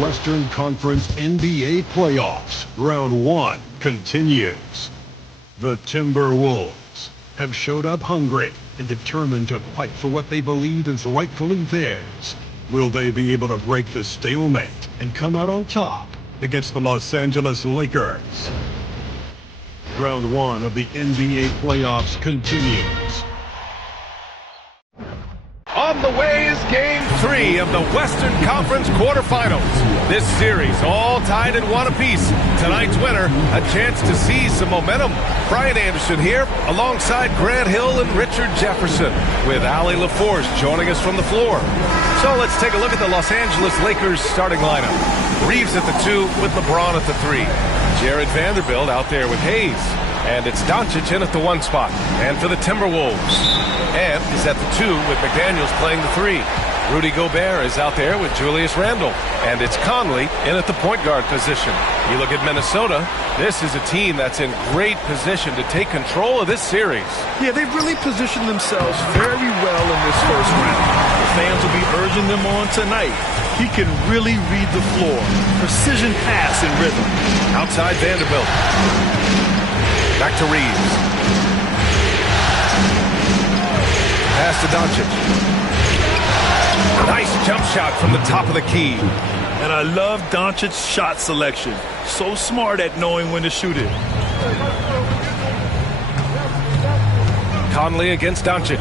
Western Conference NBA playoffs. Round 1 continues. The Timberwolves have showed up hungry and determined to fight for what they believe is rightfully theirs. Will they be able to break the stalemate and come out on top against the Los Angeles Lakers? Round 1 of the NBA playoffs continues. On the way is Game 3 of the Western Conference quarterfinals. This series all tied at 1 apiece. Tonight's winner, a chance to seize some momentum. Brian Anderson here, alongside Grant Hill and Richard Jefferson, with Allie LaForce joining us from the floor. So let's take a look at the Los Angeles Lakers starting lineup. Reeves at the 2 with LeBron at the 3. Jared Vanderbilt out there with Hayes. And it's Doncic in at the 1 spot. And for the Timberwolves, Ant is at the 2 with McDaniels playing the 3. Rudy Gobert is out there with Julius Randle. And it's Conley in at the point guard position. You look at Minnesota, this is a team that's in great position to take control of this series. Yeah, they've really positioned themselves very well in this first round. The fans will be urging them on tonight. He can really read the floor. Precision pass and rhythm. Outside Vanderbilt. Back to Reeves. Pass to Doncic. Nice jump shot from the top of the key. And I love Doncic's shot selection. So smart at knowing when to shoot it. Conley against Doncic.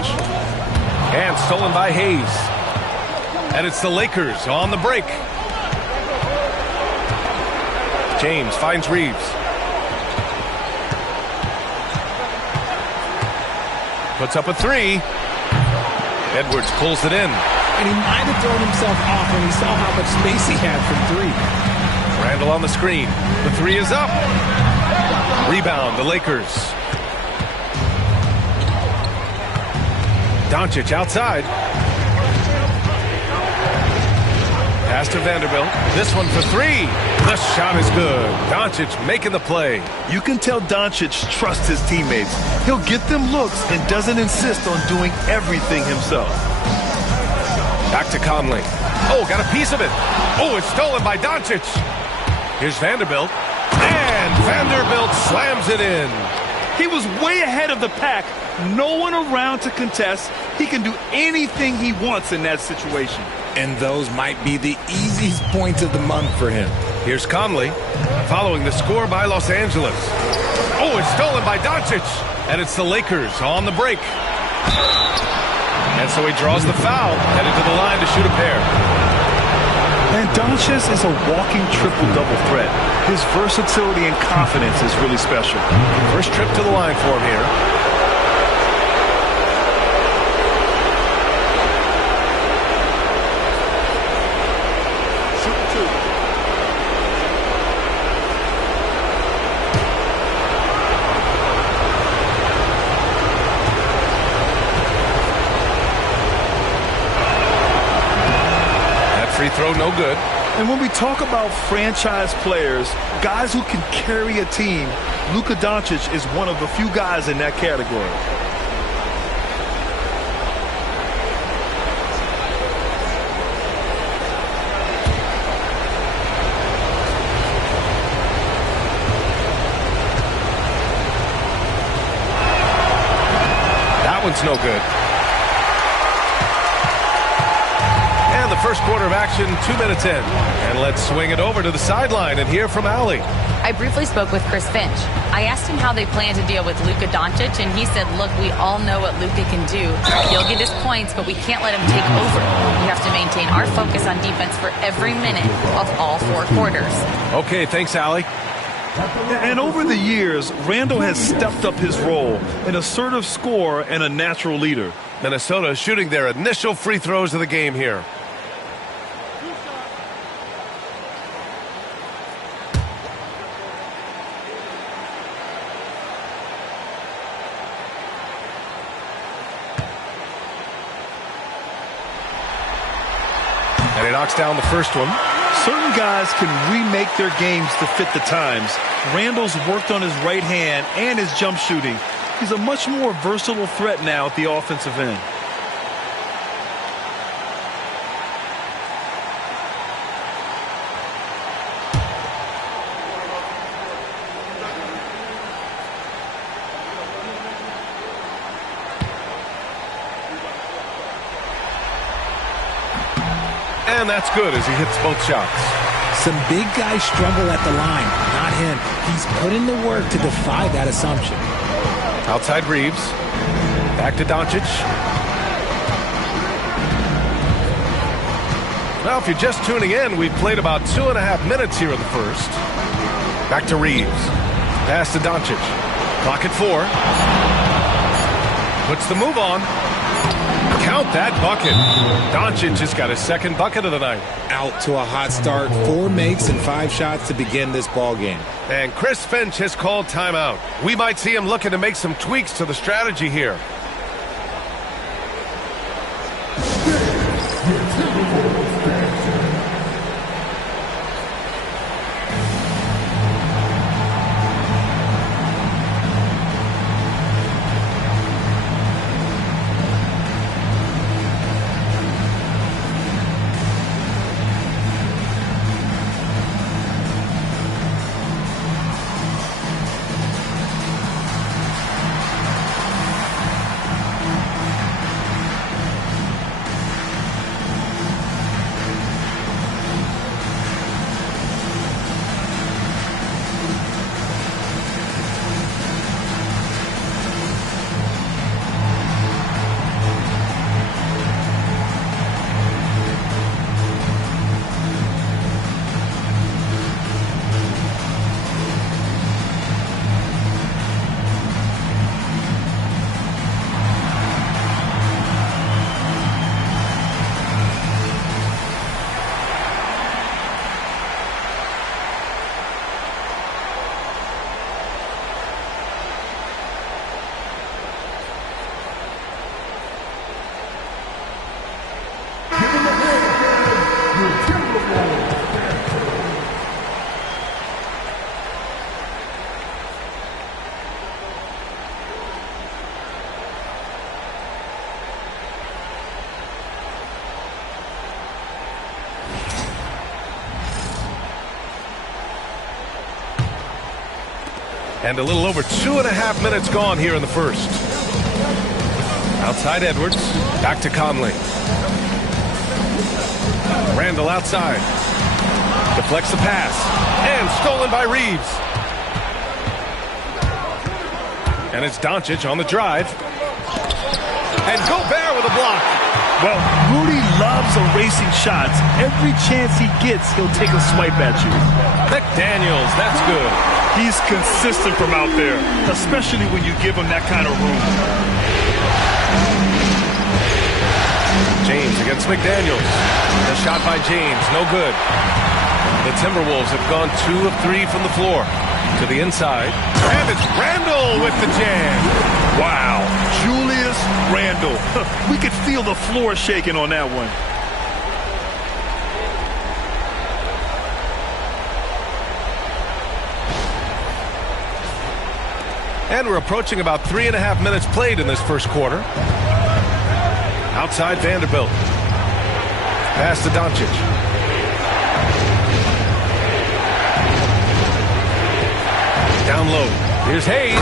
And stolen by Hayes. And it's the Lakers on the break. James finds Reeves. Puts up a 3. Edwards pulls it in. And he might have thrown himself off when he saw how much space he had from 3. Randle on the screen. The 3 is up. Rebound, the Lakers. Doncic outside. Pass to Vanderbilt. This one for 3. The shot is good. Doncic making the play. You can tell Doncic trusts his teammates. He'll get them looks and doesn't insist on doing everything himself. Back to Conley. Oh, got a piece of it. Oh, it's stolen by Doncic. Here's Vanderbilt. And Vanderbilt slams it in. He was way ahead of the pack. No one around to contest. He can do anything he wants in that situation. And those might be the easiest points of the month for him. Here's Conley, following the score by Los Angeles. Oh, it's stolen by Doncic. And it's the Lakers on the break. And so he draws the foul, headed to the line to shoot a pair. And Doncic is a walking triple-double threat. His versatility and confidence is really special. First trip to the line for him here. Free throw, no good. And when we talk about franchise players, guys who can carry a team, Luka Doncic is one of the few guys in that category. That one's no good. First quarter of action, 2 minutes in. And let's swing it over to the sideline and hear from Allie. I briefly spoke with Chris Finch. I asked him how they plan to deal with Luka Doncic, and he said, look, we all know what Luka can do. He'll get his points, but we can't let him take over. We have to maintain our focus on defense for every minute of all 4 quarters. Okay, thanks, Allie. And over the years, Randle has stepped up his role, an assertive scorer and a natural leader. Minnesota shooting their initial free throws of the game here. And he knocks down the first one. Certain guys can remake their games to fit the times. Randle's worked on his right hand and his jump shooting. He's a much more versatile threat now at the offensive end. And that's good as he hits both shots. Some big guys struggle at the line. Not him. He's put in the work to defy that assumption. Outside Reeves. Back to Doncic. Well, if you're just tuning in, we've played about 2.5 minutes here in the first. Back to Reeves. Pass to Doncic. Clock at 4. Puts the move on. Count that bucket. Doncic just got his second bucket of the night. Out to a hot start. 4 makes and 5 shots to begin this ball game. And Chris Finch has called timeout. We might see him looking to make some tweaks to the strategy here. And a little over 2.5 minutes gone here in the first. Outside Edwards. Back to Conley. Randall outside. Deflects the pass. And stolen by Reeves. And it's Doncic on the drive. And Gobert with a block. Well, Rudy loves erasing shots. Every chance he gets, he'll take a swipe at you. McDaniels, that's good. He's consistent from out there, especially when you give him that kind of room. James against McDaniels. The shot by James, no good. The Timberwolves have gone 2 of 3 from the floor. To the inside. And it's Randall with the jam. Wow, Julius Randle. We could feel the floor shaking on that one. And we're approaching about 3.5 minutes played in this first quarter. Outside Vanderbilt. Pass to Doncic. Down low. Here's Hayes.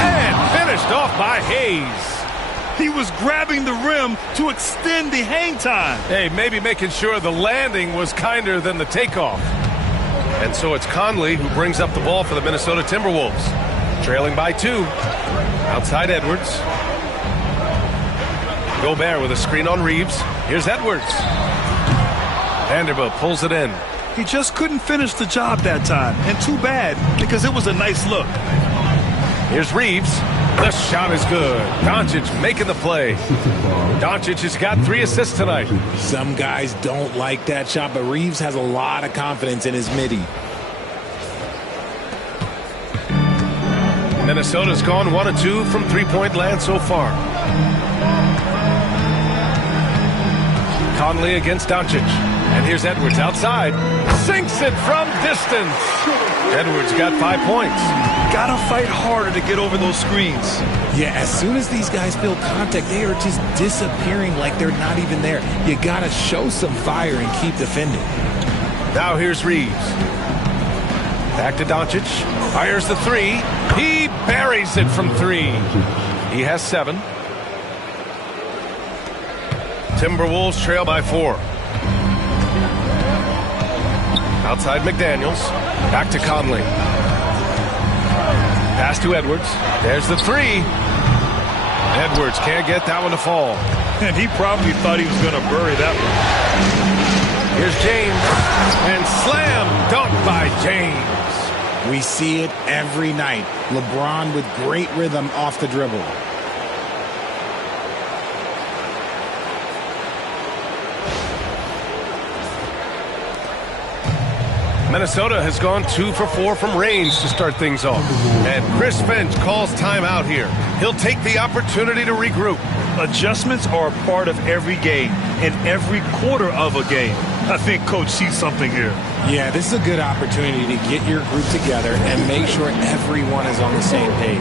And finished off by Hayes. He was grabbing the rim to extend the hang time. Hey, maybe making sure the landing was kinder than the takeoff. And so it's Conley who brings up the ball for the Minnesota Timberwolves. Trailing by 2. Outside Edwards. Gobert with a screen on Reeves. Here's Edwards. Vanderbilt pulls it in. He just couldn't finish the job that time. And too bad, because it was a nice look. Here's Reeves. The shot is good. Doncic making the play. Doncic has got 3 assists tonight. Some guys don't like that shot, but Reeves has a lot of confidence in his midi. Minnesota's gone 1 of 2 from three-point land so far. Conley against Doncic. And here's Edwards outside. Sinks it from distance. Edwards got 5 points. Gotta fight harder to get over those screens. Yeah, as soon as these guys feel contact, they are just disappearing like they're not even there. You gotta show some fire and keep defending. Now here's Reeves. Back to Doncic. Fires the 3. He buries it from 3. He has 7. Timberwolves trail by 4. Outside McDaniels. Back to Conley. Pass to Edwards. There's the three. Edwards can't get that one to fall. And he probably thought he was going to bury that one. Here's James. And slam dunk by James. We see it every night. LeBron with great rhythm off the dribble. Minnesota has gone 2 for 4 from range to start things off. And Chris Finch calls timeout here. He'll take the opportunity to regroup. Adjustments are a part of every game and every quarter of a game. I think Coach sees something here. Yeah, this is a good opportunity to get your group together and make sure everyone is on the same page.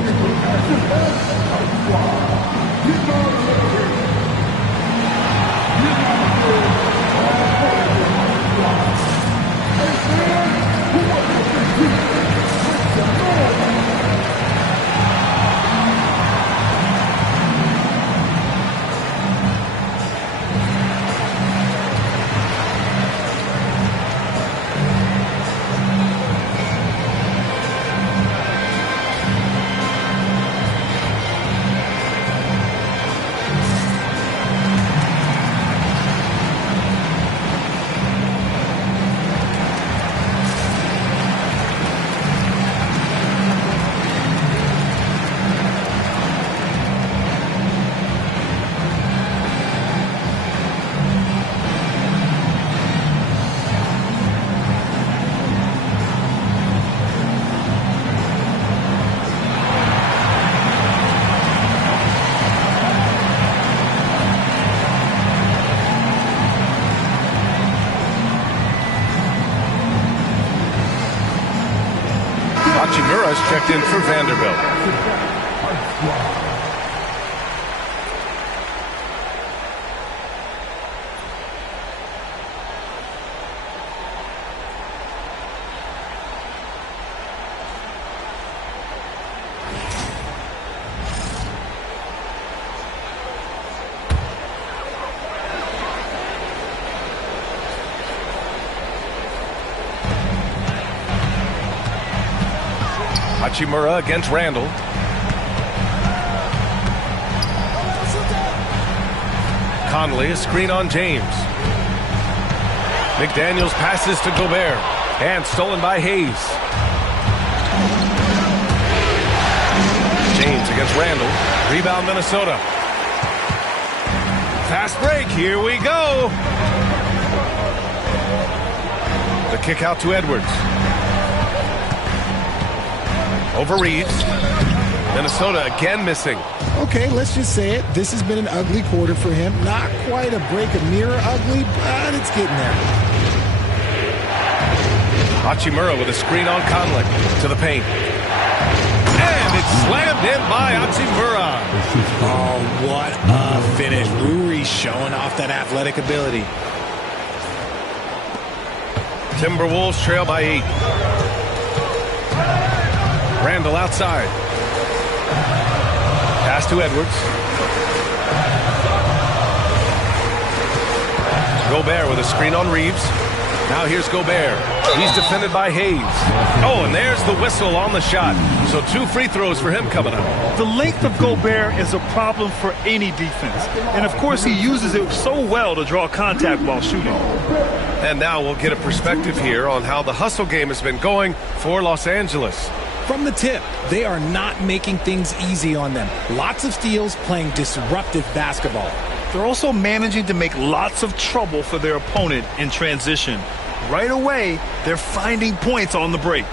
Hachimura's checked in for Vanderbilt. Hachimura against Randall. Conley, a screen on James. McDaniels passes to Gobert. And stolen by Hayes. James against Randall. Rebound Minnesota. Fast break. Here we go. The kick out to Edwards. Over Reeves. Minnesota again missing. Okay, let's just say it. This has been an ugly quarter for him. Not quite a break of mirror ugly, but it's getting there. Hachimura with a screen on Conley. To the paint. And it's slammed in by Hachimura. Oh, what a finish. Rui showing off that athletic ability. Timberwolves trail by 8. Randall outside. Pass to Edwards. Gobert with a screen on Reeves. Now here's Gobert. He's defended by Hayes. Oh, and there's the whistle on the shot. So 2 free throws for him coming up. The length of Gobert is a problem for any defense. And, of course, he uses it so well to draw contact while shooting. And now we'll get a perspective here on how the hustle game has been going for Los Angeles. From the tip, they are not making things easy on them. Lots of steals, playing disruptive basketball. They're also managing to make lots of trouble for their opponent in transition. Right away, they're finding points on the break.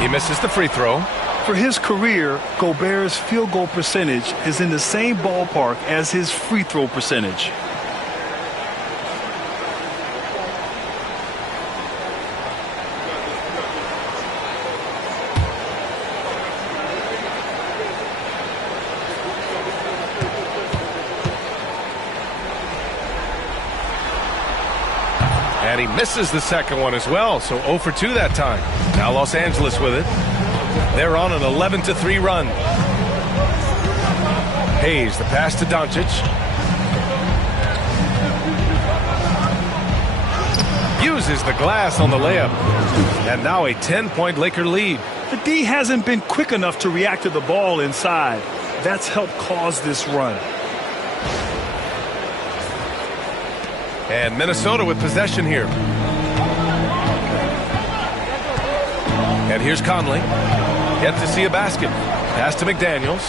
He misses the free throw. For his career, Gobert's field goal percentage is in the same ballpark as his free throw percentage. And he misses the second one as well, so 0 for 2 that time. Now Los Angeles with it. They're on an 11-3 run. Hayes, the pass to Doncic. uses the glass on the layup. And now a 10-point Laker lead. The D hasn't been quick enough to react to the ball inside. That's helped cause this run. And Minnesota with possession here. And here's Conley. Yet to see a basket. Pass to McDaniels.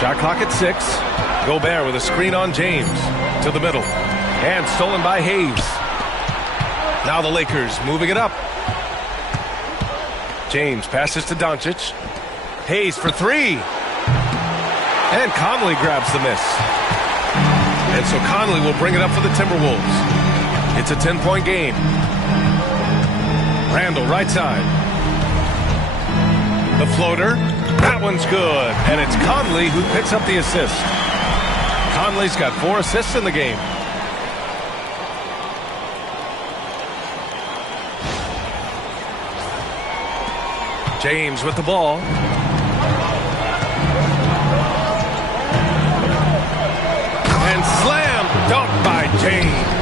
Shot clock at 6. Gobert with a screen on James. To the middle. And stolen by Hayes. Now the Lakers moving it up. James passes to Doncic. Hayes for 3. And Conley grabs the miss. And so Conley will bring it up for the Timberwolves. It's a 10-point game. Randall right side. The floater. That one's good. And it's Conley who picks up the assist. Conley's got 4 assists in the game. James with the ball. And slam dunk by James.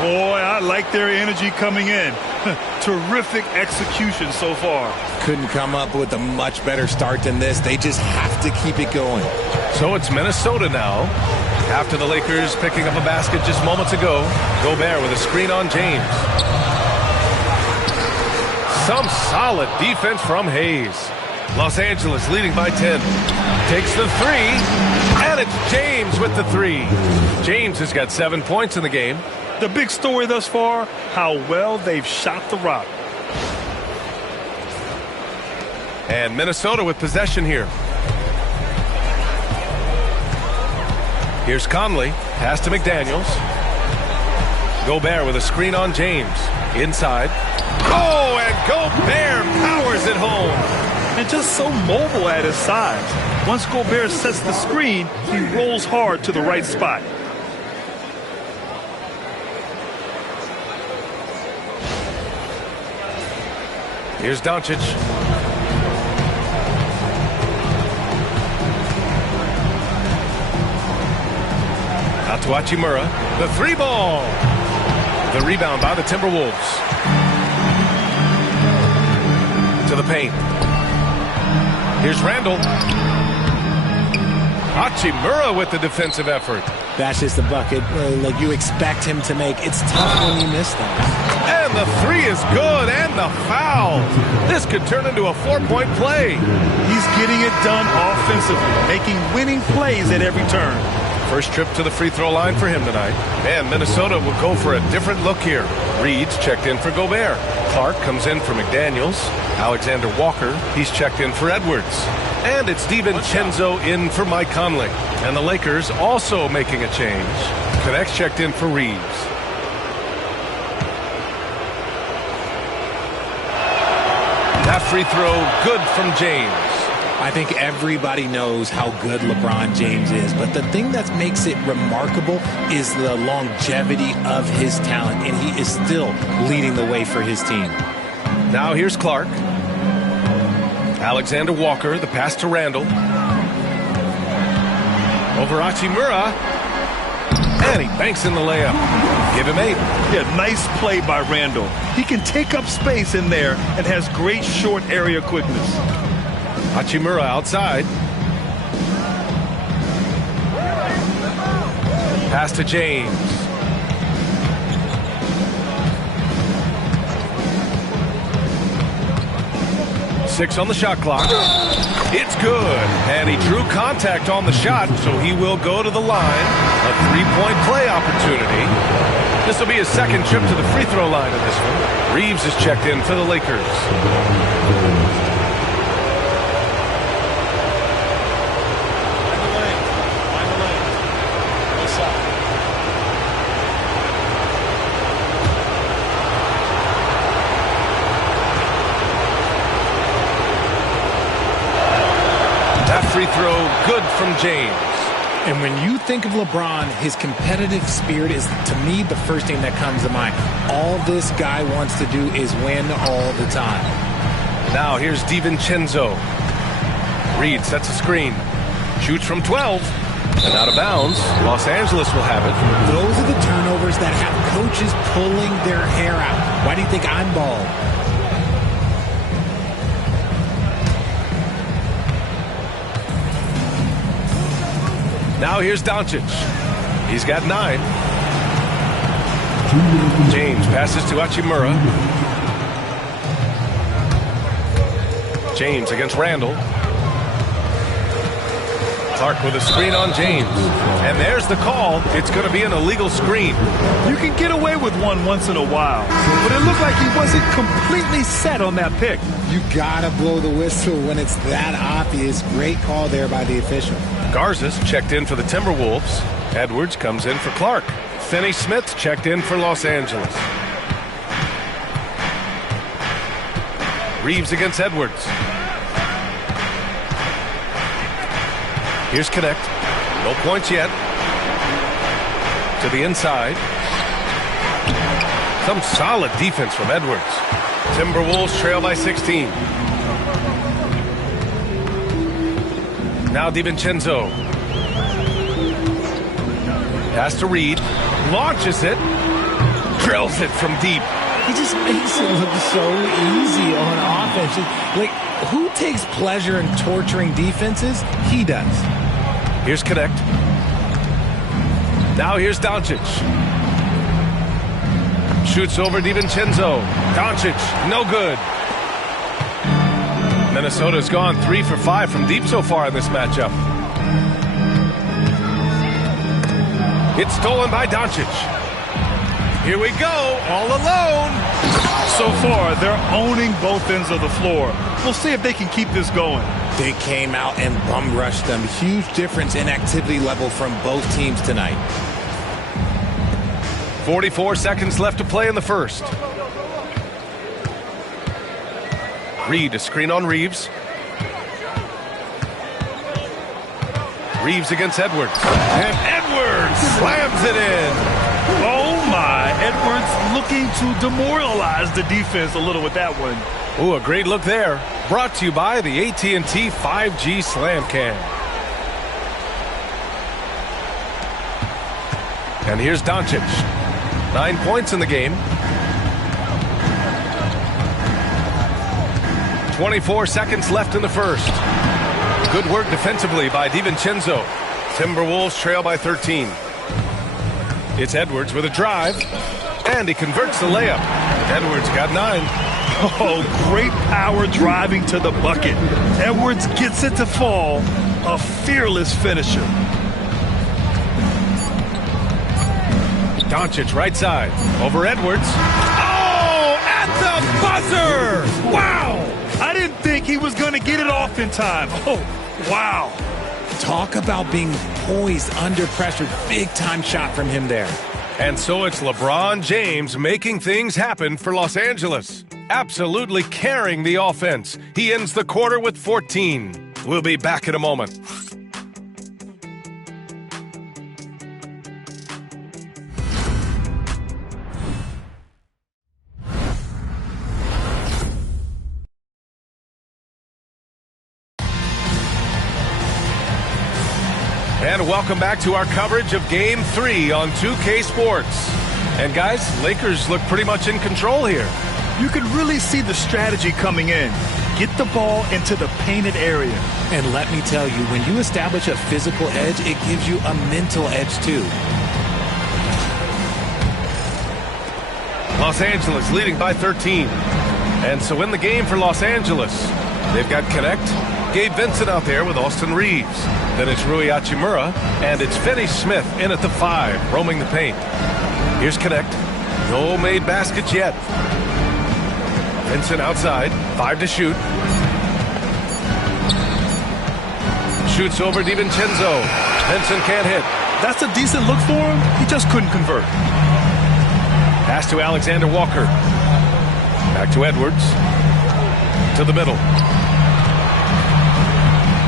Boy, I like their energy coming in. Terrific execution so far. Couldn't come up with a much better start than this. They just have to keep it going. So it's Minnesota now. After the Lakers picking up a basket just moments ago. Gobert with a screen on James. Some solid defense from Hayes. Los Angeles leading by 10. Takes the 3. And it's James with the 3. James has got 7 points in the game. The big story thus far, how well they've shot the rock. And Minnesota with possession here. Here's Conley. Pass to McDaniels. Gobert with a screen on James. Inside. Oh, and Gobert powers it home. And just so mobile at his size. Once Gobert sets the screen, he rolls hard to the right spot. Here's Doncic. Out to Hachimura. The 3 ball. The rebound by the Timberwolves. To the paint. Here's Randall. Hachimura with the defensive effort. That's just the bucket like you expect him to make. It's tough when you miss that. And the 3 is good, and the foul. This could turn into a 4-point play. He's getting it done offensively, making winning plays at every turn. First trip to the free throw line for him tonight. And Minnesota will go for a different look here. Reed's checked in for Gobert. Clark comes in for McDaniels. Alexander Walker, he's checked in for Edwards. And it's DiVincenzo in for Mike Conley. And the Lakers also making a change. Connects checked in for Reeves. That free throw good from James. I think everybody knows how good LeBron James is, but the thing that makes it remarkable is the longevity of his talent, and he is still leading the way for his team. Now here's Clark. Alexander Walker, the pass to Randall. Over Hachimura. And he banks in the layup. Give him 8. Yeah, nice play by Randall. He can take up space in there and has great short area quickness. Hachimura outside. Pass to James. Six on the shot clock. It's good. And he drew contact on the shot, so he will go to the line. A 3-point play opportunity. This will be his second trip to the free throw line in this one. Reeves is checked in for the Lakers. Free throw good from James. And when you think of LeBron, his competitive spirit is, to me, the first thing that comes to mind. All this guy wants to do is win all the time. Now here's DiVincenzo. Reed sets a screen. Shoots from 12. And out of bounds. Los Angeles will have it. Those are the turnovers that have coaches pulling their hair out. Why do you think I'm bald? Now here's Doncic. He's got 9. James passes to Hachimura. James against Randall. Clark with a screen on James. And there's the call. It's going to be an illegal screen. You can get away with one once in a while, but it looked like he wasn't completely set on that pick. You gotta blow the whistle when it's that obvious. Great call there by the official. Garza's checked in for the Timberwolves. Edwards comes in for Clark. Finney-Smith checked in for Los Angeles. Reeves against Edwards. Here's Connect. No points yet. To the inside. Some solid defense from Edwards. Timberwolves trail by 16. Now DiVincenzo. Pass to Reed. Launches it. Drills it from deep. He just makes it look so easy on offense. Like, who takes pleasure in torturing defenses? He does. Here's Connect. Now here's Doncic. Shoots over DiVincenzo. Doncic, no good. Minnesota's gone 3 for 5 from deep so far in this matchup. It's stolen by Doncic. Here we go, all alone. So far, they're owning both ends of the floor. We'll see if they can keep this going. They came out and bum rushed them. Huge difference in activity level from both teams tonight. 44 seconds left to play in the first. Reed, a screen on Reeves. Reeves against Edwards. And Edwards slams it in. Oh, my. Edwards looking to demoralize the defense a little with that one. Ooh, a great look there. Brought to you by the AT&T 5G Slam Cam. And here's Doncic. 9 points in the game. 24 seconds left in the first. Good work defensively by DiVincenzo. Timberwolves trail by 13. It's Edwards with a drive. And he converts the layup. Edwards got 9. Oh, great power driving to the bucket. Edwards gets it to fall. A fearless finisher. Doncic right side. Over Edwards. Oh, at the buzzer! Wow! I didn't think he was going to get it off in time. Oh, wow. Talk about being poised under pressure. Big time shot from him there. And so it's LeBron James making things happen for Los Angeles. Absolutely carrying the offense. He ends the quarter with 14. We'll be back in a moment. And welcome back to our coverage of Game 3 on 2K Sports. And guys, Lakers look pretty much in control here. You can really see the strategy coming in. Get the ball into the painted area. And let me tell you, when you establish a physical edge, it gives you a mental edge too. Los Angeles leading by 13. And so in the game for Los Angeles, they've got Connect, Gabe Vincent out there with Austin Reeves. Then it's Rui Hachimura, and it's Finney-Smith in at the 5, roaming the paint. Here's Connect. No made baskets yet. Vincent outside, 5 to shoot. Shoots over DiVincenzo. Vincent can't hit. That's a decent look for him. He just couldn't convert. Pass to Alexander Walker. Back to Edwards. To the middle.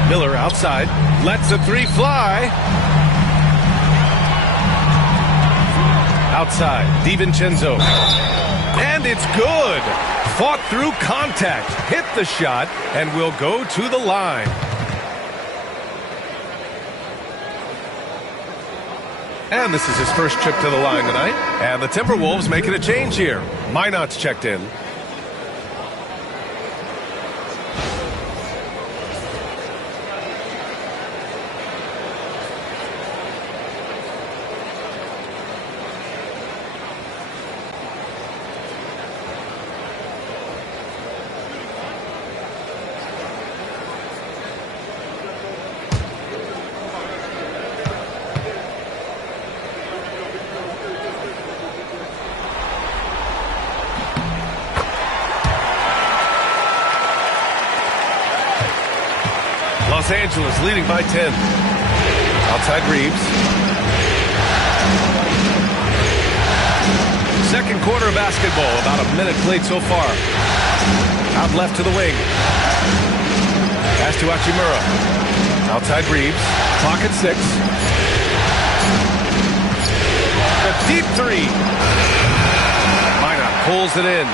Miller outside. Lets the 3 fly. Outside. DiVincenzo. And it's good. Fought through contact. Hit the shot. And will go to the line. And this is his first trip to the line tonight. And the Timberwolves making a change here. Minot's checked in. Los Angeles leading by 10. Outside Reeves. Second quarter of basketball. About a minute played so far. Out left to the wing. Pass to Hachimura. Outside Reeves. Clock at 6. A deep three. Minot pulls it in.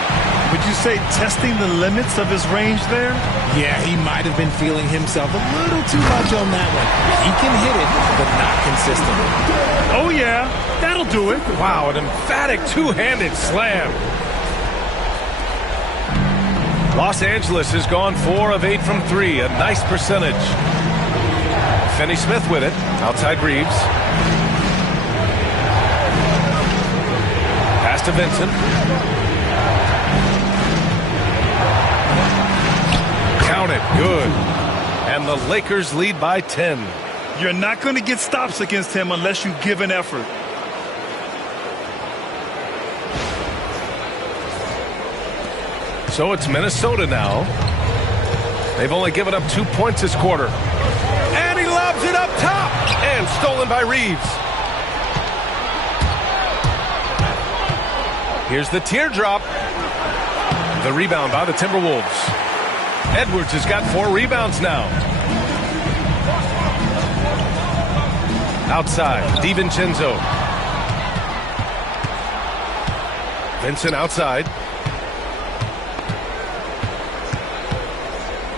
Would you say testing the limits of his range there? Yeah, he might have been feeling himself a little too much on that one. He can hit it, but not consistently. Oh, yeah. That'll do it. Wow, an emphatic two-handed slam. Los Angeles has gone 4 of 8 from 3. A nice percentage. Finney-Smith with it. Outside Reeves. Pass to Vincent. Count it. Good. And the Lakers lead by 10. You're not going to get stops against him unless you give an effort. So it's Minnesota now. They've only given up 2 points this quarter. And he lobs it up top. And stolen by Reeves. Here's the teardrop. The rebound by the Timberwolves. Edwards has got 4 rebounds now. Outside, DiVincenzo. Vincent outside.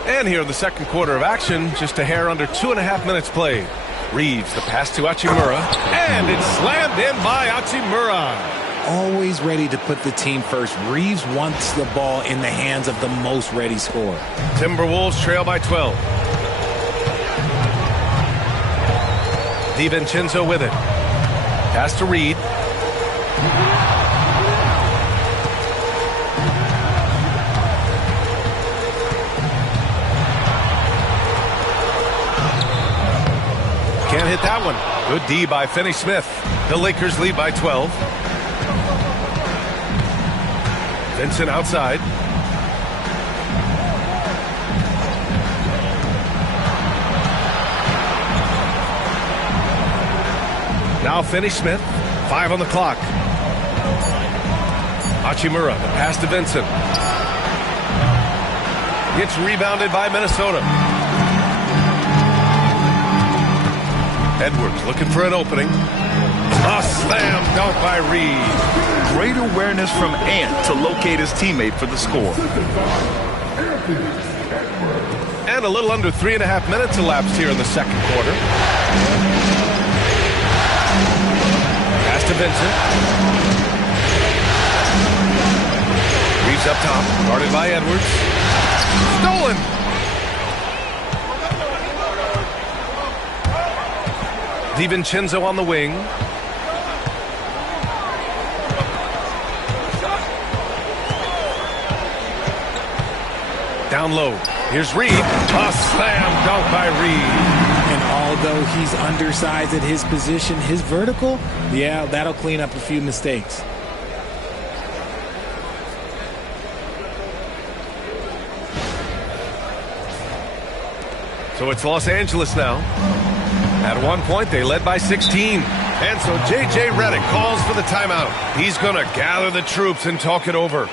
And here in the second quarter of action, just a hair under 2.5 minutes played. Reeves, the pass to Hachimura. And it's slammed in by Hachimura. Always ready to put the team first. Reeves wants the ball in the hands of the most ready scorer. Timberwolves trail by 12. DiVincenzo with it. Pass to Reed. Can't hit that one. Good D by Finney-Smith. The Lakers lead by 12. Vincent outside. Now Finney-Smith. 5 on the clock. Hachimura, the pass to Vincent. Gets rebounded by Minnesota. Edwards looking for an opening. A slam dunk by Reed. Great awareness from Ant to locate his teammate for the score. And a little under 3.5 minutes elapsed here in the second quarter. Pass to Vincent. Reeves up top, guarded by Edwards. Stolen! DiVincenzo on the wing. Down low. Here's Reed. A slam dunk by Reed. And although he's undersized at his position, his vertical, yeah, that'll clean up a few mistakes. So it's Los Angeles now. At one point, they led by 16. And so J.J. Redick calls for the timeout. He's going to gather the troops and talk it over.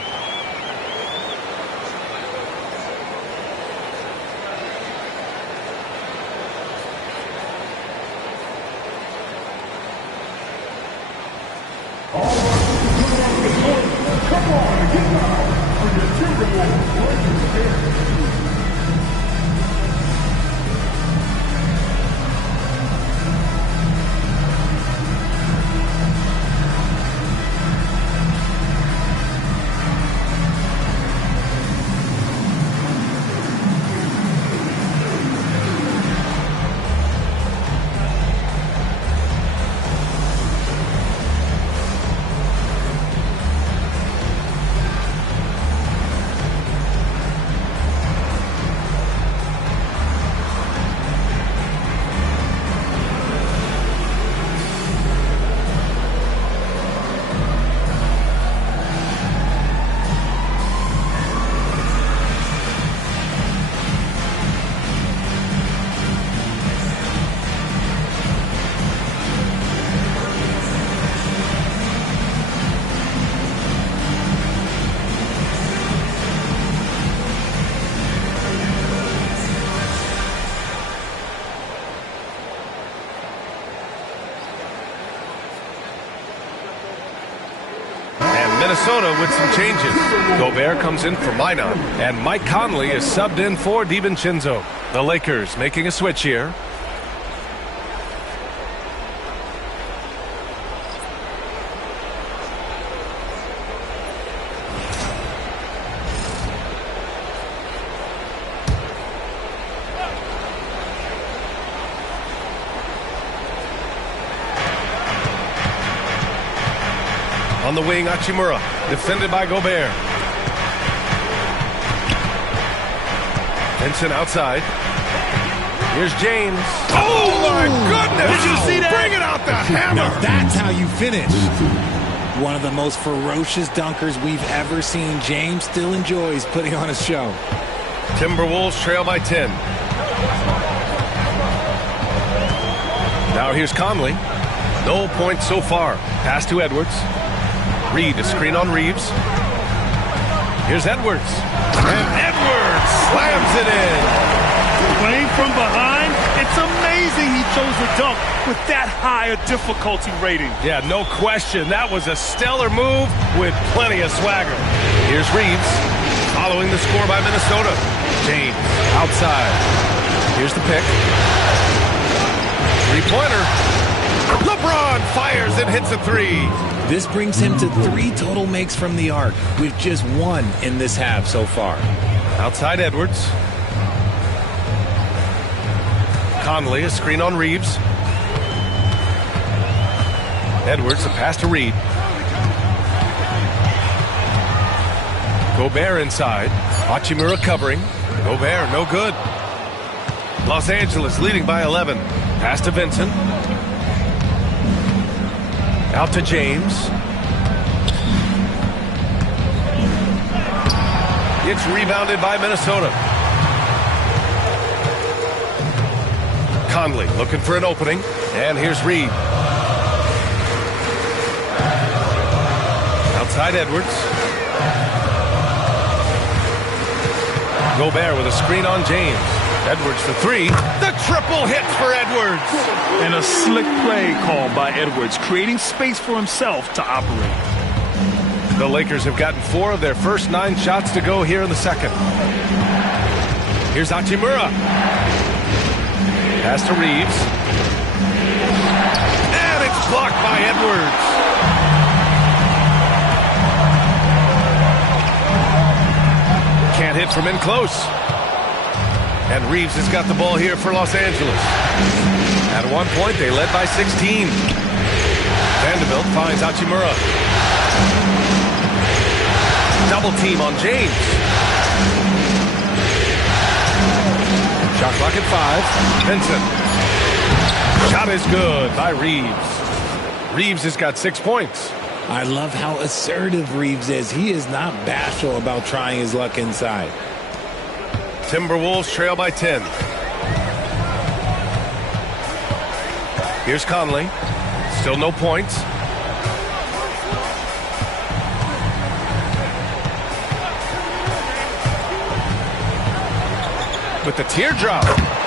Minnesota with some changes. Gobert comes in for Minot, and Mike Conley is subbed in for DiVincenzo. The Lakers making a switch here. On the wing, Hachimura, defended by Gobert. Vincent outside. Here's James. Oh, my goodness! Did you see that? Bring it out the hammer! Now that's how you finish. One of the most ferocious dunkers we've ever seen. James still enjoys putting on a show. Timberwolves trail by 10. Now here's Conley. No points so far. Pass to Edwards. Reed, a screen on Reeves. Here's Edwards. And Edwards slams it in. Playing from behind, it's amazing he chose a dunk with that high a difficulty rating. Yeah, no question. That was a stellar move with plenty of swagger. Here's Reeves, following the score by Minnesota. James, outside. Here's the pick. Three-pointer. LeBron fires and hits a three. This brings him to 3 total makes from the arc, with just 1 in this half so far. Outside Edwards. Conley, a screen on Reeves. Edwards, a pass to Reed. Gobert inside. Hachimura covering. Gobert, no good. Los Angeles leading by 11. Pass to Vincent. Out to James. It's rebounded by Minnesota. Conley looking for an opening. And here's Reed. Outside Edwards. Gobert with a screen on James. Edwards for 3. The triple hit for Edwards. And a slick play called by Edwards, creating space for himself to operate. The Lakers have gotten 4 of their first 9 shots to go here in the second. Here's Hachimura. Pass to Reeves. And it's blocked by Edwards. Can't hit from in close. And Reeves has got the ball here for Los Angeles. At one point, they led by 16. Vanderbilt finds Hachimura. Double team on James. Shot clock at 5. Vincent. Shot is good by Reeves. Reeves has got 6 points. I love how assertive Reeves is. He is not bashful about trying his luck inside. Timberwolves trail by 10. Here's Conley. Still no points. With the teardrop.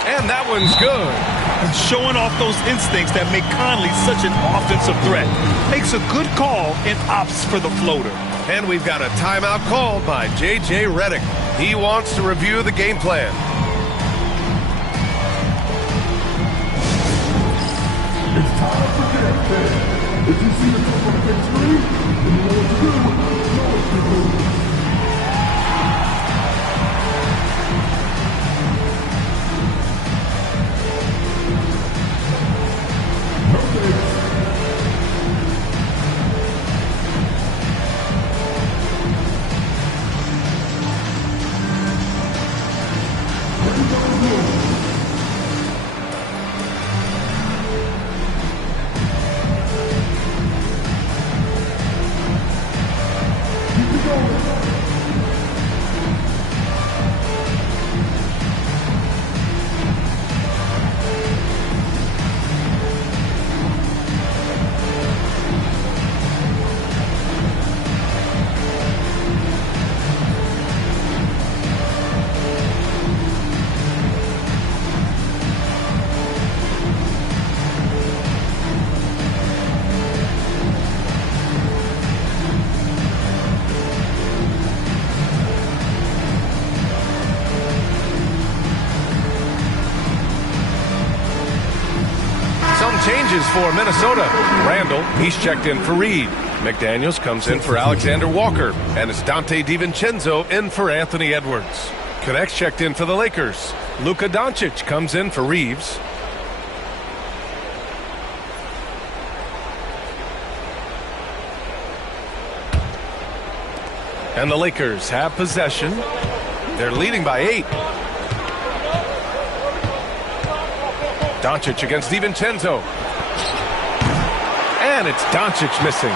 And that one's good. And showing off those instincts that make Conley such an offensive threat. Makes a good call and opts for the floater. And we've got a timeout called by J.J. Redick. He wants to review the game plan. It's time for game plan. If you see the top of the big screen, then you know what to do. Know what to do. changes for Minnesota. Randall, he's checked in for Reed. McDaniels comes in for Alexander Walker. And it's Dante DiVincenzo in for Anthony Edwards. Connects checked in for the Lakers. Luka Doncic comes in for Reeves. And the Lakers have possession. They're leading by 8. Doncic against DiVincenzo. And it's Doncic missing.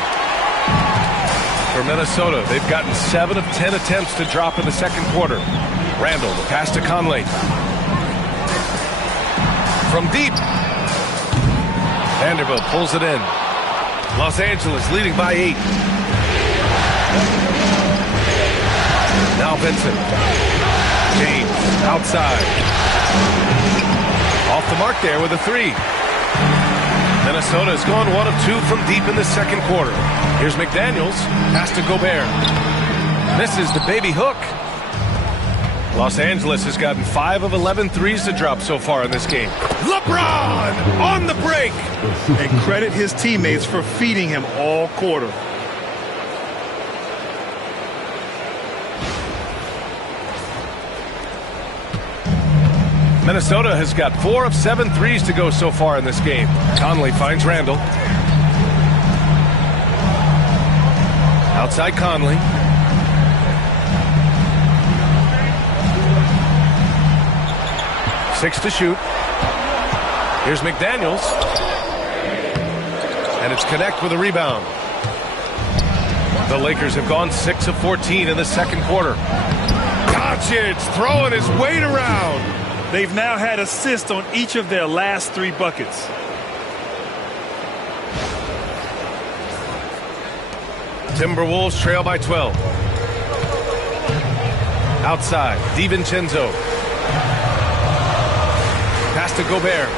For Minnesota, they've gotten 7 of 10 attempts to drop in the second quarter. Randall, the pass to Conley. From deep. Vanderbilt pulls it in. Los Angeles leading by 8. Now Vincent. James outside. Off the mark there with a 3. Minnesota has gone 1 of 2 from deep in the second quarter. Here's McDaniels. Pass to Gobert. Misses the baby hook. Los Angeles has gotten 5 of 11 threes to drop so far in this game. LeBron on the break. And credit his teammates for feeding him all quarter. Minnesota has got 4 of 7 threes to go so far in this game. Conley finds Randall. Outside Conley. Six to shoot. Here's McDaniels. And it's Connect with a rebound. The Lakers have gone 6 of 14 in the second quarter. Doncic throwing his weight around. They've now had assists on each of their last 3 buckets. Timberwolves trail by 12. Outside, DiVincenzo. Pass to Gobert.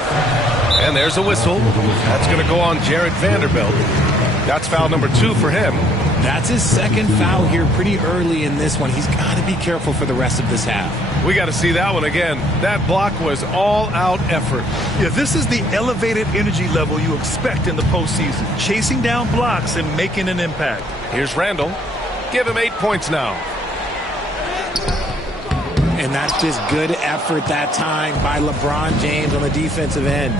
And there's a whistle. That's going to go on Jared Vanderbilt. That's foul number 2 for him. That's his second foul here pretty early in this one. He's got to be careful for the rest of this half. We got to see that one again. That block was all-out effort. Yeah, this is the elevated energy level you expect in the postseason. Chasing down blocks and making an impact. Here's Randall. Give him 8 points now. And that's just good effort that time by LeBron James on the defensive end.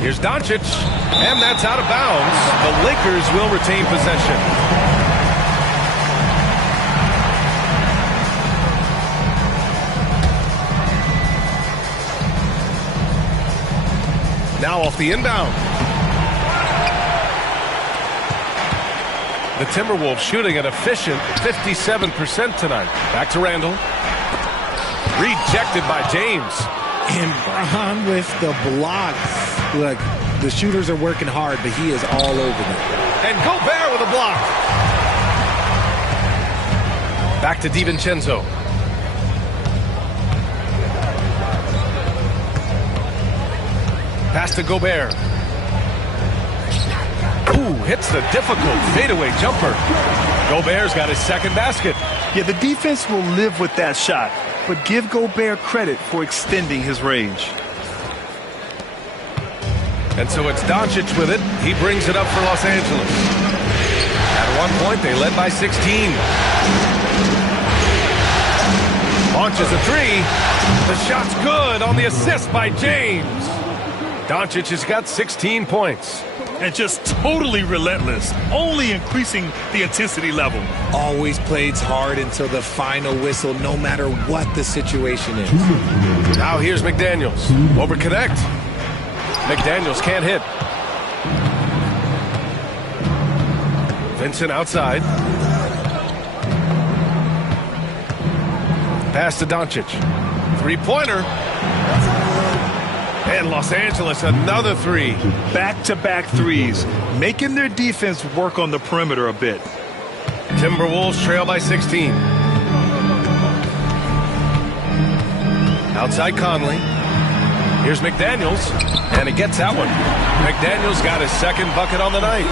Here's Doncic, and that's out of bounds. The Lakers will retain possession. Now off the inbound. The Timberwolves shooting an efficient 57% tonight. Back to Randall. Rejected by James. And Bron with the block. Look, the shooters are working hard, but he is all over them. And Gobert with a block. Back to DiVincenzo. Pass to Gobert. Ooh, hits the difficult fadeaway jumper. Gobert's got his second basket. Yeah, the defense will live with that shot, but give Gobert credit for extending his range. And so it's Doncic with it. He brings it up for Los Angeles. At one point, they led by 16. Launches a 3. The shot's good on the assist by James. Doncic has got 16 points. And just totally relentless, only increasing the intensity level. Always plays hard until the final whistle, no matter what the situation is. Now here's McDaniels. Over connect. McDaniels can't hit. Vincent outside. Pass to Doncic. Three-pointer. And Los Angeles, another 3. Back-to-back threes, making their defense work on the perimeter a bit. Timberwolves trail by 16. Outside Conley. Here's McDaniels, and he gets that one. McDaniels got his second bucket on the night.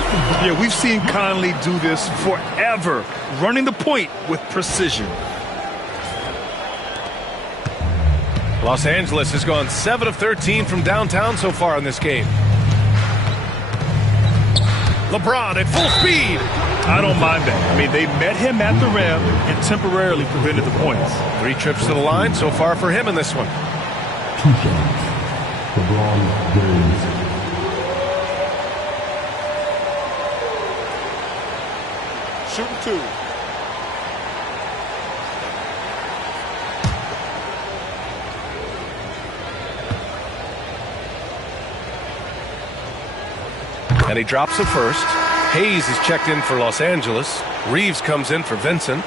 Yeah, we've seen Conley do this forever, running the point with precision. Los Angeles has gone 7 of 13 from downtown so far in this game. LeBron at full speed. I don't mind that. I mean, they met him at the rim and temporarily prevented the points. 3 trips to the line so far for him in this one. 2 shots. LeBron James. Shooting 2. And he drops it first. Hayes is checked in for Los Angeles. Reeves comes in for Vincent.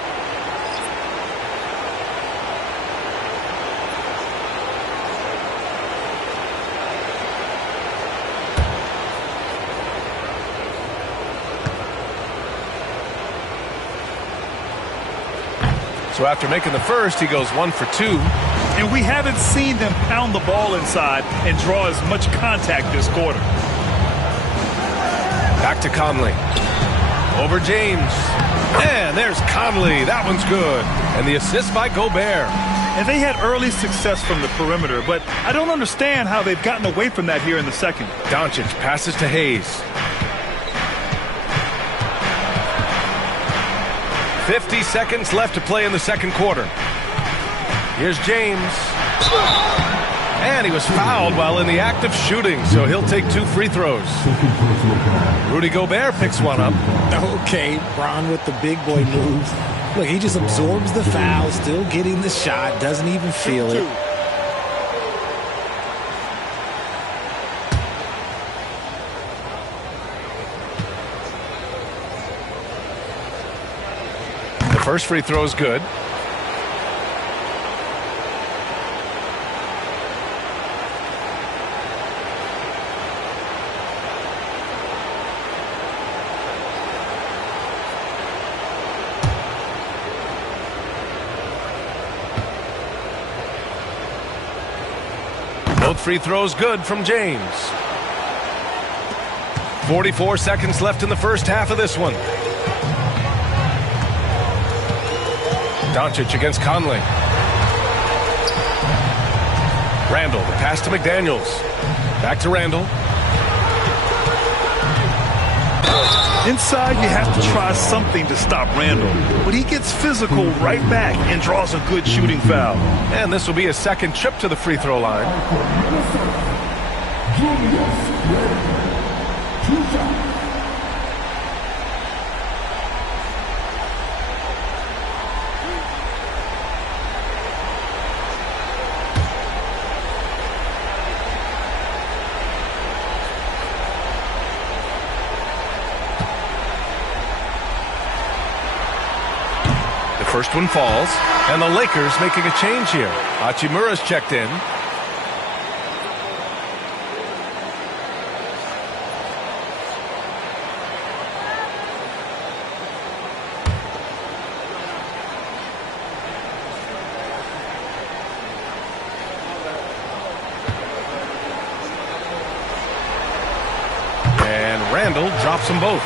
So after making the first, he goes 1 for 2. And we haven't seen them pound the ball inside and draw as much contact this quarter. Back to Conley. Over James. And there's Conley. That one's good. And the assist by Gobert. And they had early success from the perimeter, but I don't understand how they've gotten away from that here in the second. Doncic passes to Hayes. 50 seconds left to play in the second quarter. Here's James. And he was fouled while in the act of shooting, so he'll take 2 free throws. Rudy Gobert picks one up. Okay, Bron with the big boy moves. Look, he just absorbs the foul, still getting the shot, doesn't even feel it. The first free throw is good. Both free throws good from James. 44 seconds left in the first half of this one. Doncic against Conley. Randall, the pass to McDaniels. Back to Randall. Inside, you have to try something to stop Randall, but he gets physical right back and draws a good shooting foul. And this will be a second trip to the free throw line. First one falls, and the Lakers making a change here. Hachimura's checked in. And Randall drops them both.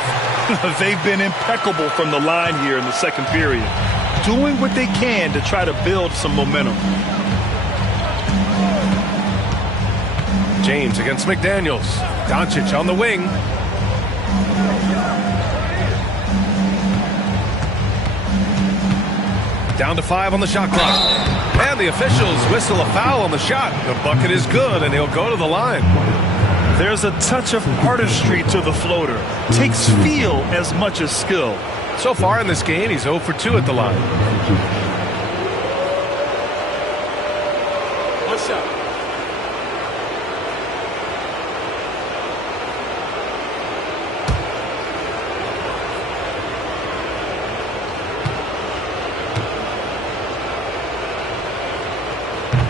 They've been impeccable from the line here in the second period, doing what they can to try to build some momentum. James against McDaniels. Doncic on the wing. Down to 5 on the shot clock. And the officials whistle a foul on the shot. The bucket is good, and he'll go to the line. There's a touch of artistry to the floater. Takes feel as much as skill. So far in this game, he's 0 for 2 at the line. What's up?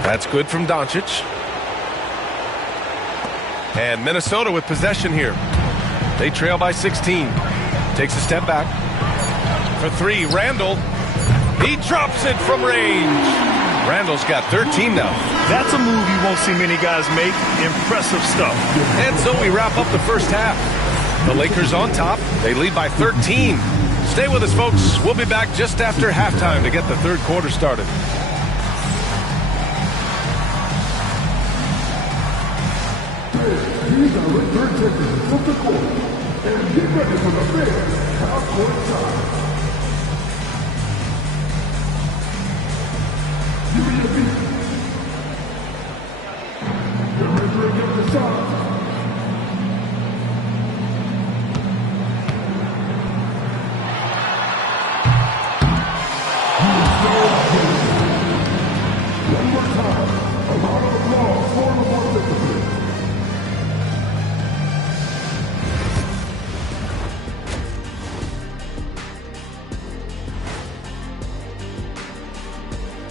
That's good from Doncic. And Minnesota with possession here. They trail by 16. Takes a step back. For 3, Randall. He drops it from range. Randall's got 13 now. That's a move you won't see many guys make. Impressive stuff. And so we wrap up the first half. The Lakers on top. They lead by 13. Stay with us, folks. We'll be back just after halftime to get the third quarter started. Please direct your attention to the court and get ready for the fifth half-court shot. Give me your beat. Get ready to get the shot. One more time. A round of applause for the participants.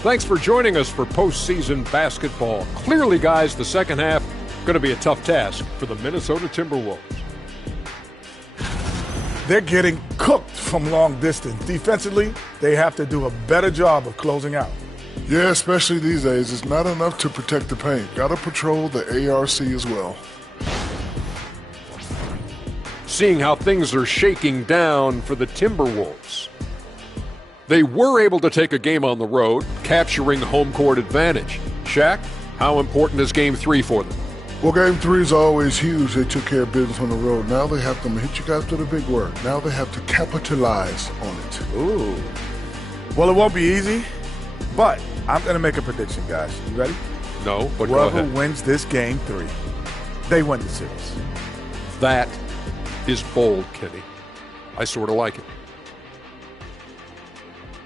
Thanks for joining us for postseason basketball. Clearly, guys, the second half going to be a tough task for the Minnesota Timberwolves. They're getting cooked from long distance. Defensively, they have to do a better job of closing out. Yeah, especially these days. It's not enough to protect the paint. Got to patrol the ARC as well. Seeing how things are shaking down for the Timberwolves. They were able to take a game on the road, capturing home court advantage. Shaq, how important is Game 3 for them? Well, Game 3 is always huge. They took care of business on the road. Now they have to hit you guys with a big word. Now they have to capitalize on it. Ooh. Well, it won't be easy, but I'm going to make a prediction, guys. You ready? No, but go Whoever ahead. wins this Game 3, they win the series. That is bold, Kenny. I sort of like it.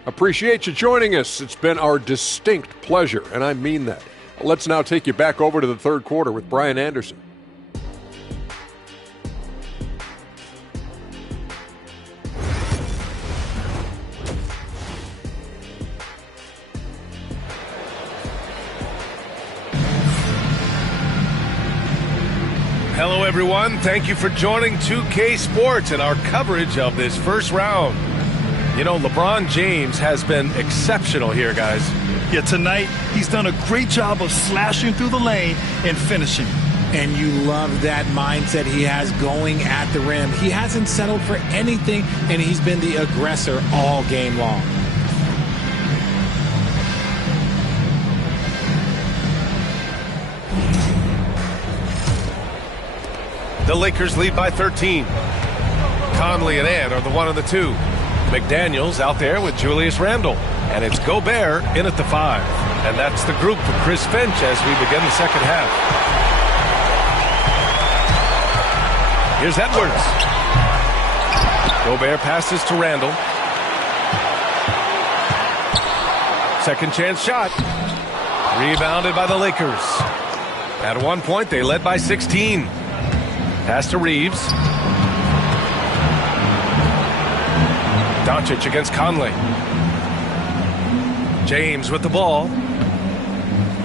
Appreciate you joining us. It's been our distinct pleasure, and I mean that. Let's now take you back over to the third quarter with Brian Anderson. Hello, everyone. Thank you for joining 2K Sports and our coverage of this first round. You know, LeBron James has been exceptional here, guys. Yeah, tonight he's done a great job of slashing through the lane and finishing. And you love that mindset he has going at the rim. He hasn't settled for anything, and he's been the aggressor all game long. The Lakers lead by 13. Conley and Ant are the 1 and the 2. McDaniels out there with Julius Randle. And it's Gobert in at the 5. And that's the group for Chris Finch as we begin the second half. Here's Edwards. Gobert passes to Randle. Second chance shot. Rebounded by the Lakers. At one point, they led by 16. Pass to Reeves. Doncic against Conley. James with the ball.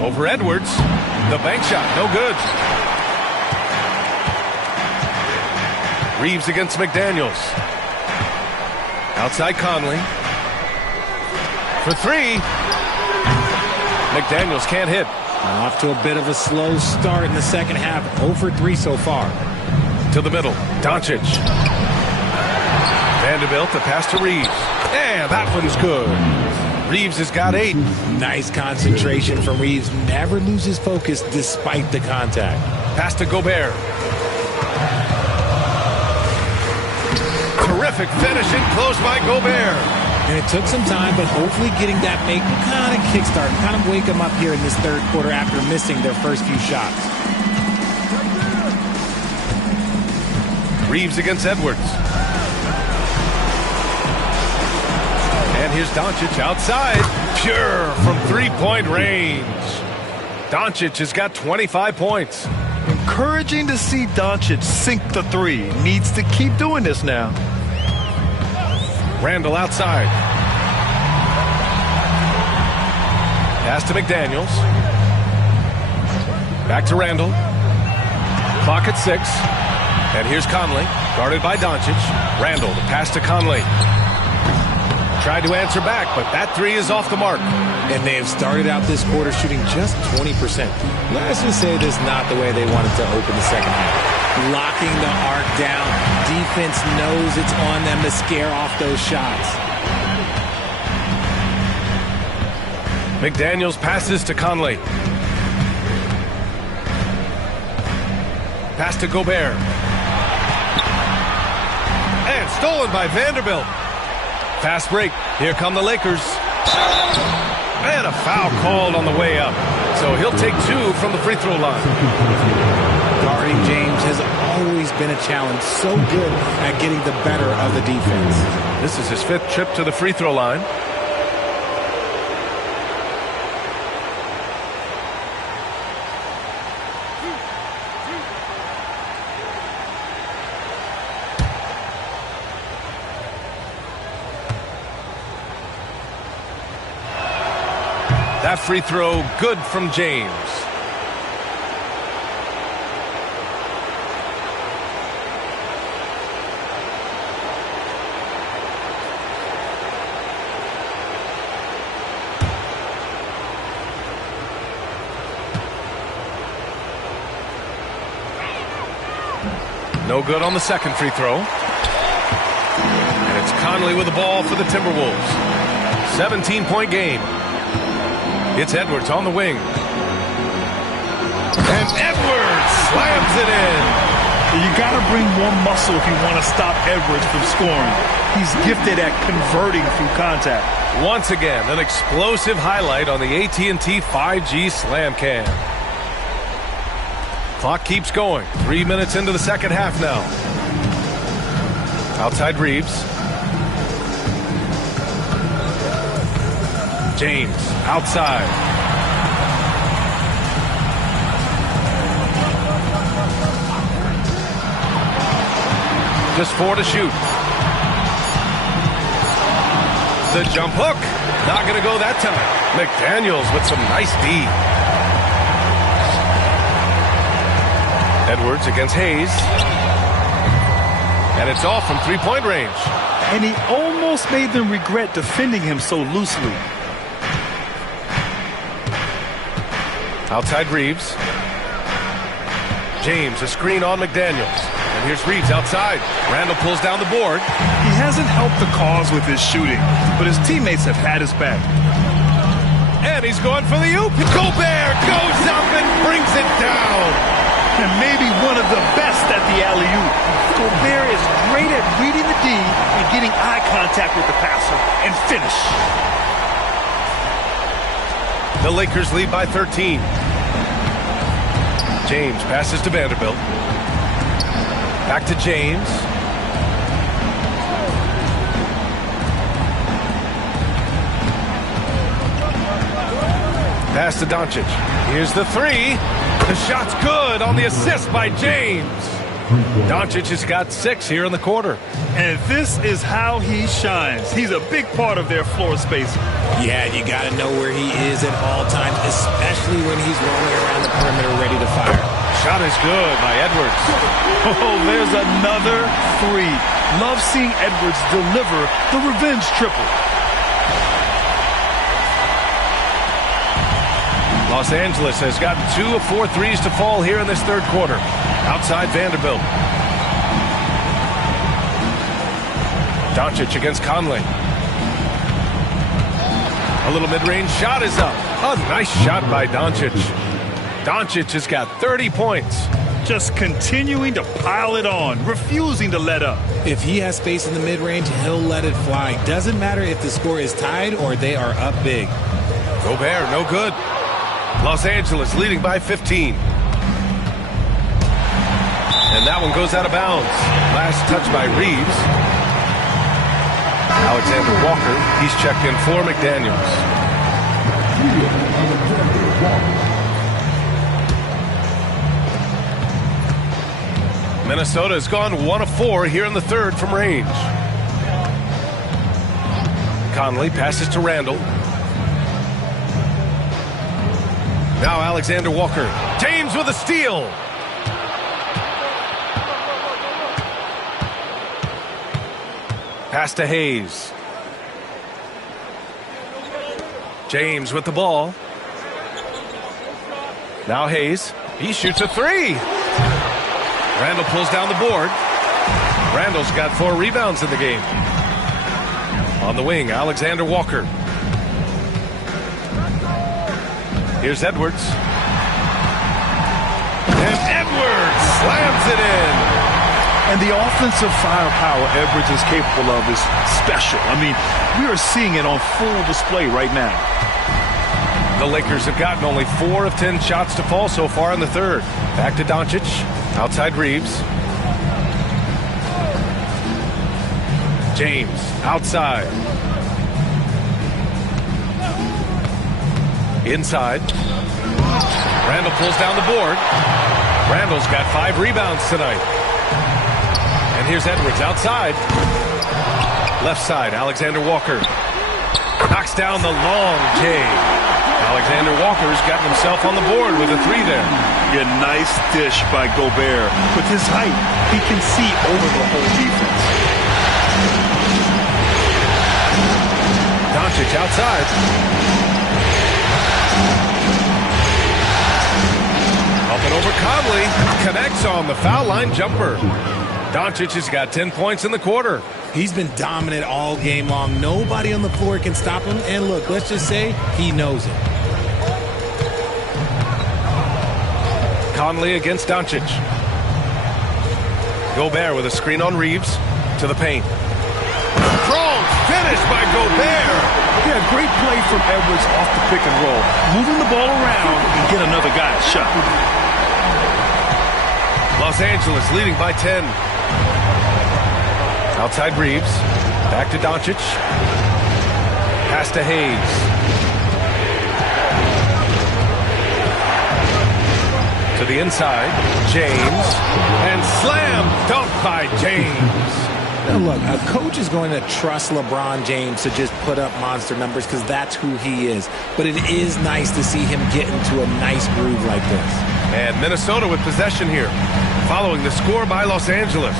Over Edwards. The bank shot, no good. Reeves against McDaniels. Outside Conley. For 3. McDaniels can't hit. Off to a bit of a slow start in the second half. 0 for 3 so far. To the middle. Doncic. Vanderbilt, the pass to Reeves. And that one's good. Reeves has got 8. Nice concentration from Reeves. Never loses focus despite the contact. Pass to Gobert. Terrific finishing, close by Gobert. And it took some time, but hopefully getting that make kind of kickstart, kind of wake them up here in this third quarter after missing their first few shots. Reeves against Edwards. And here's Doncic outside. Pure from three-point range. Doncic has got 25 points. Encouraging to see Doncic sink the 3. Needs to keep doing this now. Randle outside. Pass to McDaniels. Back to Randle. Clock at 6. And here's Conley, guarded by Doncic. Randle, the pass to Conley. Tried to answer back, but that 3 is off the mark. And they have started out this quarter shooting just 20%. Let's just say this is not the way they wanted to open the second half. Locking the arc down. Defense knows it's on them to scare off those shots. McDaniels passes to Conley. Pass to Gobert. And stolen by Vanderbilt. Fast break. Here come the Lakers. And a foul called on the way up. So he'll take 2 from the free throw line. Guarding James has always been a challenge. So good at getting the better of the defense. This is his 5th trip to the free throw line. That free throw good from James. No good on the second free throw. And it's Conley with the ball for the Timberwolves. 17-point game. It's Edwards on the wing. And Edwards slams it in. You got to bring more muscle if you want to stop Edwards from scoring. He's gifted at converting through contact. Once again, an explosive highlight on the AT&T 5G Slam Cam. Clock keeps going. 3 minutes into the second half now. Outside Reeves. James outside. Just 4 to shoot. The jump hook. Not going to go that time. McDaniels with some nice D. Edwards against Hayes. And it's off from 3-point range. And he almost made them regret defending him so loosely. Outside Reeves. James, a screen on McDaniels. And here's Reeves outside. Randall pulls down the board. He hasn't helped the cause with his shooting, but his teammates have had his back. And he's going for the oop. Gobert goes up and brings it down. And maybe one of the best at the alley-oop. Gobert is great at reading the D and getting eye contact with the passer and finish. The Lakers lead by 13. James passes to Vanderbilt. Back to James. Pass to Doncic. Here's the 3. The shot's good on the assist by James. Doncic has got 6 here in the quarter. And this is how he shines. He's a big part of their floor space. Yeah, you got to know where he is at all times, especially when he's rolling around the perimeter ready to fire. Shot is good by Edwards. Oh, there's another 3. Love seeing Edwards deliver the revenge triple. Los Angeles has gotten 2 of 4 threes to fall here in this third quarter. Outside Vanderbilt. Doncic against Conley. A little mid-range shot is up. A nice shot by Doncic. Doncic has got 30 points. Just continuing to pile it on, refusing to let up. If he has space in the mid-range, he'll let it fly. Doesn't matter if the score is tied or they are up big. Gobert, no good. Los Angeles leading by 15. And that one goes out of bounds. Last touch by Reeves. Alexander Walker, he's checked in for McDaniels. Minnesota has gone 1 of 4 here in the third from range. Conley passes to Randall. Now Alexander Walker. James with a steal. Pass to Hayes. James with the ball. Now Hayes. He shoots a 3. Randall pulls down the board. Randall's got 4 rebounds in the game. On the wing, Alexander Walker. Here's Edwards. And Edwards slams it in. And the offensive firepower Edwards is capable of is special. I mean, we are seeing it on full display right now. The Lakers have gotten only 4 of 10 shots to fall so far in the third. Back to Doncic. Outside Reeves. James outside. Inside. Randall pulls down the board. Randall's got 5 rebounds tonight. And here's Edwards outside. Left side, Alexander Walker. Knocks down the long J. Alexander Walker's gotten himself on the board with a 3 there. Yeah, nice dish by Gobert. With his height, he can see over the whole defense. Doncic outside. Up and over Conley. Connects on the foul line jumper. Doncic has got 10 points in the quarter. He's been dominant all game long. Nobody on the floor can stop him. And look, let's just say he knows it. Conley against Doncic. Gobert with a screen on Reeves to the paint. Strong finish by Gobert. Yeah, great play from Edwards off the pick and roll. Moving the ball around and get another guy a shot. Los Angeles leading by 10. Outside Reeves. Back to Doncic. Pass to Hayes. To the inside. James. And slam dunk by James. Now look, a coach is going to trust LeBron James to just put up monster numbers because that's who he is. But it is nice to see him get into a nice groove like this. And Minnesota with possession here, following the score by Los Angeles.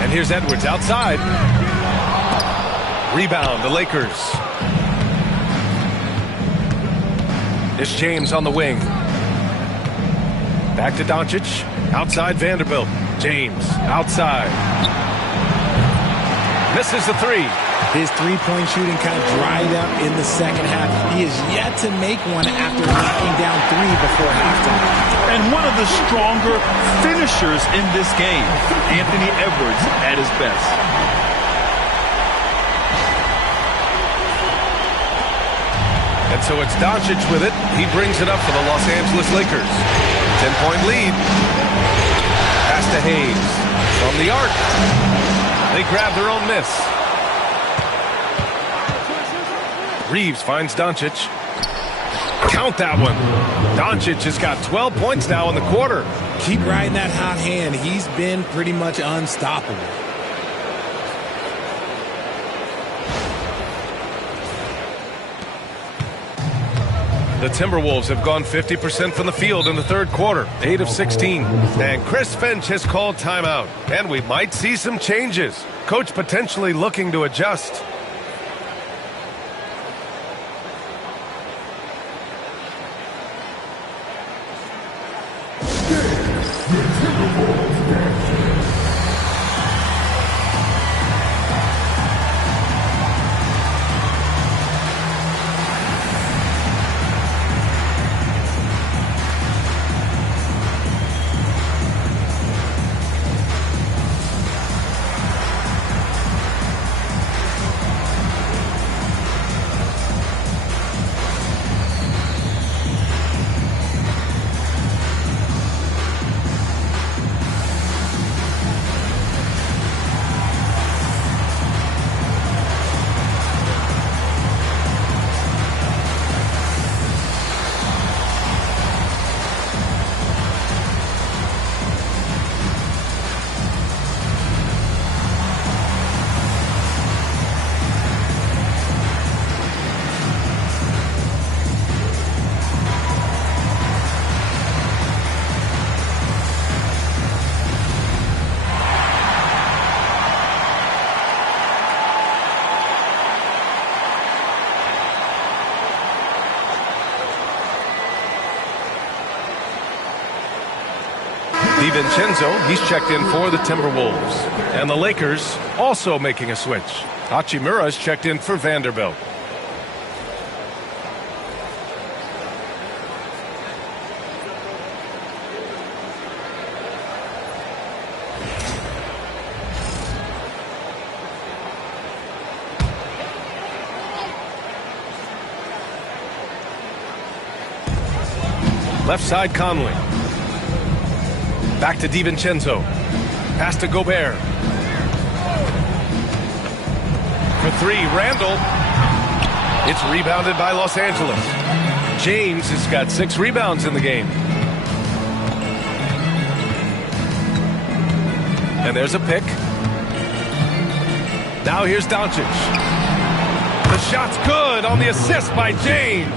And here's Edwards outside. Rebound, the Lakers. It's James on the wing. Back to Doncic. Outside Vanderbilt. James outside. Misses the 3. His three-point shooting kind of dried up in the second half. He is yet to make one after knocking down 3 before halftime. And one of the stronger finishers in this game, Anthony Edwards at his best. And so it's Doncic with it. He brings it up for the Los Angeles Lakers. 10-point lead. Pass to Hayes. From the arc. They grab their own miss. Reeves finds Doncic. Count that one. Doncic has got 12 points now in the quarter. Keep riding that hot hand. He's been pretty much unstoppable. The Timberwolves have gone 50% from the field in the third quarter, 8 of 16. And Chris Finch has called timeout. And we might see some changes. Coach potentially looking to adjust. DiVincenzo, he's checked in for the Timberwolves. And the Lakers also making a switch. Hachimura's checked in for Vanderbilt. Left side, Conley. Back to DiVincenzo. Pass to Gobert. For three, Randall. It's rebounded by Los Angeles. James has got 6 rebounds in the game. And there's a pick. Now here's Doncic. The shot's good on the assist by James.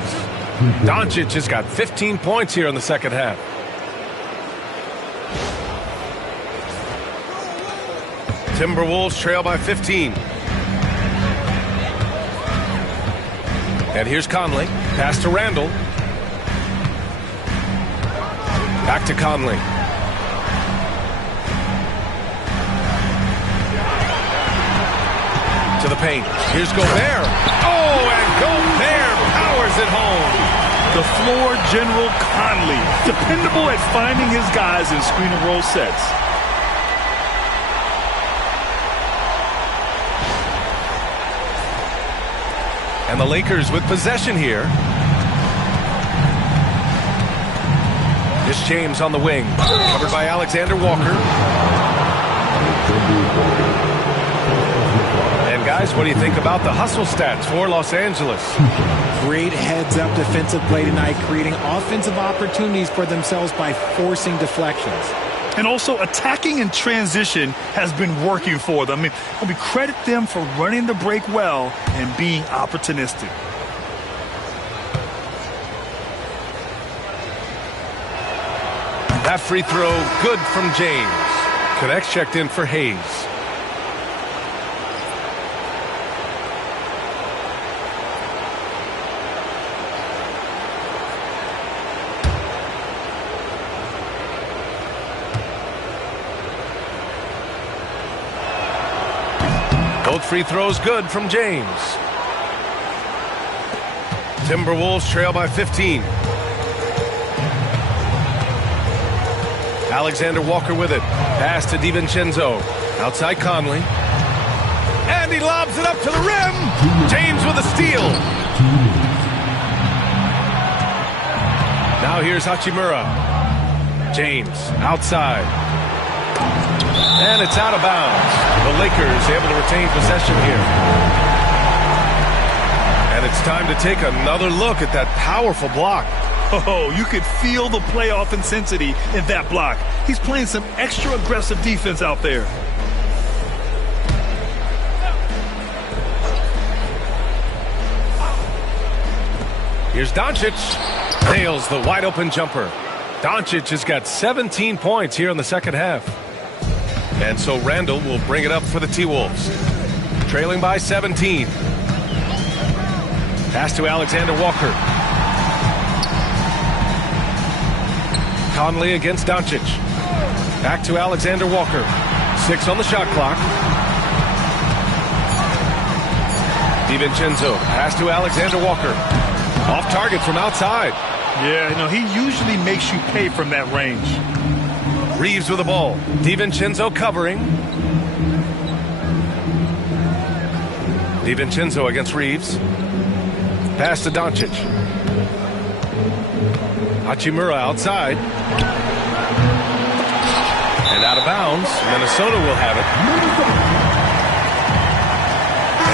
Doncic has got 15 points here in the second half. Timberwolves trail by 15. And here's Conley. Pass to Randall. Back to Conley. To the paint. Here's Gobert. Oh, and Gobert powers it home. The floor general Conley. Dependable at finding his guys in screen and roll sets. And the Lakers with possession here. Here's James on the wing. Covered by Alexander Walker. And guys, what do you think about the hustle stats for Los Angeles? Great heads-up defensive play tonight, creating offensive opportunities for themselves by forcing deflections. And also attacking in transition has been working for them. I mean, we credit them for running the break well and being opportunistic. That free throw good from James. Connects checked in for Hayes. Both free throws good from James. Timberwolves trail by 15. Alexander Walker with it. Pass to DiVincenzo. Outside Conley. And he lobs it up to the rim. James with a steal. Now here's Hachimura. James outside. And it's out of bounds. The Lakers able to retain possession here. And it's time to take another look at that powerful block. Oh, you could feel the playoff intensity in that block. He's playing some extra aggressive defense out there. Here's Doncic. Nails the wide open jumper. Doncic has got 17 points here in the second half. And so Randall will bring it up for the T-Wolves. Trailing by 17. Pass to Alexander Walker. Conley against Doncic. Back to Alexander Walker. 6 on the shot clock. DiVincenzo. Pass to Alexander Walker. Off target from outside. Yeah, no, he usually makes you pay from that range. Reeves with the ball. DiVincenzo covering. DiVincenzo against Reeves. Pass to Doncic. Hachimura outside. And out of bounds. Minnesota will have it.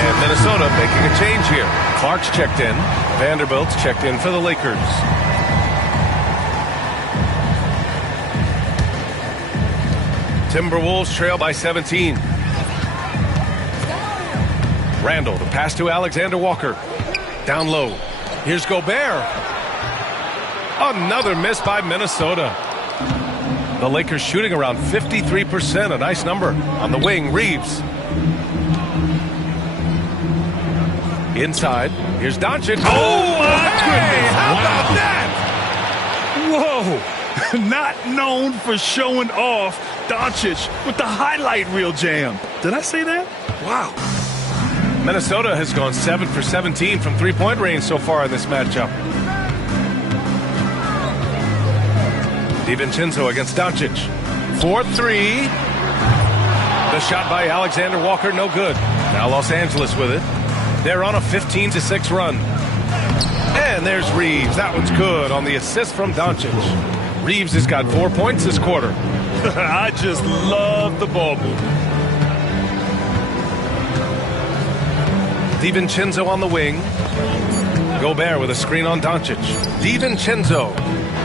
And Minnesota making a change here. Clark's checked in. Vanderbilt's checked in for the Lakers. Timberwolves trail by 17. Randall, the pass to Alexander Walker. Down low. Here's Gobert. Another miss by Minnesota. The Lakers shooting around 53%, a nice number. On the wing, Reeves. Inside, here's Doncic. Oh, my goodness. How about that? Whoa. Not known for showing off, Doncic with the highlight reel jam. Did I say that? Wow. Minnesota has gone 7 for 17 from three-point range so far in this matchup. DiVincenzo against Doncic. 4-3. The shot by Alexander Walker, no good. Now Los Angeles with it. They're on a 15-6 run. And there's Reeves. That one's good on the assist from Doncic. Reeves has got 4 points this quarter. I just love the ball movement. DiVincenzo on the wing. Gobert with a screen on Doncic. DiVincenzo.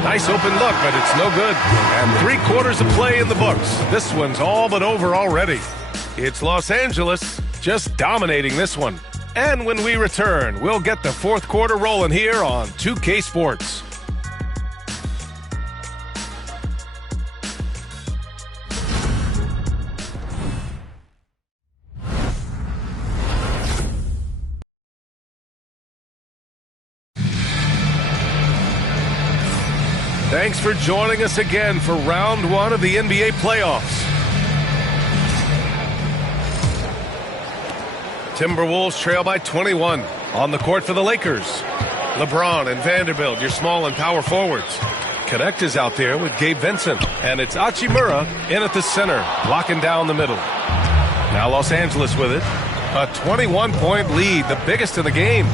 Nice open look, but it's no good. And 3 quarters of play in the books. This one's all but over already. It's Los Angeles just dominating this one. And when we return, we'll get the 4th quarter rolling here on 2K Sports. Thanks for joining us again for round 1 of the NBA playoffs. Timberwolves trail by 21 on the court for the Lakers. LeBron and Vanderbilt, your small and power forwards. Connect is out there with Gabe Vincent, and it's Hachimura in at the center, blocking down the middle. Now Los Angeles with it. A 21-point lead, the biggest in the game.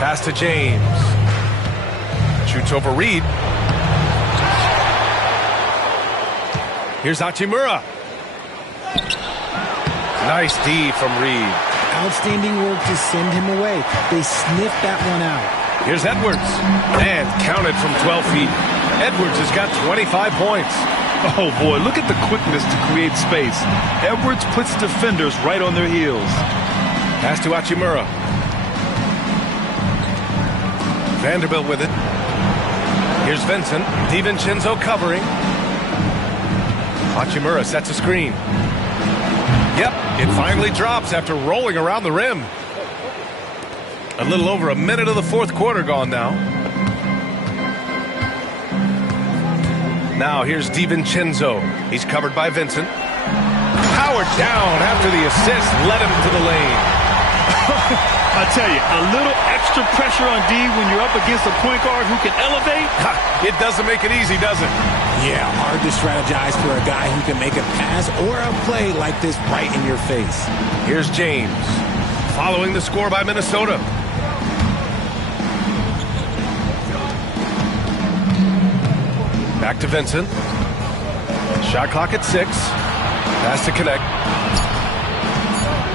Pass to James. Shoots over Reed. Here's Hachimura. Nice D from Reed. Outstanding work to send him away. They sniffed that one out. Here's Edwards. And counted from 12 feet. Edwards has got 25 points. Oh, boy, look at the quickness to create space. Edwards puts defenders right on their heels. Pass to Hachimura. Vanderbilt with it. Here's Vincent. DiVincenzo covering. Hachimura sets a screen. Yep, it finally drops after rolling around the rim. A little over a minute of the 4th quarter gone now. Now here's DiVincenzo. He's covered by Vincent. Powered down after the assist led him to the lane. I tell you, a little extra pressure on D when you're up against a point guard who can elevate. It doesn't make it easy, does it? Yeah, hard to strategize for a guy who can make a pass or a play like this right in your face. Here's James, following the score by Minnesota. Back to Vincent. Shot clock at 6. Pass to connect.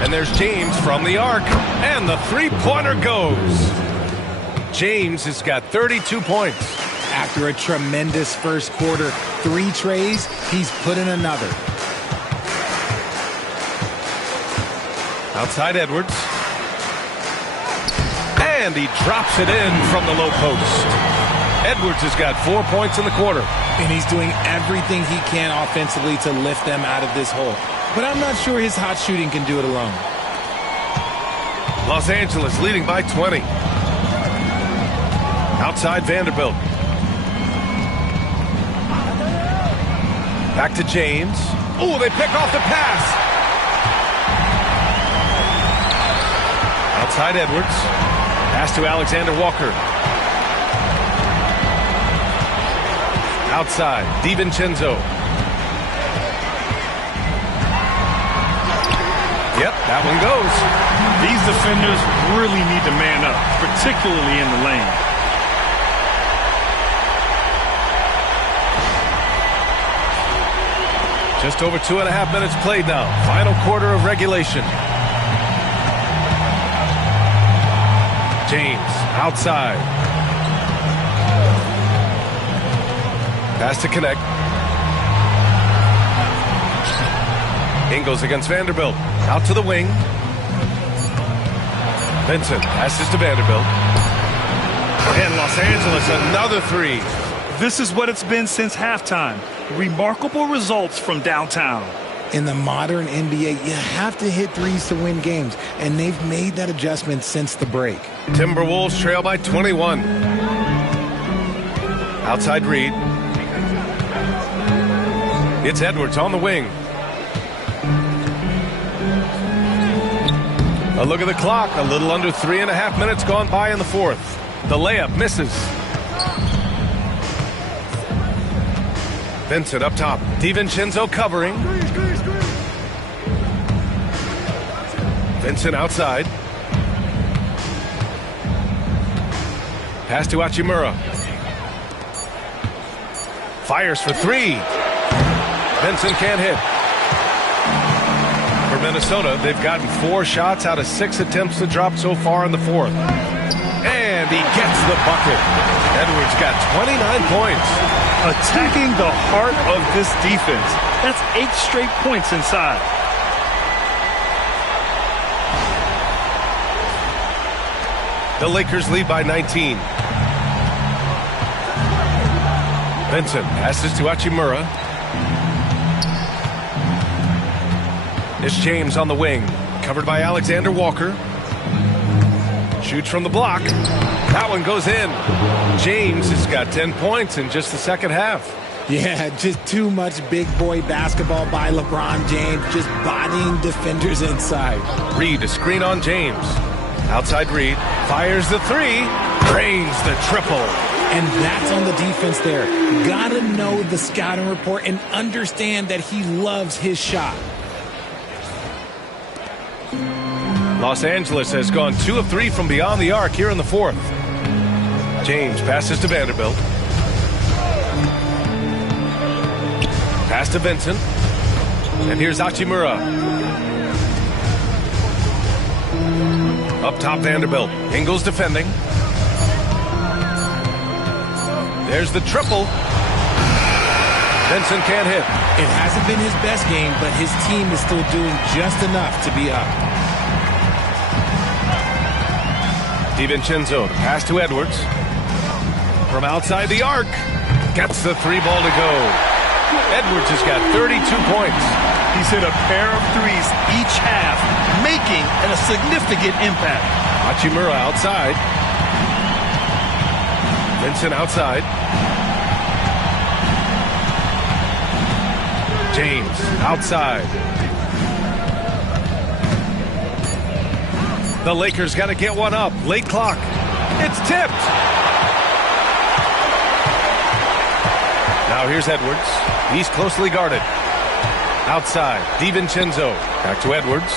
And there's James from the arc. And the three-pointer goes. James has got 32 points. After a tremendous first quarter, 3 trays, he's put in another. Outside Edwards. And he drops it in from the low post. Edwards has got 4 points in the quarter. And he's doing everything he can offensively to lift them out of this hole. But I'm not sure his hot shooting can do it alone. Los Angeles leading by 20. Outside Vanderbilt. Back to James. Oh, they pick off the pass. Outside Edwards. Pass to Alexander Walker. Outside, DiVincenzo. Yep, that one goes. These defenders really need to man up, particularly in the lane. Just over 2.5 minutes played now. Final quarter of regulation. James, outside. Pass to connect. Ingles against Vanderbilt. Out to the wing. Vincent passes to Vanderbilt. And Los Angeles, another 3. This is what it's been since halftime. Remarkable results from downtown. In the modern NBA, you have to hit threes to win games, and they've made that adjustment since the break. Timberwolves trail by 21. Outside Reed. It's Edwards on the wing. A look at the clock. A little under 3.5 minutes gone by in the 4th. The layup misses. Vincent up top. DiVincenzo covering. Vincent outside. Pass to Hachimura. Fires for three. Vincent can't hit. For Minnesota, they've gotten 4 shots out of 6 attempts to drop so far in the fourth. And he gets the bucket. Edwards got 29 points. Attacking the heart of this defense. That's 8 straight points inside. The Lakers lead by 19. Vincent passes to Hachimura. It's James on the wing, covered by Alexander Walker. Shoots from the block. That one goes in. James has got 10 points in just the second half. Yeah, just too much big boy basketball by LeBron James, just bodying defenders inside. Reed, a screen on James. Outside Reed, fires the three, drains the triple. And that's on the defense there. Gotta know the scouting report and understand that he loves his shot. Los Angeles has gone 2 of 3 from beyond the arc here in the fourth. James passes to Vanderbilt. Pass to Vincent. And here's Hachimura. Up top, Vanderbilt. Ingles defending. There's the triple. Vincent can't hit. It hasn't been his best game, but his team is still doing just enough to be up. DiVincenzo, pass to Edwards. From outside the arc. Gets the 3-ball to go. Edwards has got 32 points. He's hit a pair of threes each half, making a significant impact. Hachimura outside. Vincent outside. James outside. The Lakers got to get one up. Late clock. It's tipped. Now here's Edwards. He's closely guarded. Outside, DiVincenzo. Back to Edwards.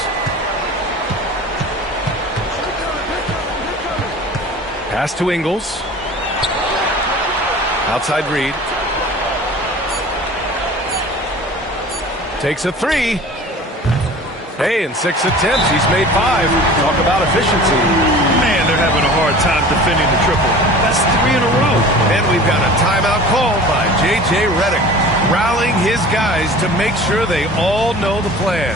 Pass to Ingles. Outside Reed. Takes a three. Hey, in 6 attempts, he's made 5. Talk about efficiency. Man, they're having a hard time defending the triple. That's 3 in a row. And we've got a timeout called by J.J. Redick, rallying his guys to make sure they all know the plan.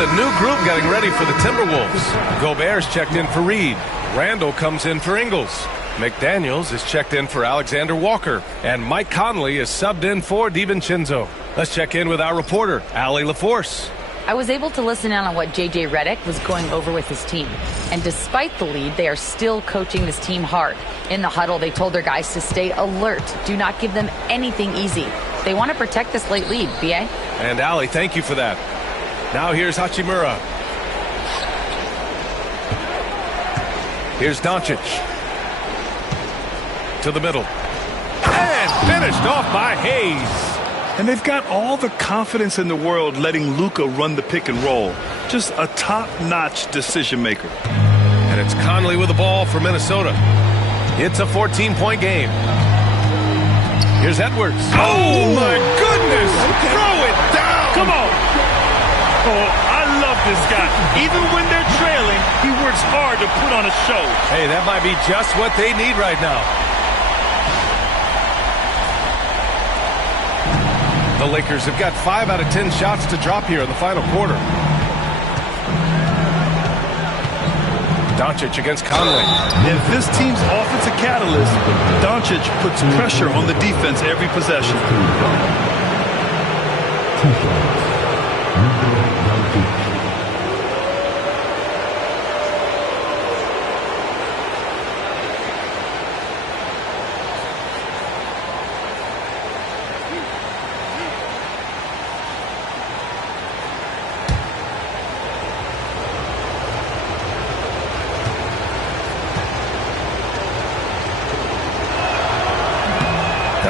A new group getting ready for the Timberwolves. Gobert's checked in for Reed. Randall comes in for Ingles. McDaniels is checked in for Alexander Walker. And Mike Conley is subbed in for DiVincenzo. Let's check in with our reporter, Allie LaForce. I was able to listen in on what J.J. Redick was going over with his team. And despite the lead, they are still coaching this team hard. In the huddle, they told their guys to stay alert. Do not give them anything easy. They want to protect this late lead, B.A. And Allie, thank you for that. Now here's Hachimura. Here's Doncic. To the middle. And finished off by Hayes. And they've got all the confidence in the world letting Luka run the pick and roll. Just a top-notch decision maker. And And it's Conley with the ball for Minnesota. It's a 14-point game. Here's Edwards. Oh, my goodness! Okay. Throw it down! Come on. Oh, I love this guy. Even when they're trailing, he works hard to put on a show. Hey, that might be just what they need right now. The Lakers have got 5 out of 10 shots to drop here in the final quarter. Doncic against Conley. If this team's offensive catalyst, Doncic puts pressure on the defense every possession.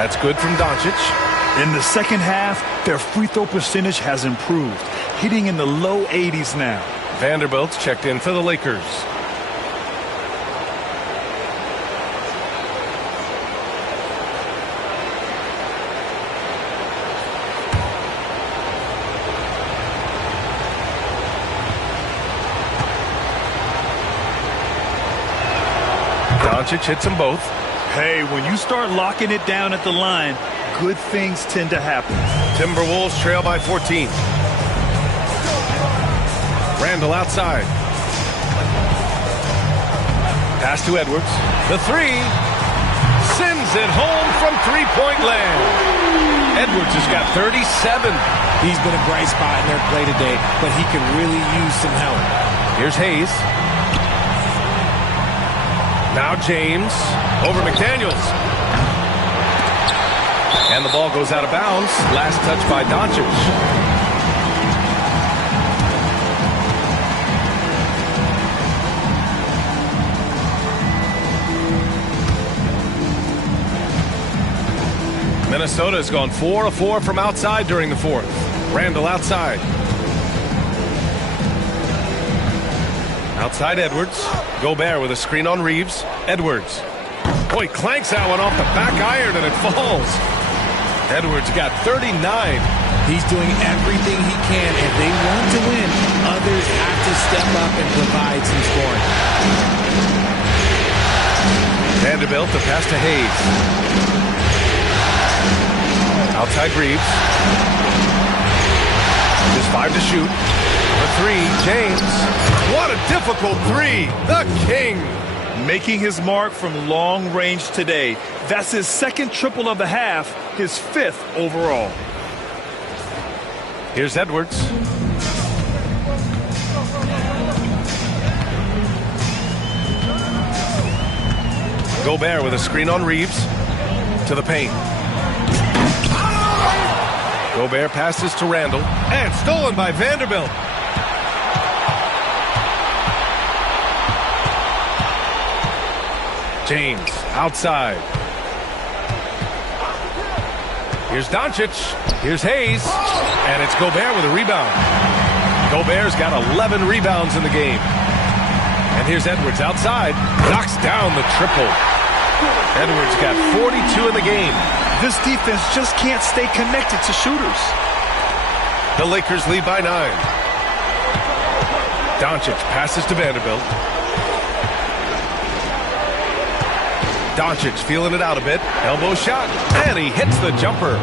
That's good from Doncic. In the second half, their free throw percentage has improved, hitting in the low 80s now. Vanderbilt's checked in for the Lakers. Doncic hits them both. Hey, when you start locking it down at the line, good things tend to happen. Timberwolves trail by 14. Randall outside. Pass to Edwards. The three. Sends it home from three-point land. Edwards has got 37. He's been a bright spot in their play today, but he could really use some help. Here's Hayes. Now James over McDaniels. And the ball goes out of bounds. Last touch by Doncic. Minnesota has gone 4 of 4 from outside during the fourth. Randall outside. Outside Edwards. Gobert with a screen on Reeves. Edwards. Boy, clanks that one off the back iron and it falls. Edwards got 39. He's doing everything he can. If they want to win, others have to step up and provide some scoring. Vanderbilt, the pass to Hayes. Outside Reeves. Just 5 to shoot. The three, James. What a difficult three. The King. Making his mark from long range today. That's his second triple of the half, his 5th overall. Here's Edwards. Gobert with a screen on Reeves. To the paint. Gobert passes to Randall. And stolen by Vanderbilt. James outside. Here's Doncic. Here's Hayes. And it's Gobert with a rebound. Gobert's got 11 rebounds in the game. And here's Edwards outside. Knocks down the triple. Edwards got 42 in the game. This defense just can't stay connected to shooters. The Lakers lead by 9. Doncic passes to Vanderbilt. Doncic feeling it out a bit. Elbow shot. And he hits the jumper.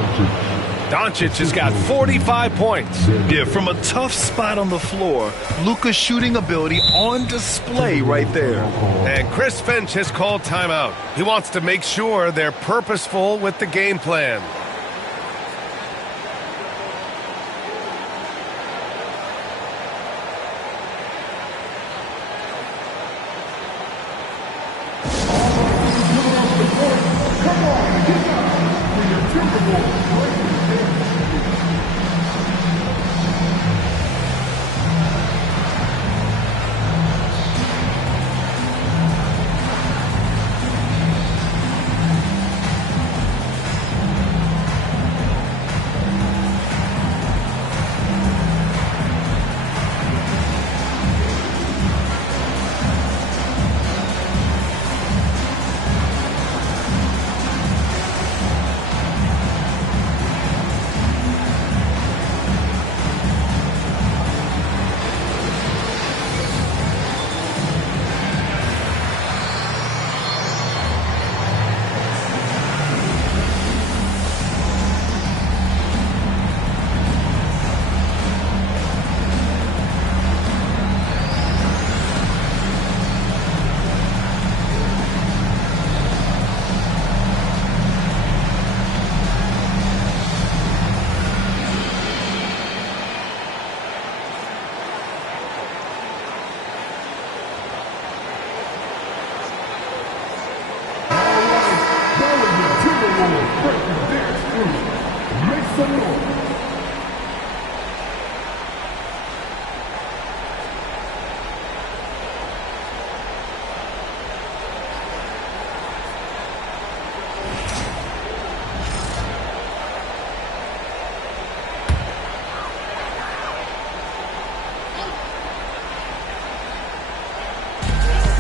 Doncic has got 45 points. Yeah, from a tough spot on the floor, Luka's shooting ability on display right there. And Chris Finch has called timeout. He wants to make sure they're purposeful with the game plan.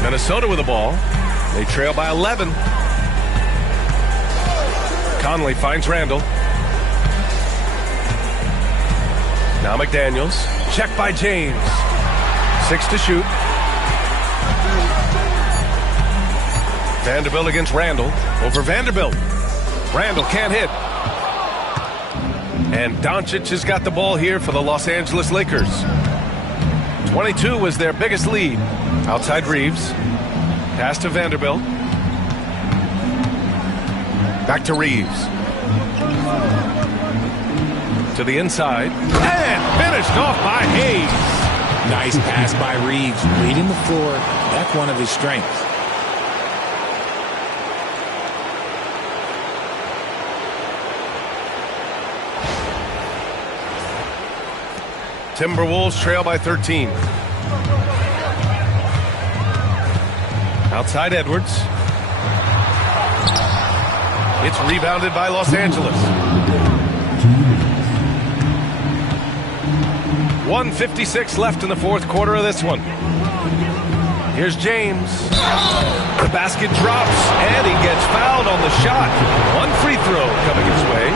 Minnesota with the ball. They trail by 11. Conley finds Randall. Now McDaniels. Check by James. 6 to shoot. Vanderbilt against Randall. Over Vanderbilt. Randall can't hit. And Doncic has got the ball here for the Los Angeles Lakers. 22 was their biggest lead. Outside Reeves. Pass to Vanderbilt. Back to Reeves. To the inside. And finished off by Hayes. Nice pass by Reeves. Reading the floor. That's one of his strengths. Timberwolves trail by 13. Outside Edwards. It's rebounded by Los Angeles. 1:56 left in the fourth quarter of this one. Here's James. The basket drops, and he gets fouled on the shot. One free throw coming his way.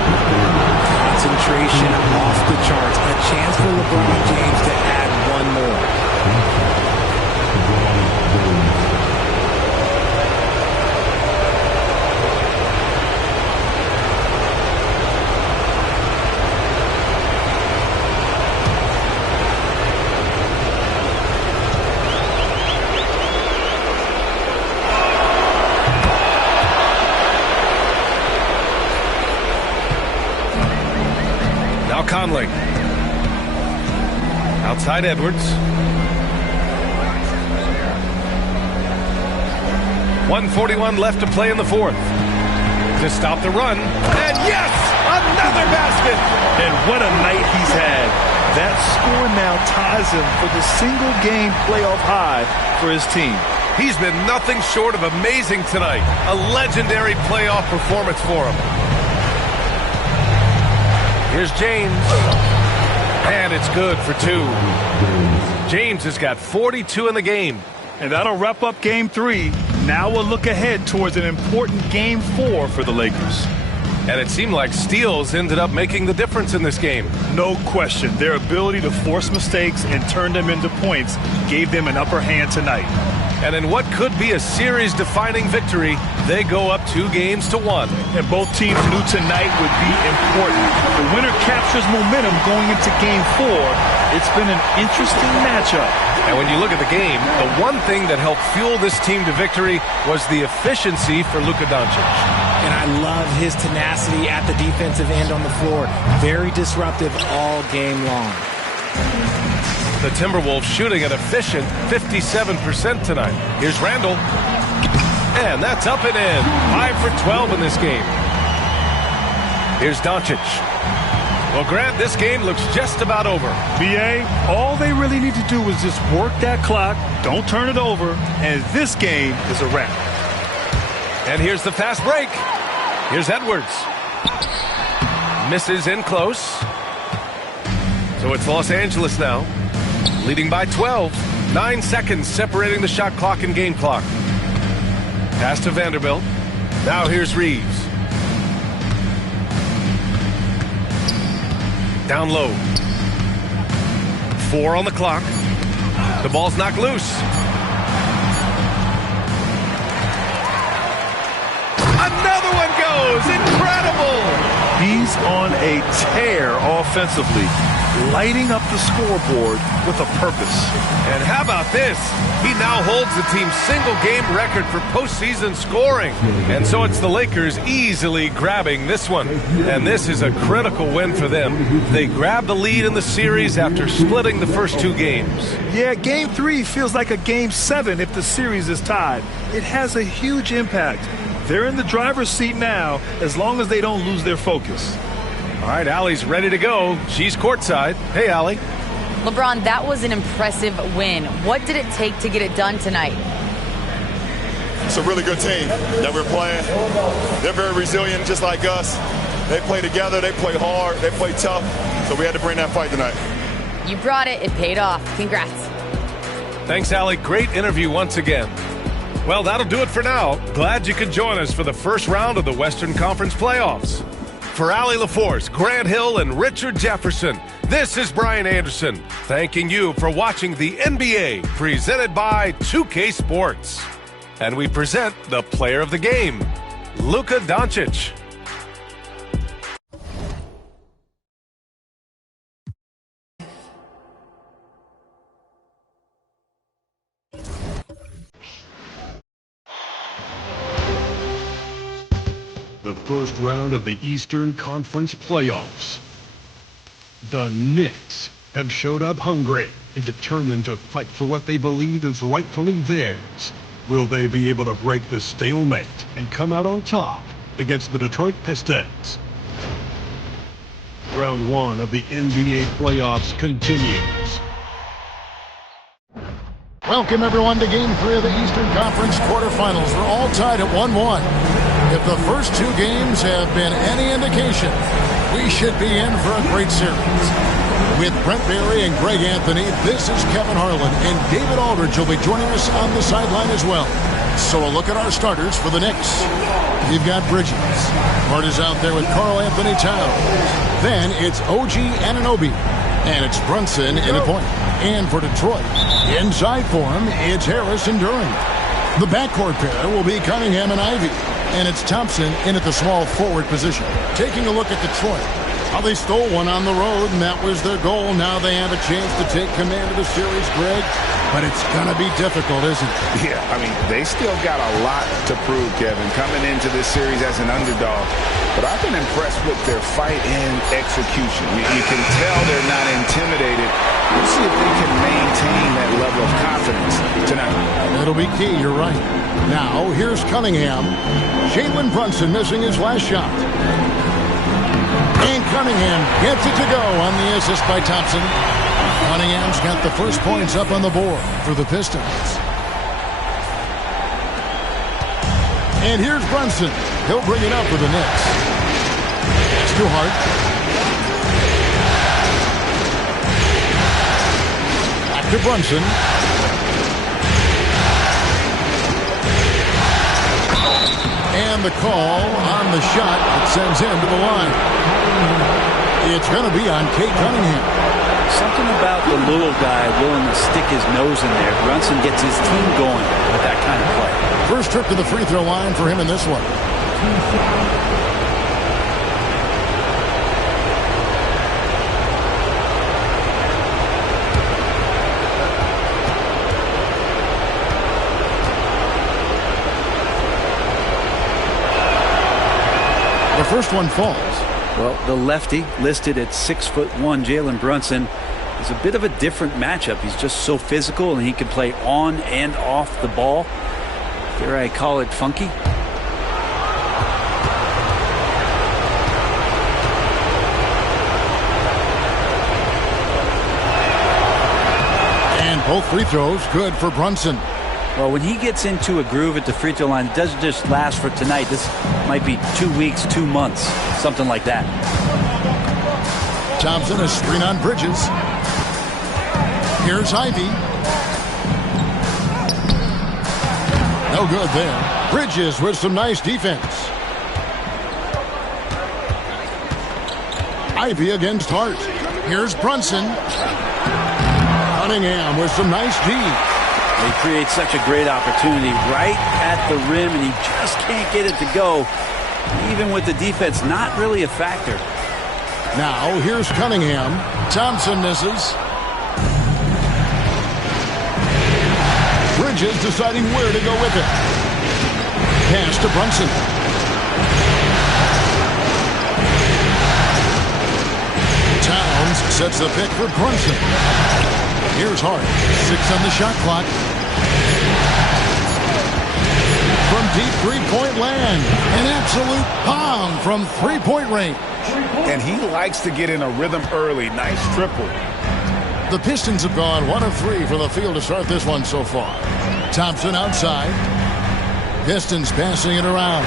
Concentration off the charts. A chance for LeBron James to add one more. Conley. Outside Edwards. 1:41 left to play in the fourth. To stop the run. And yes! Another basket! And what a night he's had. That score now ties him for the single game playoff high for his team. He's been nothing short of amazing tonight. A legendary playoff performance for him. Here's James. And it's good for 2. James has got 42 in the game. And that'll wrap up game 3. Now we'll look ahead towards an important game 4 for the Lakers. And it seemed like steals ended up making the difference in this game. No question. Their ability to force mistakes and turn them into points gave them an upper hand tonight. And in what could be a series-defining victory, they go up 2-1. And both teams knew tonight would be important. The winner captures momentum going into game 4. It's been an interesting matchup. And when you look at the game, the one thing that helped fuel this team to victory was the efficiency for Luka Doncic. And I love his tenacity at the defensive end on the floor. Very disruptive all game long. The Timberwolves shooting an efficient 57% tonight. Here's Randall. And that's up and in. 5 for 12 in this game. Here's Doncic. Well, Grant, this game looks just about over. BA, all they really need to do is just work that clock, don't turn it over, and this game is a wrap. And here's the fast break. Here's Edwards. Misses in close. So it's Los Angeles now, leading by 12. 9 seconds separating the shot clock and game clock. Pass to Vanderbilt. Now here's Reeves. Down low. 4 on the clock. The ball's knocked loose. Another one goes. Incredible. He's on a tear offensively, lighting up the scoreboard with a purpose. And how about this? He now holds the team's single-game record for postseason scoring. And so it's the Lakers easily grabbing this one. And this is a critical win for them. They grab the lead in the series after splitting the first 2 games. Yeah, game 3 feels like a game 7 if the series is tied. It has a huge impact. They're in the driver's seat now as long as they don't lose their focus. All right, Allie's ready to go. She's courtside. Hey, Allie. LeBron, that was an impressive win. What did it take to get it done tonight? It's a really good team that we're playing. They're very resilient, just like us. They play together. They play hard. They play tough. So we had to bring that fight tonight. You brought it. It paid off. Congrats. Thanks, Allie. Great interview once again. Well, that'll do it for now. Glad you could join us for the first round of the Western Conference Playoffs. For Allie LaForce, Grant Hill, and Richard Jefferson, this is Brian Anderson, thanking you for watching the NBA presented by 2K Sports. And we present the player of the game, Luka Doncic. The first round of the Eastern Conference Playoffs. The Knicks have showed up hungry and determined to fight for what they believe is rightfully theirs. Will they be able to break the stalemate and come out on top against the Detroit Pistons? Round 1 of the NBA playoffs continues. Welcome everyone to Game 3 of the Eastern Conference quarterfinals. We're all tied at 1-1. If the first two games have been any indication, we should be in for a great series. With Brent Barry and Greg Anthony, this is Kevin Harlan, and David Aldridge will be joining us on the sideline as well. So a look at our starters for the Knicks. You've got Bridges. Hart is out there with Karl Anthony Towns. Then it's OG Anunoby. And it's Brunson in the point. And for Detroit, inside for him, it's Harris and Durant. The backcourt pair will be Cunningham and Ivy. And it's Thompson in at the small forward position. Taking a look at Detroit. Well, they stole one on the road, and that was their goal. Now they have a chance to take command of the series, Greg. But it's going to be difficult, isn't it? Yeah, I mean, they still got a lot to prove, Kevin, coming into this series as an underdog. But I've been impressed with their fight and execution. You can tell they're not intimidated. We'll see if they can maintain that level of confidence tonight. That'll be key, you're right. Now, here's Cunningham. Jalen Brunson missing his last shot. And Cunningham gets it to go on the assist by Thompson. Cunningham's got the first points up on the board for the Pistons. And here's Brunson. He'll bring it up for the Knicks. It's too hard. Back to Brunson. And the call on the shot that sends him to the line. It's going to be on Kate Cunningham. Something about the little guy willing to stick his nose in there. Brunson gets his team going with that kind of play. First trip to the free throw line for him in this one. The first one falls. Well, the lefty listed at 6'1", Jalen Brunson, is a bit of a different matchup. He's just so physical, and he can play on and off the ball. Dare I call it funky? And both free throws good for Brunson. Well, when he gets into a groove at the free throw line, it doesn't just last for tonight. This might be 2 weeks, 2 months, something like that. Thompson, a screen on Bridges. Here's Ivy. No good there. Bridges with some nice defense. Ivy against Hart. Here's Brunson. Cunningham with some nice D. He creates such a great opportunity right at the rim, and he just can't get it to go. Even with the defense not really a factor. Now, here's Cunningham. Thompson misses. Bridges deciding where to go with it. Pass to Brunson. Towns sets the pick for Brunson. Here's Hart. 6 on the shot clock. From deep three-point land. An absolute bomb from three-point range. And he likes to get in a rhythm early. Nice triple. The Pistons have gone 1 of 3 from the field to start this one so far. Thompson outside. Pistons passing it around.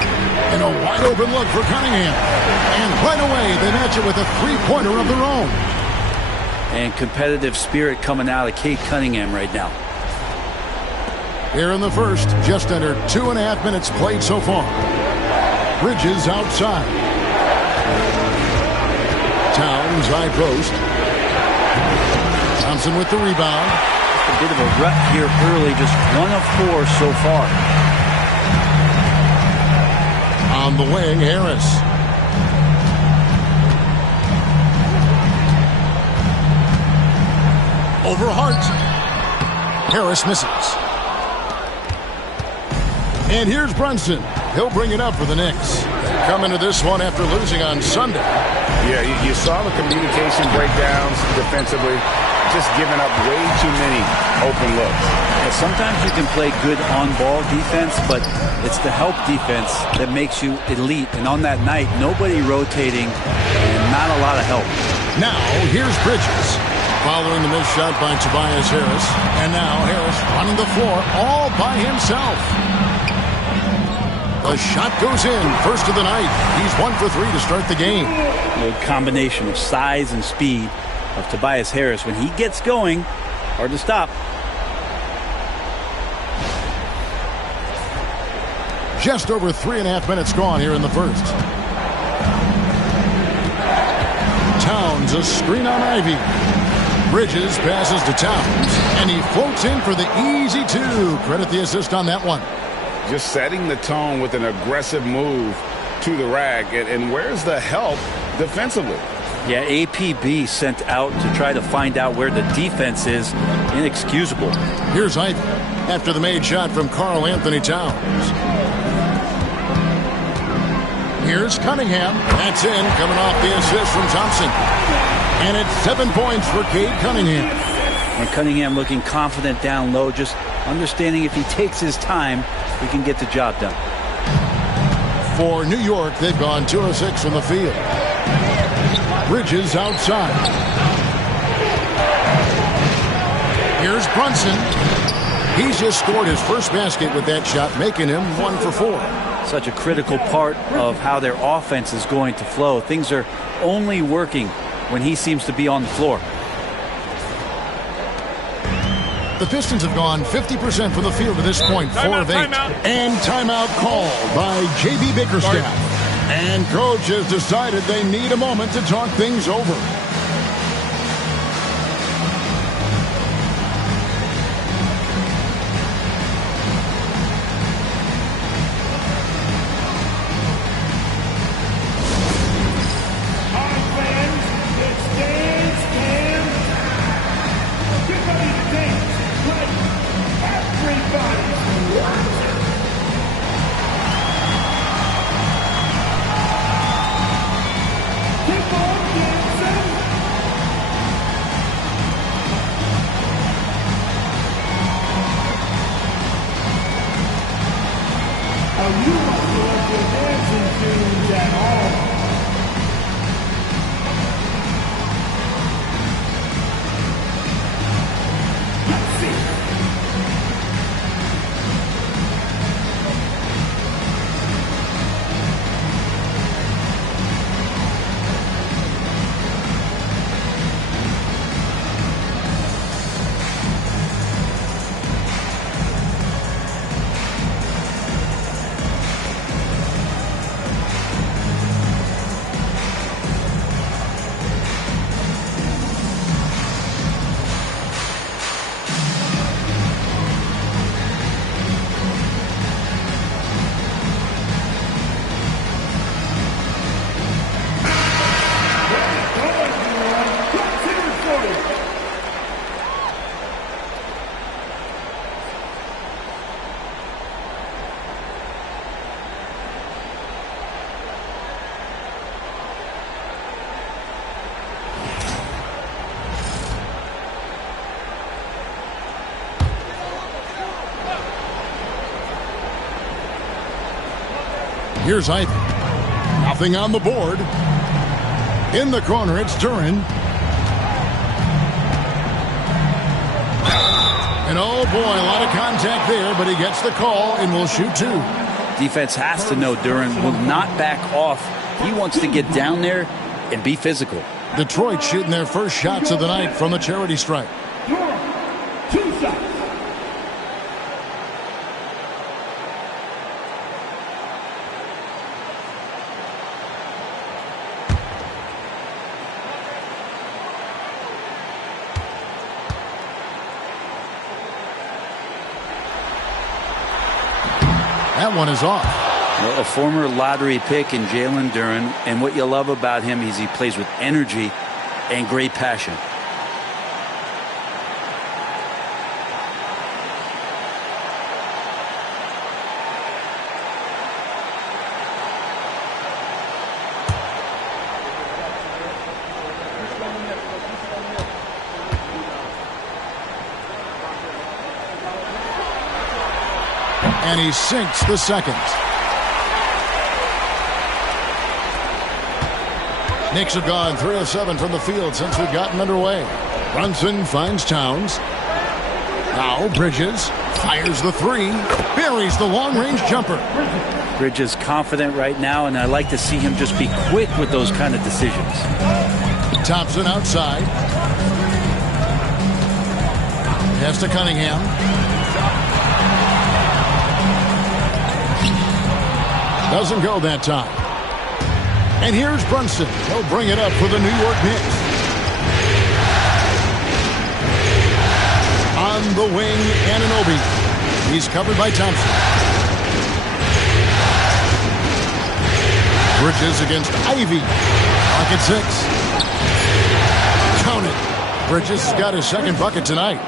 And a wide-open look for Cunningham. And right away, they match it with a three-pointer of their own. And competitive spirit coming out of Kate Cunningham right now. Here in the first, just under 2.5 minutes played so far. Bridges outside. Towns high post. Thompson with the rebound. A bit of a rut here early, just 1 of 4 so far. On the wing, Harris. Over Hart. Harris misses. And here's Brunson. He'll bring it up for the Knicks. They come into this one after losing on Sunday. Yeah, you saw the communication breakdowns defensively. Just giving up way too many open looks. Yeah, sometimes you can play good on-ball defense, but it's the help defense that makes you elite. And on that night, nobody rotating and not a lot of help. Now, here's Bridges. Following the missed shot by Tobias Harris. And now Harris running the floor all by himself. The shot goes in. First of the night. He's 1 for 3 to start the game. The combination of size and speed of Tobias Harris. When he gets going, hard to stop. Just over 3.5 minutes gone here in the first. Towns, a screen on Ivy. Bridges passes to Towns, and he floats in for the easy 2. Credit the assist on that one. Just setting the tone with an aggressive move to the rack. And where's the help defensively? Yeah, APB sent out to try to find out where the defense is. Inexcusable. Here's Ivy after the made shot from Karl Anthony Towns. Here's Cunningham. That's in, coming off the assist from Thompson. And it's 7 points for Cade Cunningham. And Cunningham looking confident down low, just understanding if he takes his time, he can get the job done. For New York, they've gone 2 of 6 from the field. Bridges outside. Here's Brunson. He's just scored his first basket with that shot, making him 1 for 4. Such a critical part of how their offense is going to flow. Things are only working when he seems to be on the floor. The Pistons have gone 50% from the field to this point, 4 of 8. And timeout called by J.B. Bickerstaff. And coach has decided they need a moment to talk things over. Here's Ivy. Nothing on the board. In the corner, it's Duran. And oh boy, a lot of contact there, but he gets the call and will shoot 2. Defense has to know Duran will not back off. He wants to get down there and be physical. Detroit shooting their first shots of the night from the charity stripe. That one is off. Well, a former lottery pick in Jalen Duren, and what you love about him is he plays with energy and great passion. And he sinks the second. Knicks have gone 3 of 7 from the field since we've gotten underway. Brunson finds Towns. Now Bridges fires the three. Buries the long-range jumper. Bridges confident right now, and I like to see him just be quick with those kind of decisions. Thompson outside. Pass to Cunningham. Doesn't go that time. And here's Brunson. He'll bring it up for the New York Knicks. On the wing, Anunoby. He's covered by Thompson. Bridges against Ivy. Clock at 6. Count it. Bridges has got his second bucket tonight.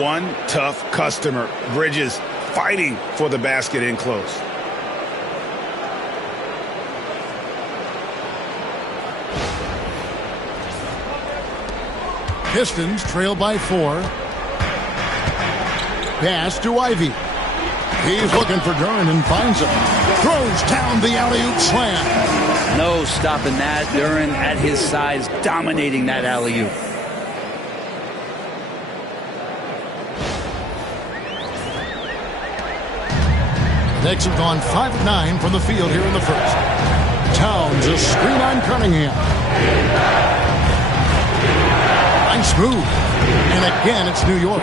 One tough customer. Bridges fighting for the basket in close. Pistons trail by 4. Pass to Ivy. He's looking for Duren and finds him. Throws down the alley-oop slam. No stopping that. Duren at his size, dominating that alley-oop. Knicks have gone 5 of 9 from the field here in the first. Towns a screen on Cunningham. Nice move. And again, it's New York.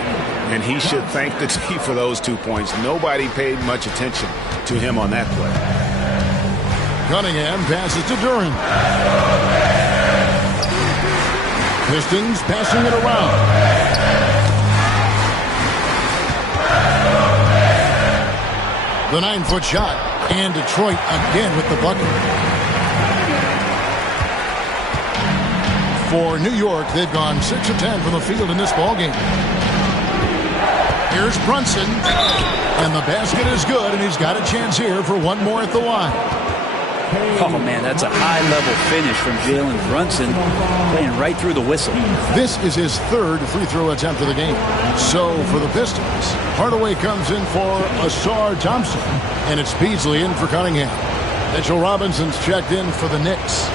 And he should thank the team for those 2 points. Nobody paid much attention to him on that play. Cunningham passes to Duren. Pistons passing it around. The 9-foot shot. And Detroit again with the bucket. For New York, they've gone 6 of 10 from the field in this ballgame. Here's Brunson. And the basket is good, and he's got a chance here for one more at the line. Oh, man, that's a high-level finish from Jalen Brunson, playing right through the whistle. This is his third free throw attempt of the game. So for the Pistons, Hardaway comes in for Asar Thompson, and it's Beasley in for Cunningham. Mitchell Robinson's checked in for the Knicks.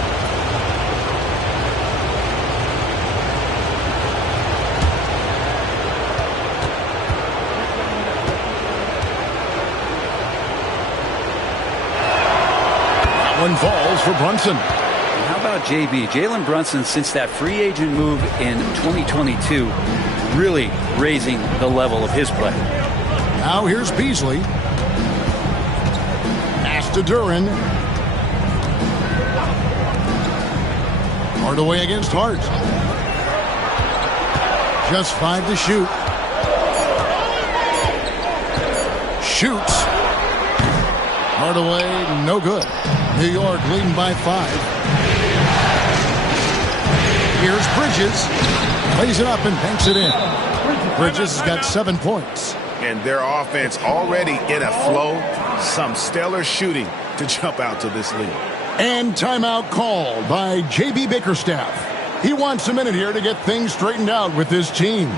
One falls for Brunson. How about JB? Jalen Brunson, since that free agent move in 2022, really raising the level of his play. Now here's Beasley. Pass to Duren. Hardaway against Hart. Just 5 to shoot. Shoots. Hardaway, no good. New York leading by 5. Here's Bridges. Lays it up and banks it in. Bridges has got 7 points. And their offense already in a flow. Some stellar shooting to jump out to this lead. And timeout called by J.B. Bickerstaff. He wants a minute here to get things straightened out with his team.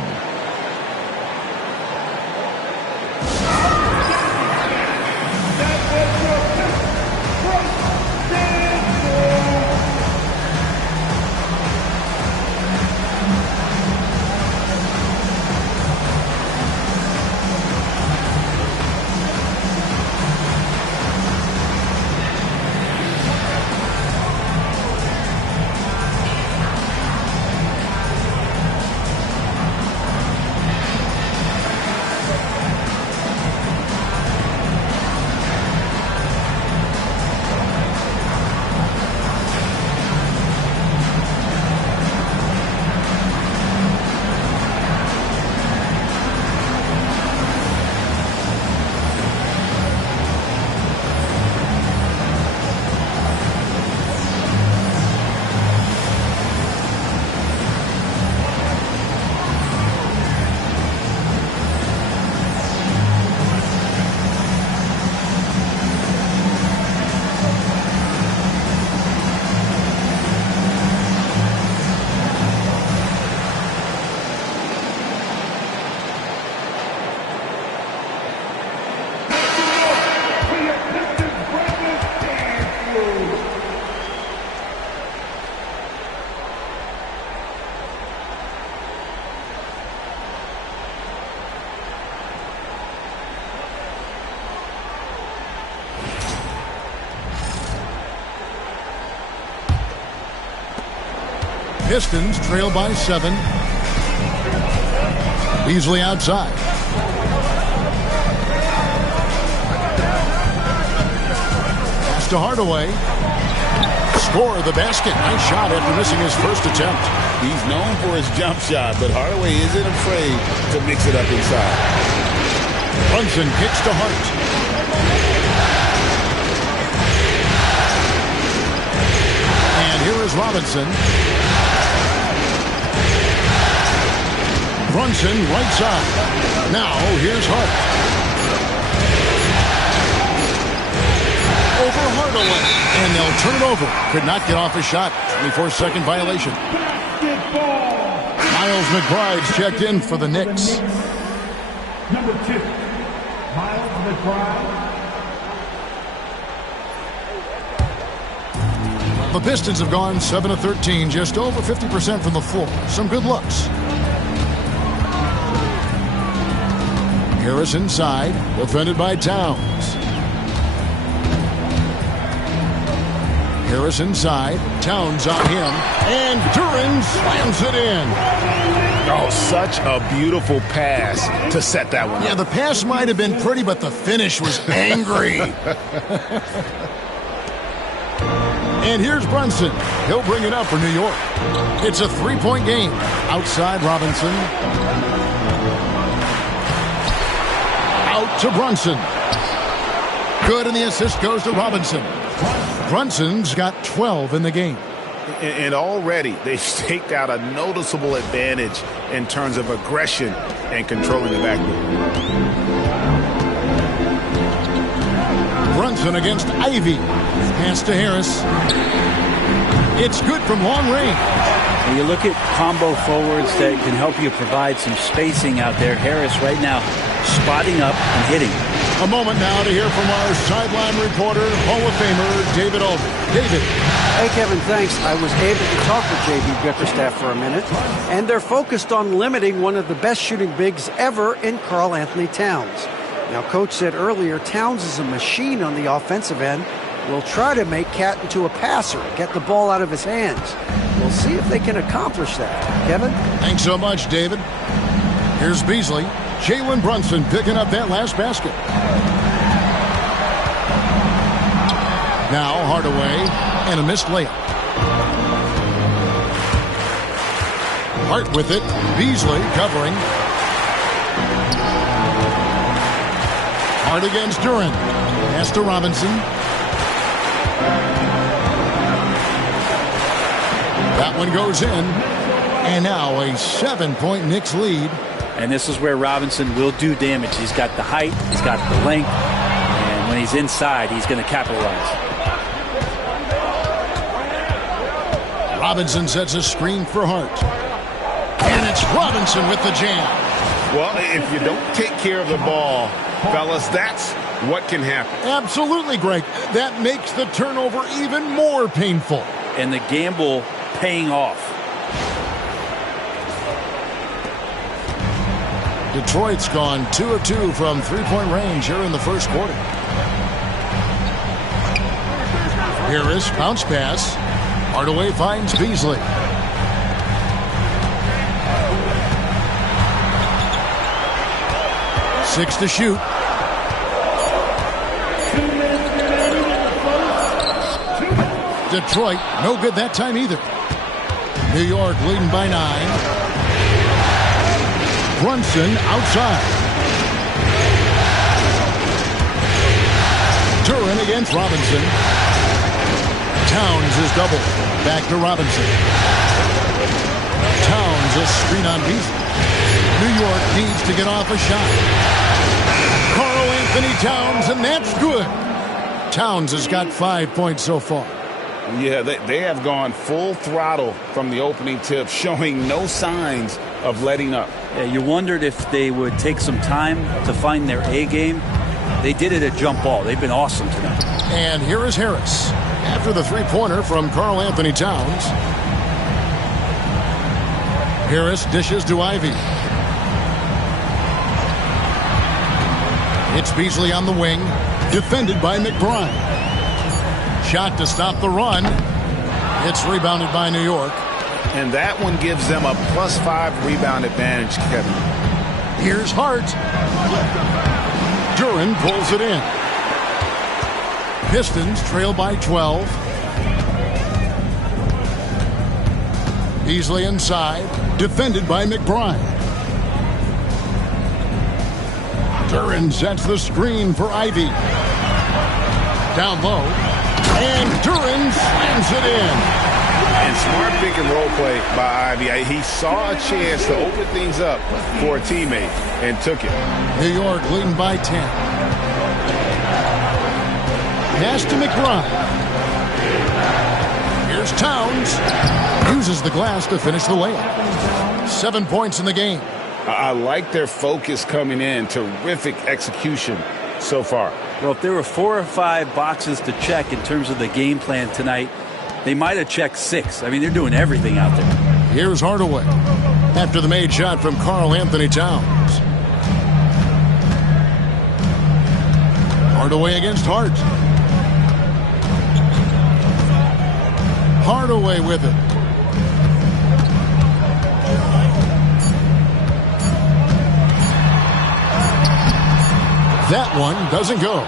Pistons trail by 7. Beasley outside. Pass to Hardaway. Score the basket. Nice shot after missing his first attempt. He's known for his jump shot, but Hardaway isn't afraid to mix it up inside. Brunson kicks to Hart. And here is Robinson. Brunson right side. Now here's Hart. Over Hardaway. And they'll turn it over. Could not get off a shot. 24-second violation. Miles McBride's checked in for the Knicks. Number 2, Miles McBride. The Pistons have gone 7 of 13, just over 50% from the floor. Some good looks. Harris inside, defended by Towns. Harris inside, Towns on him, and Duran slams it in. Oh, such a beautiful pass to set that one up. Yeah, the pass might have been pretty, but the finish was angry. And here's Brunson. He'll bring it up for New York. It's a 3-point game. Outside Robinson. Out to Brunson. Good, and the assist goes to Robinson. Brunson's got 12 in the game. And already they've staked out a noticeable advantage in terms of aggression and controlling the backcourt. Brunson against Ivy. Pass to Harris. It's good from long range. When you look at combo forwards that can help you provide some spacing out there, Harris right now spotting up and hitting. A moment now to hear from our sideline reporter, Hall of Famer David Aldridge. David. Hey, Kevin, thanks. I was able to talk with J.B. Bickerstaff for a minute, and they're focused on limiting one of the best shooting bigs ever in Karl Anthony Towns. Now, Coach said earlier, Towns is a machine on the offensive end. We'll try to make Cat into a passer, get the ball out of his hands. We'll see if they can accomplish that. Kevin? Thanks so much, David. Here's Beasley. Jalen Brunson picking up that last basket. Now Hardaway and a missed layup. Hart with it. Beasley covering. Hart against Duran. Pass to Robinson. That one goes in. And now a 7-point Knicks lead. And this is where Robinson will do damage. He's got the height, he's got the length, and when he's inside, he's going to capitalize. Robinson sets a screen for Hart. And it's Robinson with the jam. Well, if you don't take care of the ball, fellas, that's what can happen. Absolutely, Greg. That makes the turnover even more painful. And the gamble paying off. Detroit's gone 2 of 2 from three-point range here in the first quarter. Harris, bounce pass. Hardaway finds Beasley. Six to shoot. Detroit, no good that time either. New York leading by 9. Brunson outside. Duran against Robinson. Towns is doubled. Back to Robinson. Towns a screen on Beasley. New York needs to get off a shot. Karl Anthony Towns, and that's good. Towns has got 5 points so far. Yeah, they have gone full throttle from the opening tip, showing no signs of letting up. Yeah, you wondered if they would take some time to find their A game. They did it at jump ball. They've been awesome tonight. And here is Harris after the three-pointer from Karl Anthony Towns. Harris dishes to Ivy. It's Beasley on the wing, defended by McBride. Shot to stop the run. It's rebounded by New York. And that one gives them a +5 rebound advantage, Kevin. Here's Hart. Duren pulls it in. Pistons trail by 12. Beasley inside, defended by McBride. Duren sets the screen for Ivy. Down low, and Duren slams it in. And smart pick and roll play by Ivy. He saw a chance to open things up for a teammate and took it. New York leading by 10. Pass to McBride. Here's Towns. Uses the glass to finish the layup. 7 points in the game. I like their focus coming in. Terrific execution so far. Well, if there were 4 or 5 boxes to check in terms of the game plan tonight, they might have checked 6. I mean, they're doing everything out there. Here's Hardaway after the made shot from Karl Anthony Towns. Hardaway against Hart. Hardaway with it. That one doesn't go.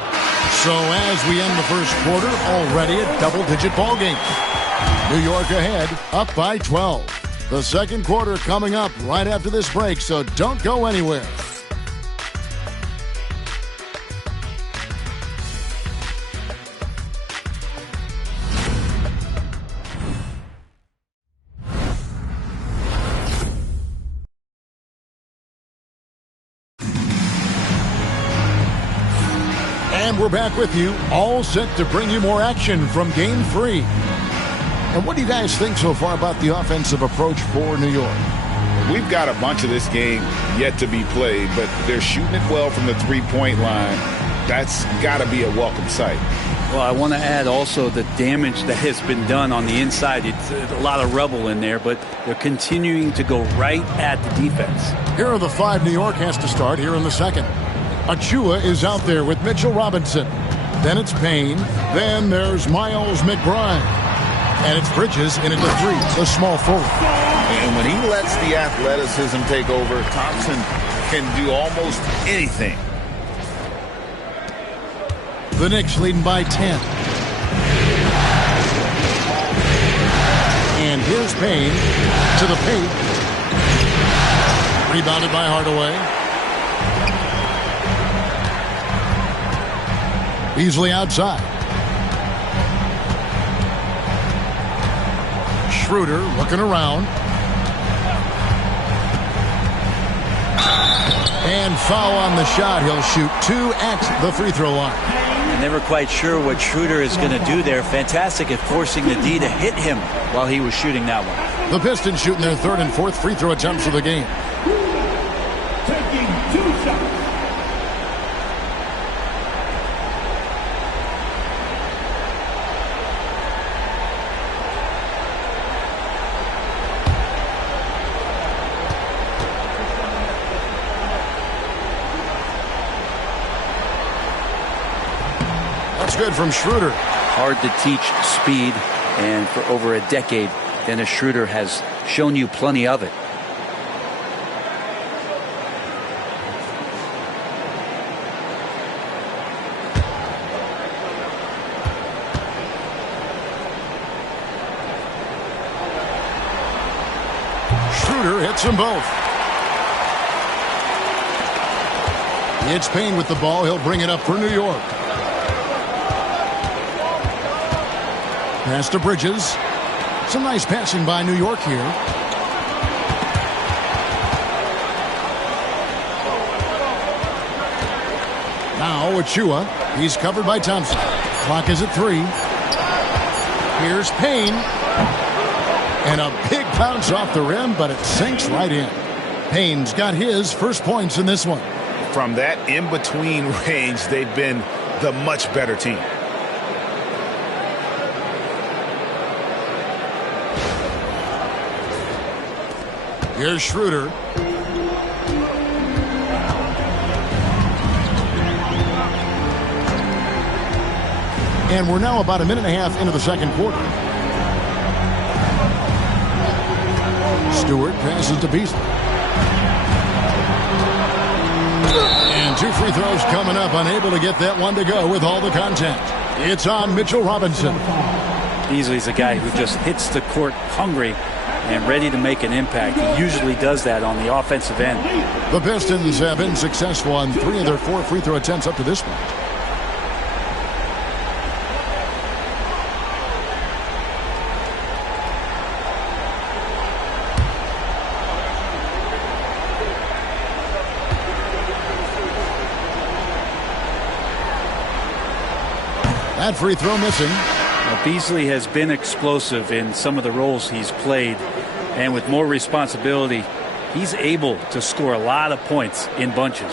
So as we end the first quarter, already a double-digit ball game. New York ahead, up by 12. The second quarter coming up right after this break, so don't go anywhere. And we're back with you, all set to bring you more action from Game 3. And what do you guys think so far about the offensive approach for New York? We've got a bunch of this game yet to be played, but they're shooting it well from the three-point line. That's got to be a welcome sight. Well, I want to add also the damage that has been done on the inside. It's a lot of rubble in there, but they're continuing to go right at the defense. Here are the 5 New York has to start here in the second. Achua is out there with Mitchell Robinson. Then it's Payne. Then there's Miles McBride. And it's Bridges in at the 3, a small forward. And when he lets the athleticism take over, Thompson can do almost anything. The Knicks leading by 10. And here's Payne to the paint. Rebounded by Hardaway. Beasley outside. Schroeder looking around. And foul on the shot. He'll shoot 2 at the free throw line. I'm never quite sure what Schroeder is going to do there. Fantastic at forcing the D to hit him while he was shooting that one. The Pistons shooting their 3rd and 4th free throw attempts of the game. Taking 2 shots. Good from Schroeder. Hard to teach speed, and for over a decade, Dennis Schroeder has shown you plenty of it. Schroeder hits them both. It's Payne with the ball. He'll bring it up for New York. Pass to Bridges. Some nice passing by New York here. Now Achua. He's covered by Thompson. Clock is at 3. Here's Payne. And a big bounce off the rim, but it sinks right in. Payne's got his first points in this one. From that in-between range, they've been the much better team. Here's Schroeder. And we're now about a minute and a half into the second quarter. Stewart passes to Beasley. And 2 free throws coming up, unable to get that one to go with all the contact. It's on Mitchell Robinson. Beasley's a guy who just hits the court hungry and ready to make an impact. He usually does that on the offensive end. The Pistons have been successful on 3 of their 4 free throw attempts up to this point. That free throw missing. Well, Beasley has been explosive in some of the roles he's played, and with more responsibility, he's able to score a lot of points in bunches.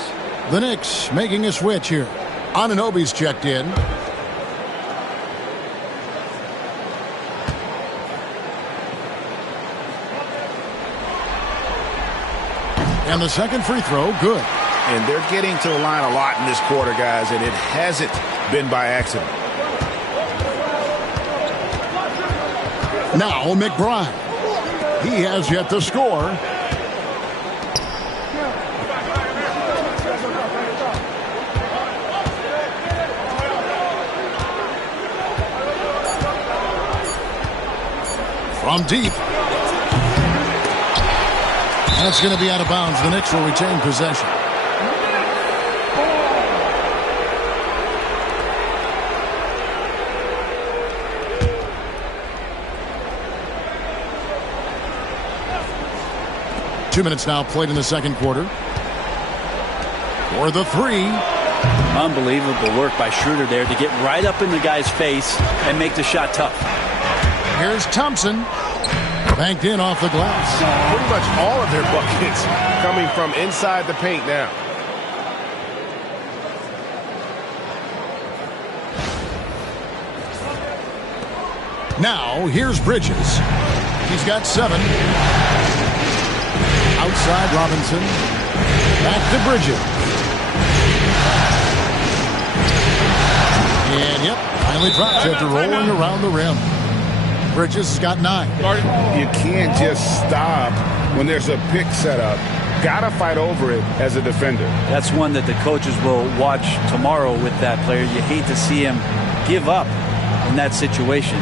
The Knicks making a switch here. Anunoby's checked in. And the second free throw, good. And they're getting to the line a lot in this quarter, guys, and it hasn't been by accident. Now McBride. He has yet to score. From deep. That's going to be out of bounds. The Knicks will retain possession. Two minutes now played in the second quarter. For the three. Unbelievable work by Schroeder there to get right up in the guy's face and make the shot tough. Here's Thompson. Banked in off the glass. Pretty much all of their buckets coming from inside the paint now. Now, here's Bridges. He's got 7. Outside Robinson. Back to Bridges. And, yep, finally drops after rolling around the rim. Bridges has got 9. You can't just stop when there's a pick set up. Gotta fight over it as a defender. That's one that the coaches will watch tomorrow with that player. You hate to see him give up in that situation.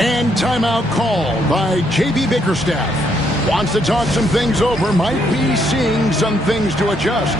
And timeout called by J.B. Bickerstaff. Wants to talk some things over. Might be seeing some things to adjust.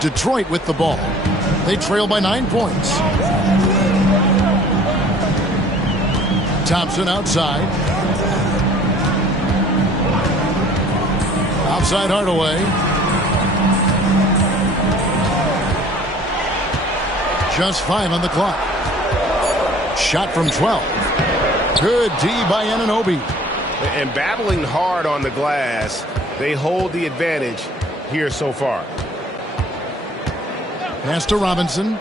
Detroit with the ball. They trail by 9 points. Thompson outside. Outside Hardaway. Just 5 on the clock. Shot from 12. Good D by Anunoby. And battling hard on the glass, they hold the advantage here so far. Pass to Robinson.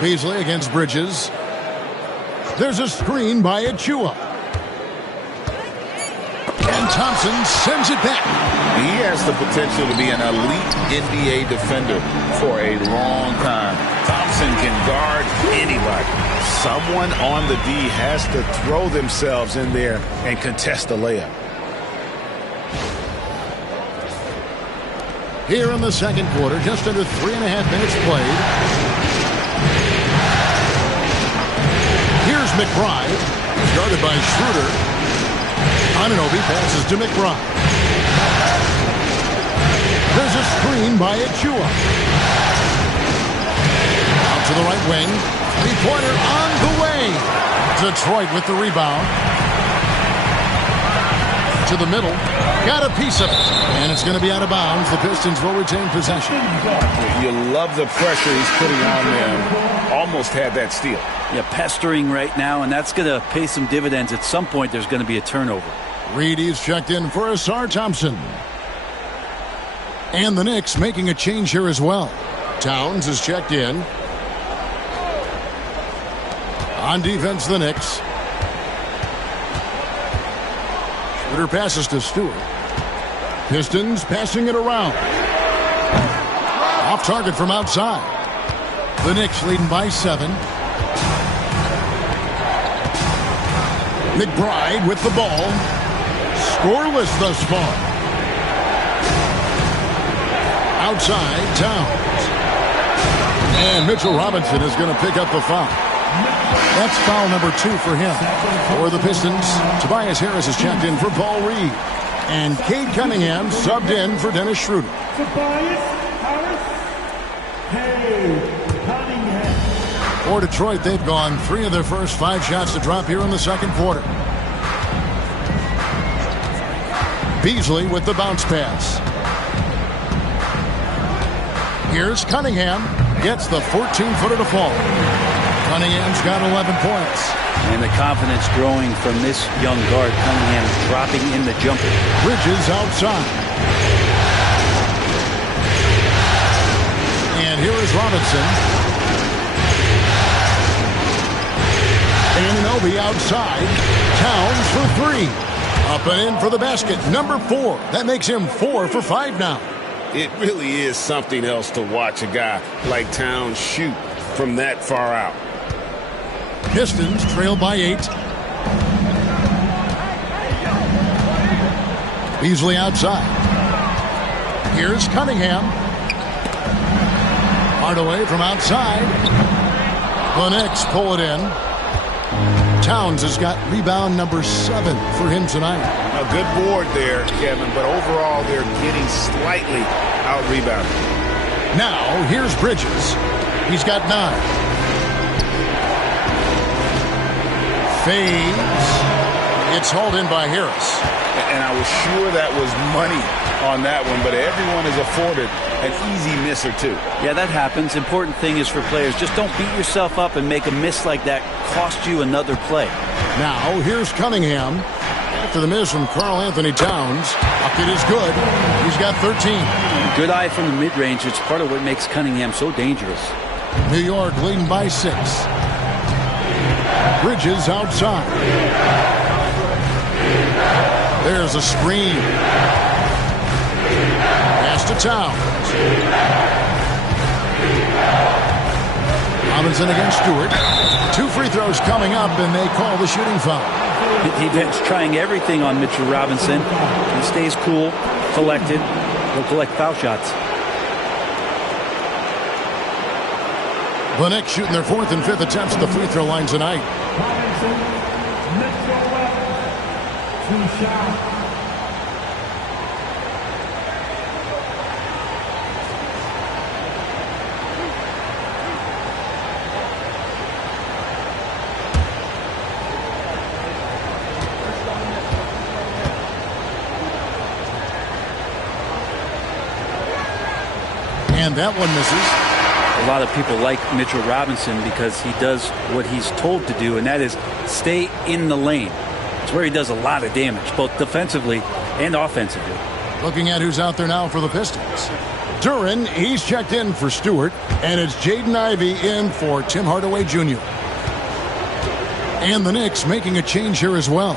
Beasley against Bridges. There's a screen by Achua. And Thompson sends it back. He has the potential to be an elite NBA defender for a long time. Thompson can guard anybody. Someone on the D has to throw themselves in there and contest the layup. Here in the second quarter, just under 3.5 minutes played. Here's McBride, guarded by Schroeder. Anunoby passes to McBride. There's a screen by Achua. Out to the right wing. Three-pointer on the way. Detroit with the rebound. To the middle. Got a piece of it. And it's going to be out of bounds. The Pistons will retain possession. You love the pressure he's putting on them. Almost had that steal. Yeah, pestering right now, and that's going to pay some dividends. At some point, there's going to be a turnover. Reedy's checked in for Asar Thompson. And the Knicks making a change here as well. Towns is checked in. On defense, the Knicks. Schroeder passes to Stewart. Pistons passing it around. Off target from outside. The Knicks leading by 7. McBride with the ball. Scoreless thus far. Outside, Towns. And Mitchell Robinson is going to pick up the foul. That's foul number 2 for him. For the Pistons, Tobias Harris is checked in for Paul Reed. And Cade Cunningham subbed in for Dennis Schroeder. Tobias Harris. Cade Cunningham. For Detroit, they've gone 3 of their first 5 shots to drop here in the second quarter. Beasley with the bounce pass. Here's Cunningham. Gets the 14-footer to fall. Cunningham's got 11 points. And the confidence growing from this young guard. Cunningham dropping in the jumper. Bridges outside. And here is Robinson. Anunoby outside. Towns for 3. Up and in for the basket. Number 4. That makes him 4 for 5 now. It really is something else to watch a guy like Towns shoot from that far out. Pistons trail by 8. Beasley outside. Here's Cunningham. Hardaway from outside. The Knicks pull it in. Towns has got rebound number 7 for him tonight. A good board there, Kevin, but overall they're getting slightly out-rebounded. Now, here's Bridges. He's got 9. Fades. It's hauled in by Harris. And I was sure that was money on that one, but everyone is afforded an easy miss or 2. Yeah, that happens. Important thing is for players, just don't beat yourself up and make a miss like that cost you another play. Now, here's Cunningham. After the miss from Karl Anthony Towns, bucket is good. He's got 13. Good eye from the mid-range. It's part of what makes Cunningham so dangerous. New York leading by 6. Bridges outside. There's a screen. Pass to Towns. Robinson against Stewart. 2 free throws coming up, and they call the shooting foul. Defense trying everything on Mitchell Robinson. He stays cool, collected. He'll collect foul shots. The Knicks shooting their 4th and 5th attempts at the free throw line tonight. And that one misses. A lot of people like Mitchell Robinson because he does what he's told to do, and that is stay in the lane. It's where he does a lot of damage, both defensively and offensively. Looking at who's out there now for the Pistons. Duren, he's checked in for Stewart, and it's Jaden Ivey in for Tim Hardaway Jr. And the Knicks making a change here as well.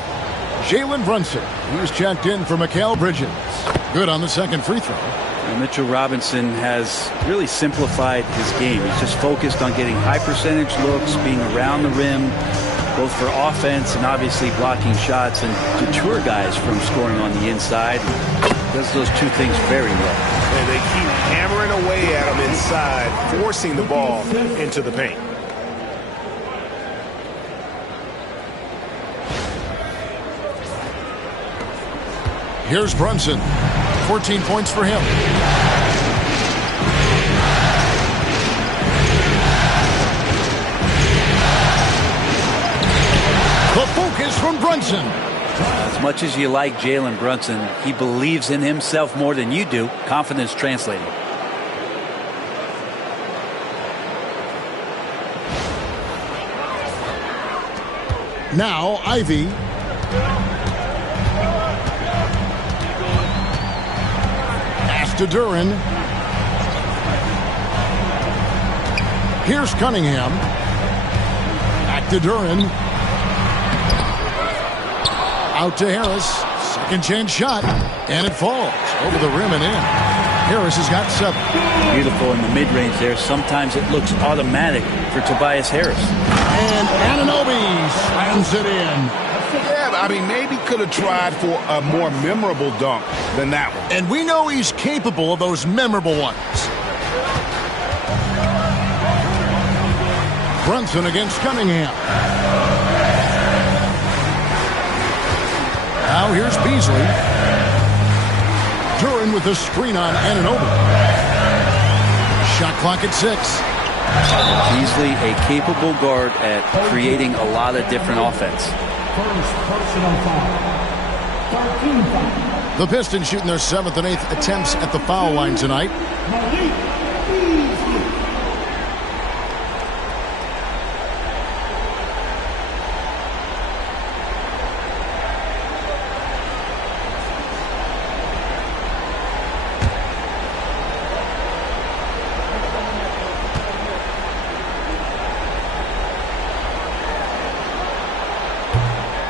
Jalen Brunson, he's checked in for Mikal Bridges. Good on the second free throw. And Mitchell Robinson has really simplified his game. He's just focused on getting high percentage looks, being around the rim, both for offense and obviously blocking shots, and deter guys from scoring on the inside. Does those two things very well. And they keep hammering away at him inside, forcing the ball into the paint. Here's Brunson. 14 points for him. The focus from Brunson. As much as you like Jalen Brunson, he believes in himself more than you do. Confidence translating. Now Ivy. Pass to Duran. Here's Cunningham. Back to Duran. Out to Harris. Second chance shot. And it falls over the rim and in. Harris has got 7. Beautiful in the mid-range there. Sometimes it looks automatic for Tobias Harris. And Anunoby slams it in. Yeah, I mean, maybe could have tried for a more memorable dunk than that one. And we know he's capable of those memorable ones. Brunson against Cunningham. Now here's Beasley. Duran with the screen on Anunoby. Shot clock at 6. Beasley, a capable guard at creating a lot of different offense. The Pistons shooting their 7th and 8th attempts at the foul line tonight.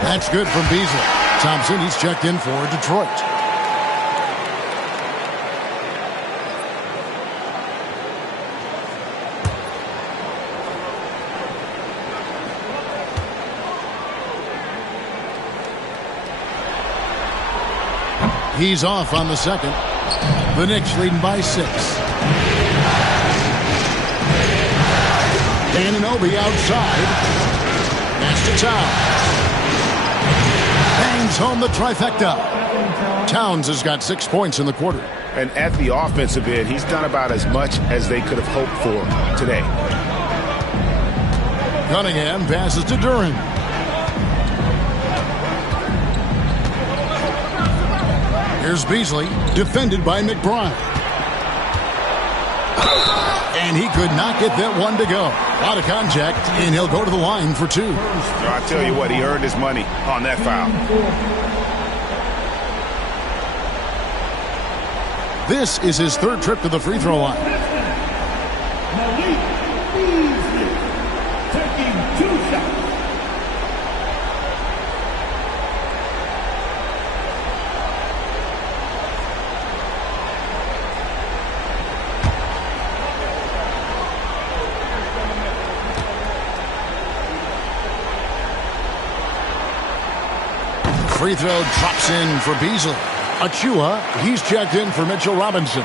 That's good from Beasley. Thompson, he's checked in for Detroit. He's off on the second. The Knicks leading by 6. Anunoby outside. Pass to Towns. Bangs home the trifecta. Towns has got 6 points in the quarter. And at the offensive end, he's done about as much as they could have hoped for today. Cunningham passes to Duran. Here's Beasley, defended by McBride. And he could not get that one to go. A lot of contact, and he'll go to the line for 2. I tell you what, he earned his money on that foul. This is his 3rd trip to the free throw line. Taking 2 shots. Free throw drops in for Beasley. Achua, he's checked in for Mitchell Robinson.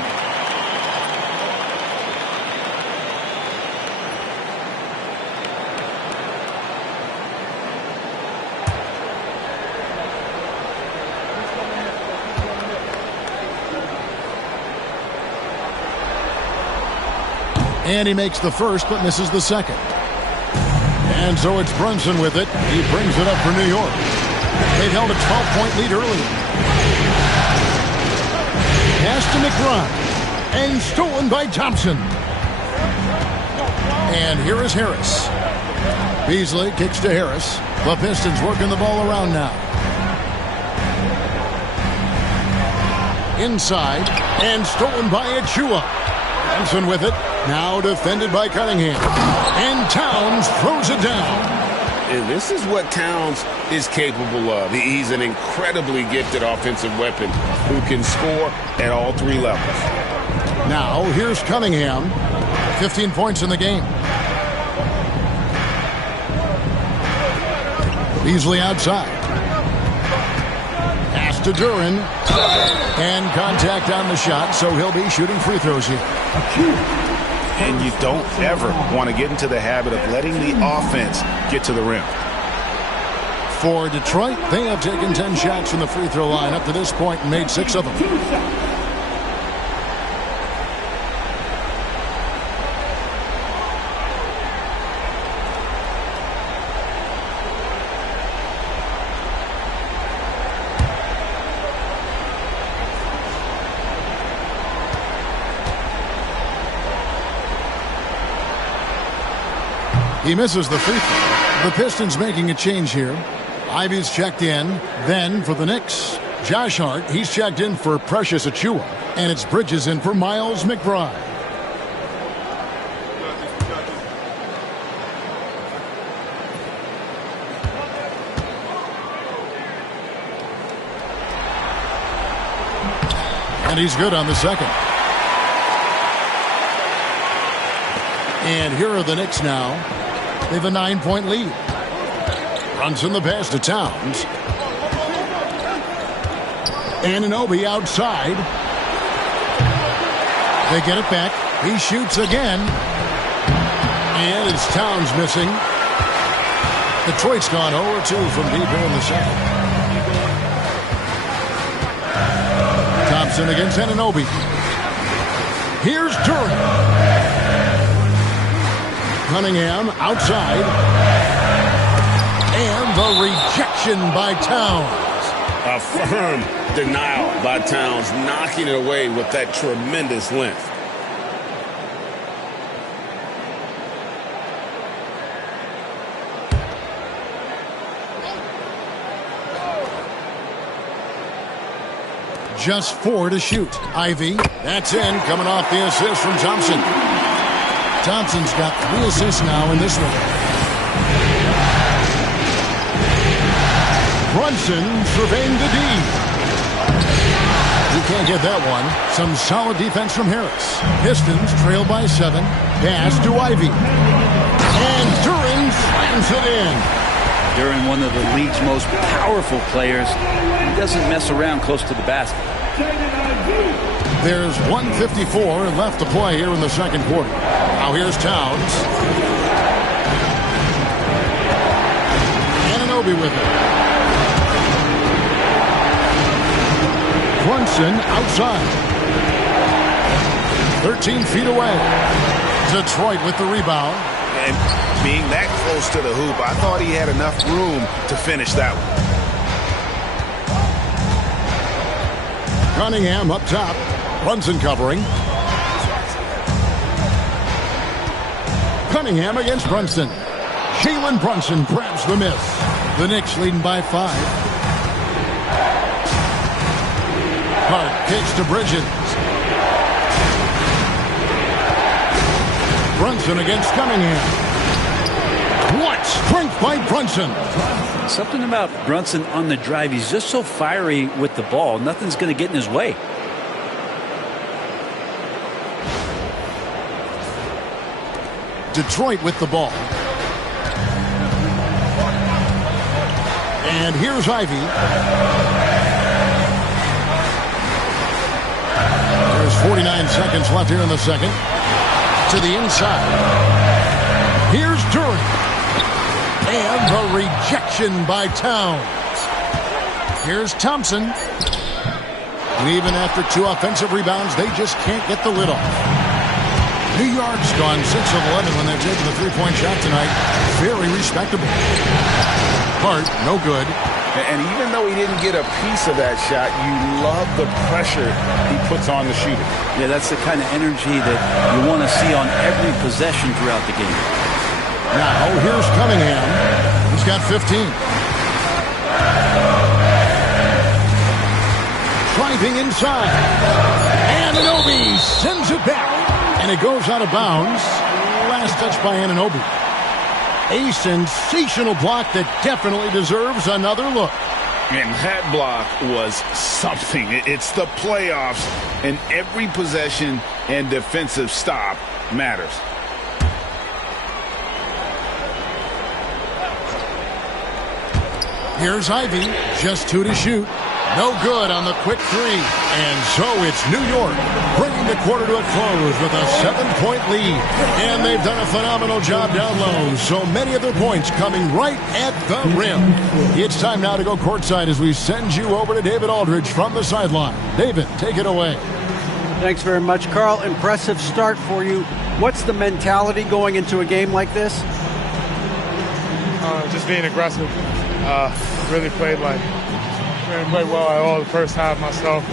And he makes the first but misses the second. And so it's Brunson with it. He brings it up for New York. They've held a 12-point lead early. Pass to McBride. And stolen by Thompson. And here is Harris. Beasley kicks to Harris. The Pistons working the ball around now. Inside. And stolen by Achua. Brunson with it. Now defended by Cunningham. And Towns throws it down. And this is what Towns is capable of. He's an incredibly gifted offensive weapon who can score at all three levels. Now, here's Cunningham. 15 points in the game. Beasley outside. Pass to Duren. And contact on the shot, so he'll be shooting free throws here. And you don't ever want to get into the habit of letting the offense get to the rim. For Detroit, they have taken 10 shots from the free throw line up to this point and made 6 of them. He misses the free throw. The Pistons making a change here. Ivy's checked in. Then for the Knicks, Josh Hart. He's checked in for Precious Achiuwa. And it's Bridges in for Miles McBride. And he's good on the second. And here are the Knicks now. They have a 9-point lead. Brunson the pass to Towns. Anunoby outside. They get it back. He shoots again. And it's Towns missing. Detroit's gone 0-2 from deep here in the second. Thompson against Anunoby. Here's Duren. Cunningham outside. And the rejection by Towns. A firm denial by Towns, knocking it away with that tremendous length. Just 4 to shoot. Ivy, that's in, coming off the assist from Thompson. Thompson's got 3 assists now in this one. Brunson surveying the D. You can't get that one. Some solid defense from Harris. Pistons trail by 7. Pass to Ivy. And Duren slams it in. Duren, one of the league's most powerful players. He doesn't mess around close to the basket. There's 1:54 left to play here in the second quarter. Now here's Towns. Anunoby with it. Brunson outside. 13 feet away. Detroit with the rebound. And being that close to the hoop, I thought he had enough room to finish that one. Cunningham up top. Brunson covering. Cunningham against Brunson. Jalen Brunson grabs the miss. The Knicks leading by 5. Hart kicks to Bridges. Brunson against Cunningham. What strength by Brunson. Something about Brunson on the drive. He's just so fiery with the ball. Nothing's going to get in his way. Detroit with the ball. And here's Ivy. There's 49 seconds left here in the second. To the inside. Here's Duren. And the rejection by Towns. Here's Thompson. And even after 2 offensive rebounds, they just can't get the lid off. New York's gone 6 of 11 when they're taking the 3-point shot tonight. Very respectable. Hart, no good. And even though he didn't get a piece of that shot, you love the pressure he puts on the shooter. Yeah, that's the kind of energy that you want to see on every possession throughout the game. Now, here's Cunningham. He's got 15. Driving inside. Anunoby sends it back. And it goes out of bounds. Last touch by Anunoby. A sensational block that definitely deserves another look. And that block was something. It's the playoffs, and every possession and defensive stop matters. Here's Ivy, just 2 to shoot. No good on the quick 3. And so it's New York bringing the quarter to a close with a 7-point lead. And they've done a phenomenal job down low. So many of their points coming right at the rim. It's time now to go courtside as we send you over to David Aldridge from the sideline. David, take it away. Thanks very much, Carl. Impressive start for you. What's the mentality going into a game like this? Just being aggressive. Really played well at all the first half myself.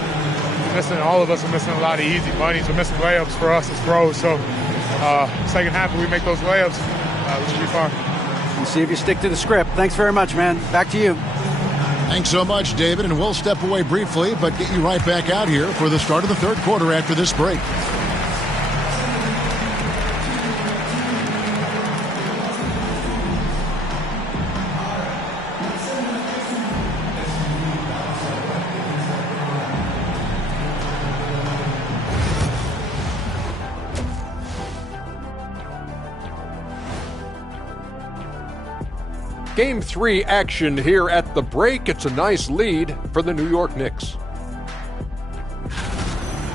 All of us are missing a lot of easy bunnies. We're missing layups for us as pros. So second half, if we make those layups, we should be fine. We'll see if you stick to the script. Thanks very much, man. Back to you. Thanks so much, David. And we'll step away briefly, but get you right back out here for the start of the third quarter after this break. Game 3 action here at the break. It's a nice lead for the New York Knicks.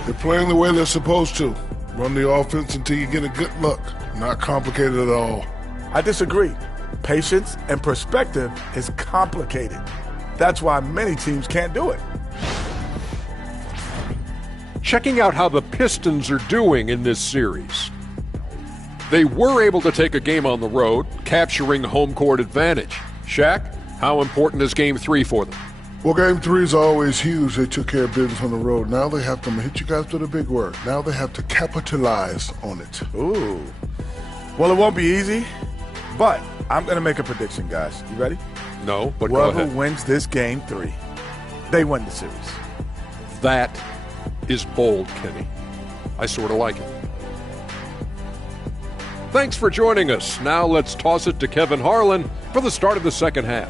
They're playing the way they're supposed to. Run the offense until you get a good look. Not complicated at all. I disagree. Patience and perspective is complicated. That's why many teams can't do it. Checking out how the Pistons are doing in this series. They were able to take a game on the road, capturing home court advantage. Shaq, how important is Game 3 for them? Well, Game 3 is always huge. They took care of business on the road. Now they have to hit you guys with a big word. Now they have to capitalize on it. Ooh. Well, it won't be easy, but I'm going to make a prediction, guys. You ready? No, but go ahead. Whoever wins this Game 3, they win the series. That is bold, Kenny. I sort of like it. Thanks for joining us. Now let's toss it to Kevin Harlan for the start of the second half.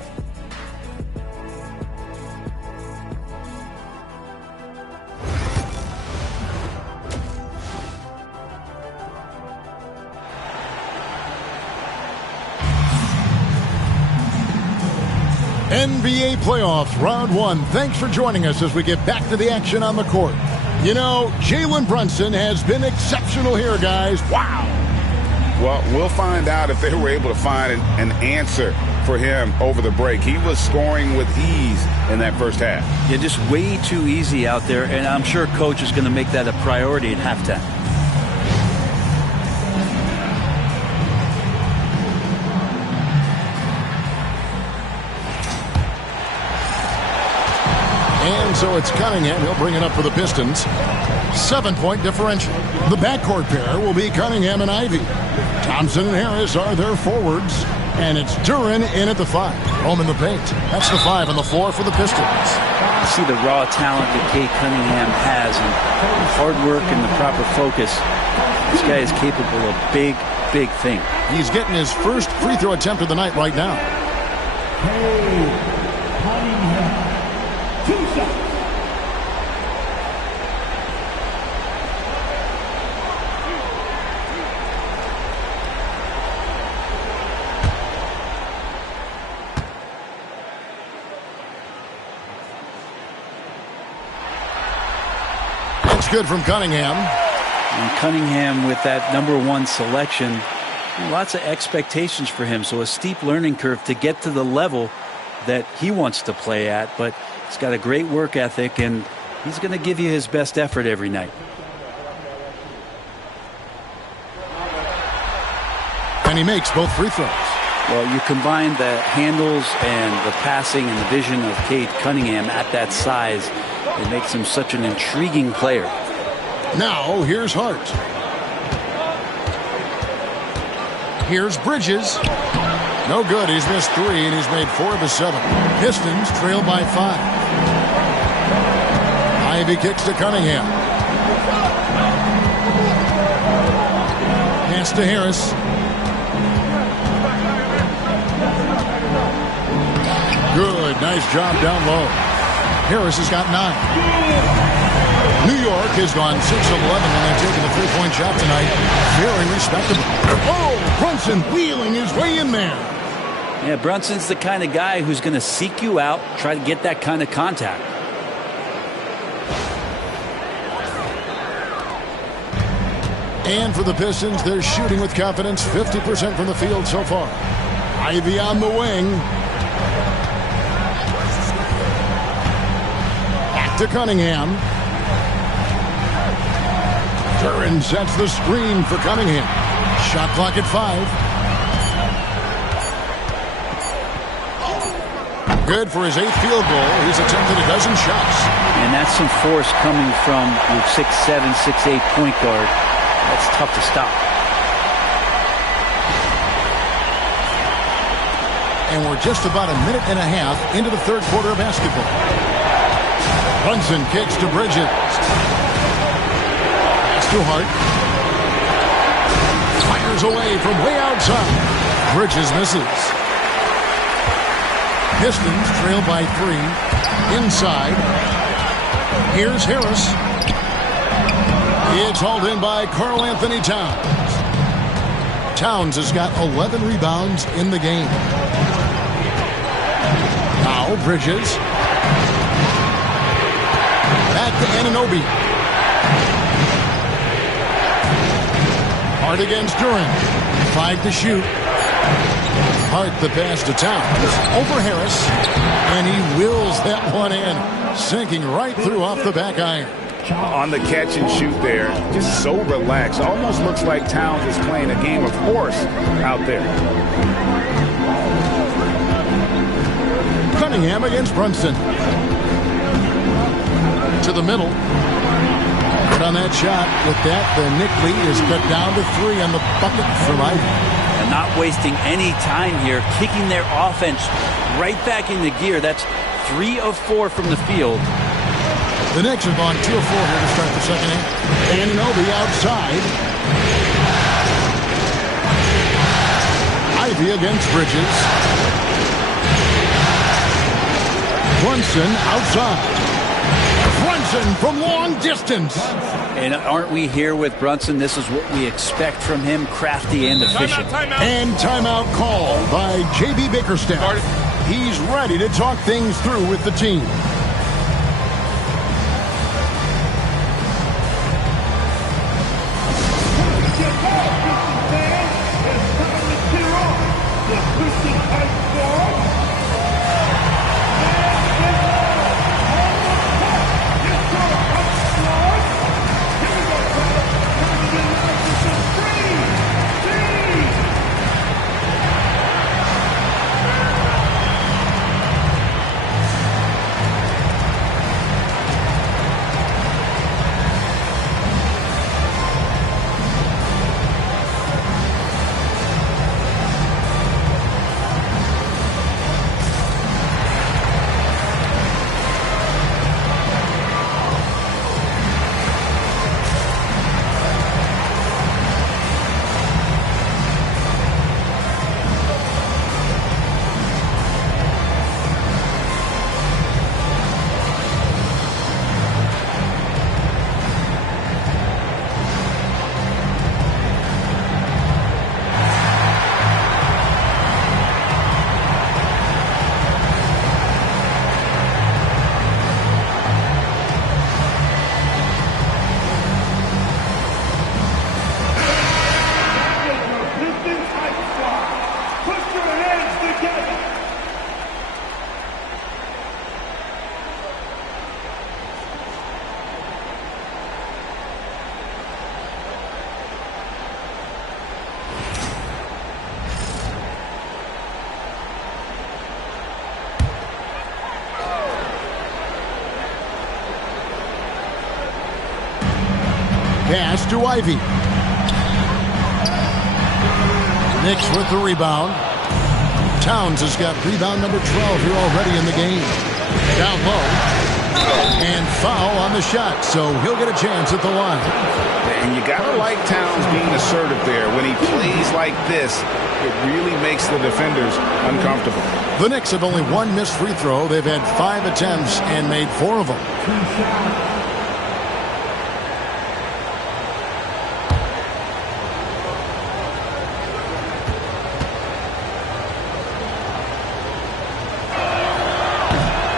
NBA playoffs, round 1. Thanks for joining us as we get back to the action on the court. You know, Jalen Brunson has been exceptional here, guys. Wow. Well, we'll find out if they were able to find an answer for him over the break. He was scoring with ease in that first half. Yeah, just way too easy out there, and I'm sure Coach is going to make that a priority at halftime. And so it's Cunningham. He'll bring it up for the Pistons. 7-point differential. The backcourt pair will be Cunningham and Ivy. Thompson and Harris are their forwards. And it's Duren in at the 5. Home in the paint. That's the 5 on the floor for the Pistons. You see the raw talent that Cade Cunningham has, and the hard work and the proper focus. This guy is capable of big, big things. He's getting his first free throw attempt of the night right now. Cade Cunningham. 2 shots. Good from Cunningham. And Cunningham with that #1 selection, lots of expectations for him, so a steep learning curve to get to the level that he wants to play at, but he's got a great work ethic and he's going to give you his best effort every night. And he makes both free throws. Well, you combine the handles and the passing and the vision of Cade Cunningham at that size, it makes him such an intriguing player. Now, here's Hart. Here's Bridges. No good. He's missed 3, and he's made 4 of his 7. Pistons trail by 5. Ivy kicks to Cunningham. Pass to Harris. Good, nice job down low. Harris has got 9. New York has gone 6 of 11 when they've taken the three-point shot tonight. Very respectable. Oh, Brunson wheeling his way in there. Yeah, Brunson's the kind of guy who's going to seek you out, try to get that kind of contact. And for the Pistons, they're shooting with confidence, 50% from the field so far. Ivy on the wing. Back to Cunningham. Duran sets the screen for Cunningham. Shot clock at 5. Good for his 8th field goal. He's attempted a dozen shots. And that's some force coming from your 6'7", 6'8" point guard. That's tough to stop. And we're just about a minute and a half into the third quarter of basketball. Brunson kicks to Bridges. Pass to Hart. Fires away from way outside. Bridges misses. Pistons trail by 3. Inside. Here's Harris. It's hauled in by Karl Anthony Towns. Towns has got 11 rebounds in the game. Now Bridges. Back to Anunoby. Hart against Duran. 5 to shoot. Hart the pass to Towns. Over Harris. And he wills that one in. Sinking right through off the back iron. On the catch and shoot there, just so relaxed. Almost looks like Towns is playing a game of horse out there. Cunningham against Brunson. To the middle. Good on that shot. With that, the Knick lead is cut down to 3 on the bucket from Ivy. And not wasting any time here, kicking their offense right back into gear. That's 3 of 4 from the field. The Knicks have gone 2 of 4 here to start the second half. Anunoby outside. Ivy against Bridges. Brunson outside. Brunson from long distance. And aren't we here with Brunson? This is what we expect from him, crafty and efficient. Timeout. And timeout called by J.B. Bickerstaff. He's ready to talk things through with the team. Pass to Ivy. Knicks with the rebound. Towns has got rebound number 12 here already in the game. Down low. And foul on the shot, so he'll get a chance at the line. And you got to like Towns being assertive there. When he plays like this, it really makes the defenders uncomfortable. The Knicks have only one missed free throw. They've had 5 attempts and made 4 of them.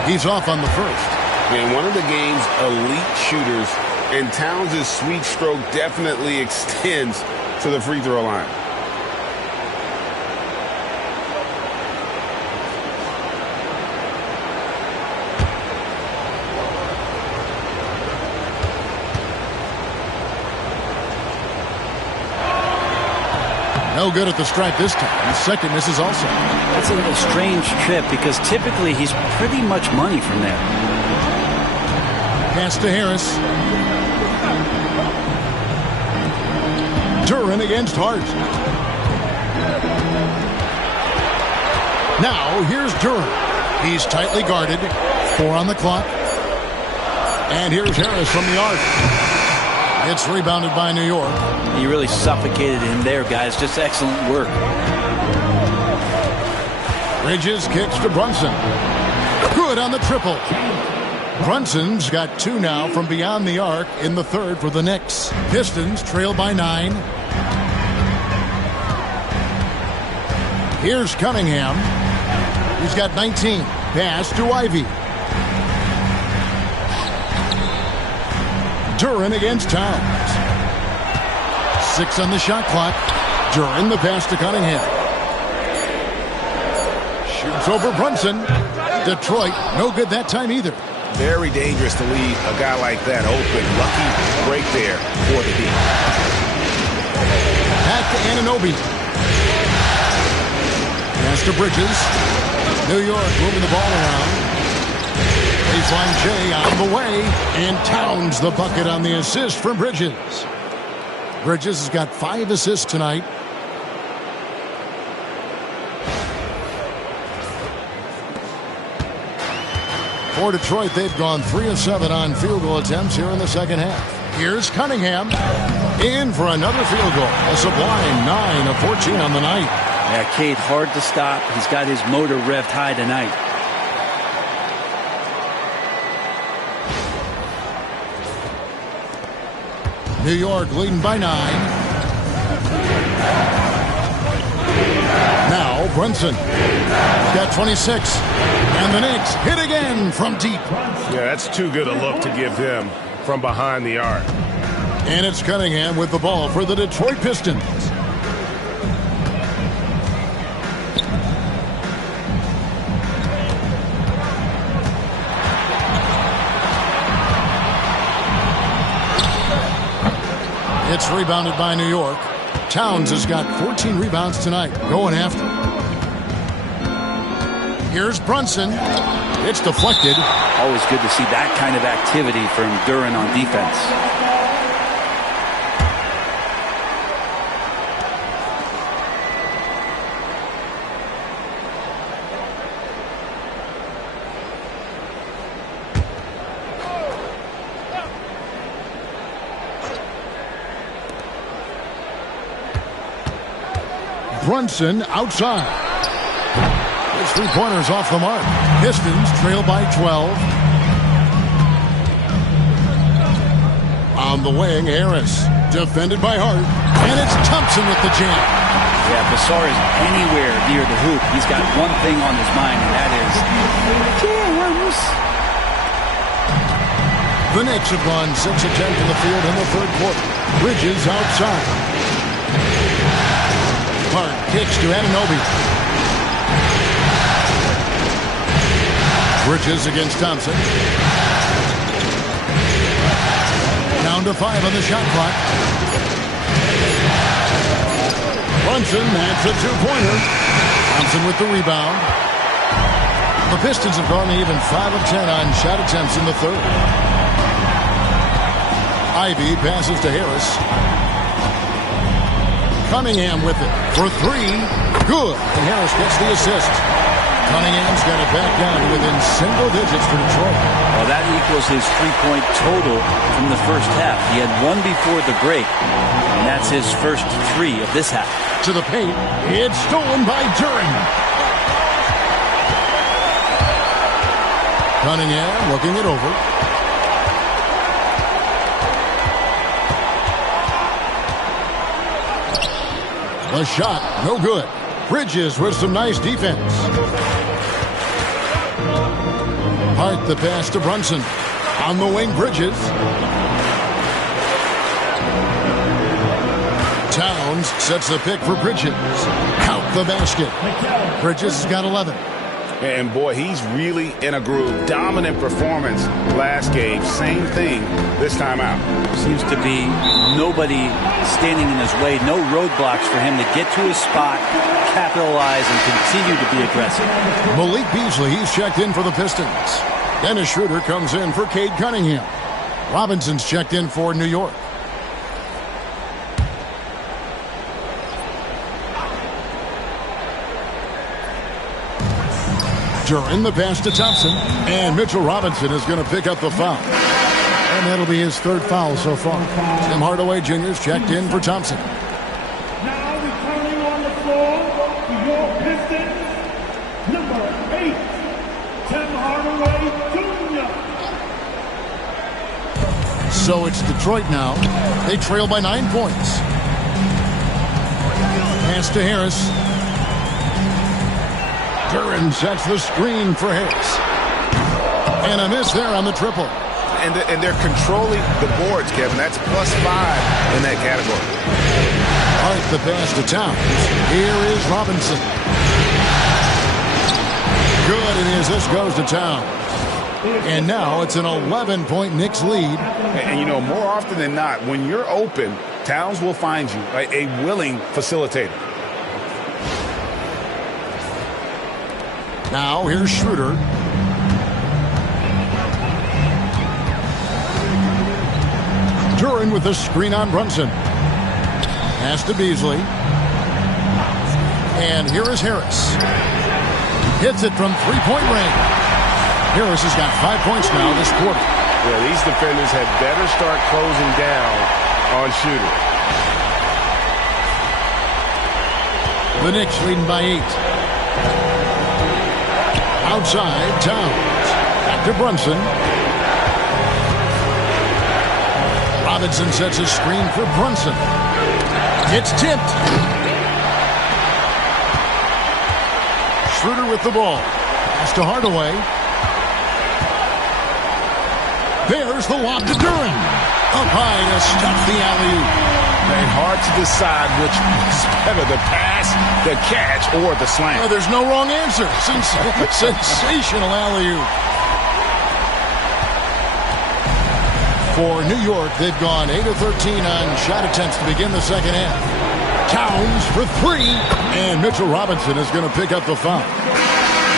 He's off on the first. And one of the game's elite shooters, and Towns' sweet stroke definitely extends to the free throw line. No good at the stripe this time. His second misses also. That's a strange trip because typically he's pretty much money from there. Pass to Harris. Duran against Hart. Now here's Duran. He's tightly guarded. 4 on the clock. And here's Harris from the arc. It's rebounded by New York. You really suffocated him there, guys. Just excellent work. Bridges kicks to Brunson. Good on the triple. Brunson's got 2 now from beyond the arc in the third for the Knicks. Pistons trail by 9. Here's Cunningham. He's got 19. Pass to Ivy. Duran against Towns. 6 on the shot clock. Duran the pass to Cunningham. Shoots over Brunson. Detroit, no good that time either. Very dangerous to leave a guy like that open. Lucky break there for the Heat. Back to Anunoby. Pass to Bridges. New York moving the ball around. Baseline J on the way. And Towns the bucket on the assist from Bridges. Bridges has got 5 assists tonight. For Detroit, they've gone 3 of 7 on field goal attempts here in the second half. Here's Cunningham. In for another field goal. A sublime 9 of 14 on the night. Yeah, Cade, hard to stop. He's got his motor revved high tonight. New York leading by 9. Now Brunson. He's got 26. And the Knicks hit again from deep. Yeah, that's too good a look to give them from behind the arc. And it's Cunningham with the ball for the Detroit Pistons. It's rebounded by New York. Towns has got 14 rebounds tonight. Going after. Here's Brunson. It's deflected. Always good to see that kind of activity from Duran on defense. Brunson outside. His 3-pointers off the mark. Pistons trail by 12. On the wing, Harris. Defended by Hart. And it's Thompson with the jam. Yeah, Basar is anywhere near the hoop. He's got one thing on his mind, and that is jams. The Knicks have gone 6 of 10 from the field in the third quarter. Bridges outside. Hart kicks to Anunoby. Bridges against Thompson. Down to 5 on the shot clock. Brunson adds a 2-pointer. Thompson with the rebound. The Pistons have gone even 5 of 10 on shot attempts in the third. Ivy passes to Harris. Cunningham with it for 3. Good. And Harris gets the assist. Cunningham's got it back down to within single digits for Detroit. Well, that equals his three-point total from the first half. He had one before the break, and that's his first three of this half. To the paint. It's stolen by Duren. Cunningham looking it over. The shot, no good. Bridges with some nice defense. Hart the pass to Brunson. On the wing, Bridges. Towns sets the pick for Bridges. Count the basket. Bridges has got 11. And boy, he's really in a groove. Dominant performance last game. Same thing this time out. Seems to be nobody standing in his way. No roadblocks for him to get to his spot, capitalize, and continue to be aggressive. Malik Beasley, he's checked in for the Pistons. Dennis Schroeder comes in for Cade Cunningham. Robinson's checked in for New York. Duren the pass to Thompson. And Mitchell Robinson is going to pick up the foul. And that'll be his third foul so far. Tim Hardaway Jr. is checked in for Thompson. Now returning on the floor for your Pistons, number 8, Tim Hardaway Jr. So it's Detroit now. They trail by 9 points. Pass to Harris. Duren sets the screen for Harris. And a miss there on the triple. And they're controlling the boards, Kevin. That's +5 in that category. Hart the pass to Towns. Here is Robinson. Good, it is. This goes to Towns. And now it's an 11-point Knicks lead. And you know, more often than not, when you're open, Towns will find you a willing facilitator. Now here's Schroeder. Duren with the screen on Brunson. Pass to Beasley. And here is Harris. Hits it from three-point range. Harris has got 5 points now this quarter. Yeah, these defenders had better start closing down on Schroeder. The Knicks leading by 8. Outside, Towns. Back to Brunson. Robinson sets a screen for Brunson. It's tipped. Schroeder with the ball. Pass to Hardaway. There's the lob to Duren. Up high to stuff the alley-oop. Very hard to decide which is better, the pass, the catch, or the slam. Oh, there's no wrong answer. Sensational alley-oop. For New York, they've gone 8 of 13 on shot attempts to begin the second half. Towns for 3. And Mitchell Robinson is going to pick up the foul.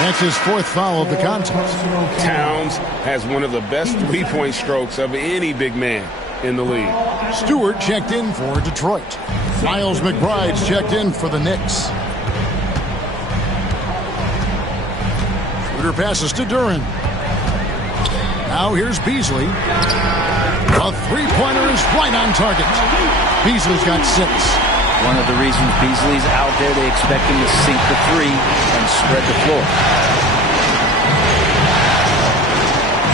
That's his 4th foul of the contest. Towns has one of the best three-point strokes of any big man in the league. Stewart checked in for Detroit. Miles McBride's checked in for the Knicks. Schroeder passes to Duren. Now here's Beasley. A three-pointer is right on target. Beasley's got 6. One of the reasons Beasley's out there, they expect him to sink the 3 and spread the floor.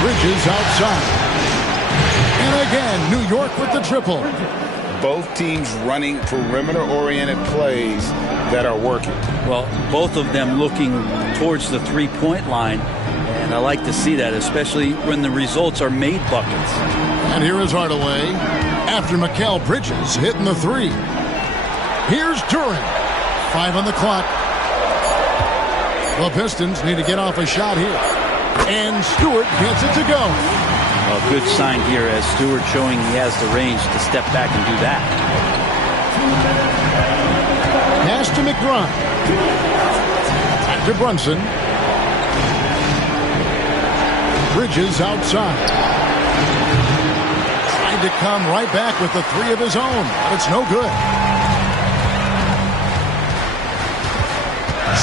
Bridges outside. And again, New York with the triple. Both teams running perimeter-oriented plays that are working. Well, both of them looking towards the three-point line. And I like to see that, especially when the results are made buckets. And here is Hardaway after Mikal Bridges hitting the 3. Here's Duren. 5 on the clock. The Pistons need to get off a shot here. And Stewart gets it to go. A good sign here as Stewart showing he has the range to step back and do that. Pass to McBride. Back to Brunson. Bridges outside. Tried to come right back with the 3 of his own, but it's no good.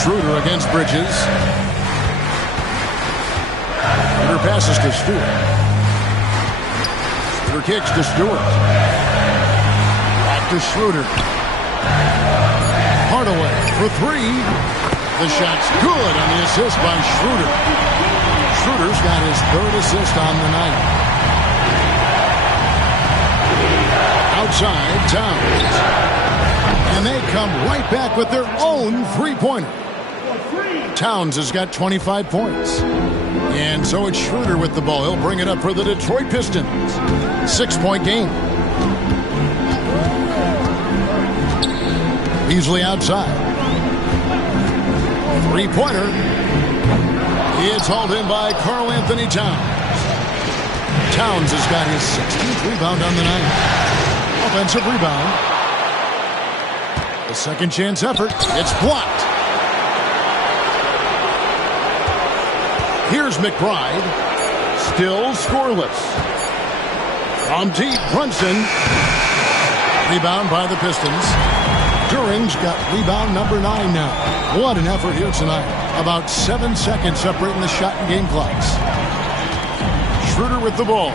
Schroeder against Bridges. Schroeder passes to Stewart. Schroeder kicks to Stewart. Back to Schroeder. Hardaway for three. The shot's good on the assist by Schroeder. Schroeder's got his third assist on the night. Outside, Towns. And they come right back with their own three-pointer. Towns has got 25 points. And so it's Schroeder with the ball. He'll bring it up for the Detroit Pistons. 6-point game. Beasley outside. Three-pointer. It's hauled in by Karl Anthony Towns. Towns has got his 16th rebound on the night. Offensive rebound. The second chance effort. It's blocked. Here's McBride. Still scoreless. From deep, Brunson. Rebound by the Pistons. During's got rebound number 9 now. What an effort here tonight. About 7 seconds separating the shot and game clocks. Schroeder with the ball.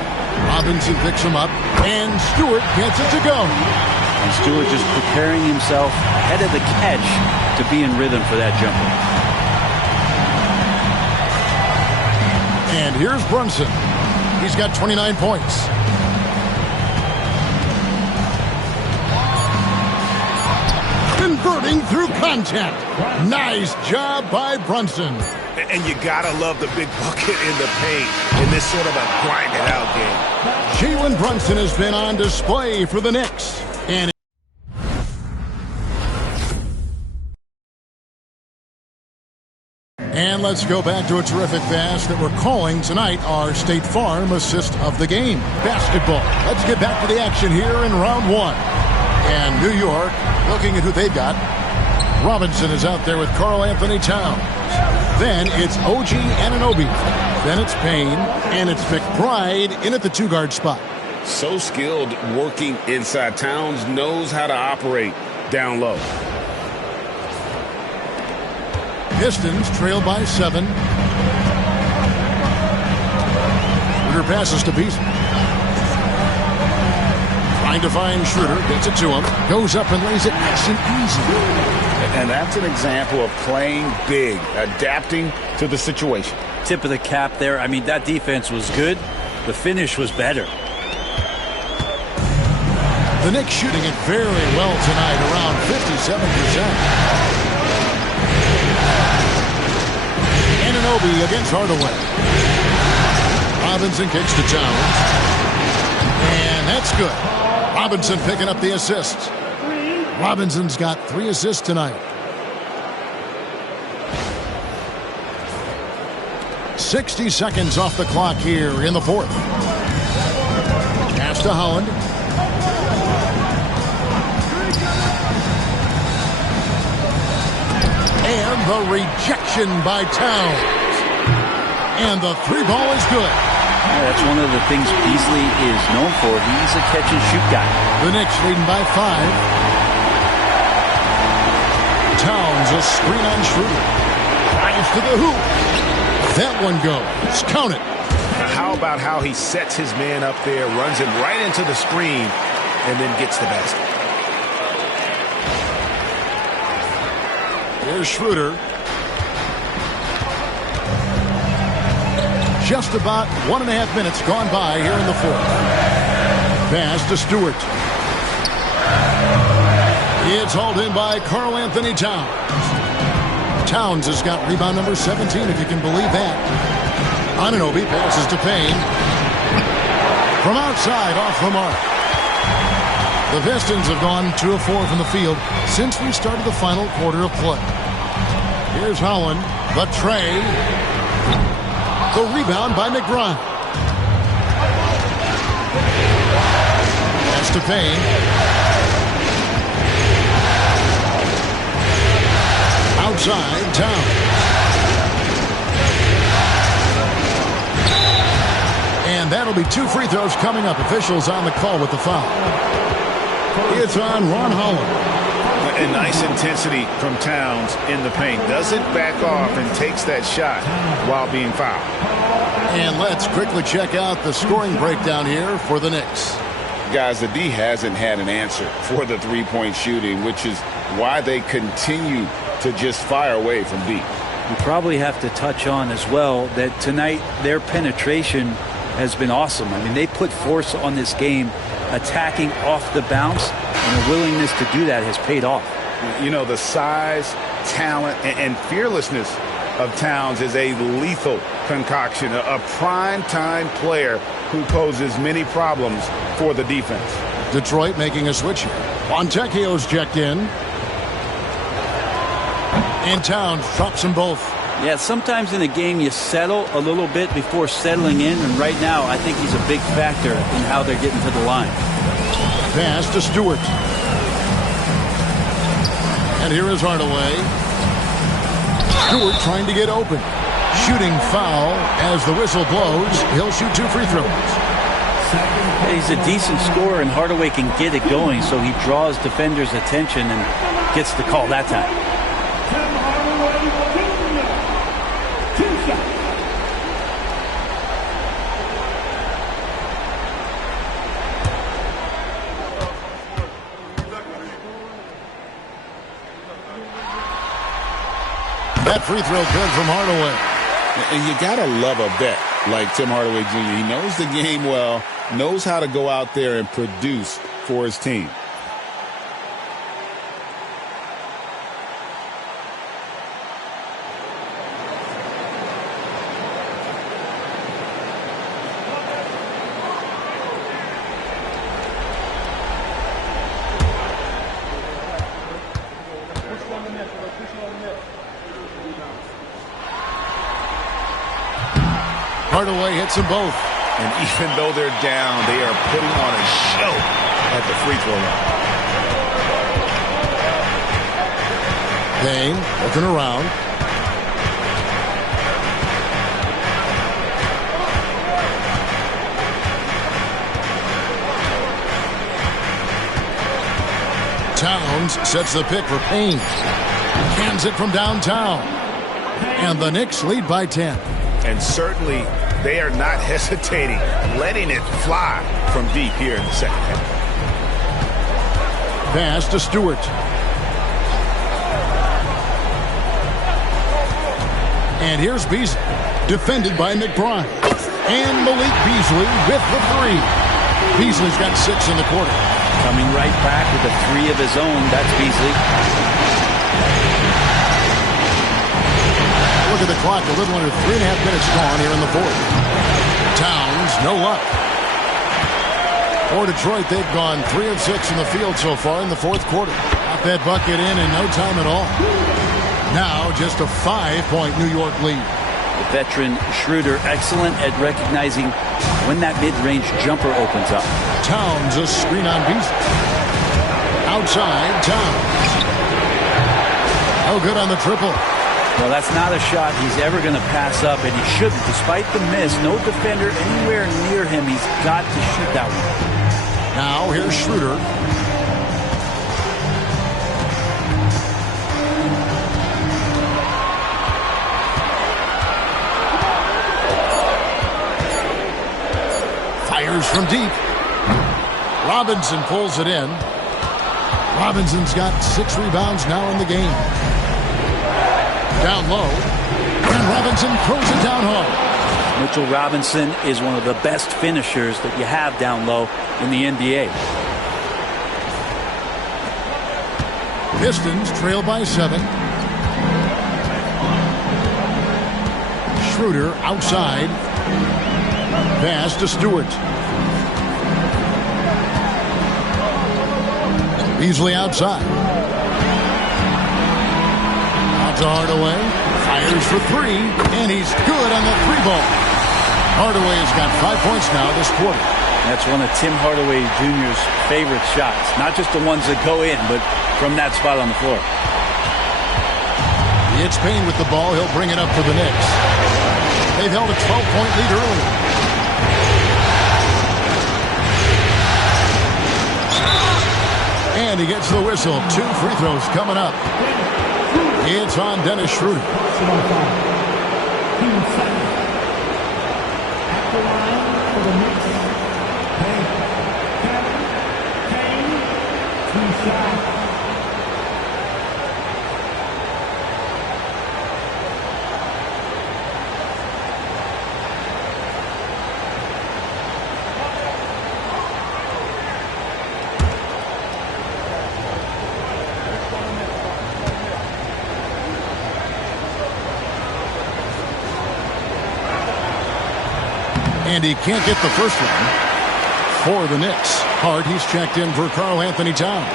Robinson picks him up, and Stewart gets it to go. And Stewart just preparing himself ahead of the catch to be in rhythm for that jumper. And here's Brunson. He's got 29 points. Converting through contact. Nice job by Brunson. And you gotta love the big bucket in the paint in this sort of a grind-it-out game. Jalen Brunson has been on display for the Knicks. And let's go back to a terrific pass that we're calling tonight our State Farm assist of the game. Basketball. Let's get back to the action here in round 1. And New York, looking at who they've got. Robinson is out there with Karl Anthony Towns. Then it's OG Anunoby. Then it's Payne. And it's McBride in at the 2-guard spot. So skilled working inside. Towns knows how to operate down low. Pistons trail by 7. Schroeder passes to Beasley. Trying to find Schroeder. Gets it to him. Goes up and lays it nice and easy. And that's an example of playing big, adapting to the situation. Tip of the cap there. I mean, that defense was good. The finish was better. The Knicks shooting it very well tonight, around 57%. Anunoby against Hardaway. Robinson kicks to Towns. And that's good. Robinson picking up the assists. Robinson's got 3 assists tonight. 60 seconds off the clock here in the 4th. Pass to Holland. And the rejection by Towns. And the 3-ball is good. Yeah, that's one of the things Beasley is known for. He's a catch-and-shoot guy. The Knicks leading by 5. Towns a screen on Schroeder. Drives to the hoop. That one goes. Count it. How about how he sets his man up there, runs him right into the screen, and then gets the basket. Here's Schroeder. Just about 1.5 minutes gone by here in the 4th. Pass to Stewart. It's hauled in by Karl Anthony Towns. Towns has got rebound number 17, if you can believe that. Anunoby passes to Payne. From outside, off the mark. The Pistons have gone 2 of 4 from the field since we started the final quarter of play. Here's Holland, the tray. The rebound by McBride. Pass to Payne. Outside, Towns. And that'll be 2 free throws coming up. Officials on the call with the foul. It's on Ron Holland. And nice intensity from Towns in the paint. Doesn't back off and takes that shot while being fouled. And let's quickly check out the scoring breakdown here for the Knicks. Guys, the D hasn't had an answer for the three-point shooting, which is why they continue to just fire away from deep. We probably have to touch on as well that tonight their penetration has been awesome. I mean, they put force on this game, attacking off the bounce, and the willingness to do that has paid off. You know, the size, talent, and fearlessness of Towns is a lethal concoction, a prime-time player who poses many problems for the defense. Detroit making a switch here. Fontecchio's checked in. And Towns drops them both. Yeah, sometimes in a game you settle a little bit before settling in, and right now I think he's a big factor in how they're getting to the line. Pass to Stewart. And here is Hardaway. Stewart trying to get open. Shooting foul as the whistle blows. He'll shoot 2 free throws. He's a decent scorer, and Hardaway can get it going, so he draws defenders' attention and gets the call that time. That free throw good from Hardaway. And you got to love a vet like Tim Hardaway Jr. He knows the game well, knows how to go out there and produce for his team. Hardaway hits them both. And even though they're down, they are putting on a show at the free throw line. Dane looking around. Towns sets the pick for Payne. Cans it from downtown. And the Knicks lead by 10. And certainly they are not hesitating, letting it fly from deep here in the second half. Pass to Stewart. And here's Beasley, defended by McBride. And Malik Beasley with the three. Beasley's got 6 in the quarter. Coming right back with a 3 of his own. That's Beasley. Look at the clock, a little under 3.5 minutes gone here in the fourth. Towns, no luck. For Detroit, they've gone 3 of 6 in the field so far in the fourth quarter. Got that bucket in no time at all. Now just a 5-point New York lead. The veteran Schroeder, excellent at recognizing when that mid-range jumper opens up. Towns, a screen on Beasley. Outside, Towns. Oh, good on the triple. Well, that's not a shot he's ever going to pass up, and he shouldn't. Despite the miss, no defender anywhere near him. He's got to shoot that one. Now here's Schroeder. Fires from deep. Robinson pulls it in. Robinson's got 6 rebounds now in the game. Down low, and Robinson throws it down hard. Mitchell Robinson is one of the best finishers that you have down low in the NBA. Pistons trail by 7. Schroeder outside. Pass to Stewart. Beasley outside. To Hardaway, fires for 3, and he's good on the 3-ball. Hardaway has got 5 points now this quarter. That's one of Tim Hardaway Jr.'s favorite shots. Not just the ones that go in, but from that spot on the floor. It's Payne with the ball. He'll bring it up for the Knicks. They've held a 12-point lead early. And he gets the whistle. 2 free throws coming up. It's on Dennis Schroeder. At the line for the Knicks, Kane, 2 shots. And he can't get the first one for the Knicks. Hart, he's checked in for Karl Anthony Towns.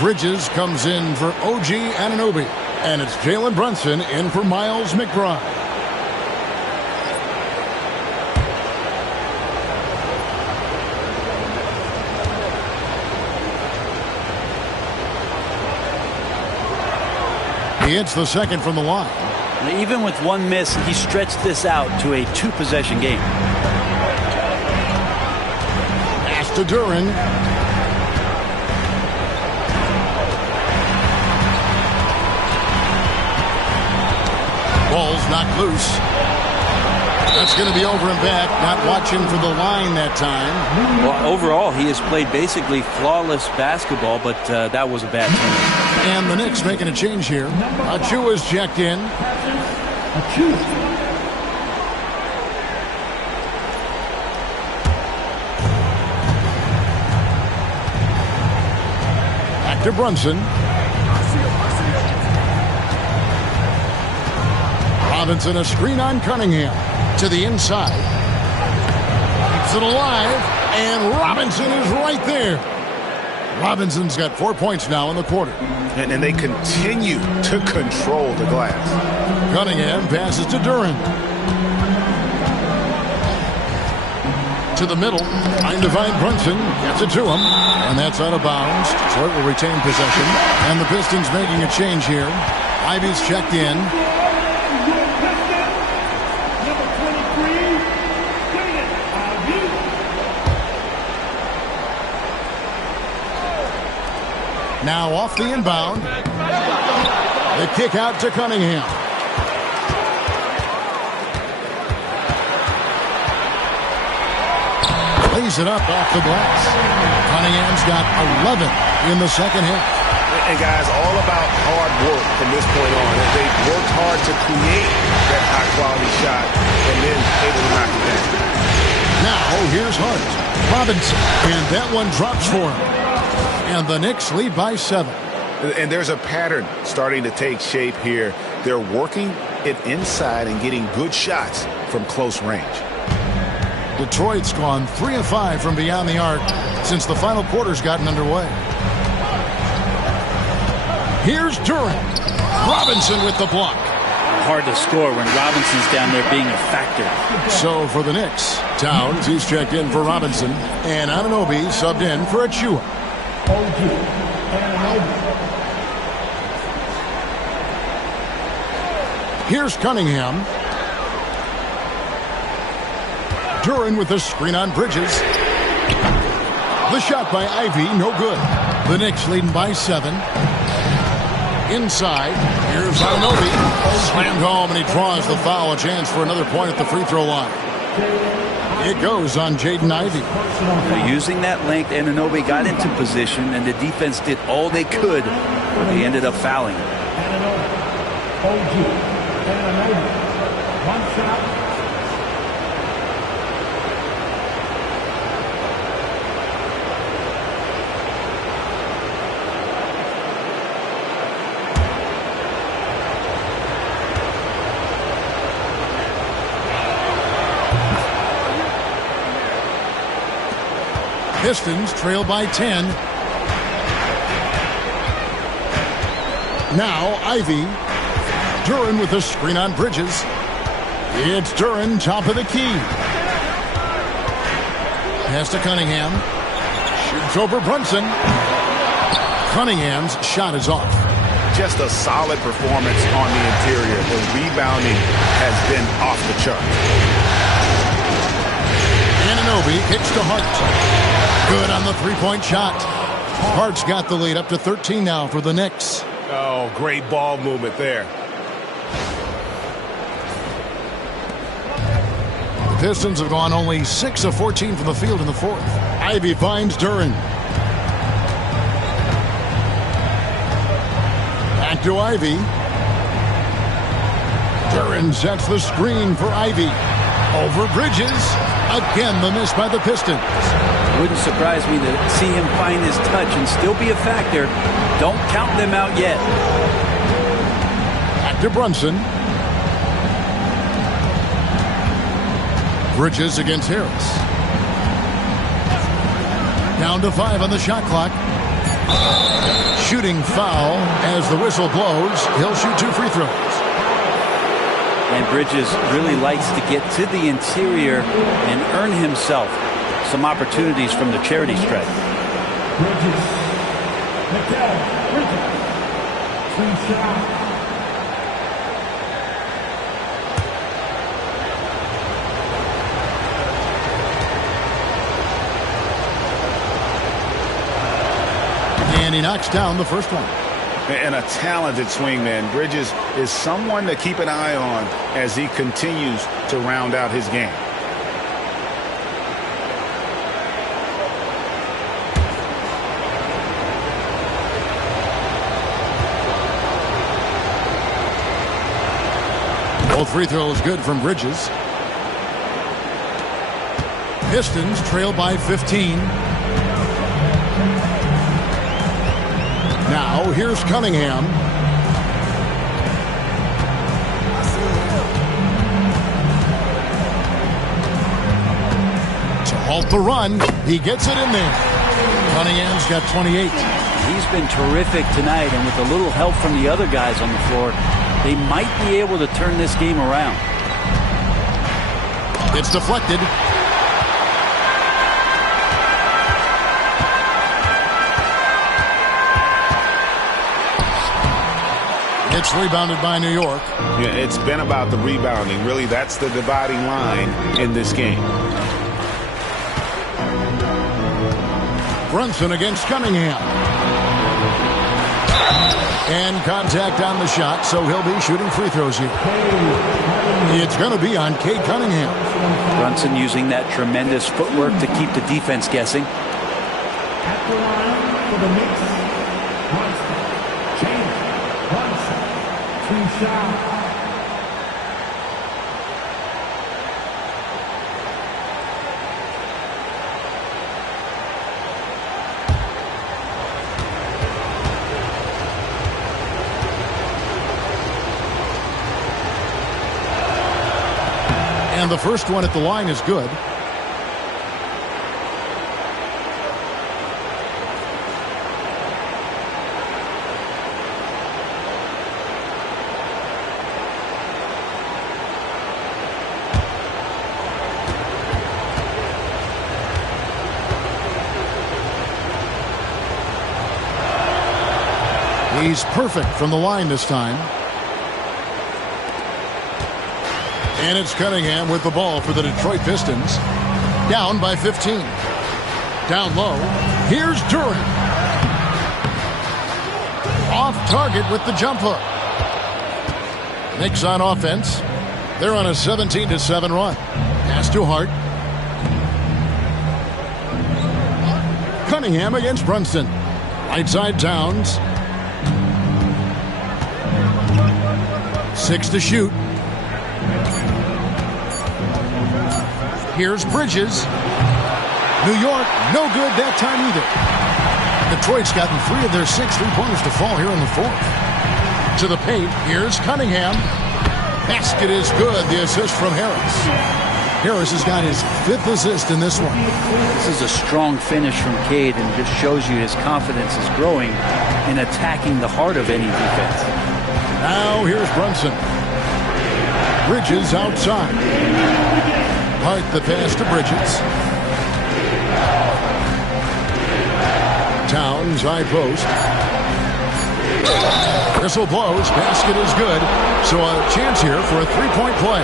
Bridges comes in for OG Anunoby. And it's Jalen Brunson in for Miles McBride. He hits the second from the line. Even with one miss, he stretched this out to a 2-possession game. Pass to Duren. Ball's knocked loose. That's going to be over and back. Not watching for the line that time. Well, overall, he has played basically flawless basketball, but that was a bad turnover. And the Knicks making a change here. Achua's checked in. Back to Brunson. Robinson, a screen on Cunningham. To the inside. Keeps it alive. And Robinson is right there. Robinson's got 4 points now in the quarter. And they continue to control the glass. Cunningham passes to Duren. To the middle. Trying to find Brunson. Gets it to him. And that's out of bounds. Detroit will retain possession. And the Pistons making a change here. Ivy's checked in. Now off the inbound. The kick out to Cunningham. Lays it up off the glass. Cunningham's got 11 in the second half. And guys, all about hard work from this point on. They've worked hard to create that high-quality shot and then able to knock it down. Now here's Hart. Robinson. And that one drops for him. And the Knicks lead by 7. And there's a pattern starting to take shape here. They're working it inside and getting good shots from close range. Detroit's gone 3 of 5 from beyond the arc since the final quarter's gotten underway. Here's Duren. Robinson with the block. Hard to score when Robinson's down there being a factor. So for the Knicks, Towns, he's checked in for Robinson. And Anunoby subbed in for Achua. Here's Cunningham. Duren with a screen on Bridges. The shot by Ivy, no good. The Knicks leading by 7. Inside, here's Anunoby. Slammed home and he draws the foul. A chance for another point at the free throw line. It goes on Jaden Ivey. Using that length, Anunoby got into position, and the defense did all they could, but they ended up fouling. One shot. Pistons trail by 10. Now Ivy. Duren with a screen on Bridges. It's Duren, top of the key. Pass to Cunningham. Shoots over Brunson. Cunningham's shot is off. Just a solid performance on the interior. The rebounding has been off the chart. Anunoby kicks to Hart. Good on the three-point shot. Hart's got the lead up to 13 now for the Knicks. Oh, great ball movement there. The Pistons have gone only 6 of 14 from the field in the fourth. Ivy finds Duren. Back to Ivy. Duren sets the screen for Ivy. Over Bridges. Again, the miss by the Pistons. Wouldn't surprise me to see him find his touch and still be a factor. Don't count them out yet. Back to Brunson. Bridges against Harris. Down to 5 on the shot clock. Shooting foul as the whistle blows. He'll shoot 2 free throws. And Bridges really likes to get to the interior and earn himself some opportunities from the charity stripe. And he knocks down the first one. And a talented swingman. Bridges is someone to keep an eye on as he continues to round out his game. Both free throws good from Bridges. Pistons trail by 15. Now, here's Cunningham. To halt the run, he gets it in there. Cunningham's got 28. He's been terrific tonight, and with a little help from the other guys on the floor, they might be able to turn this game around. It's deflected. It's rebounded by New York. Yeah, it's been about the rebounding. Really, that's the dividing line in this game. Brunson against Cunningham. And contact on the shot, so he'll be shooting free throws here. It's going to be on Cade Cunningham. Brunson using that tremendous footwork to keep the defense guessing. At the line for the Knicks, Brunson. 2 shots. And the first one at the line is good. He's perfect from the line this time. And it's Cunningham with the ball for the Detroit Pistons. Down by 15. Down low. Here's Duren. Off target with the jump hook. Knicks on offense. They're on a 17-7 run. Pass to Hart. Cunningham against Brunson. Right side Towns. 6 to shoot. Here's Bridges. New York, no good that time either. Detroit's gotten 3 of their 6 3-pointers to fall here in the fourth. To the paint, here's Cunningham. Basket is good, the assist from Harris. Harris has got his 5th assist in this one. This is a strong finish from Cade and just shows you his confidence is growing in attacking the heart of any defense. Now here's Brunson. Bridges outside. Hart the pass to Bridges. Towns high post. Whistle blows. Basket is good. So a chance here for a 3-point play.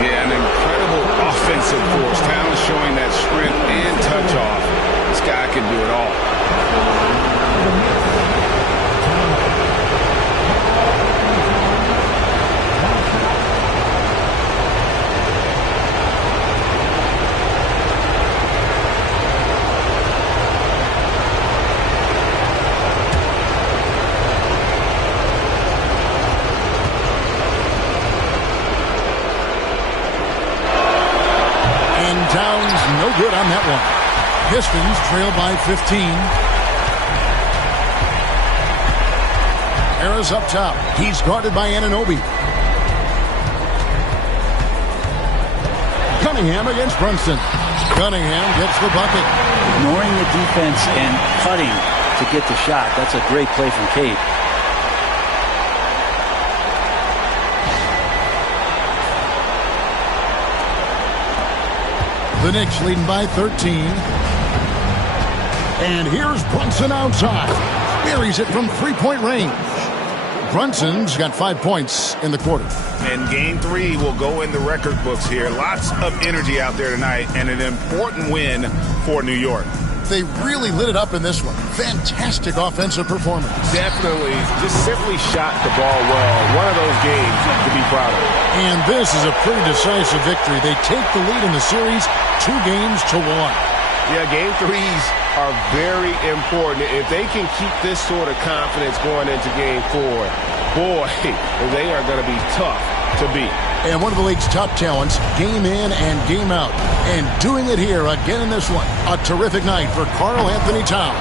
Yeah, an incredible offensive force. Towns showing that strength and touch off. This guy can do it all. No good on that one. Pistons trail by 15. Harris up top. He's guarded by Anunoby. Cunningham against Brunson. Cunningham gets the bucket. Ignoring the defense and cutting to get the shot. That's a great play from Cade. The Knicks leading by 13. And here's Brunson outside. Buries it from three-point range. Brunson's got 5 points in the quarter. And game 3 will go in the record books here. Lots of energy out there tonight and an important win for New York. They really lit it up in this one. Fantastic offensive performance. Definitely just simply shot the ball well. One of those games to be proud of. And this is a pretty decisive victory. They take the lead in the series 2-1. Yeah, game 3s are very important. If they can keep this sort of confidence going into game 4, boy, they are going to be tough to beat. And one of the league's top talents, game in and game out. And doing it here again in this one. A terrific night for Karl Anthony Towns.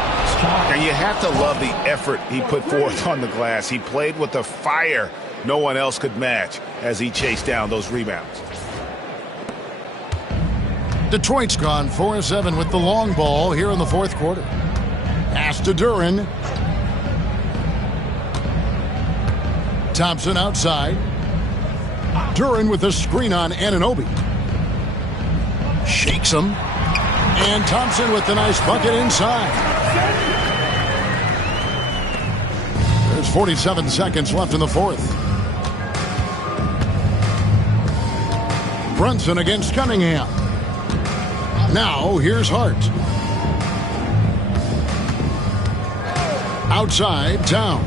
And you have to love the effort he put forth on the glass. He played with a fire no one else could match as he chased down those rebounds. Detroit's gone 4-7 with the long ball here in the fourth quarter. Pass to Duren. Thompson outside. Duren with a screen on Anunoby. Shakes him. And Thompson with the nice bucket inside. There's 47 seconds left in the fourth. Brunson against Cunningham. Now here's Hart. Outside, Towns.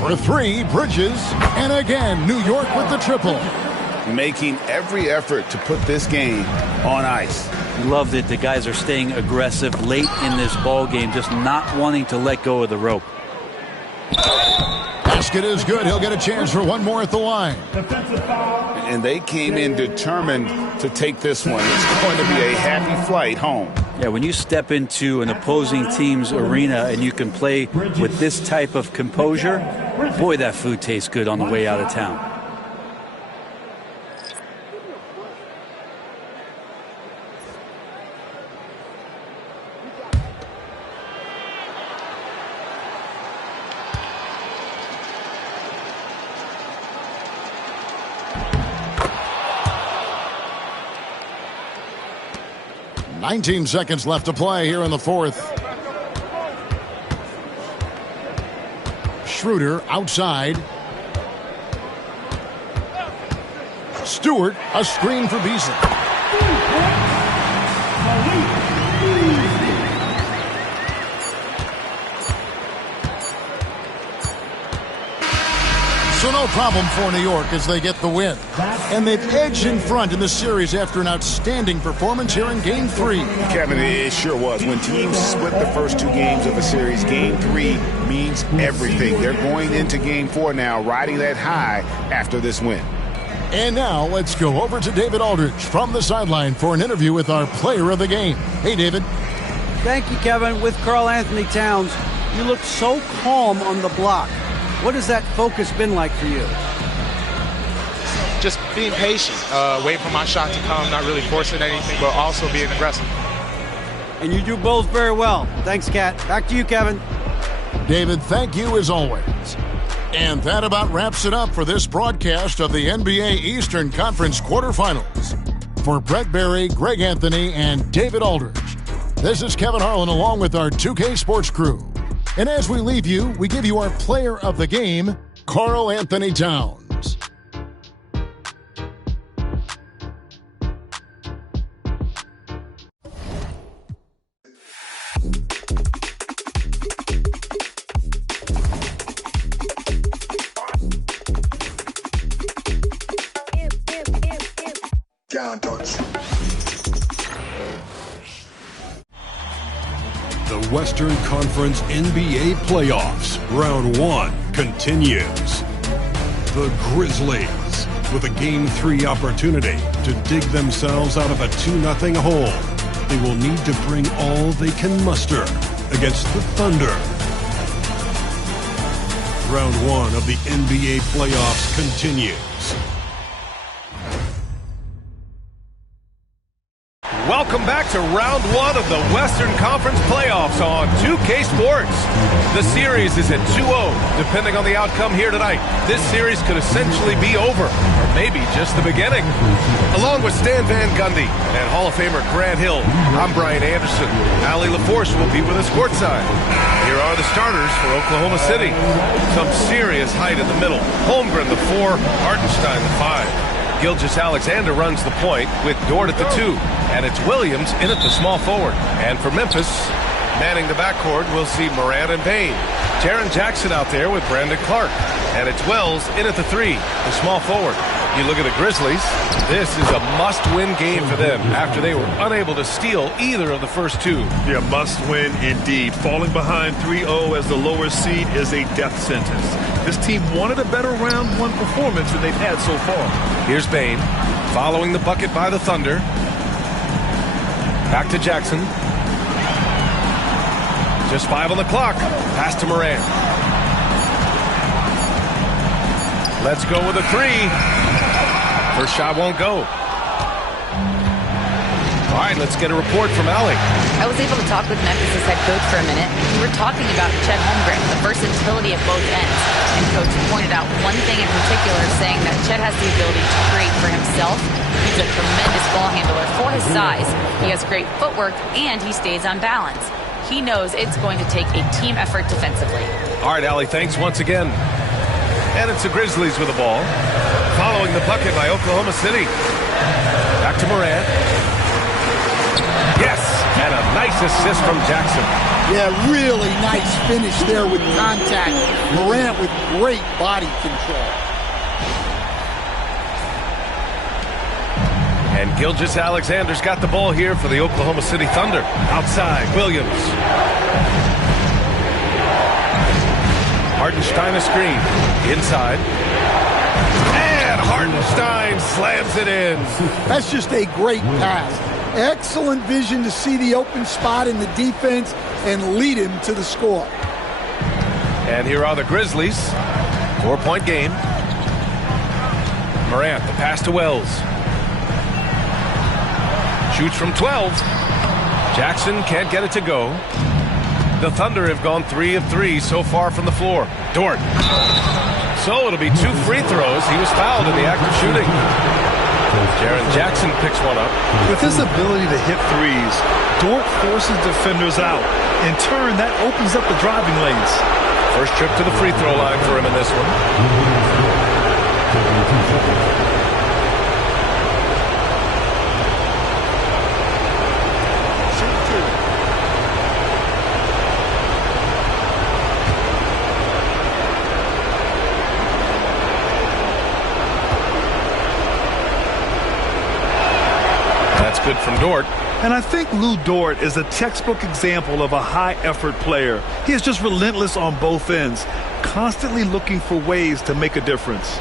For 3, Bridges. And again, New York with the triple. Making every effort to put this game on ice. Love that the guys are staying aggressive late in this ball game, just not wanting to let go of the rope. Basket is good. He'll get a chance for one more at the line. And they came in determined to take this one. It's going to be a happy flight home. Yeah, when you step into an opposing team's arena and you can play with this type of composure, boy, that food tastes good on the way out of town. Nineteen seconds left to play here in the fourth. Schroeder outside. Stewart, a screen for Beasley. So no problem for New York as they get the win. And they've edged in front in the series after an outstanding performance here in Game 3. Kevin, it sure was. When teams split the first 2 games of a series, Game 3 means everything. They're going into Game 4 now, riding that high after this win. And now let's go over to David Aldridge from the sideline for an interview with our player of the game. Hey, David. Thank you, Kevin. With Karl Anthony Towns, you looked so calm on the block. What has that focus been like for you? Just being patient, waiting for my shot to come, not really forcing anything, but also being aggressive. And you do both very well. Thanks, Kat. Back to you, Kevin. David, thank you as always. And that about wraps it up for this broadcast of the NBA Eastern Conference quarterfinals. For Brett Berry, Greg Anthony, and David Aldridge, this is Kevin Harlan along with our 2K Sports crew. And as we leave you, we give you our player of the game, Karl Anthony Towns. down, Dutch. The Western Conference NBA Playoffs, Round 1, continues. The Grizzlies, with a Game 3 opportunity to dig themselves out of a 2-0 hole. They will need to bring all they can muster against the Thunder. Round 1 of the NBA Playoffs continues. Welcome back to round 1 of the Western Conference Playoffs on 2K Sports. The series is at 2-0, depending on the outcome here tonight. This series could essentially be over, or maybe just the beginning. Along with Stan Van Gundy and Hall of Famer Grant Hill, I'm Brian Anderson. Allie LaForce will be with us courtside. Here are the starters for Oklahoma City. Some serious height in the middle. Holmgren, the 4, Hartenstein, the 5. Gilgeous-Alexander runs the point with Dort at the 2. And it's Williams in at the small forward. And for Memphis, manning the backcourt, we'll see Morant and Payne. Jaren Jackson out there with Brandon Clark. And it's Wells in at the 3, the small forward. You look at the Grizzlies, this is a must-win game for them after they were unable to steal either of the first 2. Yeah, must-win indeed. Falling behind 3-0 as the lower seed is a death sentence. This team wanted a better round 1 performance than they've had so far. Here's Bane, following the bucket by the Thunder. Back to Jackson. Just 5 on the clock. Pass to Morant. Let's go with a 3. First shot won't go. All right, let's get a report from Allie. I was able to talk with Memphis' head coach for a minute. We were talking about Chet Holmgren, the versatility at both ends. And coach pointed out one thing in particular, saying that Chet has the ability to create for himself. He's a tremendous ball handler for his size. He has great footwork, and he stays on balance. He knows it's going to take a team effort defensively. All right, Allie, thanks once again. And it's the Grizzlies with the ball. Following the bucket by Oklahoma City. Back to Morant. Yes, and a nice assist from Jackson. Yeah, really nice finish there with contact. Morant with great body control. And Gilgeous-Alexander's got the ball here for the Oklahoma City Thunder. Outside, Williams. Hartenstein a screen. Inside. And Hartenstein slams it in. That's just a great pass. Excellent vision to see the open spot in the defense and lead him to the score. And here are the Grizzlies. 4-point game. Morant, the pass to Wells. Shoots from 12. Jackson can't get it to go. The Thunder have gone 3 of 3 so far from the floor. Dort. So it'll be 2 free throws. He was fouled in the act of shooting. Jaren Jackson picks one up. With his ability to hit threes, Dort forces defenders out. In turn, that opens up the driving lanes. First trip to the free throw line for him in this one. Good from Dort. And I think Lou Dort is a textbook example of a high-effort player. He is just relentless on both ends, constantly looking for ways to make a difference.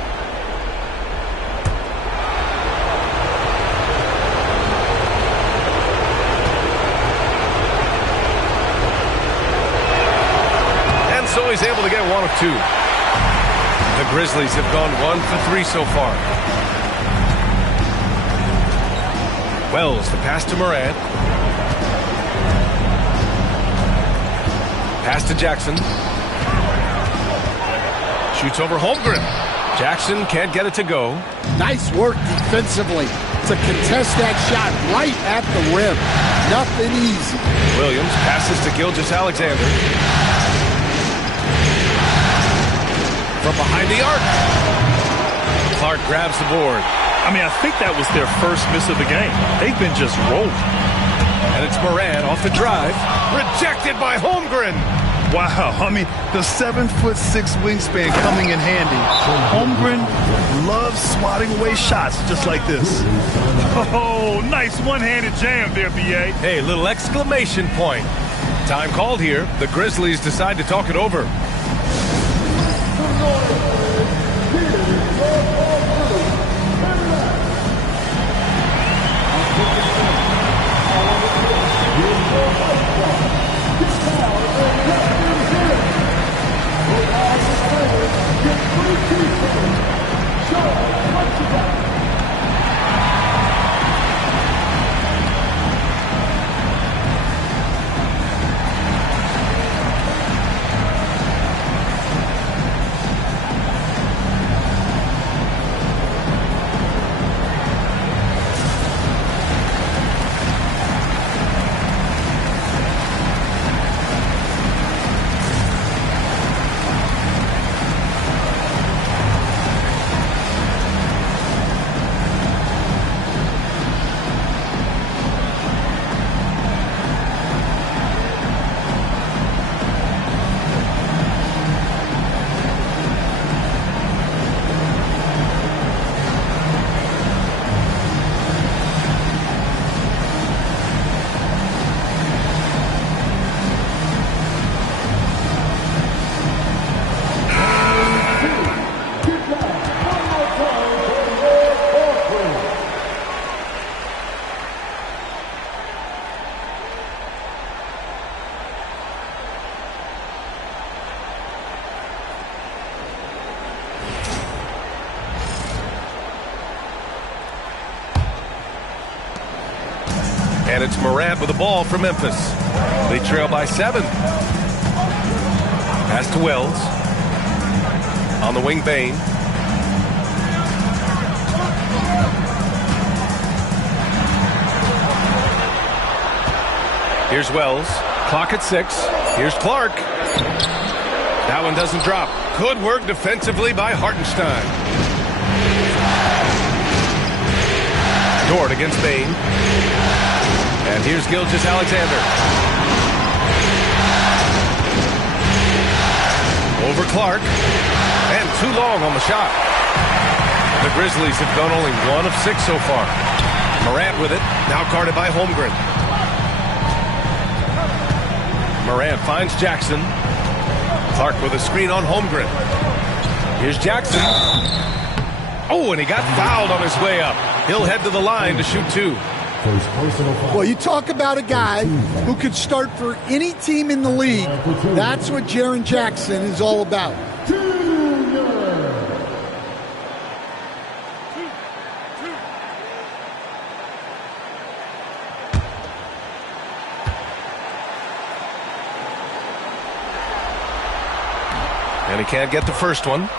And so he's able to get 1 of 2. The Grizzlies have gone 1 for 3 so far. Wells, the pass to Morant. Pass to Jackson. Shoots over Holmgren. Jackson can't get it to go. Nice work defensively to contest that shot right at the rim. Nothing easy. Williams passes to Gilgeous-Alexander. From behind the arc. Clark grabs the board. I mean, I think that was their first miss of the game. They've been just rolling. And it's Morant off the drive. Rejected by Holmgren. Wow, I mean, the 7'6" wingspan coming in handy. Holmgren loves swatting away shots just like this. Oh, nice one-handed jam there, B.A. Hey, little exclamation point. Time called here. The Grizzlies decide to talk it over. And it's Morant with the ball for Memphis. They trail by 7. Pass to Wells. On the wing, Bane. Here's Wells. Clock at 6. Here's Clark. That one doesn't drop. Good work defensively by Hartenstein. Dort against Bane. And here's Gilgeous-Alexander. Over Clark. And too long on the shot. The Grizzlies have gone only 1 of 6 so far. Morant with it. Now guarded by Holmgren. Morant finds Jackson. Clark with a screen on Holmgren. Here's Jackson. Oh, and he got fouled on his way up. He'll head to the line to shoot 2. Well, you talk about a guy who could start for any team in the league. That's what Jaren Jackson is all about. And he can't get the first one.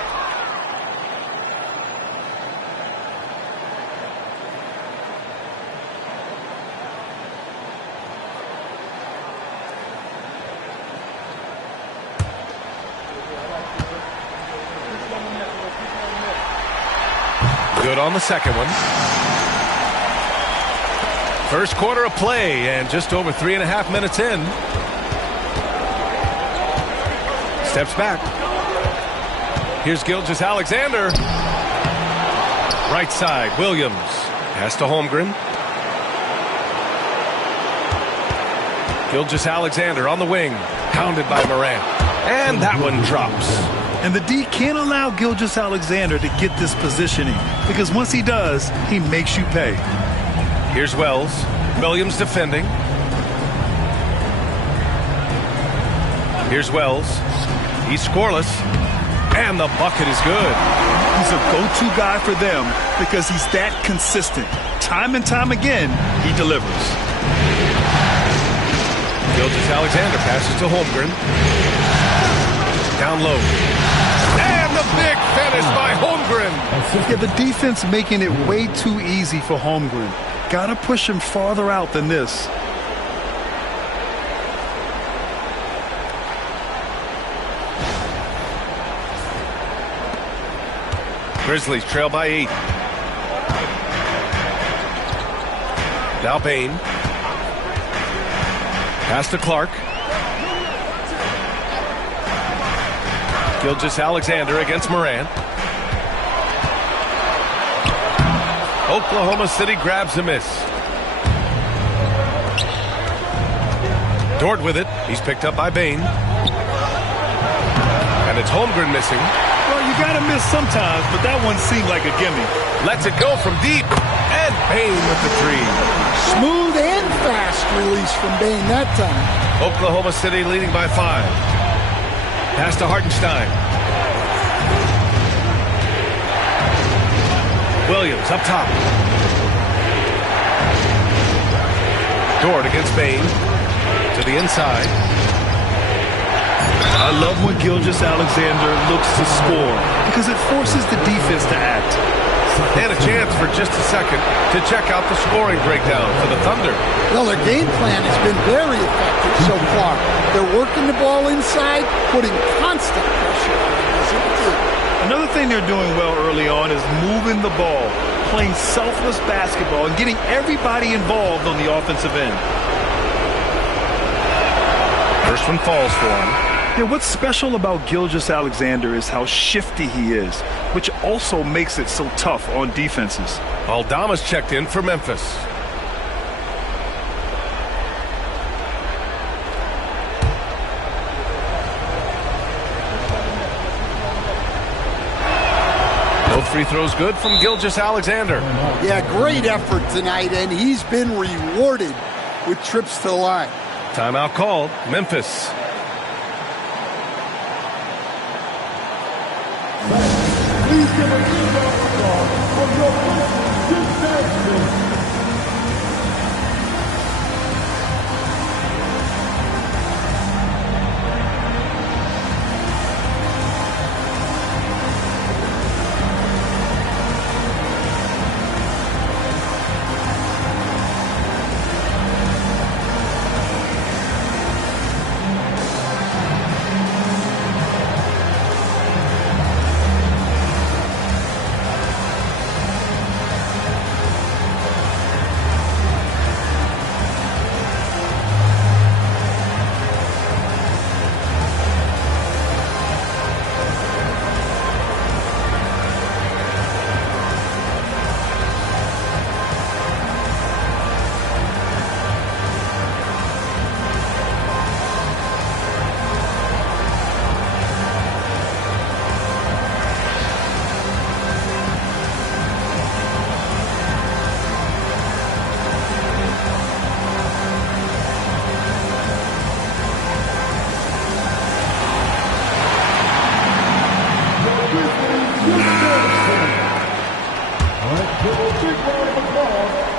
Good on the second one. First quarter of play and just over 3.5 minutes in. Steps back. Here's Gilgeous-Alexander. Right side, Williams. Pass to Holmgren. Gilgeous-Alexander on the wing. Pounded by Morant. And that one drops. And the D can't allow Gilgeous-Alexander to get this positioning, because once he does, he makes you pay. Here's Wells. Williams defending. Here's Wells. He's scoreless. And the bucket is good. He's a go-to guy for them because he's that consistent. Time and time again, he delivers. Gilgeous-Alexander passes to Holmgren. Down low. And the big finish by Holmgren. Yeah, the defense making it way too easy for Holmgren. Gotta push him farther out than this. Grizzlies trail by 8. Now Bane. Pass to Clark. Gilgeous-Alexander against Morant. Oklahoma City grabs a miss. Dort with it. He's picked up by Bane. And it's Holmgren missing. Well, you got to miss sometimes, but that one seemed like a gimme. Lets it go from deep. And Bane with the three. Smooth and fast release from Bane that time. Oklahoma City leading by 5. Pass to Hartenstein. Williams up top. Dort against Bane. To the inside. I love when Gilgeous-Alexander looks to score because it forces the defense to act. And a chance for just a second to check out the scoring breakdown for the Thunder. Well, their game plan has been very effective so far. They're working the ball inside, putting constant pressure on it. Another thing they're doing well early on is moving the ball, playing selfless basketball, and getting everybody involved on the offensive end. First one falls for him. Yeah, what's special about Gilgeous-Alexander is how shifty he is, which also makes it so tough on defenses. Aldama's checked in for Memphis. Both free throws good from Gilgeous-Alexander. Yeah, great effort tonight, and he's been rewarded with trips to the line. Timeout called. Memphis. Please give a huge round of applause for your host, Jim Jackson.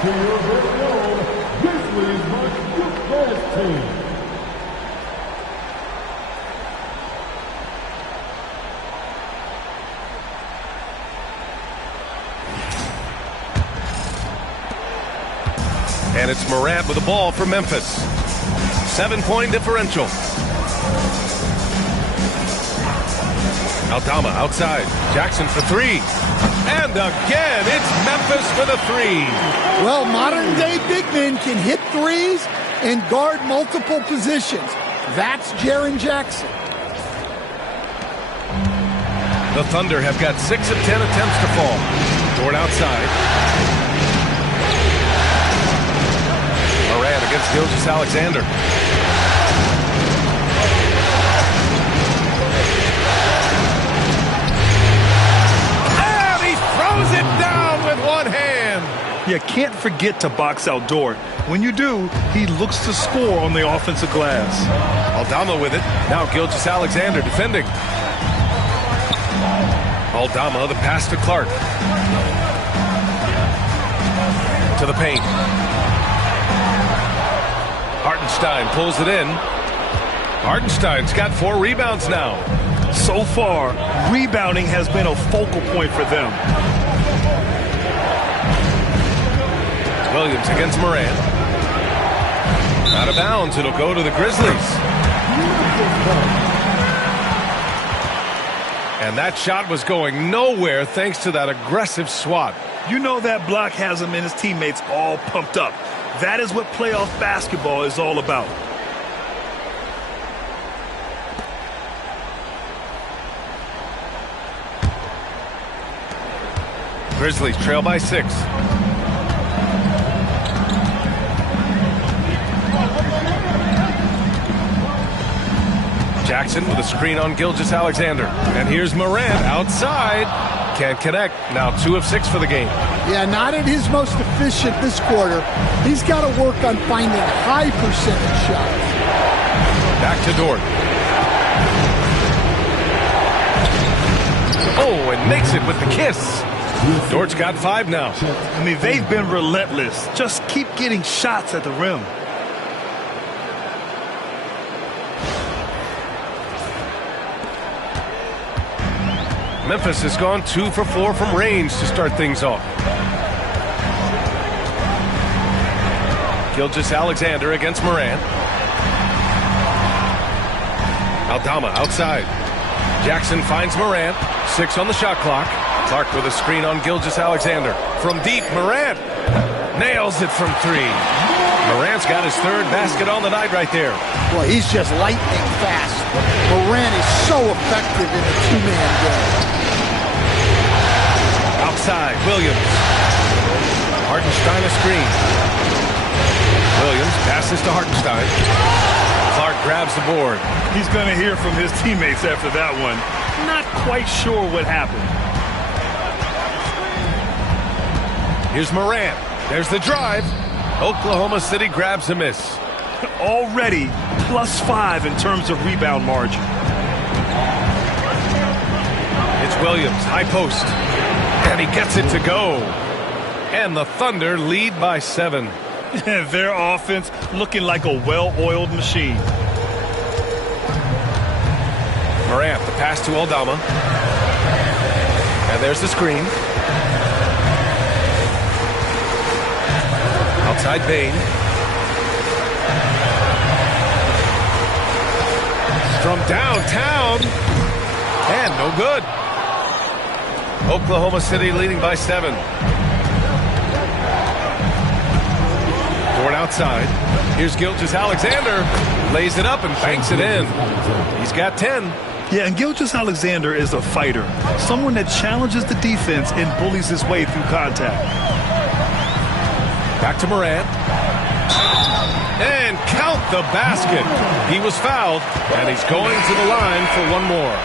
To your very own Grizzlies must your best team. And it's Morant with the ball for Memphis. 7-point differential. Aldama outside. Jackson for three. And again, it's Memphis for the three. Well, modern-day big men can hit threes and guard multiple positions. That's Jaren Jackson. The Thunder have got 6 of 10 attempts to fall. Dort outside. Morant against Gilgeous-Alexander. Throws it down with one hand. You can't forget to box out Dort. When you do, he looks to score on the offensive glass. Aldama with it. Now Gilgeous-Alexander defending. Aldama, the pass to Clark. To the paint. Hartenstein pulls it in. Hartenstein's got 4 rebounds now. So far, rebounding has been a focal point for them. Williams against Morant. Out of bounds, it'll go to the Grizzlies. And that shot was going nowhere thanks to that aggressive swat. You know that block has him and his teammates all pumped up. That is what playoff basketball is all about. Grizzlies trail by 6. Jackson with a screen on Gilgeous-Alexander. And here's Morant outside. Can't connect. Now 2 of 6 for the game. Yeah, not at his most efficient this quarter. He's got to work on finding high percentage shots. Back to Dort. Oh, and makes it with the kiss. Dort's got 5 now. I mean, they've been relentless. Just keep getting shots at the rim. Memphis has gone 2 for 4 from range to start things off. Gilgeous-Alexander against Morant. Aldama outside. Jackson finds Morant. 6 on the shot clock. Clark with a screen on Gilgeous-Alexander. From deep, Morant nails it from 3. Morant's got his 3rd basket on the night right there. Boy, he's just lightning fast. Morant is so effective in the 2-man game. Outside, Williams. Hartenstein a screen. Williams passes to Hartenstein. Clark grabs the board. He's going to hear from his teammates after that one. Not quite sure what happened. Here's Morant. There's the drive. Oklahoma City grabs a miss. Already +5 in terms of rebound margin. It's Williams, high post. And he gets it to go. And the Thunder lead by 7. Their offense looking like a well-oiled machine. Morant, the pass to Aldama. And there's the screen. Outside Bain. From downtown. And no good. Oklahoma City leading by 7. Dort outside. Here's Gilgeous-Alexander. Lays it up and banks it in. He's got 10. Yeah, and Gilgeous-Alexander is a fighter. Someone that challenges the defense and bullies his way through contact. Back to Morant. And count the basket. He was fouled, and he's going to the line for one more.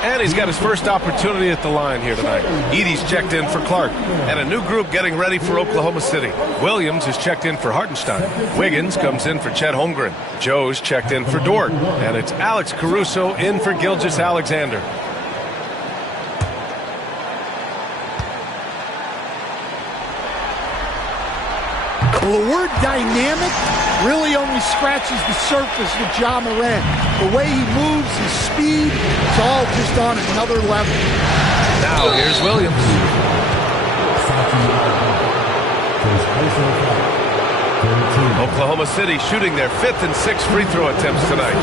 And he's got his first opportunity at the line here tonight. Edey's checked in for Clark. And a new group getting ready for Oklahoma City. Williams is checked in for Hartenstein. Wiggins comes in for Chet Holmgren. Joe's checked in for Dort. And it's Alex Caruso in for Gilgeous-Alexander. Well, the word dynamic really only scratches the surface with Ja Morant. The way he moves, his speed, it's all just on another level. Now here's Williams. Oklahoma City shooting their 5th and 6th free throw attempts tonight.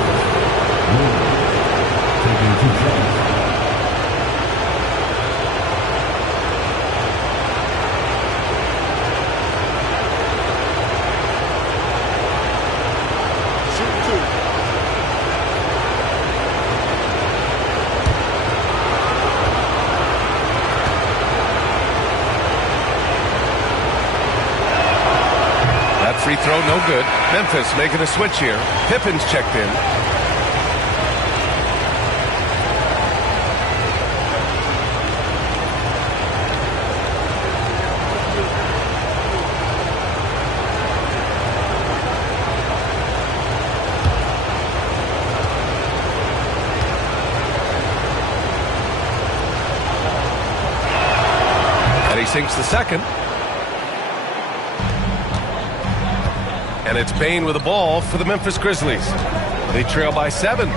Free throw, no good. Memphis making a switch here. Pippen's checked in. And he sinks the second. And it's Bain with the ball for the Memphis Grizzlies. They trail by 7. And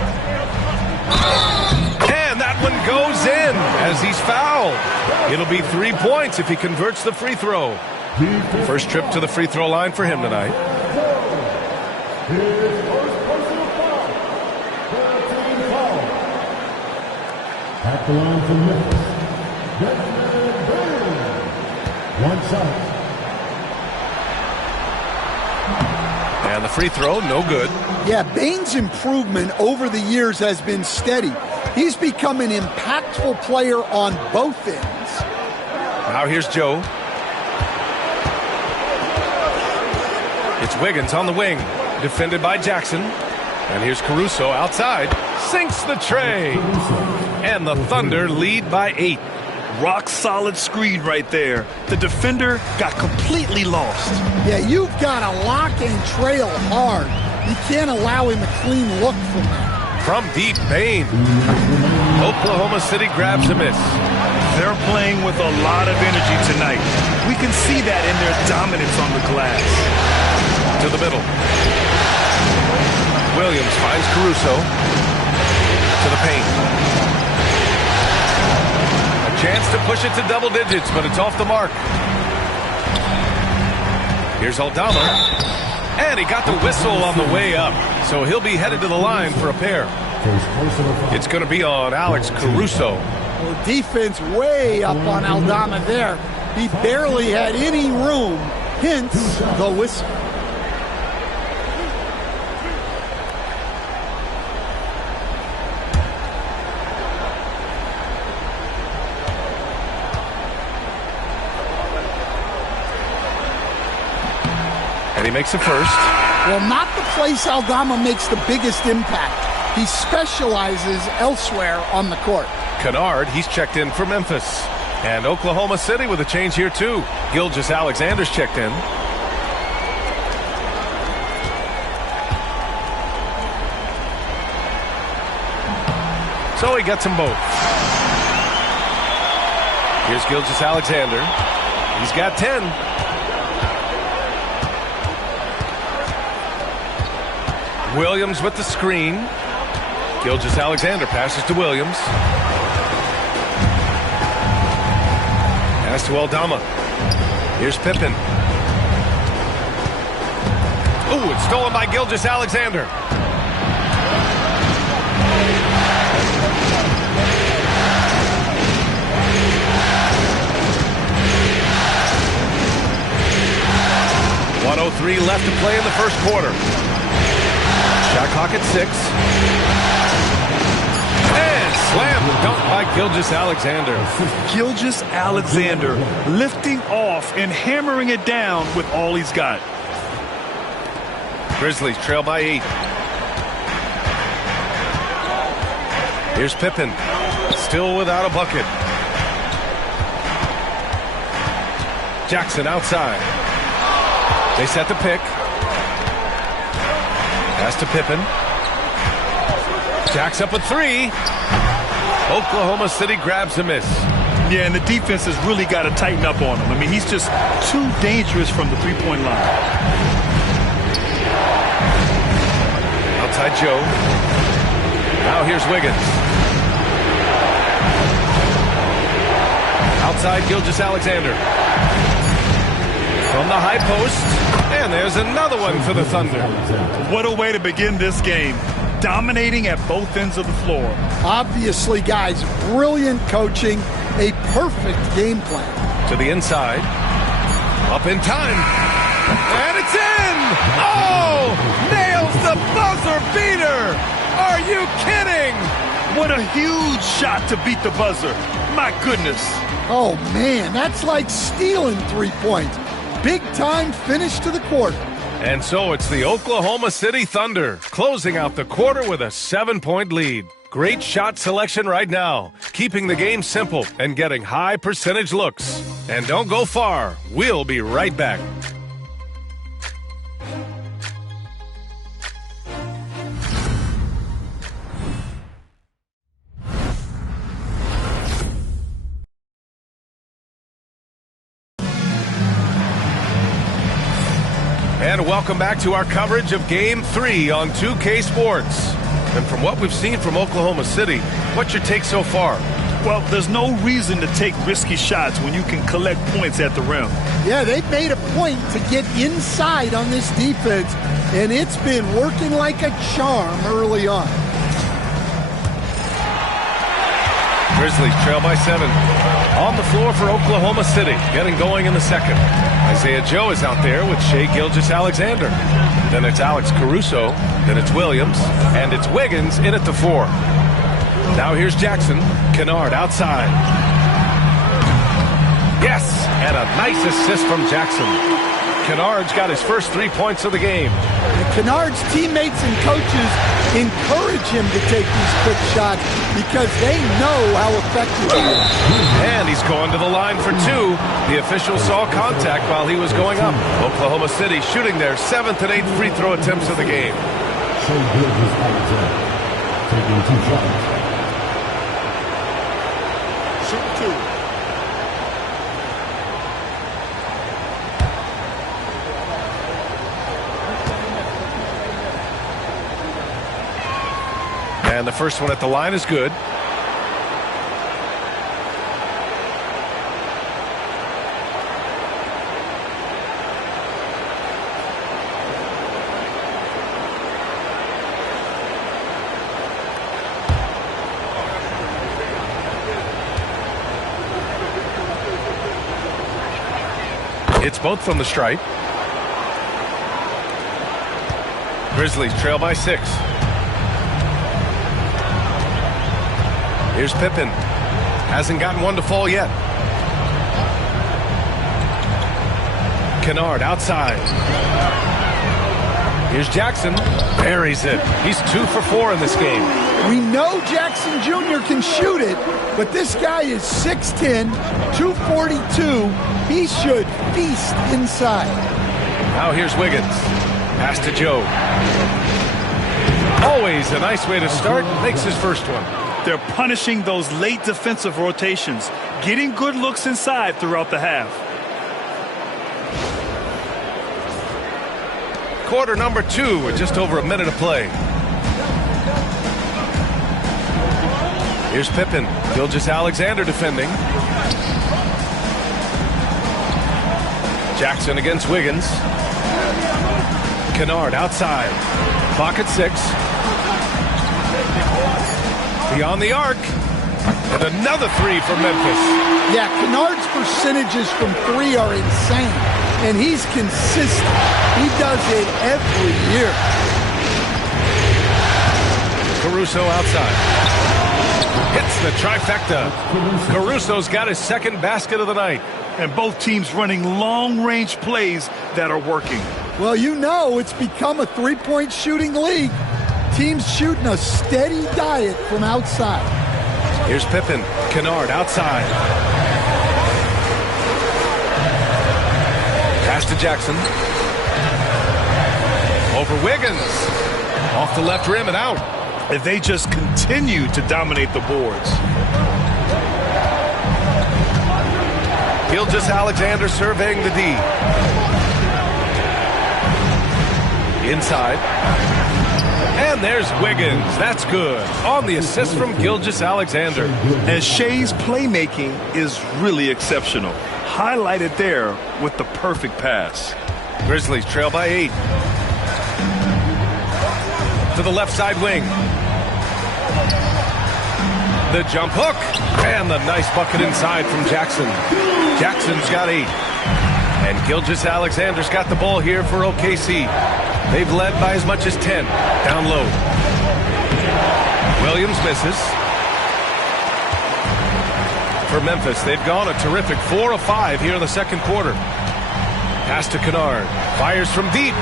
that one goes in as he's fouled. It'll be 3 points if he converts the free throw. First trip to the free throw line for him tonight. At the line for Memphis. One side. And the free throw, no good. Yeah, Bain's improvement over the years has been steady. He's become an impactful player on both ends. Now here's Joe. It's Wiggins on the wing, defended by Jackson. And here's Caruso outside, sinks the tray. And the Thunder lead by 8. Rock solid screen right there. The defender got completely lost. Yeah, you've got to lock and trail hard. You can't allow him a clean look from that. From deep, Bain. Oklahoma City grabs a miss. They're playing with a lot of energy tonight. We can see that in their dominance on the glass. To the middle. Williams finds Caruso. To the paint. A chance to push it to double digits, but it's off the mark. Here's Aldama. And he got the whistle on the way up. So he'll be headed to the line for a pair. It's going to be on Alex Caruso. Well, defense way up on Aldama there. He barely had any room, hence the whistle. And he makes the first. Well, not the place Aldama makes the biggest impact. He specializes elsewhere on the court. Kennard, he's checked in for Memphis. And Oklahoma City with a change here, too. Gilgeous-Alexander's checked in. So he gets them both. Here's Gilgeous-Alexander. He's got 10. Williams with the screen. Gilgeous-Alexander passes to Williams. Pass to Aldama. Here's Pippen. Ooh, it's stolen by Gilgeous-Alexander. .103 left to play in the first quarter. Shot clock at 6. And slam dunk by Gilgeous-Alexander. Gilgeous-Alexander lifting off and hammering it down with all he's got. Grizzlies trail by 8. Here's Pippen. Still without a bucket. Jackson outside. They set the pick. Pass to Pippen. Jack's up a 3. Oklahoma City grabs a miss. Yeah, and the defense has really got to tighten up on him. I mean, he's just too dangerous from the three-point line. Outside Joe. Now here's Wiggins. Outside Gilgeous-Alexander. From the high post. And there's another one for the Thunder. What a way to begin this game. Dominating at both ends of the floor. Obviously, guys, brilliant coaching. A perfect game plan. To the inside. Up in time. And it's in! Oh! Nails the buzzer beater! Are you kidding? What a huge shot to beat the buzzer. My goodness. Oh, man, that's like stealing 3 points. Big time finish to the quarter. And so it's the Oklahoma City Thunder closing out the quarter with a 7-point lead. Great shot selection right now, keeping the game simple and getting high percentage looks. And don't go far. We'll be right back. And welcome back to our coverage of Game 3 on 2K Sports. And from what we've seen from Oklahoma City, what's your take so far? Well, there's no reason to take risky shots when you can collect points at the rim. Yeah, they've made a point to get inside on this defense, and it's been working like a charm early on. Grizzlies trail by 7. On the floor for Oklahoma City, getting going in the second. Isaiah Joe is out there with Shai Gilgeous-Alexander. Then it's Alex Caruso. Then it's Williams. And it's Wiggins in at the 4. Now here's Jackson. Kennard outside. Yes, and a nice assist from Jackson. Kennard's got his first 3 points of the game. And Kennard's teammates and coaches encourage him to take these quick shots because they know how effective he is. And he's going to the line for 2. The official saw contact while he was going up. Oklahoma City shooting their 7th and 8th free throw attempts of the game. Taking 2 shots. Shoot 2. And the first one at the line is good. It's both from the stripe. Grizzlies trail by 6. Here's Pippen. Hasn't gotten one to fall yet. Kennard outside. Here's Jackson. Buries it. He's 2 for 4 in this game. We know Jackson Jr. can shoot it, but this guy is 6'10", 242. He should feast inside. Now here's Wiggins. Pass to Joe. Always a nice way to start. Makes his first one. They're punishing those late defensive rotations, getting good looks inside throughout the half. Quarter number 2 with just over a minute of play. Here's Pippen. Gilgeous-Alexander defending. Jackson against Wiggins. Kennard outside. Clock at 6. Beyond the arc. And another 3 for Memphis. Yeah, Kennard's percentages from 3 are insane. And he's consistent. He does it every year. Caruso outside. Hits the trifecta. Caruso's got his second basket of the night. And both teams running long-range plays that are working. Well, you know it's become a three-point shooting league. Teams shooting a steady diet from outside. Here's Pippen. Kennard outside. Pass to Jackson. Over Wiggins. Off the left rim and out. If they just continue to dominate the boards. Gilgeous-Alexander surveying the D. Inside. And there's Wiggins. That's good. On the assist from Gilgeous-Alexander. And Shea's playmaking is really exceptional. Highlighted there with the perfect pass. Grizzlies trail by 8. To the left side wing. The jump hook. And the nice bucket inside from Jackson. Jackson's got 8. And Gilgeous-Alexander's got the ball here for OKC. They've led by as much as 10. Down low. Williams misses. For Memphis, they've gone a terrific 4 of 5 here in the second quarter. Pass to Kennard. Fires from deep.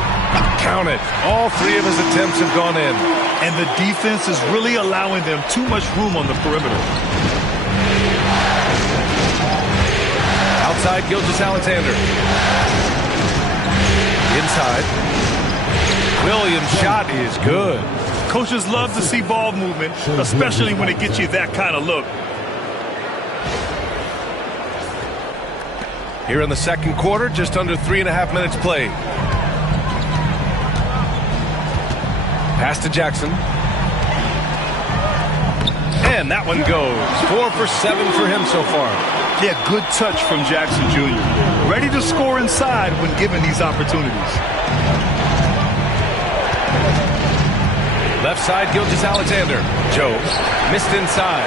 Count it. All 3 of his attempts have gone in. And the defense is really allowing them too much room on the perimeter. Outside, Gilgeous-Alexander. Inside. Williams' shot is good. Coaches love to see ball movement, especially when it gets you that kind of look. Here in the second quarter, just under 3.5 minutes played. Pass to Jackson. And that one goes. 4 for 7 for him so far. Yeah, good touch from Jackson Jr. Ready to score inside when given these opportunities. Left side, Gilgeous-Alexander. Joe missed inside.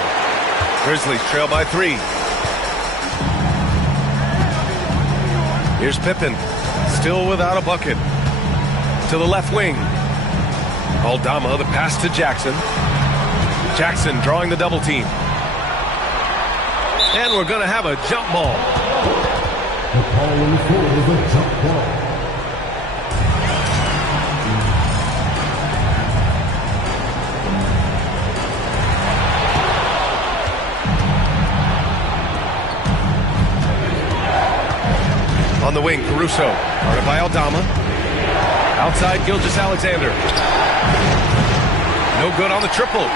Grizzlies trail by 3. Here's Pippen. Still without a bucket. To the left wing. Aldama, the pass to Jackson. Jackson drawing the double team. And we're going to have a jump ball. The call is for the jump ball. On the wing, Caruso. Guarded by Aldama. Outside, Gilgeous-Alexander. No good on the triple.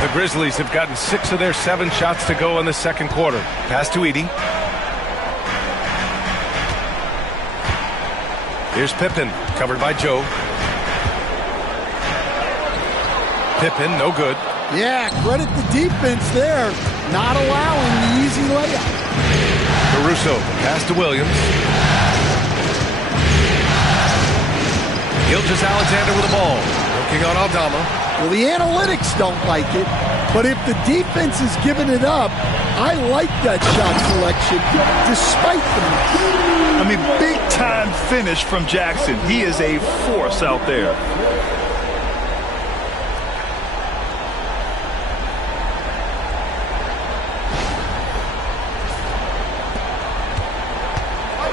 The Grizzlies have gotten 6 of their 7 shots to go in the second quarter. Pass to Edey. Here's Pippen, covered by Joe. Pippen, no good. Yeah, credit the defense there. Not allowing the easy layup. Caruso, pass to Williams. Gilgeous-Alexander with the ball. Working on Aldama. Well, the analytics don't like it, but if the defense is giving it up, I like that shot selection, despite them. I mean, big-time finish from Jackson. He is a force out there.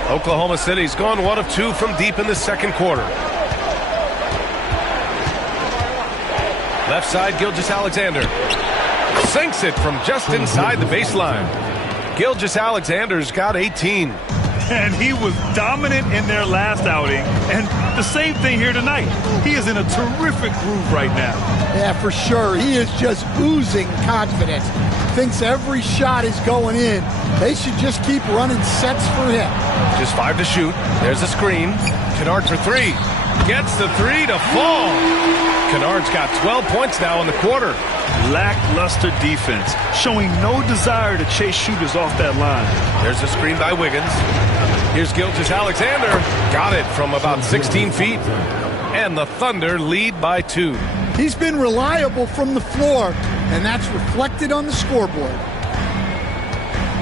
Oklahoma City's gone 1 of 2 from deep in the second quarter. Left side, Gilgeous-Alexander. Sinks it from just inside the baseline. Gilgeous-Alexander's got 18. And he was dominant in their last outing. And the same thing here tonight. He is in a terrific groove right now. Yeah, for sure. He is just oozing confidence. Thinks every shot is going in. They should just keep running sets for him. Just 5 to shoot. There's a screen. Kennard for 3. Gets the 3 to fall. Kennard's got 12 points now in the quarter. Lackluster defense, showing no desire to chase shooters off that line. There's a screen by Wiggins. Here's Gilgeous-Alexander. Got it from about 16 feet. And the Thunder lead by 2. He's been reliable from the floor, and that's reflected on the scoreboard.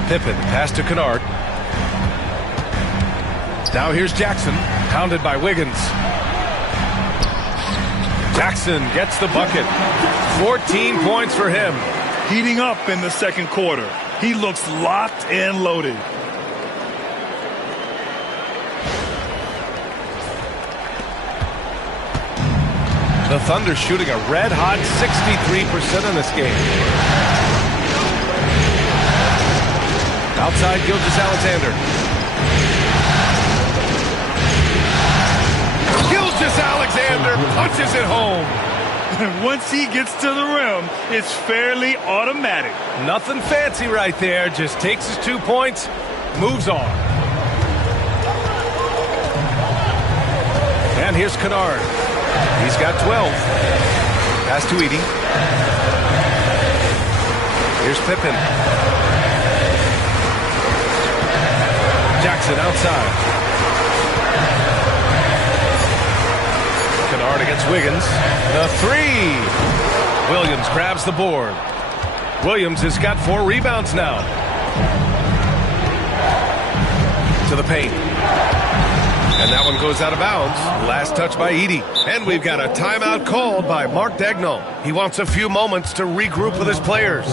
Pippen, pass to Kennard. Now here's Jackson, pounded by Wiggins. Jackson gets the bucket. 14 points for him. Heating up in the second quarter. He looks locked and loaded. The Thunder shooting a red-hot 63% in this game. Outside, Gilgeous-Alexander. Gilgeous-Alexander punches it home. Once he gets to the rim, it's fairly automatic. Nothing fancy right there. Just takes his 2 points, moves on. And here's Kennard. He's got 12. Pass to Edey. Here's Pippen. Jackson outside. Kennard against Wiggins. The 3. Williams grabs the board. Williams has got 4 rebounds now. To the paint. And that one goes out of bounds. Last touch by Edey. And we've got a timeout called by Mark Daigneault. He wants a few moments to regroup with his players.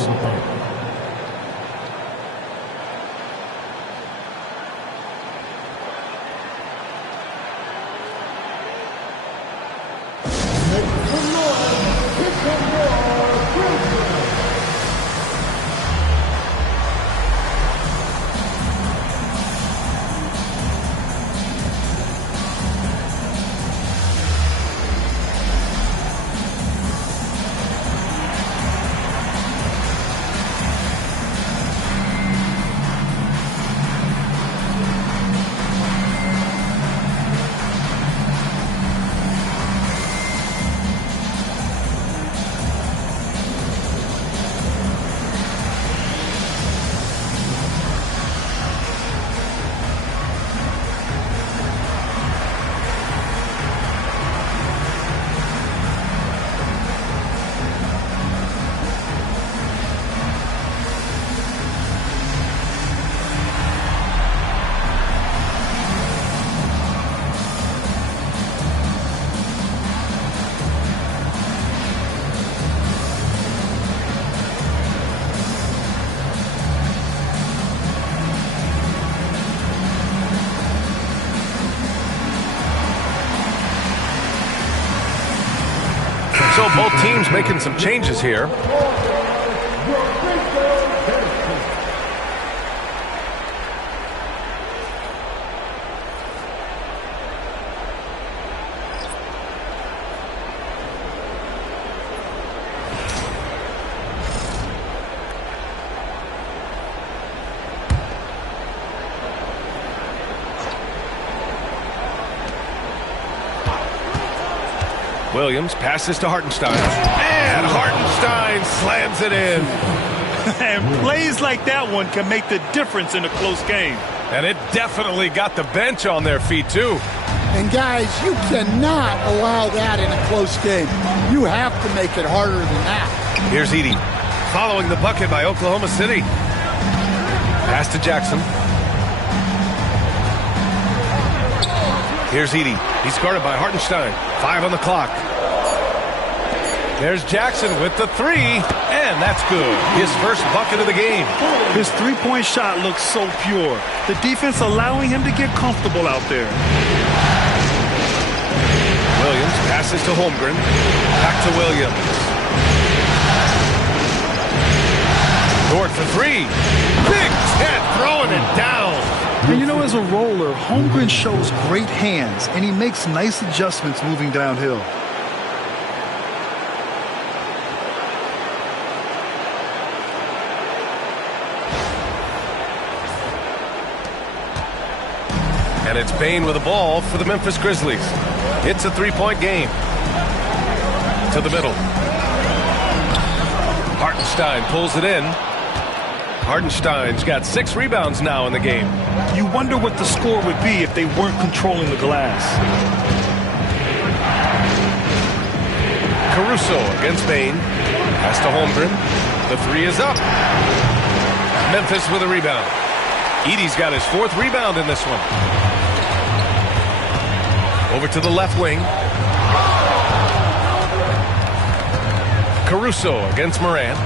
So both teams making some changes here. Williams passes to Hartenstein. And Hartenstein slams it in. And plays like that one can make the difference in a close game. And it definitely got the bench on their feet, too. And, guys, you cannot allow that in a close game. You have to make it harder than that. Here's Edey. Following the bucket by Oklahoma City. Pass to Jackson. Here's Edey. He's guarded by Hartenstein. 5 on the clock. There's Jackson with the three, and that's good. His first bucket of the game. His three-point shot looks so pure. The defense allowing him to get comfortable out there. Williams passes to Holmgren. Back to Williams. Dort for three. Big Ted throwing it down. And you know, as a roller, Holmgren shows great hands, and he makes nice adjustments moving downhill. And it's Bane with the ball for the Memphis Grizzlies. It's a three-point game. To the middle. Hartenstein pulls it in. Hartenstein's got 6 rebounds now in the game. You wonder what the score would be if they weren't controlling the glass. Caruso against Bane. Pass to Holmgren. The three is up. Memphis with a rebound. Edey's got his 4th rebound in this one. Over to the left wing. Caruso against Morant.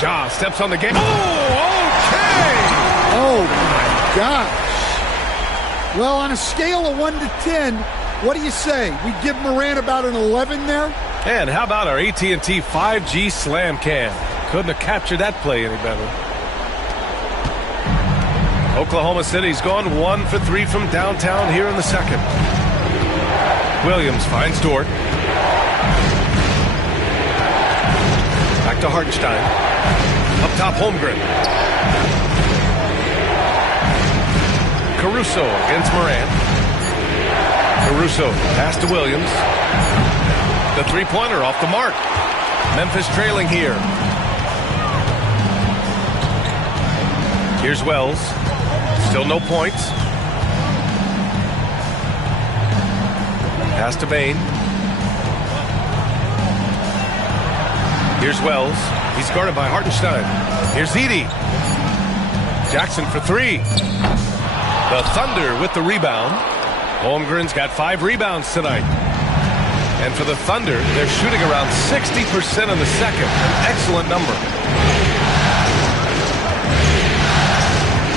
Ja steps on the game. Oh, okay! Oh, my gosh. Well, on a scale of 1 to 10, what do you say? We give Morant about an 11 there? And how about our AT&T 5G slam cam? Couldn't have captured that play any better. Oklahoma City's gone 1 for 3 from downtown here in the second. Williams finds Dort. Back to Hartenstein. Up top, Holmgren. Caruso against Morant. Caruso pass to Williams. The three-pointer off the mark. Memphis trailing here. Here's Wells. Still no points. Pass to Bane. Here's Wells. He's guarded by Hartenstein. Here's Edey. Jackson for 3. The Thunder with the rebound. Holmgren's got 5 rebounds tonight. And for the Thunder, they're shooting around 60% in the second. An excellent number.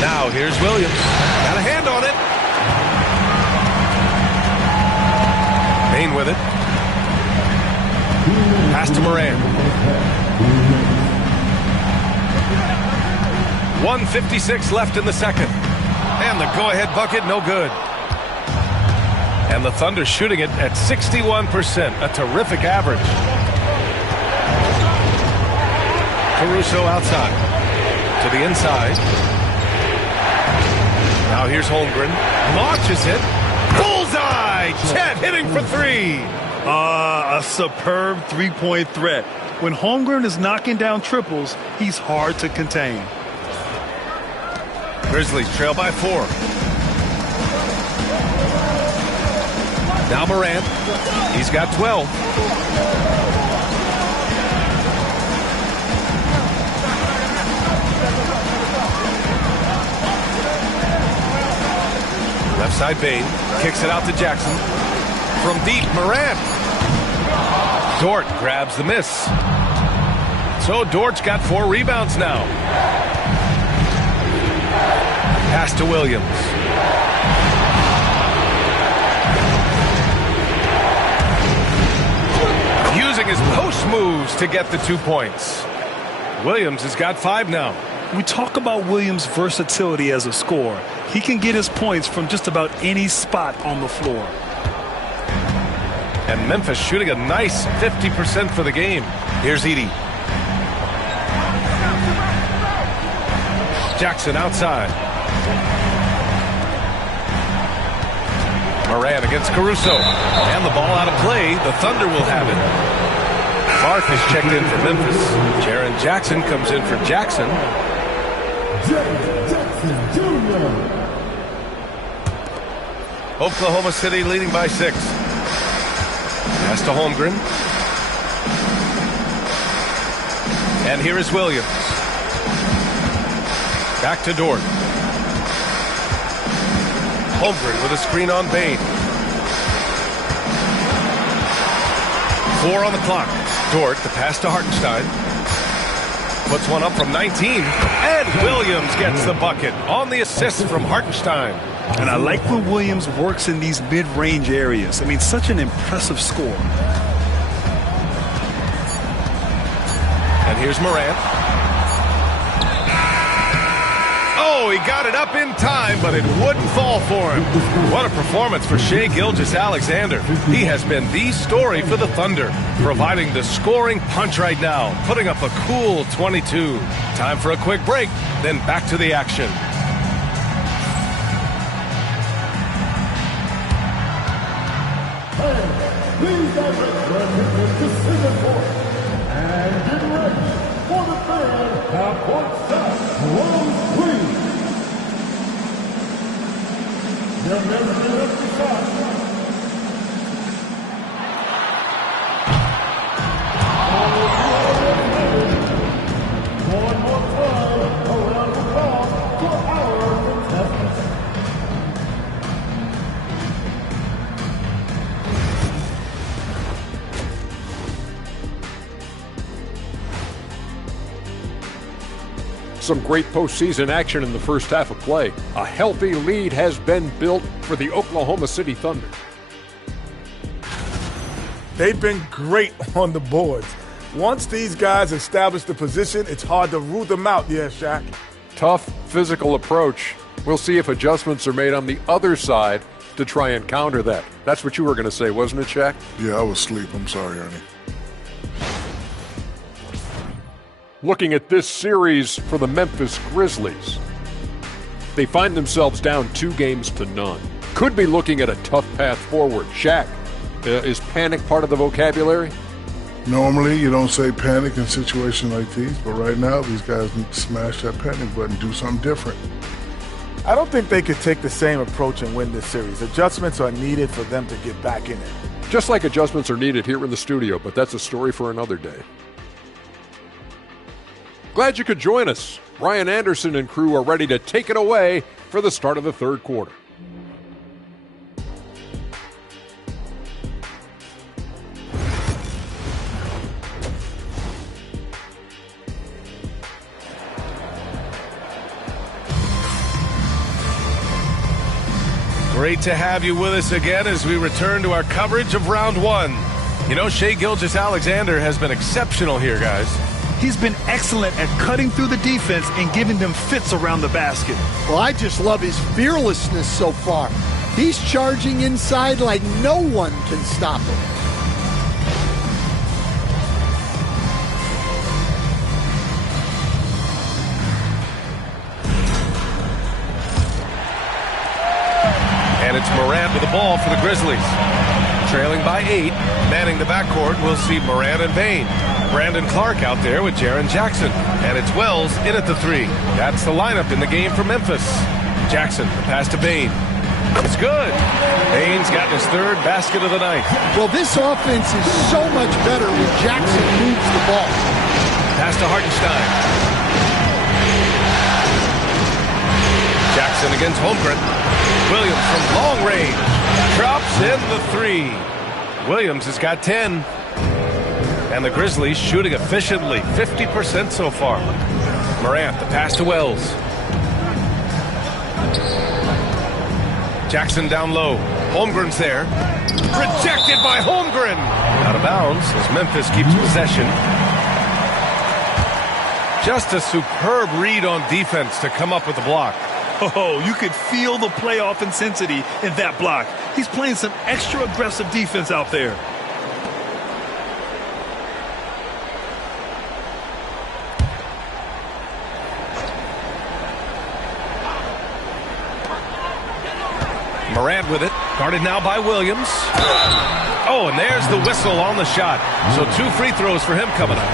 Now here's Williams. Got a hand on it. Bane with it. Pass to Morant. 1:56 left in the second. And the go-ahead bucket, no good. And the Thunder shooting it at 61%, a terrific average. Caruso outside. To the inside. Now here's Holmgren. Launches it. Bullseye! Chet hitting for 3. A superb three-point threat. When Holmgren is knocking down triples, he's hard to contain. Grizzlies trail by 4. Now Morant. He's got 12. Left side Bane. Kicks it out to Jackson. From deep, Morant. Dort grabs the miss. So Dort's got 4 rebounds now. Pass to Williams. using his post moves to get the 2 points. Williams has got 5 now. We talk about Williams' versatility as a scorer. He can get his points from just about any spot on the floor. And Memphis shooting a nice 50% for the game. Here's Edey. Jackson outside. Moran against Caruso. And the ball out of play. The Thunder will have it. Clark is checked in for Memphis. Jaren Jackson comes in for Jackson. Oklahoma City leading by 6. Pass to Holmgren. And here is Williams. Back to Dort. Holmgren with a screen on Bane. 4 on the clock. Dort, the pass to Hartenstein. Puts one up from 19. And Williams gets the bucket on the assist from Hartenstein. And I like when Williams works in these mid-range areas. I mean, such an impressive score. And here's Morant. Oh, he got it up in time, but it wouldn't fall for him. What a performance for Shai Gilgeous-Alexander. He has been the story for the Thunder, providing the scoring punch right now, putting up a cool 22. Time for a quick break, then back to the action. Please direct your attention to center court and get ready for the third half-court set. Round 3. There'll never be left to shot. One more time, around the clock for our contestants. Some great postseason action in the first half of play. A healthy lead has been built for the Oklahoma City Thunder. They've been great on the boards. Once these guys establish the position, it's hard to root them out, Shaq. Tough physical approach. We'll see if adjustments are made on the other side to try and counter that. That's what you were going to say, wasn't it, Shaq? Yeah, I was asleep. I'm sorry, Ernie. Looking at this series for the Memphis Grizzlies, they find themselves down 2-0. Could be looking at a tough path forward. Shaq, is panic part of the vocabulary? Normally, you don't say panic in situations like these, but right now, these guys need to smash that panic button, do something different. I don't think they could take the same approach and win this series. Adjustments are needed for them to get back in it. Just like adjustments are needed here in the studio, but that's a story for another day. Glad you could join us. Ryan Anderson and crew are ready to take it away for the start of the third quarter. Great to have you with us again as we return to our coverage of round 1. You know, Shai Gilgeous-Alexander has been exceptional here, guys. He's been excellent at cutting through the defense and giving them fits around the basket. Well, I just love his fearlessness so far. He's charging inside like no one can stop him. And it's Morant with the ball for the Grizzlies. Trailing by 8, manning the backcourt, we'll see Morant and Bane. Brandon Clark out there with Jaren Jackson. And it's Wells in at the 3. That's the lineup in the game for Memphis. Jackson, the pass to Bane. It's good. Bane's gotten his 3rd basket of the night. Well, this offense is so much better when Jackson moves the ball. Pass to Hartenstein. Jackson against Holmgren. Williams from long range. Drops in the 3. Williams has got 10. And the Grizzlies shooting efficiently, 50% so far. Morant, the pass to Wells. Jackson down low. Holmgren's there. Rejected by Holmgren. Out of bounds as Memphis keeps possession. Just a superb read on defense to come up with the block. Oh, you could feel the playoff intensity in that block. He's playing some extra aggressive defense out there. Morant with it. Guarded now by Williams. Oh, and there's the whistle on the shot. So 2 free throws for him coming up.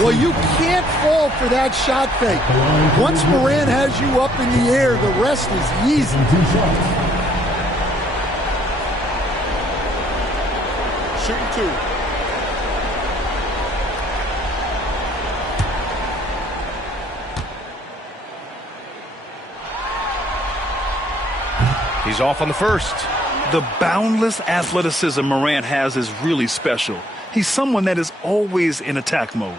Well, you can't fall for that shot fake. Once Morant has you up in the air, the rest is easy. Shooting 2. He's off on the first. The boundless athleticism Morant has is really special. He's someone that is always in attack mode.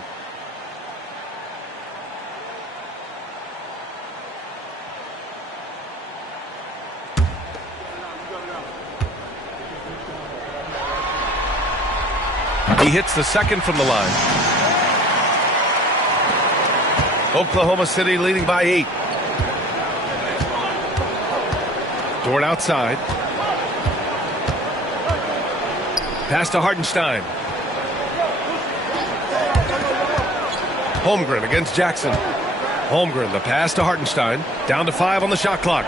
He hits the second from the line. Oklahoma City leading by 8. Dort outside. Pass to Hartenstein. Holmgren against Jackson. Holmgren, the pass to Hartenstein. Down to 5 on the shot clock.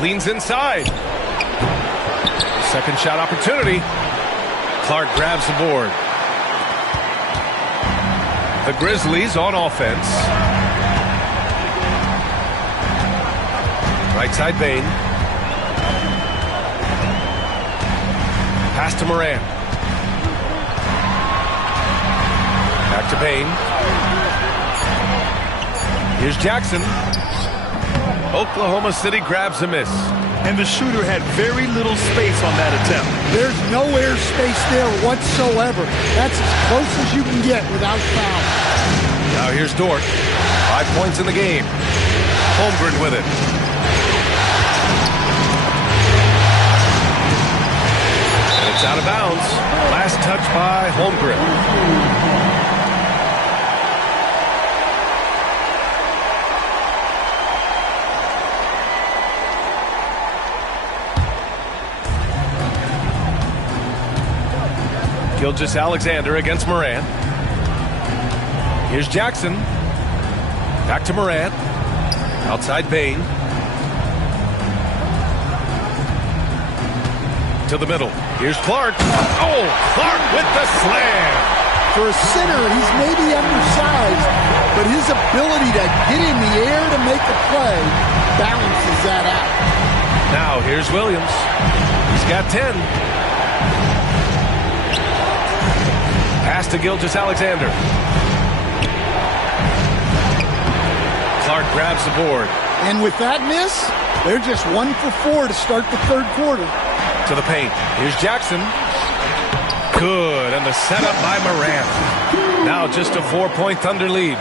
Leans inside. Second shot opportunity. Clark grabs the board. The Grizzlies on offense. Right side Bane. Pass to Morant. Back to Bane. Here's Jackson. Oklahoma City grabs a miss. And the shooter had very little space on that attempt. There's no air space there whatsoever. That's as close as you can get without foul. Now here's Dort. 5 points in the game. Holmgren with it. And it's out of bounds. Last touch by Holmgren. Gilgeous-Alexander against Morant. Here's Jackson. Back to Morant. Outside Bane. To the middle. Here's Clark. Oh, Clark with the slam. For a center, he's maybe undersized, but his ability to get in the air to make a play balances that out. Now here's Williams. He's got 10. Pass to Gilgeous-Alexander. Clark grabs the board. And with that miss, they're just 1 for 4 to start the third quarter. To the paint. Here's Jackson. Good. And the setup by Morant. Now just a 4-point Thunder lead.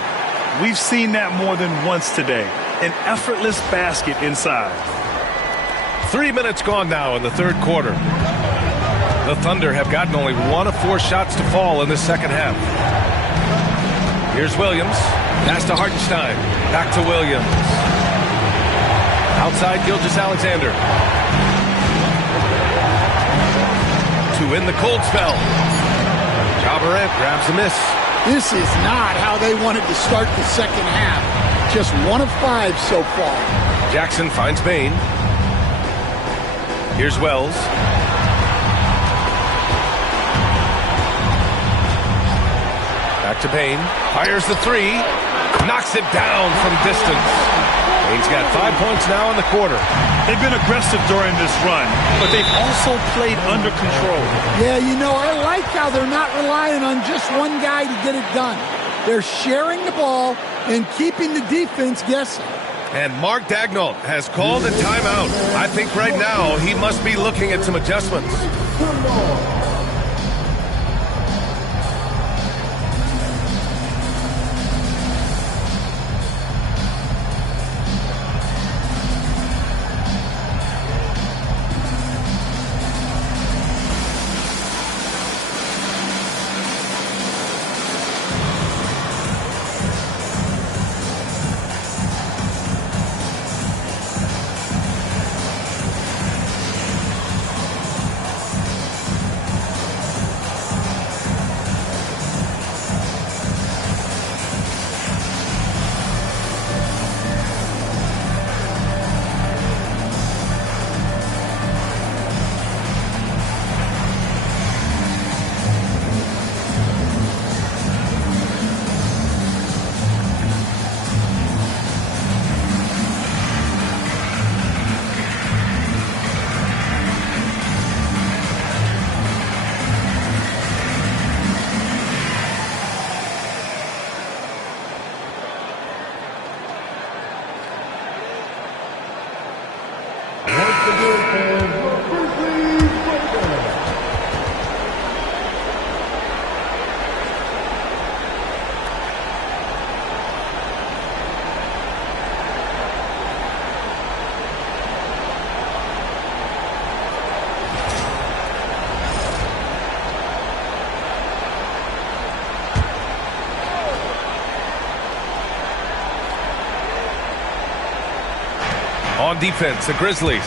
We've seen that more than once today. An effortless basket inside. 3 minutes gone now in the third quarter. The Thunder have gotten only 1 of 4 shots to fall in the second half. Here's Williams. Pass to Hartenstein. Back to Williams. Outside Gilgeous-Alexander. To end the cold spell. Ja Morant grabs the miss. This is not how they wanted to start the second half. Just 1 of 5 so far. Jackson finds Bane. Here's Wells. Back to Bane. Fires the 3. Knocks it down from distance. Bane's got 5 points now in the quarter. They've been aggressive during this run, but they've also played under control. Yeah, you know, I like how they're not relying on just one guy to get it done. They're sharing the ball and keeping the defense guessing. And Mark Daigneault has called a timeout. I think right now he must be looking at some adjustments. On defense, the Grizzlies.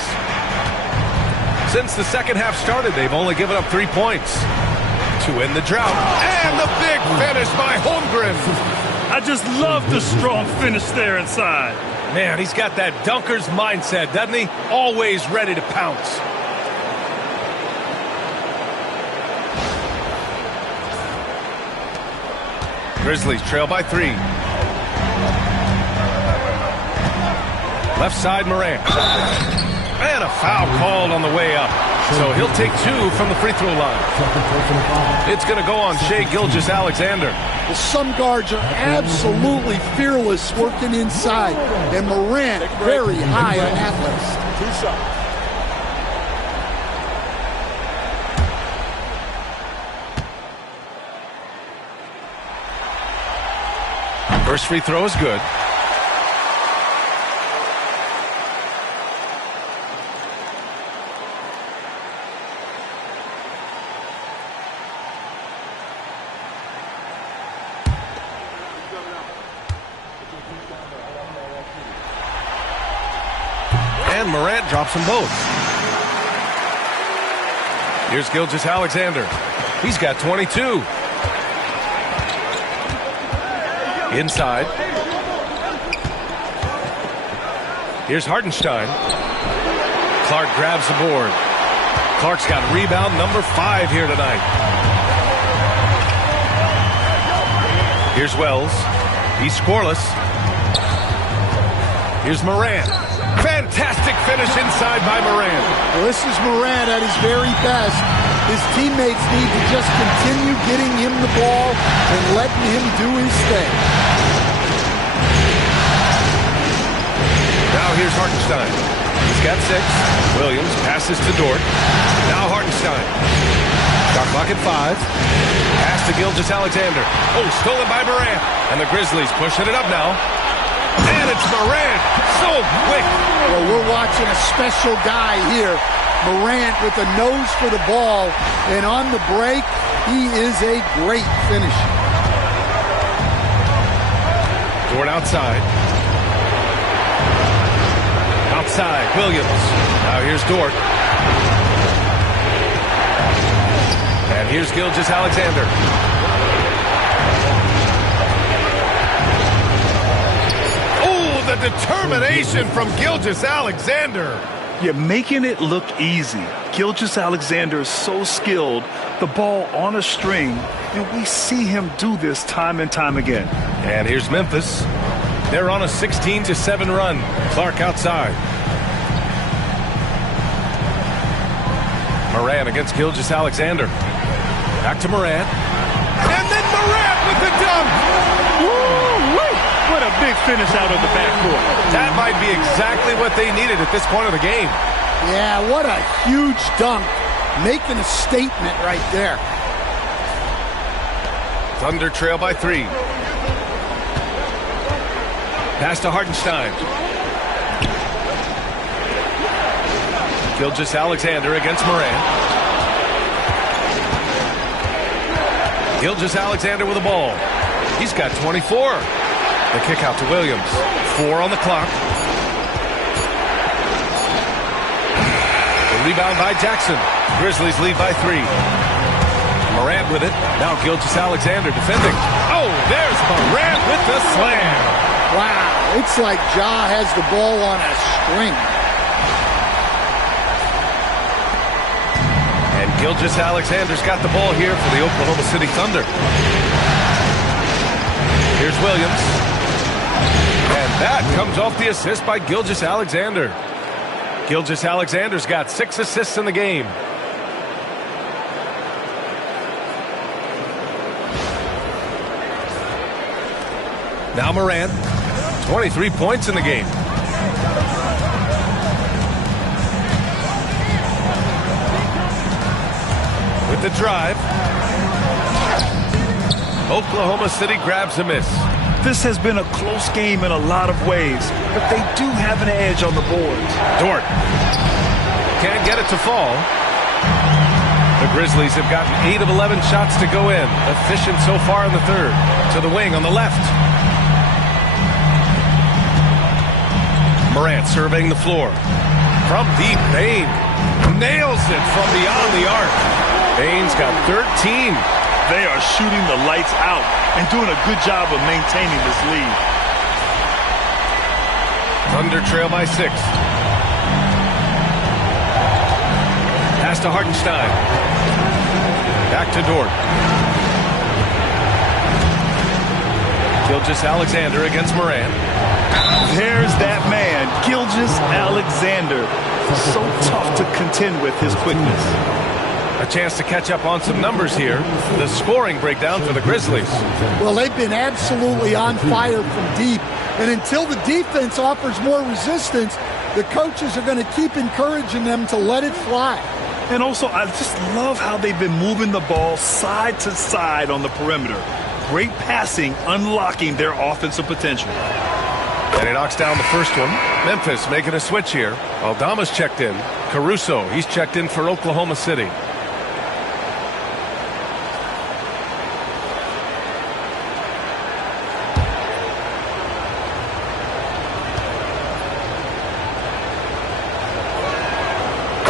Since the second half started, they've only given up 3 points to end the drought. And the big finish by Holmgren. I just love the strong finish there inside. Man, he's got that dunker's mindset, doesn't he? Always ready to pounce. Grizzlies trail by 3. Left side, Morant. And a foul called on the way up. So he'll take 2 from the free throw line. It's going to go on Shai Gilgeous-Alexander. Well, some guards are absolutely fearless working inside, and Morant very high on that list. 2 shots. First free throw is good. And Morant drops them both. Here's Gilgeous-Alexander. He's got 22. Inside. Here's Hartenstein. Clark grabs the board. Clark's got rebound number 5 here tonight. Here's Wells. He's scoreless. Here's Morant. Fantastic finish inside by Morant. Well, this is Morant at his very best. His teammates need to just continue getting him the ball and letting him do his thing. Now here's Hartenstein. He's got 6. Williams passes to Dort. Now Hartenstein. Shot clock at 5. Pass to Gilgeous-Alexander. Oh, stolen by Morant. And the Grizzlies pushing it up now. And it's Morant. So quick. Well, we're watching a special guy here. Morant with a nose for the ball. And on the break, he is a great finisher. Dort outside. Outside, Williams. Now here's Dort. And here's Gilgeous-Alexander. Oh, the determination from Gilgeous-Alexander. You're making it look easy. Gilgeous-Alexander is so skilled. The ball on a string, and we see him do this time and time again. And here's Memphis. They're on a 16-7 run. Clark outside. Morant against Gilgeous-Alexander. Back to Morant. And then Morant with the dunk. Woo-wee! What a big finish out of the backcourt. That might be exactly what they needed at this point of the game. Yeah, what a huge dunk. Making a statement right there. Thunder trail by 3. Pass to Hartenstein. Gilgeous-Alexander against Morant. Gilgeous-Alexander with the ball. He's got 24. The kick out to Williams. 4 on the clock. The rebound by Jackson. Grizzlies lead by 3. Morant with it. Now Gilgeous-Alexander defending. Oh, there's Morant with the slam. Wow, it's like Ja has the ball on a string. And Gilgeous-Alexander's got the ball here for the Oklahoma City Thunder. Here's Williams. And that comes off the assist by Gilgeous-Alexander. Gilgeous-Alexander's got 6 assists in the game. Now Morant, 23 points in the game. With the drive. Oklahoma City grabs a miss. This has been a close game in a lot of ways, but they do have an edge on the boards. Dort can't get it to fall. The Grizzlies have gotten 8 of 11 shots to go in. Efficient so far in the third. To the wing on the left. Morant surveying the floor. From deep, Bane nails it from beyond the arc. Bane's got 13. They are shooting the lights out and doing a good job of maintaining this lead. Thunder trail by 6. Pass to Hartenstein. Back to Dort. Gilgeous-Alexander against Morant. There's that man, Gilgeous-Alexander. So tough to contend with his quickness. A chance to catch up on some numbers here. The scoring breakdown for the Grizzlies. Well, they've been absolutely on fire from deep. And until the defense offers more resistance, the coaches are going to keep encouraging them to let it fly. And also, I just love how they've been moving the ball side to side on the perimeter. Great passing, unlocking their offensive potential. And he knocks down the first one. Memphis making a switch here. Aldama's checked in. Caruso, he's checked in for Oklahoma City.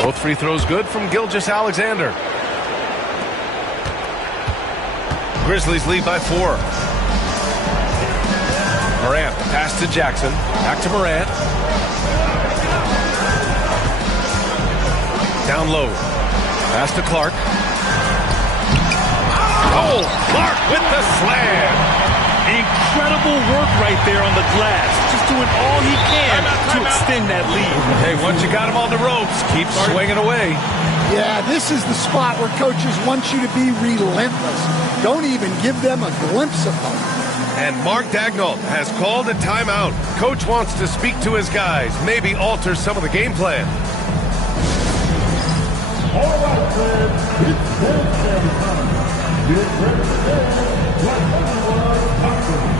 Both free throws good from Gilgeous-Alexander. Grizzlies lead by 4. Morant, pass to Jackson. Back to Morant. Down low. Pass to Clark. Oh, Clark with the slam. Incredible work right there on the glass. Just doing all he can to extend that lead. Hey, once you got him on the ropes, keep swinging away. Yeah, this is the spot where coaches want you to be relentless. Don't even give them a glimpse of hope. And Mark Daigneault has called a timeout. Coach wants to speak to his guys, maybe alter some of the game plan. All right, fans, it's showdown time. Get ready to dance like everyone possible.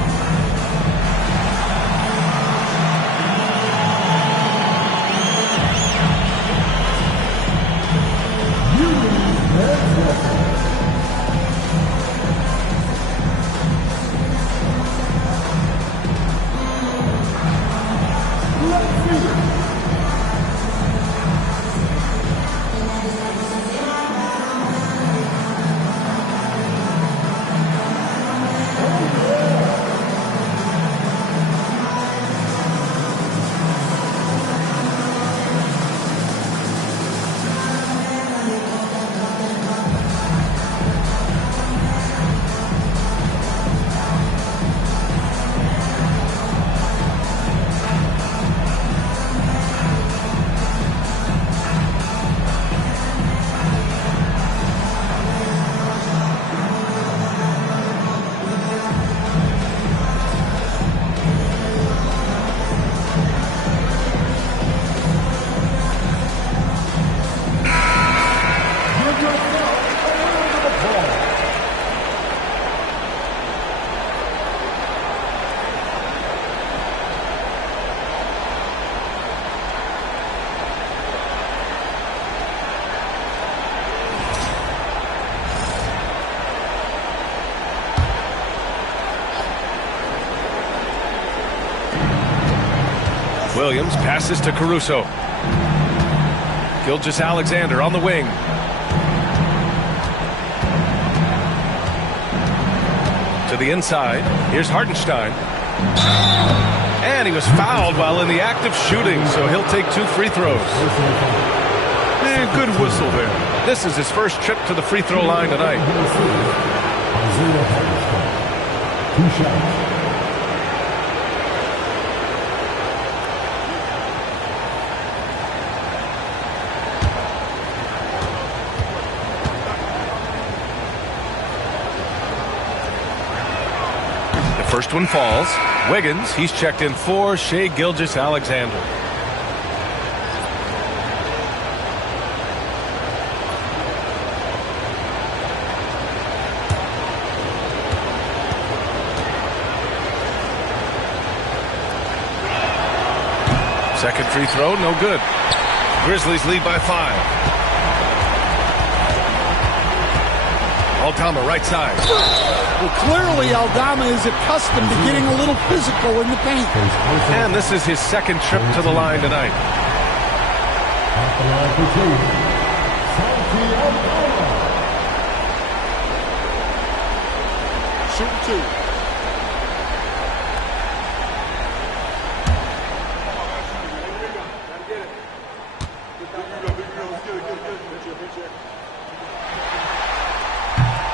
Williams passes to Caruso. Gilgeous-Alexander on the wing. To the inside. Here's Hartenstein. And he was fouled while in the act of shooting, so he'll take 2 free throws. Good whistle there. This is his first trip to the free throw line tonight. 2 shots. First one falls. Wiggins, he's checked in for Shai Gilgeous-Alexander. Second free throw, no good. Grizzlies lead by 5. Aldama right side. Well, clearly Aldama is accustomed to getting a little physical in the paint. And this is his second trip to the line tonight. Shoot two.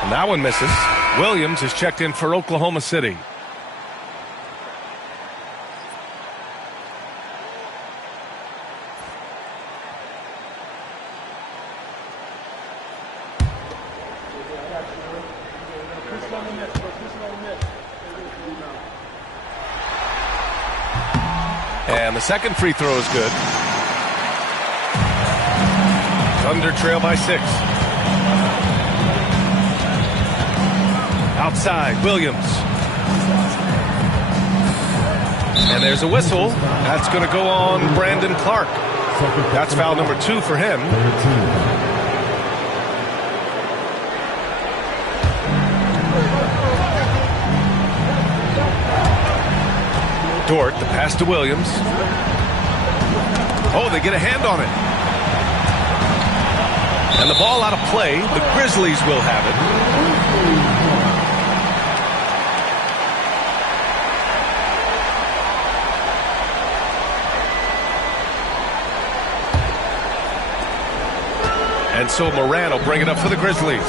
And that one misses. Williams is checked in for Oklahoma City. And the second free throw is good. Thunder trail by 6. Outside, Williams. And there's a whistle. That's going to go on Brandon Clark. That's foul number 2 for him. Dort, the pass to Williams. Oh, they get a hand on it. And the ball out of play. The Grizzlies will have it. And so Moran will bring it up for the Grizzlies.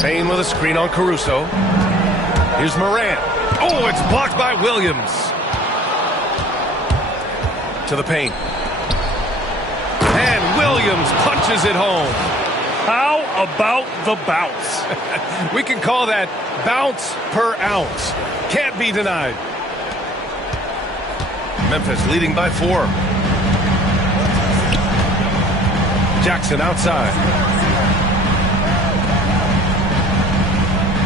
Payne with a screen on Caruso. Here's Moran. Oh, it's blocked by Williams. To the paint. And Williams punches it home. How about the bounce? We can call that bounce per ounce. Can't be denied. Memphis leading by 4. Jackson outside.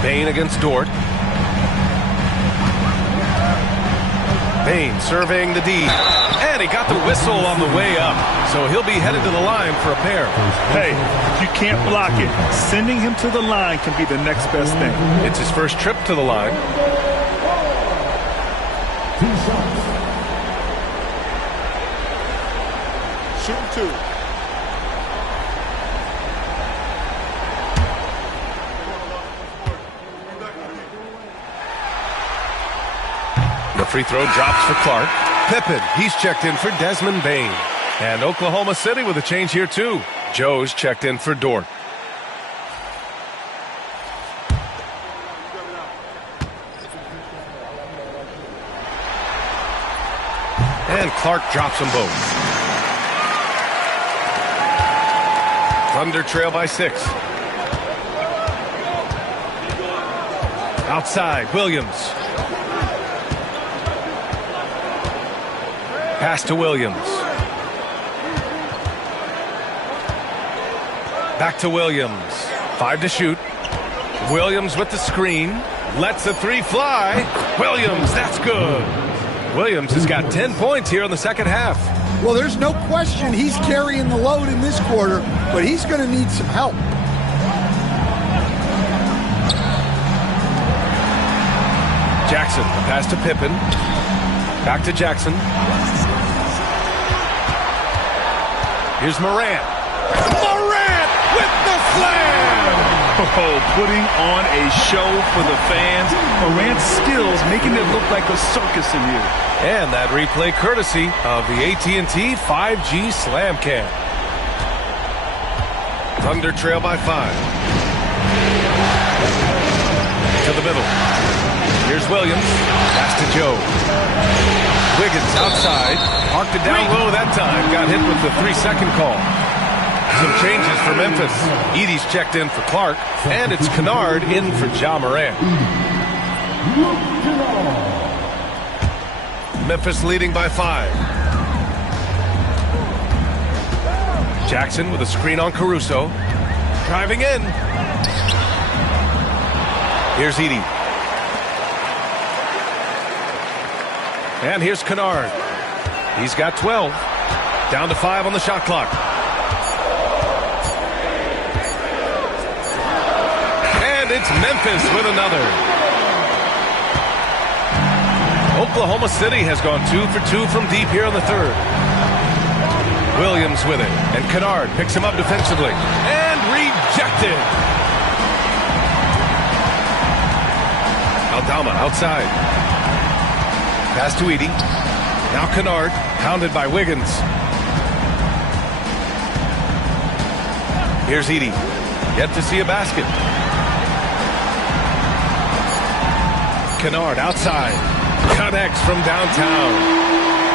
Payne against Dort. Payne serving the D. And he got the whistle on the way up. So he'll be headed to the line for a pair. Hey, if you can't block it, sending him to the line can be the next best thing. It's his first trip to the line. Shoot two. The free throw drops for Clark. Pippen, he's checked in for Desmond Bane. And Oklahoma City with a change here too. Joe's checked in for Dort. And Clark drops them both. Thunder trail by 6. Outside, Williams. Pass to Williams. Back to Williams. 5 to shoot. Williams with the screen. Lets the 3 fly. Williams, that's good. Williams has got 10 points here in the second half. Well, there's no question he's carrying the load in this quarter, but he's going to need some help. Jackson, the pass to Pippen. Back to Jackson. Here's Moran. Moran with the slam! Oh, putting on a show for the fans. Morant's skills making it look like a circus in here. And that replay courtesy of the AT&T 5G Slam Cam. Thunder trail by 5. To the middle. Here's Williams. Pass to Joe. Wiggins outside. Marked it down low that time. Got hit with the 3-second call. Some changes for Memphis. Edey's checked in for Clark. And it's Kennard in for Ja Morant. Memphis leading by 5. Jackson with a screen on Caruso. Driving in. Here's Edey. And here's Kennard. He's got 12. Down to 5 on the shot clock. it's Memphis with another. Oklahoma City has gone 2 for 2 from deep here in the third. Williams with it, and Kennard picks him up defensively, and rejected. Aldama outside. Pass to Edey. Now Kennard, pounded by Wiggins. Here's Edey. Yet to see a basket. Kennard outside. Connects from downtown.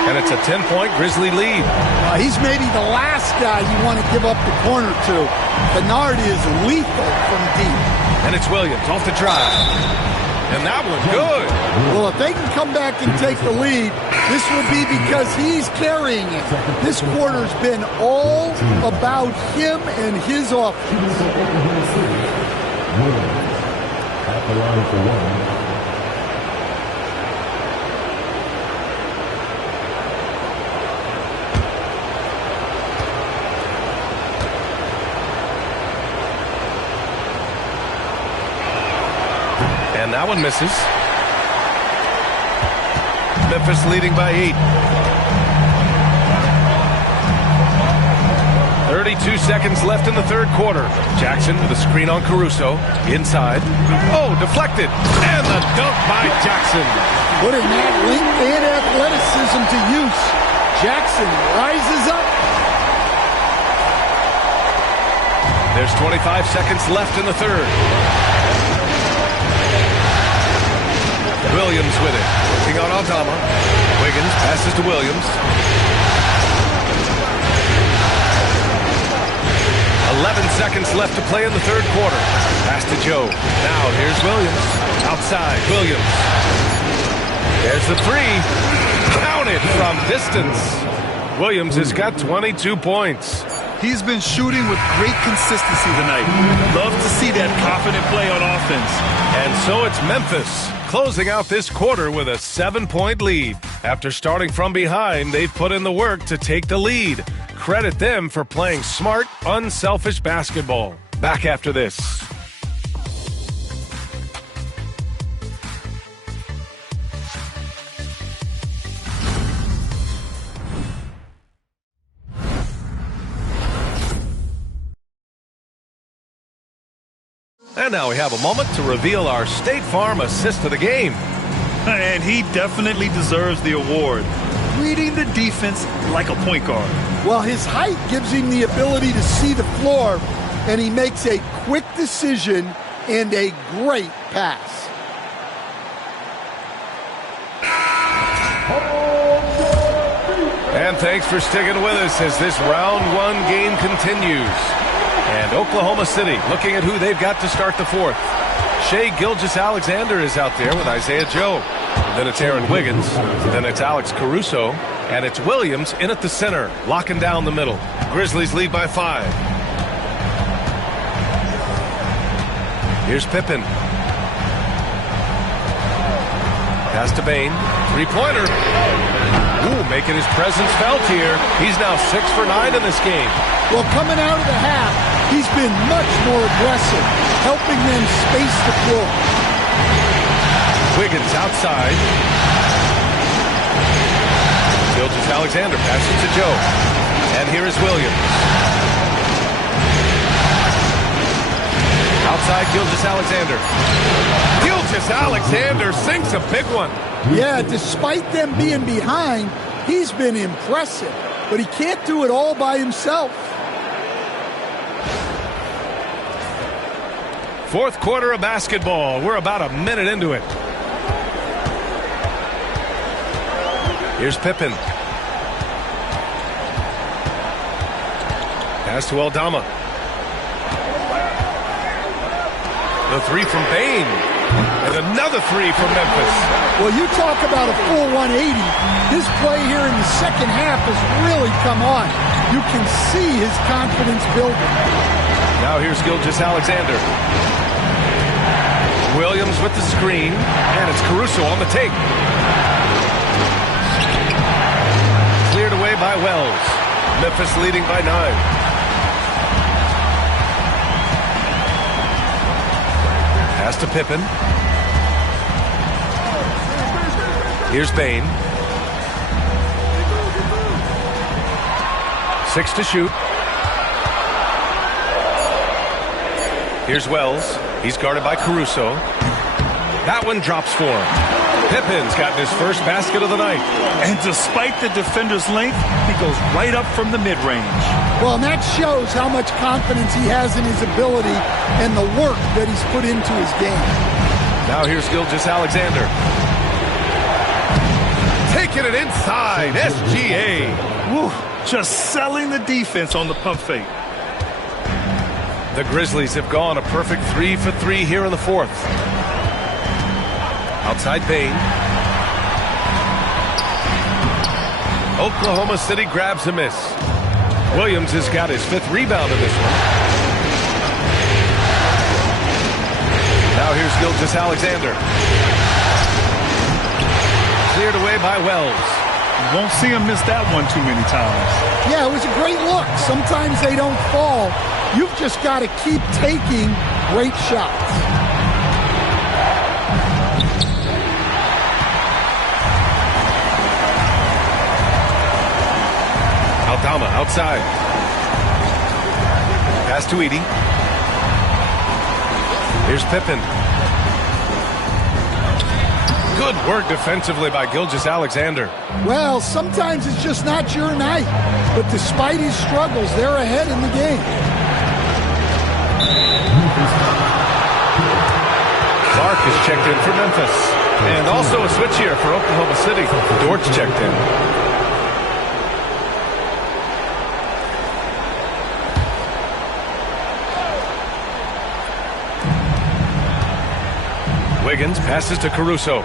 And it's a 10-point Grizzly lead. He's maybe the last guy you want to give up the corner to. Kennard is lethal from deep. And it's Williams off the drive. And that one good. Well, if they can come back and take the lead, this will be because he's carrying it. This quarter's been all about him and his offense. At the line for one. And that one misses. Memphis leading by 8. 32 seconds left in the third quarter. Jackson with a screen on Caruso. Inside. Oh, deflected. And the dunk by Jackson. Putting that length and athleticism to use. Jackson rises up. There's 25 seconds left in the third. Williams with it. Working on Aldama. Wiggins passes to Williams. 11 seconds left to play in the third quarter. Pass to Joe. Now here's Williams. Outside. Williams. There's the three. Counted from distance. Williams has got 22 points. He's been shooting with great consistency tonight. Love to see that confident play on offense. And so it's Memphis closing out this quarter with a 7-point lead. After starting from behind, they've put in the work to take the lead. Credit them for playing smart, unselfish basketball. Back after this. And now we have a moment to reveal our State Farm assist of the game. And he definitely deserves the award. Reading the defense like a point guard. Well, his height gives him the ability to see the floor, and he makes a quick decision and a great pass. And thanks for sticking with us as this round one game continues. And Oklahoma City looking at who they've got to start the fourth. Shai Gilgeous-Alexander is out there with Isaiah Joe. Then it's Aaron Wiggins. Then it's Alex Caruso. And it's Williams in at the center, locking down the middle. Grizzlies lead by 5. Here's Pippen. Pass to Bane. Three-pointer. Ooh, making his presence felt here. He's now 6 for 9 in this game. Well, coming out of the half, he's been much more aggressive, helping them space the floor. Wiggins outside. Gilgeous-Alexander passes to Joe. And here is Williams. Outside Gilgeous-Alexander. Gilgeous-Alexander sinks a big one. Yeah, despite them being behind, he's been impressive. But he can't do it all by himself. Fourth quarter of basketball. We're about a minute into it. Here's Pippen. Pass to Aldama. The three from Bane. And another three from Memphis. Well, you talk about a full 180. His play here in the second half has really come on. You can see his confidence building. Now here's Gilgeous-Alexander. Williams with the screen. And it's Caruso on the take. Cleared away by Wells. Memphis leading by 9. Pass Pass to Pippen. Here's Bane. 6 to shoot. Here's Wells. He's guarded by Caruso. That one drops for him. Pippen's gotten his first basket of the night. And despite the defender's length, he goes right up from the mid-range. Well, and that shows how much confidence he has in his ability and the work that he's put into his game. Now here's Gilgeous-Alexander. Taking it inside. SGA. Woo, just selling the defense on the pump fake. The Grizzlies have gone a perfect 3 for 3 here in the fourth. Outside Bane. Oklahoma City grabs a miss. Williams has got his 5th rebound in this one. Now here's Gilgeous-Alexander. Cleared away by Wells. You won't see him miss that one too many times. Yeah, it was a great look. Sometimes they don't fall. You've just got to keep taking great shots. Aldama outside. Pass to Edey. Here's Pippen. Good work defensively by Gilgeous-Alexander. Well, sometimes it's just not your night. But despite his struggles, they're ahead in the game. Clark is checked in for Memphis. And also a switch here for Oklahoma City. Dort's checked in. Wiggins passes to Caruso.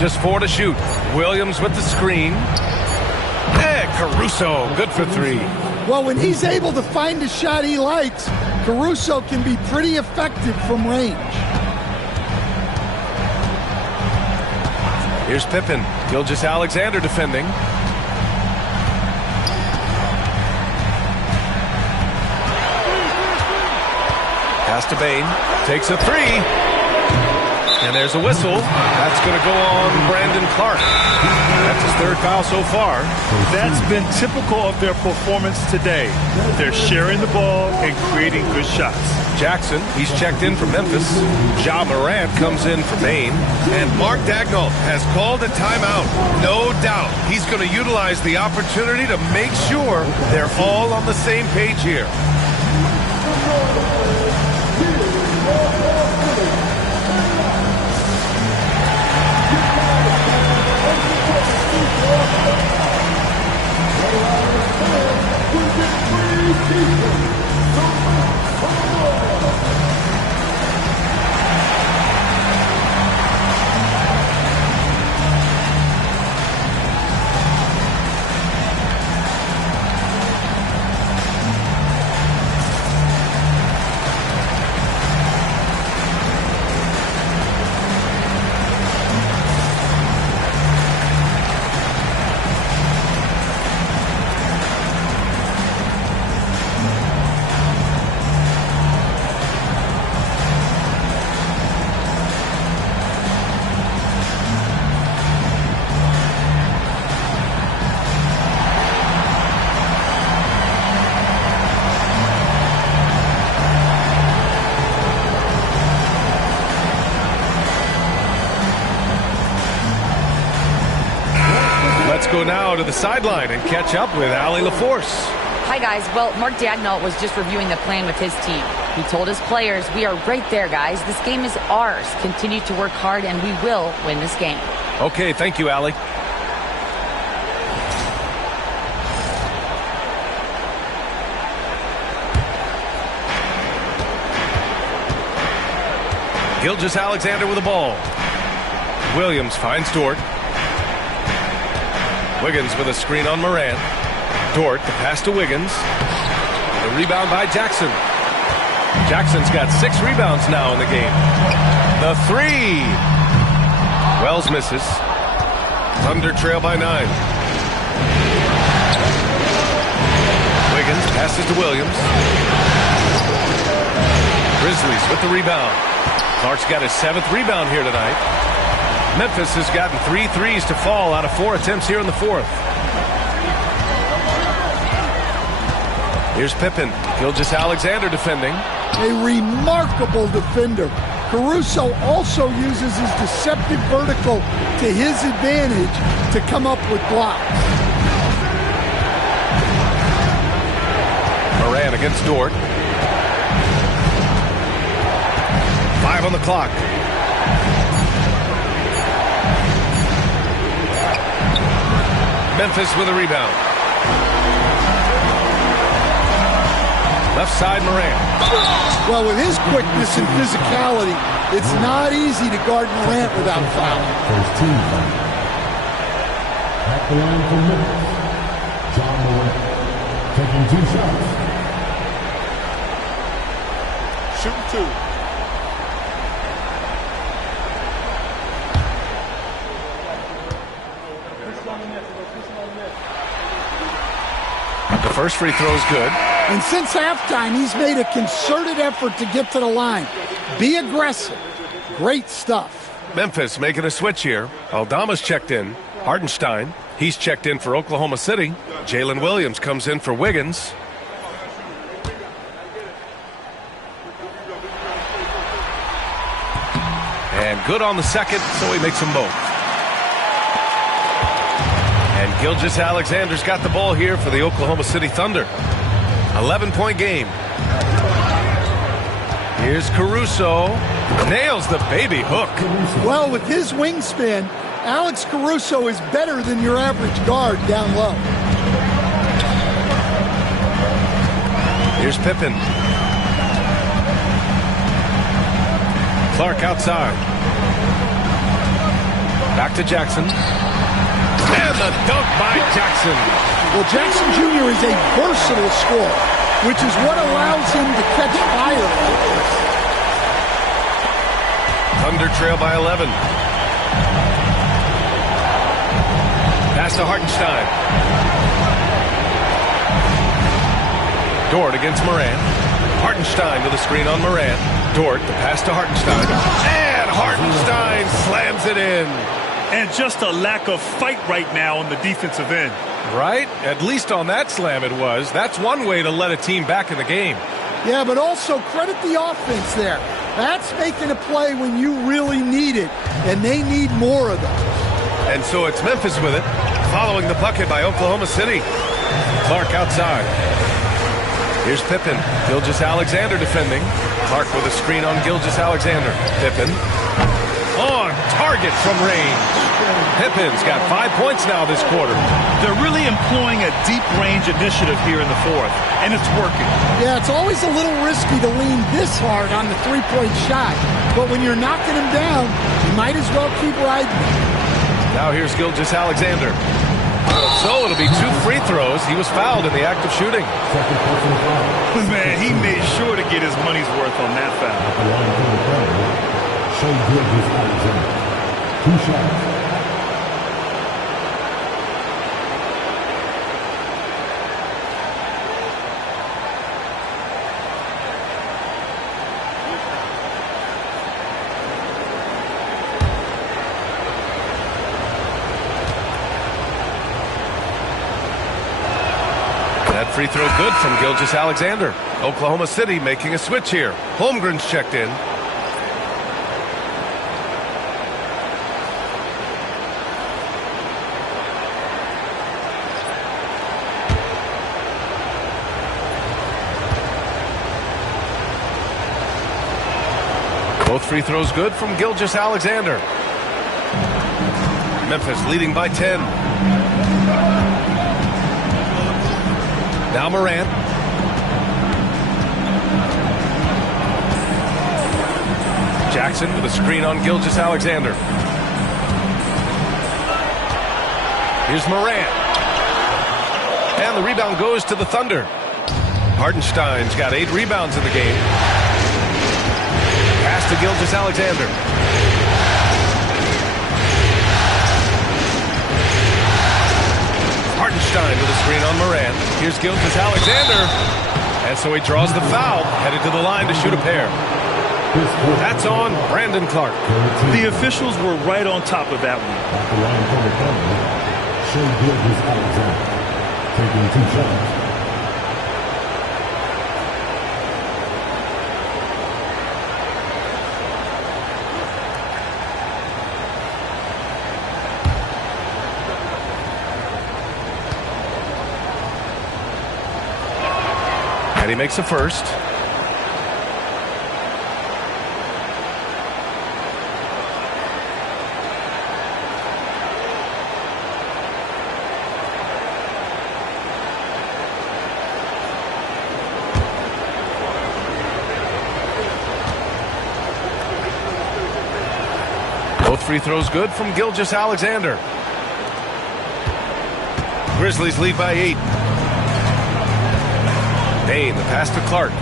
Just 4 to shoot. Williams with the screen. Caruso, good for 3. Well, when he's able to find a shot he likes, Caruso can be pretty effective from range. Here's Pippen. Gilgeous-Alexander defending. Pass to Bane. Takes a 3. And there's a whistle. That's going to go on Brandon Clark. That's his 3rd foul so far. That's been typical of their performance today. They're sharing the ball and creating good shots. Jackson, he's checked in for Memphis. Ja Morant comes in for Maine. And Mark Daigneault has called a timeout. No doubt he's going to utilize the opportunity to make sure they're all on the same page here. Go now to the sideline and catch up with Allie LaForce. Hi, guys. Well, Mark Daigneault was just reviewing the plan with his team. He told his players, we are right there, guys. This game is ours. Continue to work hard, and we will win this game. Okay, thank you, Allie. Gilgeous-Alexander with the ball. Williams finds Dort. Wiggins with a screen on Morant. Dort, the pass to Wiggins. The rebound by Jackson. Jackson's got 6 rebounds now in the game. The 3. Wells misses. Thunder trail by 9. Wiggins passes to Williams. Grizzlies with the rebound. Clark's got his 7th rebound here tonight. Memphis has gotten 3 threes to fall out of 4 attempts here in the 4th. Here's Pippen. Gilgeous-Alexander defending. A remarkable defender. Caruso also uses his deceptive vertical to his advantage to come up with blocks. Moran against Dort. 5 on the clock. Memphis with a rebound. Left side, Moran. Well, with his quickness and physicality, it's not easy to guard Morant without fouling. First team foul. At the line for Memphis, John Morant, taking 2 shots. Shoot 2. The first free throw is good. And since halftime, he's made a concerted effort to get to the line. Be aggressive. Great stuff. Memphis making a switch here. Aldama's checked in. Hartenstein, he's checked in for Oklahoma City. Jalen Williams comes in for Wiggins. And good on the second, so he makes them both. And Gilgeous-Alexander's got the ball here for the Oklahoma City Thunder. 11-point game. Here's Caruso. Nails the baby hook. Well, with his wingspan, Alex Caruso is better than your average guard down low. Here's Pippen. Clark outside. Back to Jackson. And the dunk by Jackson. Well, Jackson Jr. is a versatile scorer, which is what allows him to catch fire. Thunder trail by 11. Pass to Hartenstein. Dort against Moran. Hartenstein with a screen on Moran. Dort, the pass to Hartenstein. And Hartenstein slams it in. And just a lack of fight right now on the defensive end. Right? At least on that slam it was. That's one way to let a team back in the game. Yeah, but also credit the offense there. That's making a play when you really need it, and they need more of those. And so it's Memphis with it, following the bucket by Oklahoma City. Clark outside. Here's Pippen. Gilgeous-Alexander defending. Clark with a screen on Gilgeous-Alexander. Pippen on target from range. Pippen's got 5 points now this quarter. They're really employing a deep range initiative here in the 4th, and it's working. Yeah, it's always a little risky to lean this hard on the three-point shot, but when you're knocking him down, you might as well keep riding. Now here's Gilgeous-Alexander. So it'll be 2 free throws. He was fouled in the act of shooting. Man, he made sure to get his money's worth on that foul. Gilgeous-Alexander, 2 shots. That free throw good from Gilgeous-Alexander. Oklahoma City making a switch here. Holmgren's checked in. Both free throws good from Gilgeous-Alexander. Memphis leading by 10. Now Morant. Jackson with a screen on Gilgeous-Alexander. Here's Morant. And the rebound goes to the Thunder. Hartenstein's got 8 rebounds in the game. Pass to Gilgeous-Alexander. Hartenstein with a screen on Moran. Here's Gilgeous-Alexander. And so he draws the foul, headed to the line to shoot a pair. That's on Brandon Clark. The officials were right on top of that one. At the line for the penalty, Gilgeous-Alexander taking 2 shots. And he makes a first. Both free throws good from Gilgeous-Alexander. Grizzlies lead by 8. Payne, the pass to Clark.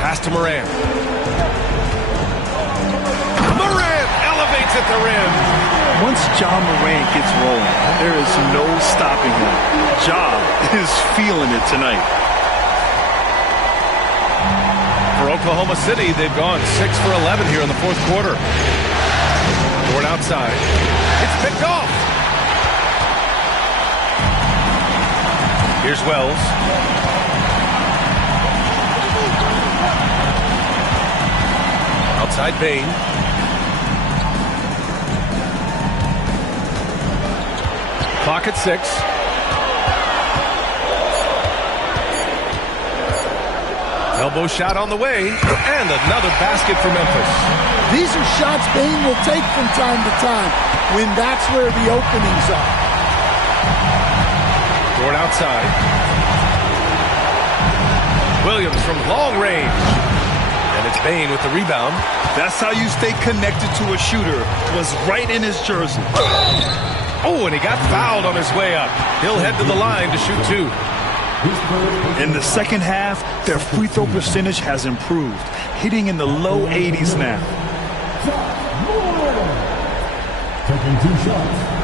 Pass to Moran. Moran elevates at the rim. Once John Moran gets rolling, there is no stopping him. Ja is feeling it tonight. For Oklahoma City, they've gone 6 for 11 here in the fourth quarter. Toward outside. It's picked off. Here's Wells. Outside Payne. Clock at 6. Elbow shot on the way, and another basket for Memphis. These are shots Payne will take from time to time when that's where the openings are. Toward outside. Williams from long range. And it's Payne with the rebound. That's how you stay connected to a shooter. Was right in his jersey. Oh, and he got fouled on his way up. He'll head to the line to shoot 2. In the second half, their free throw percentage has improved, hitting in the low 80s now. Taking 2 shots.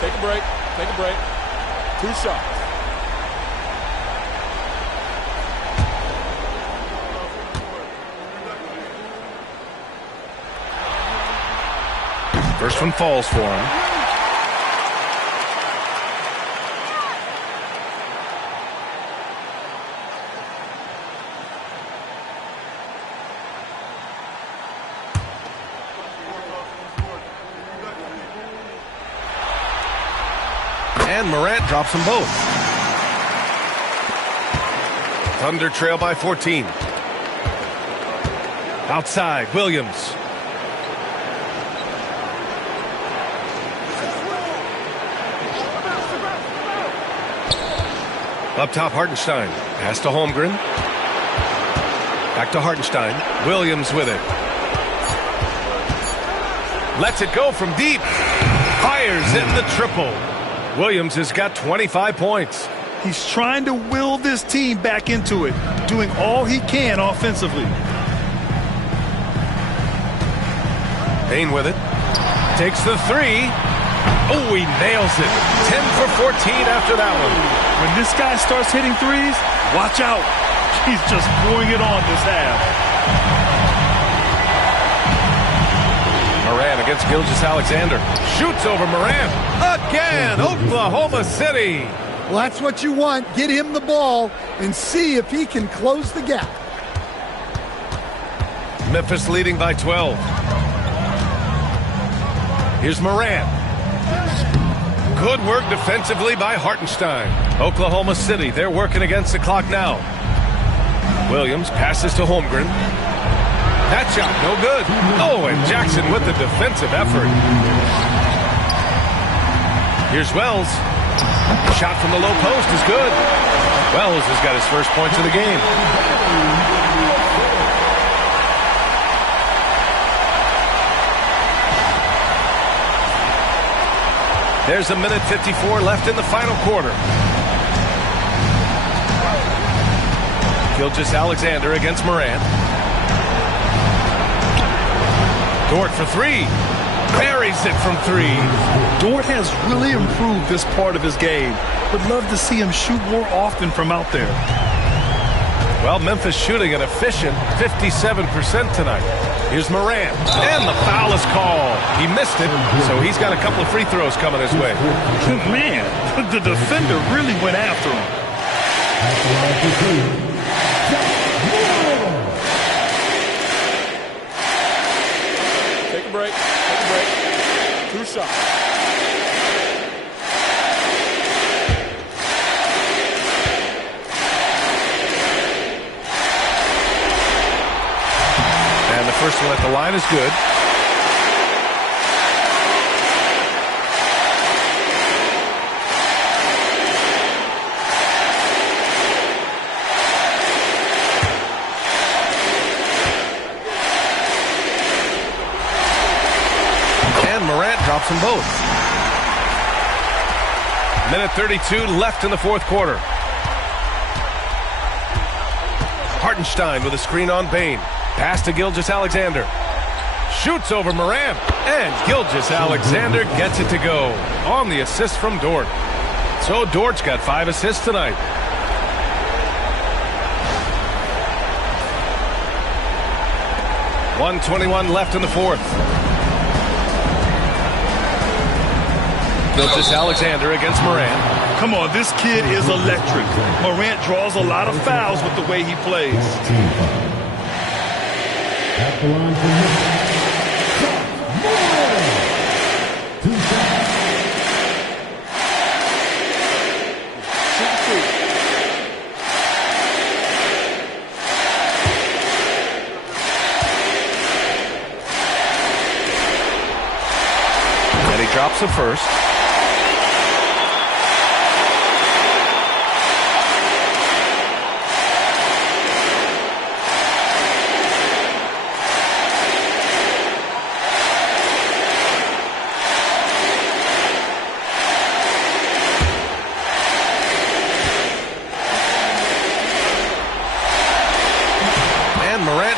Take a break. Take a break. 2 shots. First one falls for him. And Morant drops them both. Thunder trail by 14. Outside, Williams. Up top, Hartenstein. Pass to Holmgren. Back to Hartenstein. Williams with it. Lets it go from deep. Fires in the triple. Williams has got 25 points. He's trying to will this team back into it, doing all he can offensively. Payne with it. Takes the 3. Oh, he nails it. 10 for 14 after that one. When this guy starts hitting threes, watch out. He's just pouring it on this half. Moran against Gilgeous-Alexander. Shoots over Moran. Again, Oklahoma City. Well, that's what you want. Get him the ball and see if he can close the gap. Memphis leading by 12. Here's Moran. Good work defensively by Hartenstein. Oklahoma City, they're working against the clock now. Williams passes to Holmgren. That shot, no good. Oh, and Jackson with the defensive effort. Here's Wells. Shot from the low post is good. Wells has got his first points of the game. There's a minute 54 left in the final quarter. Gilgeous-Alexander against Moran. Dort for three. Buries it from three. Dort has really improved this part of his game. Would love to see him shoot more often from out there. Well, Memphis shooting an efficient 57% tonight. Here's Morant, and the foul is called. He missed it, so he's got a couple of free throws coming his way. Man, the defender really went after him. Take a break. Take a break. 2 shots. And the first one at the line is good. And Morant drops them both. Minute 32 left in the fourth quarter. Hartenstein with a screen on Bane. Pass to Gilgeous-Alexander. Shoots over Morant. And Gilgeous-Alexander gets it to go on the assist from Dort. So Dort's got 5 assists tonight. .121 left in the fourth. Gilgeous-Alexander against Morant. Come on, this kid is electric. Morant draws a lot of fouls with the way he plays. At the line for And he drops the first.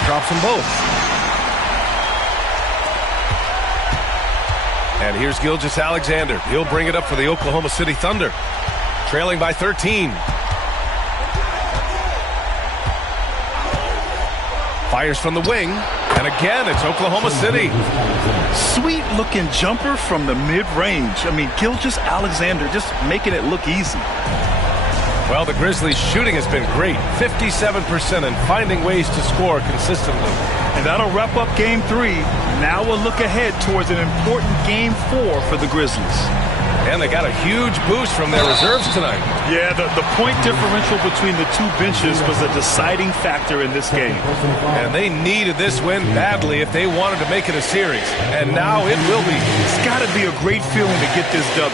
Drops them both. And here's Gilgeous-Alexander. He'll bring it up for the Oklahoma City Thunder. Trailing by 13. Fires from the wing. And again, it's Oklahoma City. Sweet looking jumper from the mid-range. I mean, Gilgeous-Alexander just making it look easy. Well, the Grizzlies' shooting has been great. 57% and finding ways to score consistently. And that'll wrap up Game 3. Now we'll look ahead towards an important Game 4 for the Grizzlies. And they got a huge boost from their reserves tonight. Yeah, the point differential between the two benches was a deciding factor in this game. And they needed this win badly if they wanted to make it a series. And now it will be. It's got to be a great feeling to get this W.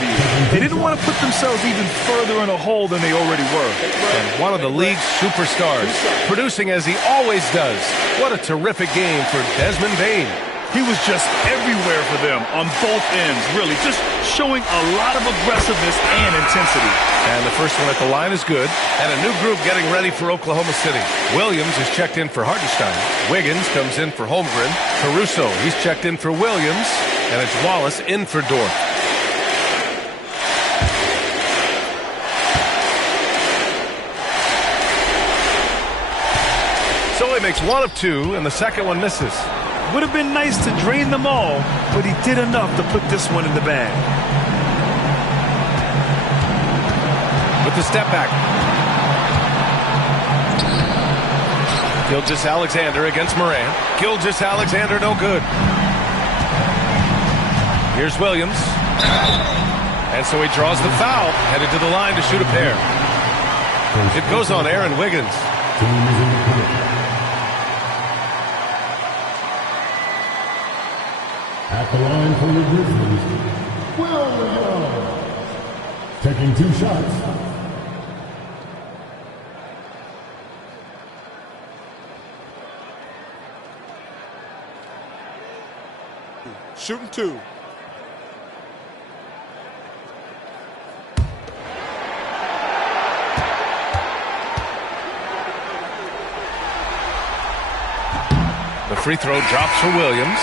They didn't want to put themselves even further in a hole than they already were. And one of the league's superstars, producing as he always does. What a terrific game for Desmond Bane. He was just everywhere for them on both ends, really, just showing a lot of aggressiveness and intensity. And the first one at the line is good. And a new group getting ready for Oklahoma City. Williams is checked in for Hartenstein. Wiggins comes in for Holmgren. Caruso, he's checked in for Williams. And it's Wallace in for Dort. So he makes 1 of 2, and the second one misses. Would have been nice to drain them all, but he did enough to put this one in the bag. With the step back. Gilgeous-Alexander against Morant. Gilgeous-Alexander no good. Here's Williams. And so he draws the foul, headed to the line to shoot a pair. It goes on Aaron Wiggins. At the line for the Grizzlies, Williams. Taking 2 shots. Shooting 2. The free throw drops for Williams.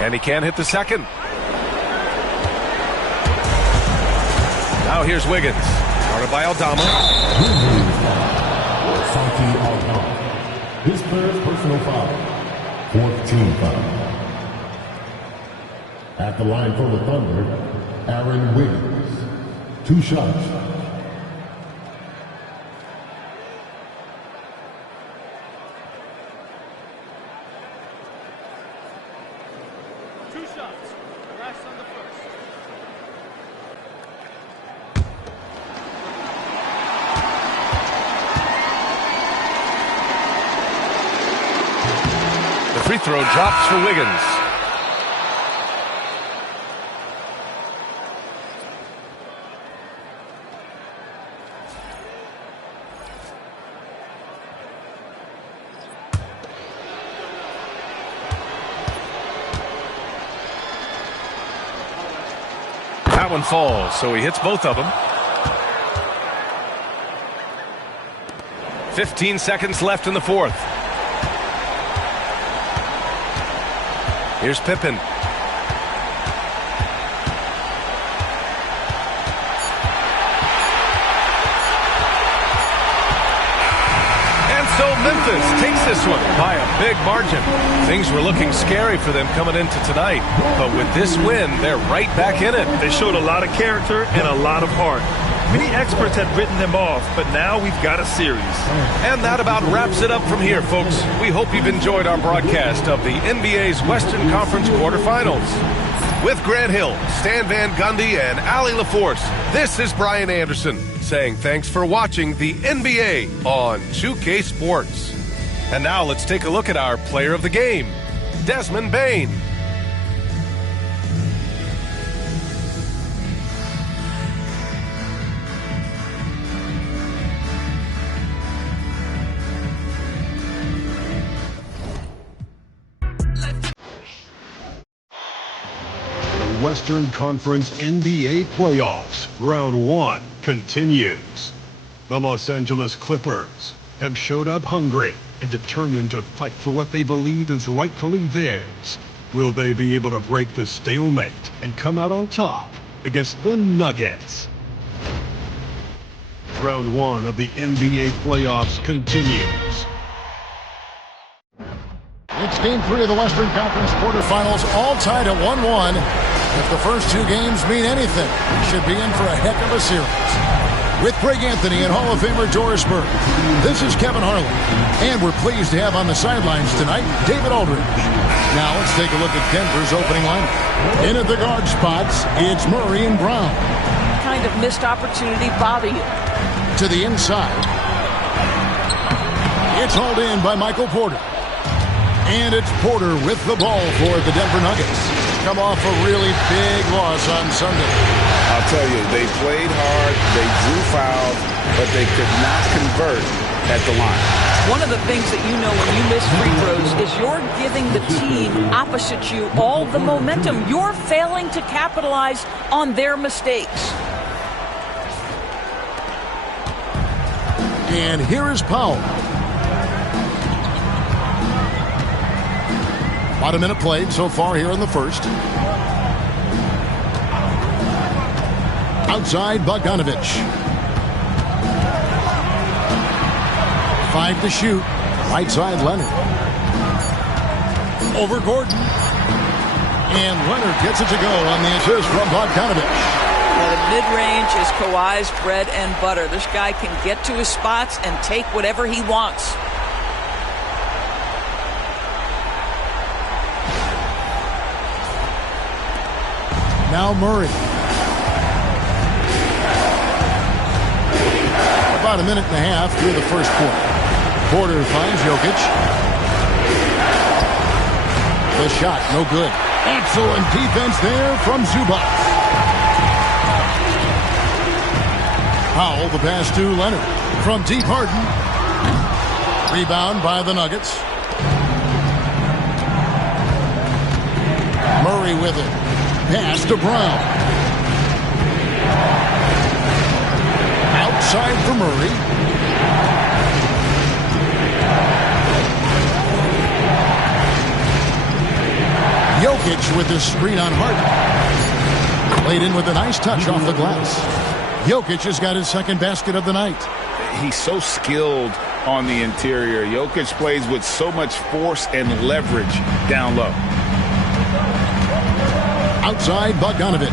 And he can't hit the second. Now here's Wiggins. Guarded by Aldama. His third personal foul. Fourth team foul. At the line for the Thunder, Aaron Wiggins. 2 shots. The free throw drops for Wiggins. That one falls, so he hits both of them. 15 seconds left in the fourth. Here's Pippen. And so Memphis takes this one by a big margin. Things were looking scary for them coming into tonight, but with this win, they're right back in it. They showed a lot of character and a lot of heart. Many experts had written them off, but now we've got a series. And that about wraps it up from here, folks. We hope you've enjoyed our broadcast of the NBA's Western Conference quarterfinals. With Grant Hill, Stan Van Gundy, and Allie LaForce, this is Brian Anderson saying thanks for watching the NBA on 2K Sports. And now let's take a look at our player of the game, Desmond Bane. Western Conference NBA Playoffs, Round 1 continues. The Los Angeles Clippers have showed up hungry and determined to fight for what they believe is rightfully theirs. Will they be able to break the stalemate and come out on top against the Nuggets? Round 1 of the NBA Playoffs continues. It's Game 3 of the Western Conference quarterfinals, all tied at 1-1. If the first 2 games mean anything, we should be in for a heck of a series. With Greg Anthony and Hall of Famer Doris Burke, this is Kevin Harlan. And we're pleased to have on the sidelines tonight, David Aldridge. Now let's take a look at Denver's opening lineup. In at the guard spots, it's Murray and Brown. Kind of missed opportunity bother you. To the inside. It's hauled in by Michael Porter. And it's Porter with the ball for the Denver Nuggets. Come off a really big loss on Sunday. I'll tell you, they played hard, they drew fouls, but they could not convert at the line. One of the things that you know when you miss free throws is you're giving the team opposite you all the momentum. You're failing to capitalize on their mistakes. And here is Powell. About a minute played so far here in the first. Outside Bogdanovich. 5 to shoot. Right side Leonard. Over Gordon. And Leonard gets it to go on the assist from Bogdanovich. Well, the mid-range is Kawhi's bread and butter. This guy can get to his spots and take whatever he wants. Now Murray. About a minute and a half through the first quarter. Porter finds Jokic. The shot, no good. Excellent defense there from Zubac. Powell, the pass to Leonard. From deep Harden. Rebound by the Nuggets. Murray with it. Pass to Brown. Outside for Murray. Jokic with his screen on Harden. Played in with a nice touch off the glass. Jokic has got his second basket of the night. He's so skilled on the interior. Jokic plays with so much force and leverage down low. Outside, Bogdanovic.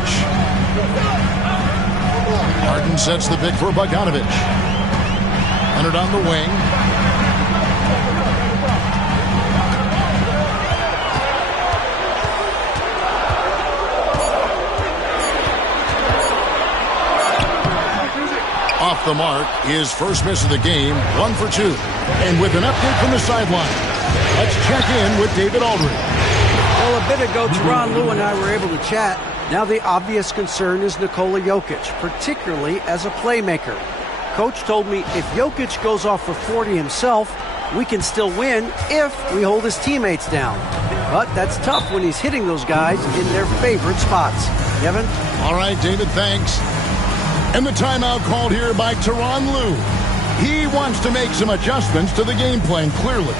Harden sets the pick for Bogdanovic. Leonard on the wing. Off the mark, his first miss of the game, 1 for 2. And with an update from the sideline, let's check in with David Aldridge. Well, a bit ago, Tyronn Lue and I were able to chat. Now the obvious concern is Nikola Jokic, particularly as a playmaker. Coach told me if Jokic goes off for 40 himself, we can still win if we hold his teammates down. But that's tough when he's hitting those guys in their favorite spots. Kevin? All right, David, thanks. And the timeout called here by Tyronn Lue. He wants to make some adjustments to the game plan, clearly.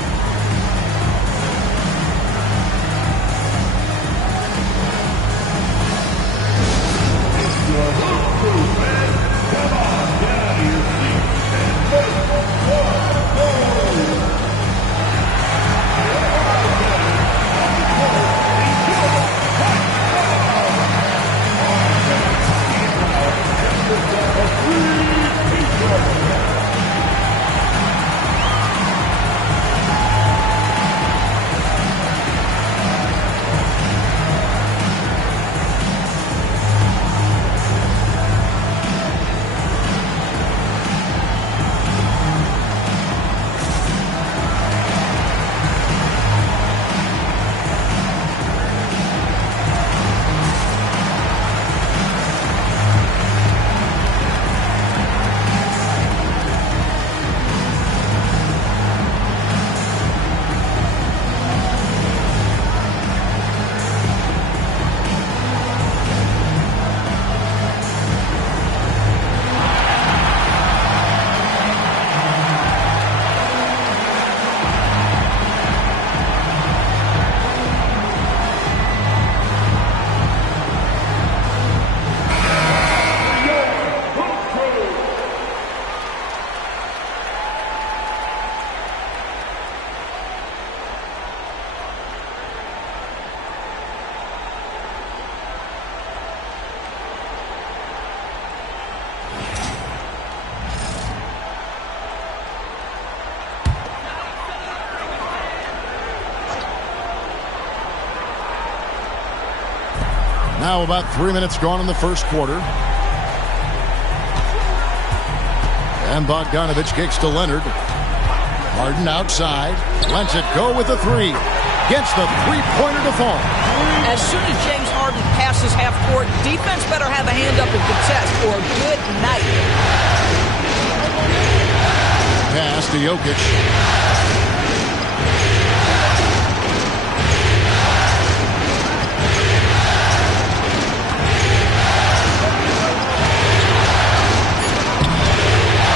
Now about 3 minutes gone in the first quarter. And Bogdanovic kicks to Leonard. Harden outside. Lets it go with the three. Gets the three-pointer to fall. As soon as James Harden passes half court, defense better have a hand up and contest or good night. Pass to Jokic.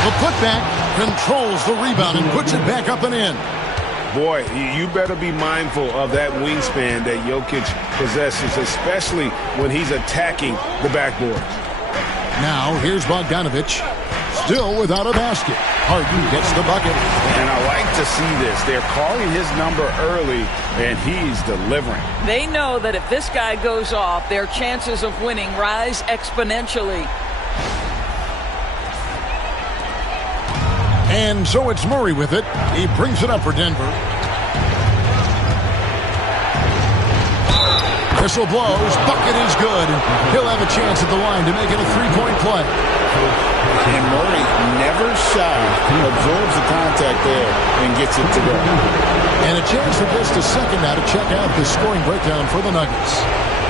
The putback controls the rebound and puts it back up and in. Boy, you better be mindful of that wingspan that Jokic possesses, especially when he's attacking the backboard. Now, here's Bogdanovic, still without a basket. Harden gets the bucket. And I like to see this. They're calling his number early, and he's delivering. They know that if this guy goes off, their chances of winning rise exponentially. And so it's Murray with it. He brings it up for Denver. Whistle blows. Bucket is good. He'll have a chance at the line to make it a three-point play. And Murray, never shy, absorbs the contact there and gets it to go. And a chance for just a second now to check out the scoring breakdown for the Nuggets.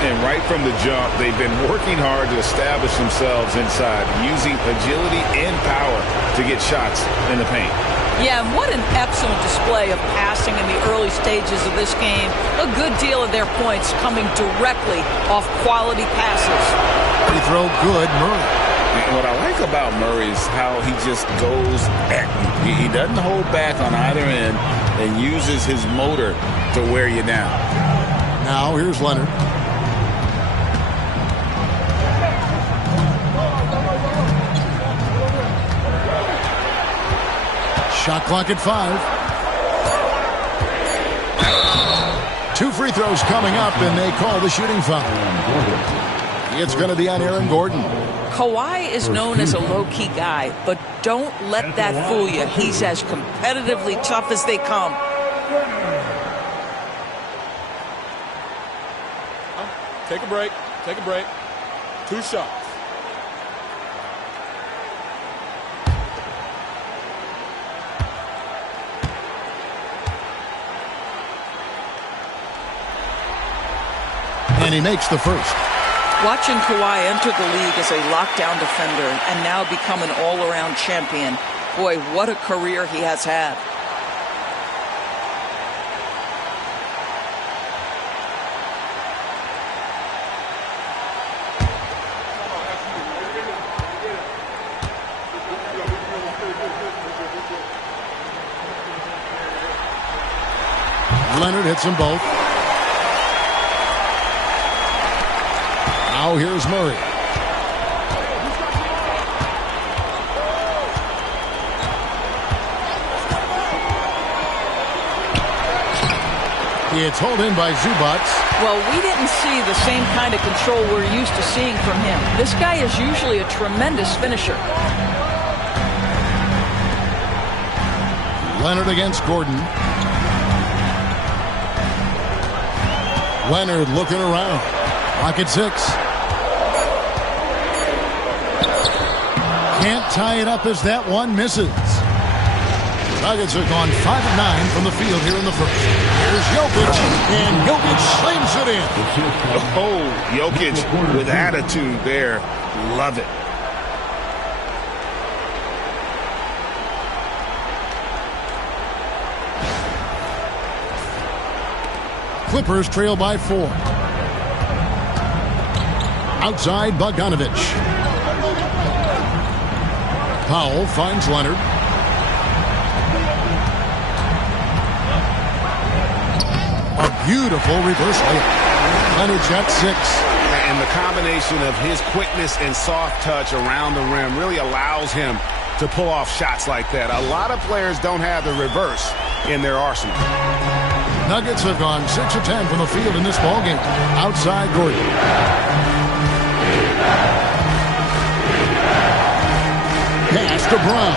And right from the jump, they've been working hard to establish themselves inside, using agility and power to get shots in the paint. Yeah, and what an excellent display of passing in the early stages of this game. A good deal of their points coming directly off quality passes. Free throw good, Murray. And what I like about Murray is how he just goes at you. He doesn't hold back on either end and uses his motor to wear you down. Now here's Leonard. Shot clock at 5. 2 free throws coming up, and they call the shooting foul. It's going to be on Aaron Gordon. Kawhi is known as a low-key guy, but don't let that fool you. He's as competitively tough as they come. Take a break. Take a break. 2 shots. And he makes the first. Watching Kawhi enter the league as a lockdown defender and now become an all-around champion, boy, what a career he has had. Leonard hits them both. Now here's Murray. It's hauled in by Zubac. Well, we didn't see the same kind of control we're used to seeing from him. This guy is usually a tremendous finisher. Leonard against Gordon. Leonard looking around. Clock at 6. Can't tie it up as that one misses. Nuggets have gone 5 of 9 from the field here in the first. Here's Jokic, and Jokic slams it in. Oh, Jokic with attitude there. Love it. Clippers trail by 4. Outside, Bogdanovich. Powell finds Leonard. A beautiful reverse layup. Leonard shot 6. And the combination of his quickness and soft touch around the rim really allows him to pull off shots like that. A lot of players don't have the reverse in their arsenal. Nuggets have gone 6 of 10 from the field in this ballgame. Outside, Gordon. Pass to Brown.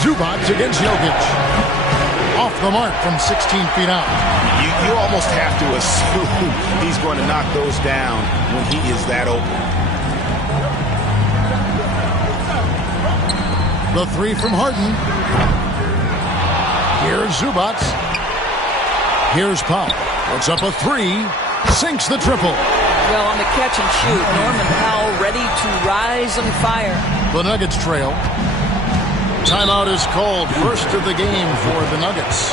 Zubac against Jokic. Off the mark from 16 feet out. You almost have to assume he's going to knock those down when he is that open. The 3 from Harden. Here's Zubac. Here's Powell. Puts up a 3. Sinks the triple. Well, on the catch and shoot, Norman Powell ready to rise and fire. The Nuggets trail. Timeout is called. First of the game for the Nuggets.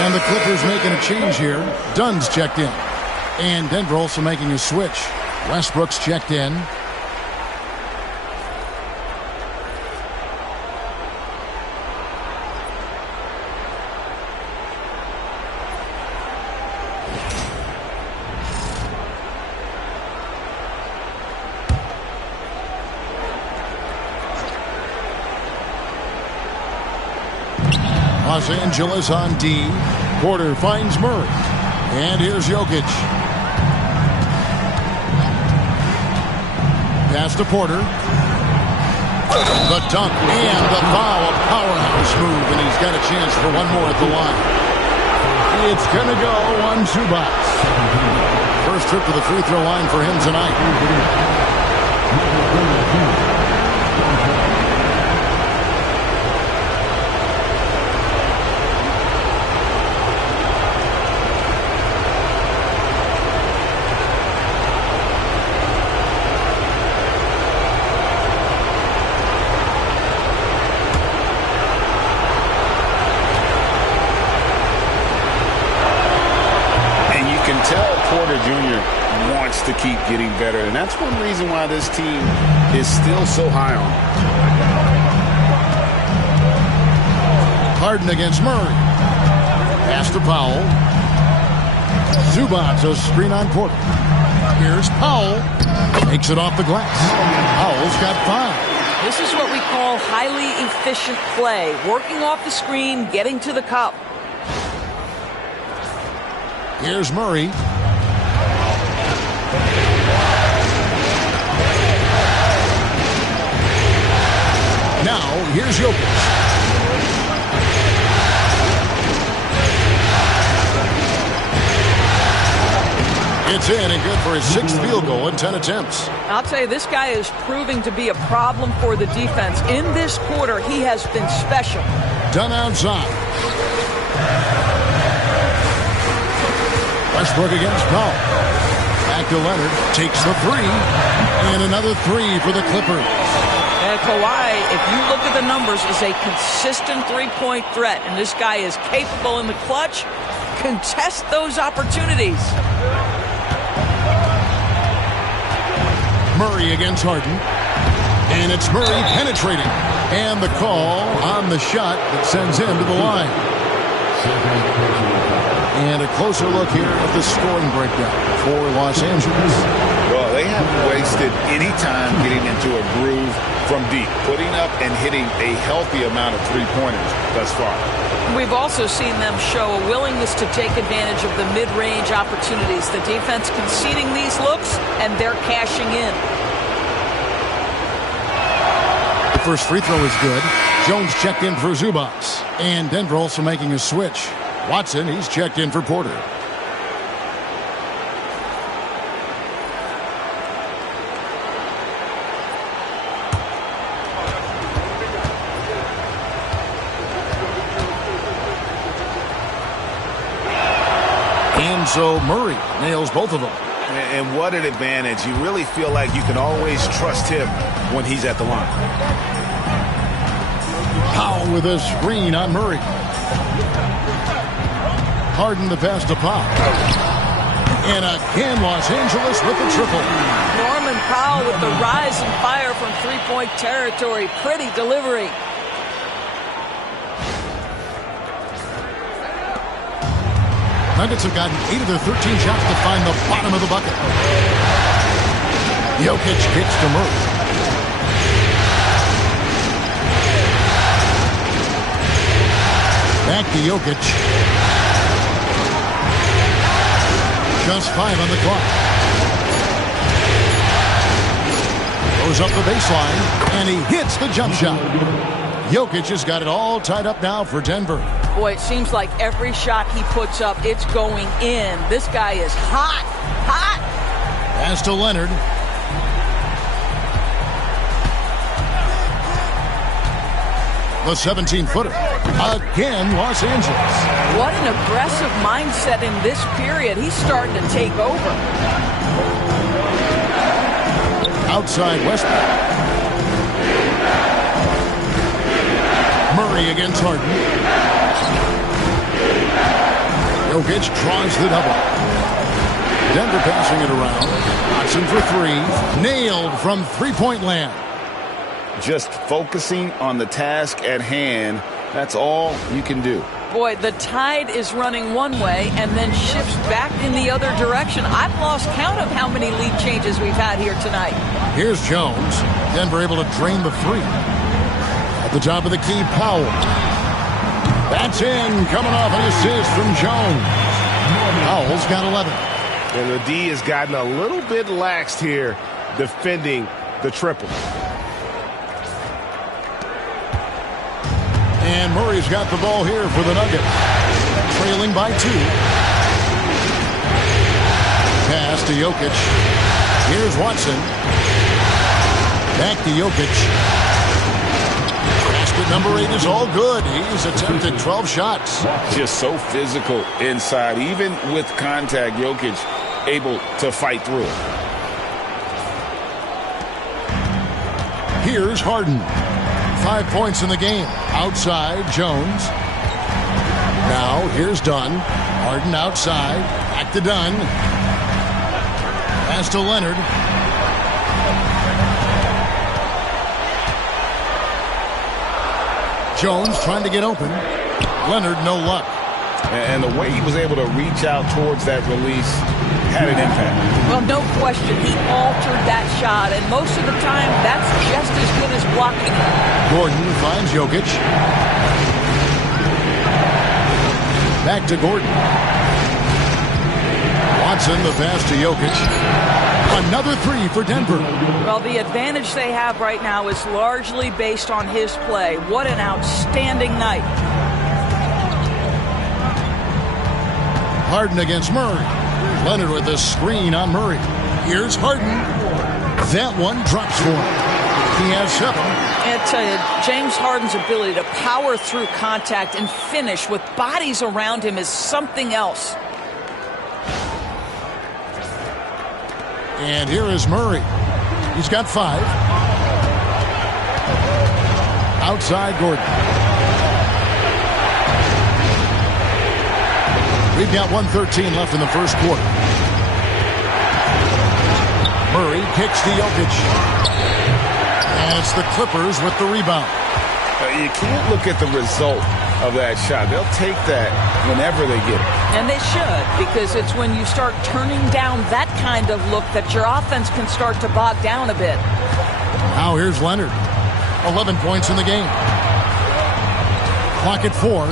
And the Clippers making a a change here. Dunn's checked in. And Denver also making a switch. Westbrook's checked in. Los Angeles on D. Porter finds Murray. And here's Jokic. Pass to Porter. The dunk and the foul. A powerhouse move, and he's got a chance for one more at the line. It's going to go on Zubac. First trip to the free throw line for him tonight. To keep getting better, and that's one reason why this team is still so high on him. Harden against Murray. Pass to Powell. Zubac, a screen on Porter. Here's Powell. Takes it off the glass. Powell's got 5. This is what we call highly efficient play. Working off the screen, getting to the cup. Here's Murray. Now, here's Jokic. It's in and good for his 6th field goal in 10 attempts. I'll tell you, this guy is proving to be a problem for the defense. In this quarter, he has been special. Done outside. Westbrook against Powell. Back to Leonard. Takes the 3. And another 3 for the Clippers. And Kawhi, if you look at the numbers, is a consistent three-point threat. And this guy is capable in the clutch. Contest those opportunities. Murray against Harden. And it's Murray penetrating. And the call on the shot that sends him to the line. And a closer look here at the scoring breakdown for Los Angeles. Well, they haven't wasted any time getting into a groove from deep, putting up and hitting a healthy amount of three-pointers thus far. We've also seen them show a willingness to take advantage of the mid-range opportunities. The defense conceding these looks, and they're cashing in. The first free throw is good. Jones checked in for Zubac. And Denver also making a switch. Watson, he's checked in for Porter. And so Murray nails both of them. And what an advantage. You really feel like you can always trust him when he's at the line. Powell with a screen on Murray. Harden the pass to Powell. And again, Los Angeles with the triple. Norman Powell with the rise and fire from three-point territory. Pretty delivery. Nuggets have gotten 8 of their 13 shots to find the bottom of the bucket. Jokic kicks to Murray. Back to Jokic. Just 5 on the clock. Goes up the baseline, and he hits the jump shot. Jokic has got it all tied up now for Denver. Boy, it seems like every shot he puts up, it's going in. This guy is hot, hot. Pass to Leonard. The 17-footer. Again, Los Angeles. What an aggressive mindset in this period. He's starting to take over. Outside Westbrook. Murray against Harden. Jokic draws the double. Denver passing it around. Watson for three. Nailed from three-point land. Just focusing on the task at hand. That's all you can do. Boy, the tide is running one way and then shifts back in the other direction. I've lost count of how many lead changes we've had here tonight. Here's Jones. Denver able to drain the three. At the top of the key, Powell. That's in. Coming off an assist from Jones. Powell's got 11. And the D has gotten a little bit laxed here defending the triple. And Murray's got the ball here for the Nuggets. Trailing by 2. Pass to Jokic. Here's Watson. Back to Jokic. Basket number 8 is all good. He's attempted 12 shots. Just so physical inside. Even with contact, Jokic able to fight through it. Here's Harden. 5 points in the game. Outside, Jones. Now, here's Dunn. Harden outside. Back to Dunn. Pass to Leonard. Jones trying to get open. Leonard, no luck. And the way he was able to reach out towards that release had an impact. Well, no question, he altered that shot, and most of the time, that's just as good as blocking it. Gordon finds Jokic. Back to Gordon. Watson, the pass to Jokic. Another three for Denver. Well, the advantage they have right now is largely based on his play. What an outstanding night. Harden against Murray. Leonard with the screen on Murray. Here's Harden. That one drops for him. He has 7. And I tell you, James Harden's ability to power through contact and finish with bodies around him is something else. And here is Murray. He's got 5. Outside Gordon. We've got 1:13 left in the first quarter. Murray kicks to Jokic. And it's the Clippers with the rebound. You can't look at the result of that shot. They'll take that whenever they get it. And they should, because it's when you start turning down that kind of look that your offense can start to bog down a bit. Now here's Leonard. 11 points in the game. Clock at 4.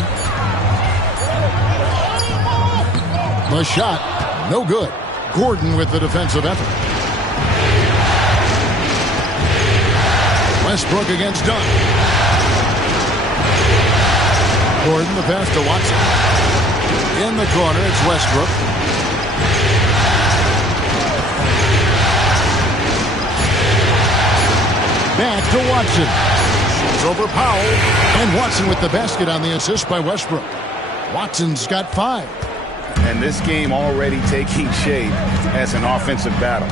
The shot, no good. Gordon with the defensive effort. Westbrook against Dunn. Gordon, the pass to Watson. In the corner, it's Westbrook. Back to Watson. Shoots over Powell. And Watson with the basket on the assist by Westbrook. Watson's got 5. And this game already taking shape as an offensive battle.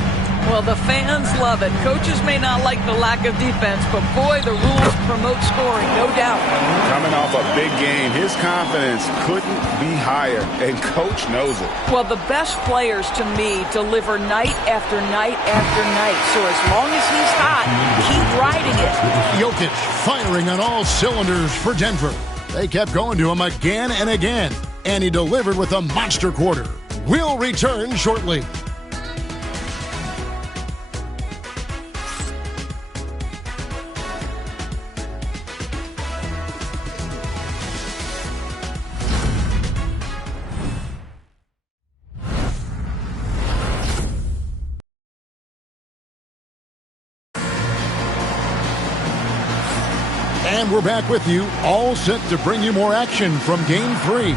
Well, the fans love it. Coaches may not like the lack of defense, but boy, the rules promote scoring, no doubt. Coming off a big game, his confidence couldn't be higher, and Coach knows it. Well, the best players, to me, deliver night after night after night. So as long as he's hot, keep riding it. Jokic firing on all cylinders for Denver. They kept going to him again and again, and he delivered with a monster quarter. We'll return shortly. And we're back with you, all set to bring you more action from Game 3.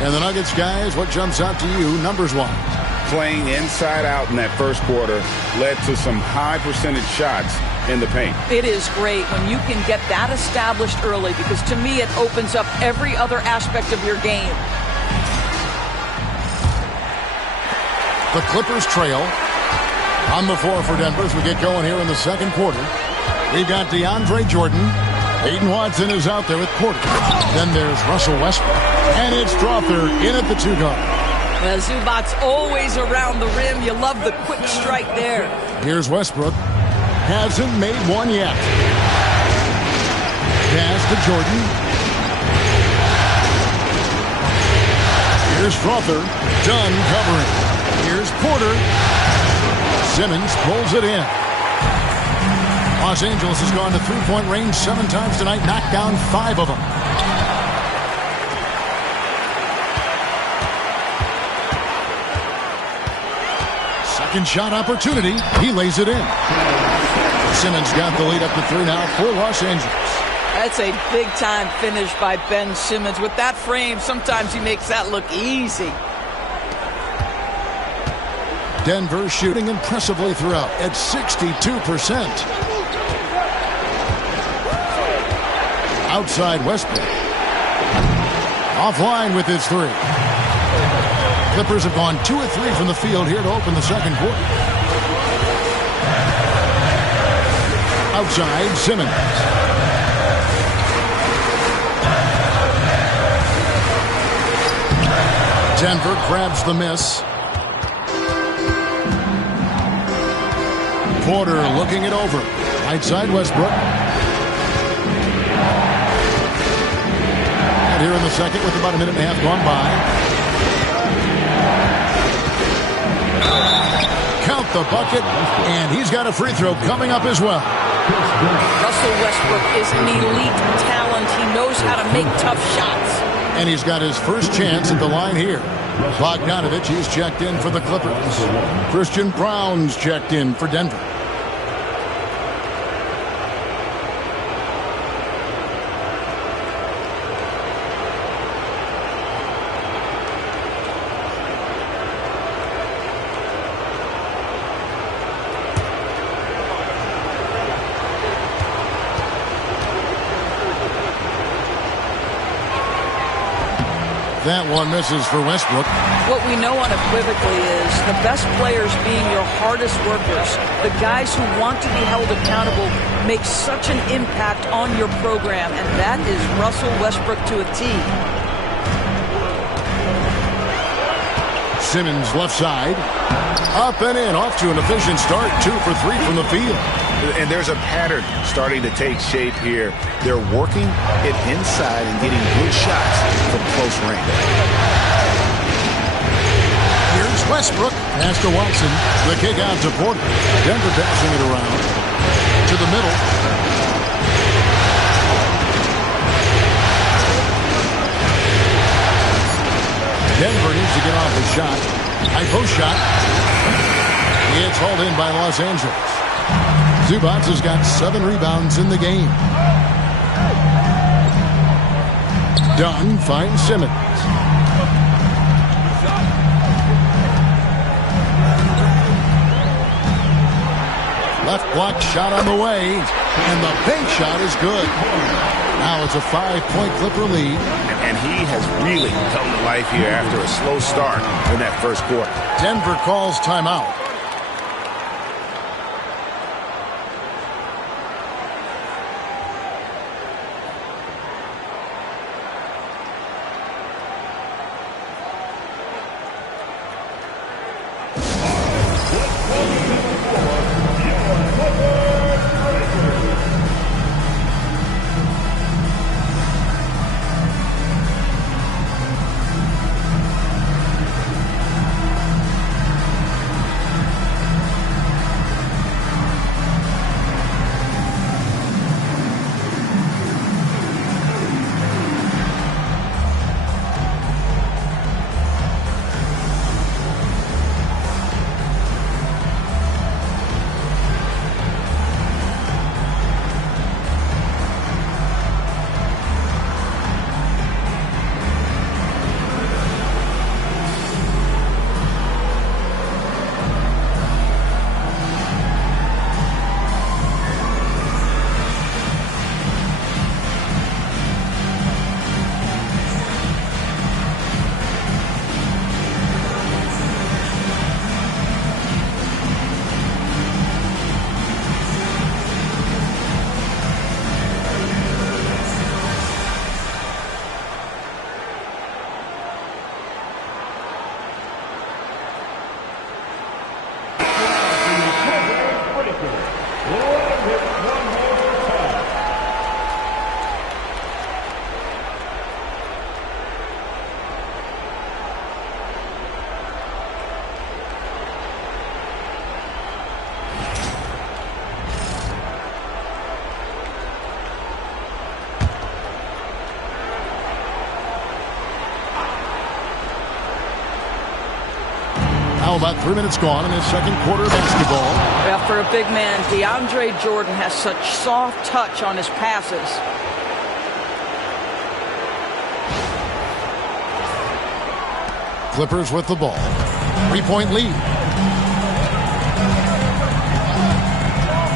And the Nuggets, guys, what jumps out to you numbers-wise? Playing inside out in that first quarter led to some high percentage shots in the paint. It is great when you can get that established early, because to me it opens up every other aspect of your game. The Clippers trail on the floor for Denver as we get going here in the second quarter. We've got DeAndre Jordan. Aiden Watson is out there with Porter. Then there's Russell Westbrook. And it's Strawther in at the 2-guard. Well, Zubac's always around the rim. You love the quick strike there. Here's Westbrook. Hasn't made one yet. Pass to Jordan. Here's Strawther. Dunn covering. Here's Porter. Simmons pulls it in. Los Angeles has gone to three-point range 7 times tonight, knocked down 5 of them. Second shot opportunity. He lays it in. Simmons got the lead up to 3 now for Los Angeles. That's a big-time finish by Ben Simmons. With that frame, sometimes he makes that look easy. Denver shooting impressively throughout at 62%. Outside Westbrook. Offline with his 3. Clippers have gone 2 of 3 from the field here to open the second quarter. Outside Simmons. Denver grabs the miss. Porter looking it over. Right side Westbrook. And here in the second with about a minute and a half gone by. Count the bucket, and he's got a free throw coming up as well. Russell Westbrook is an elite talent. He knows how to make tough shots. And he's got his first chance at the line here. Bogdanovich, he's checked in for the Clippers. Christian Brown's checked in for Denver. That one misses for Westbrook. What we know unequivocally is the best players being your hardest workers, the guys who want to be held accountable, make such an impact on your program, and that is Russell Westbrook to a T. Simmons left side. Up and in, off to an efficient start. 2 for 3 from the field. And there's a pattern starting to take shape here. They're working it inside and getting good shots from close range. Here's Westbrook. Pass to Watson. The kick out to Porter. Denver passing it around. To the middle. Denver needs to get off his shot. High post shot. It's hauled in by Los Angeles. Zubac has got 7 rebounds in the game. Dunn finds Simmons. Left block shot on the way, and the bank shot is good. Now it's a 5-point Clipper lead. And he has really come to life here after a slow start in that first quarter. Denver calls timeout. Now about 3 minutes gone in this second quarter of basketball. Yeah, for a big man, DeAndre Jordan has such soft touch on his passes. Clippers with the ball. 3-point lead.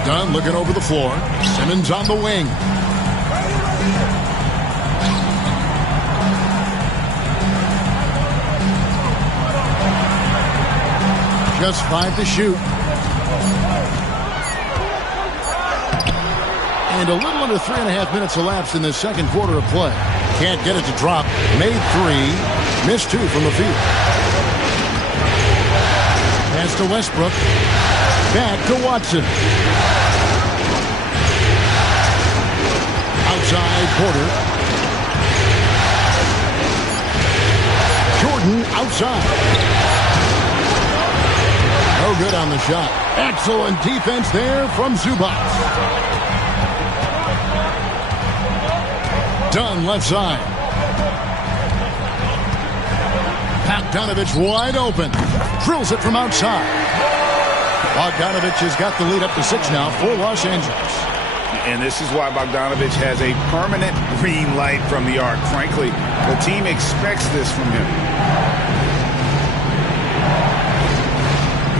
Dunn looking over the floor. Simmons on the wing. Just 5 to shoot. And a little under 3.5 minutes elapsed in this second quarter of play. Can't get it to drop. Made 3. Missed 2 from the field. Pass to Westbrook. Back to Watson. Outside Porter. Jordan outside. No good on the shot. Excellent defense there from Zubac. Dunn left side. Bogdanovich wide open. Drills it from outside. Bogdanovich has got the lead up to 6 now for Los Angeles. And this is why Bogdanovich has a permanent green light from the arc. Frankly, the team expects this from him.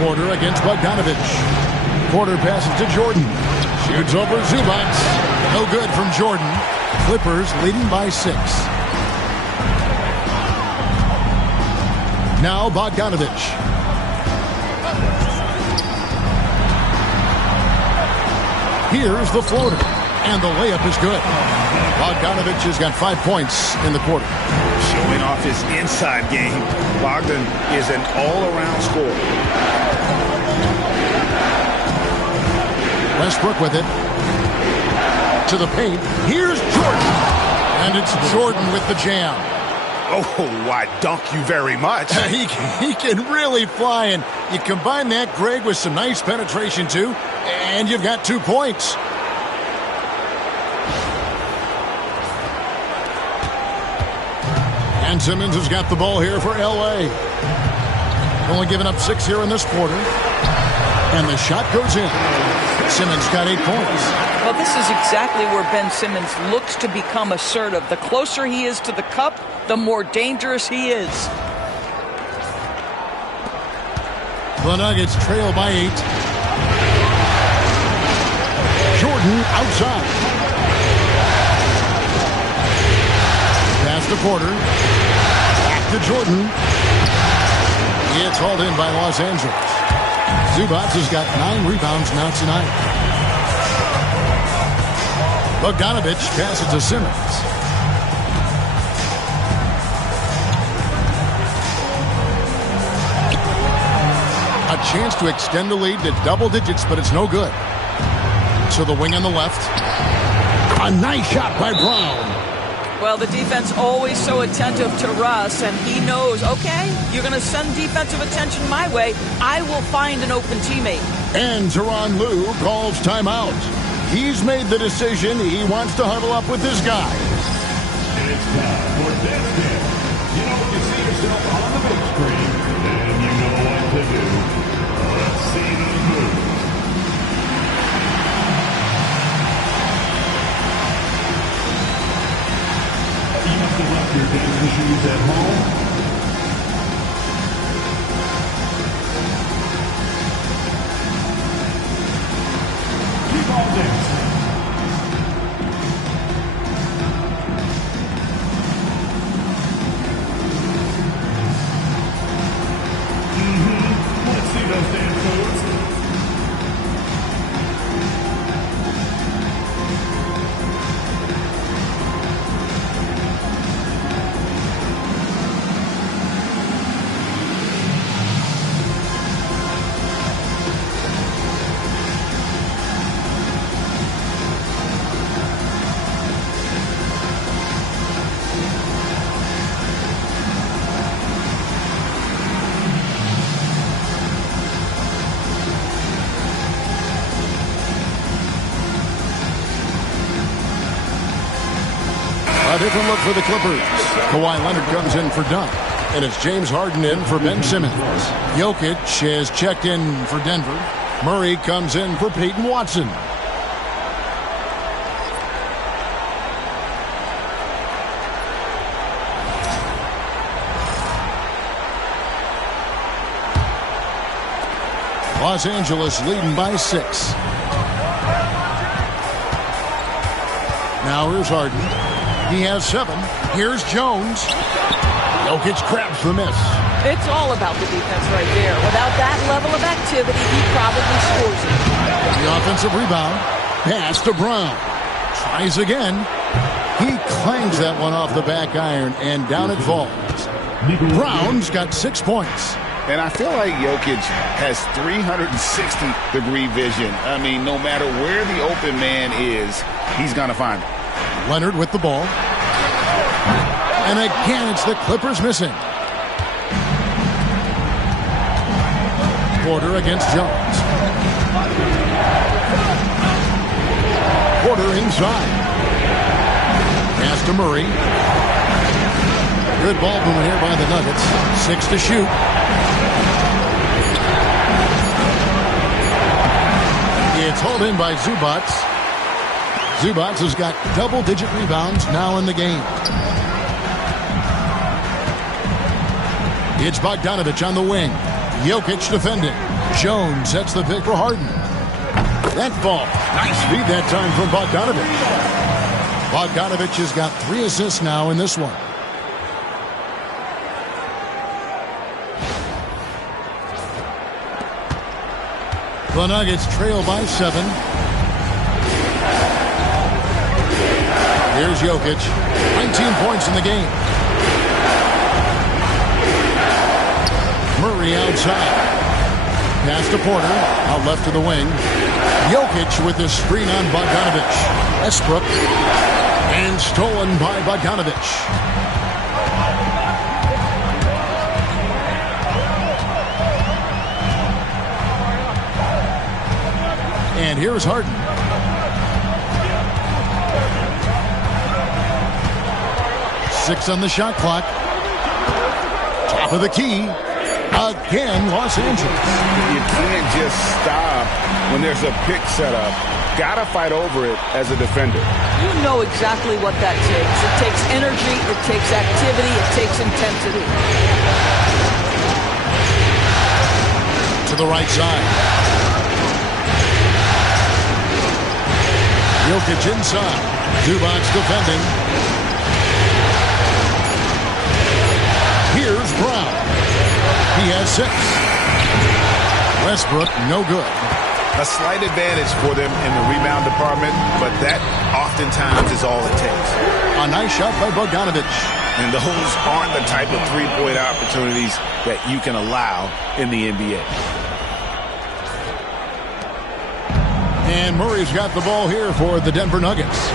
Porter against Bogdanovich. Porter passes to Jordan. Shoots over Zubac. No good from Jordan. Clippers leading by 6. Now Bogdanovich. Here's the floater. And the layup is good. Bogdanovich has got 5 points in the quarter. Showing off his inside game. Bogdan is an all-around scorer. Westbrook with it. To the paint. Here's Jordan. And it's Jordan with the jam. Oh, I dunk you very much. he can really fly. And you combine that, Greg, with some nice penetration, too. And you've got 2 points. And Simmons has got the ball here for L.A. Only giving up 6 here in this quarter. And the shot goes in. Simmons got 8 points. Well, this is exactly where Ben Simmons looks to become assertive. The closer he is to the cup, the more dangerous he is. The Nuggets trail by 8. Jordan outside. Pass to Porter. Back to Jordan. It's hauled in by Los Angeles. Zubac has got 9 rebounds now tonight. Bogdanovich passes to Simmons. A chance to extend the lead to double digits, but it's no good. To the wing on the left. A nice shot by Brown. Well, the defense always so attentive to Russ, and he knows, okay, you're going to send defensive attention my way. I will find an open teammate. And Tyronn Lue calls timeout. He's made the decision. He wants to huddle up with his guys. It's time for this game. You know, you see yourself on the big screen, and you know what to do. Let's see them move. You must have left your dancing shoes at home. Keep on dancing. Let's see those dance moves. A different look for the Clippers. Kawhi Leonard comes in for Dunn. And it's James Harden in for Ben Simmons. Jokic is checked in for Denver. Murray comes in for Peyton Watson. Los Angeles leading by 6. Now here's Harden. He has 7. Here's Jones. Jokic grabs the miss. It's all about the defense right there. Without that level of activity, he probably scores it. The offensive rebound. Pass to Brown. Tries again. He clangs that one off the back iron, and down it falls. Brown's got 6 points. And I feel like Jokic has 360-degree vision. I mean, no matter where the open man is, he's going to find it. Leonard with the ball. And again, it's the Clippers missing. Porter against Jones. Porter inside. Pass to Murray. Good ball movement here by the Nuggets. 6 to shoot. It's hauled in by Zubac. Zubac has got double-digit rebounds now in the game. It's Bogdanovich on the wing. Jokic defending. Jones sets the pick for Harden. That ball. Nice feed that time from Bogdanovich. Bogdanovich has got 3 assists now in this one. The Nuggets trail by 7. Here's Jokic. 19 points in the game. Murray outside. Pass to Porter. Out left to the wing. Jokic with the screen on Bogdanovich. Westbrook. And stolen by Bogdanovich. And here's Harden. Six on the shot clock. Top of the key. Again, Los Angeles. You can't just stop when there's a pick set up. Gotta fight over it as a defender. You know exactly what that takes. It takes energy, it takes activity, it takes intensity. To the right side. Jokic inside. Zubac defending. Here's Brown. He has 6. Westbrook, no good. A slight advantage for them in the rebound department, but that oftentimes is all it takes. A nice shot by Bogdanovich. And those aren't the type of three-point opportunities that you can allow in the NBA. And Murray's got the ball here for the Denver Nuggets.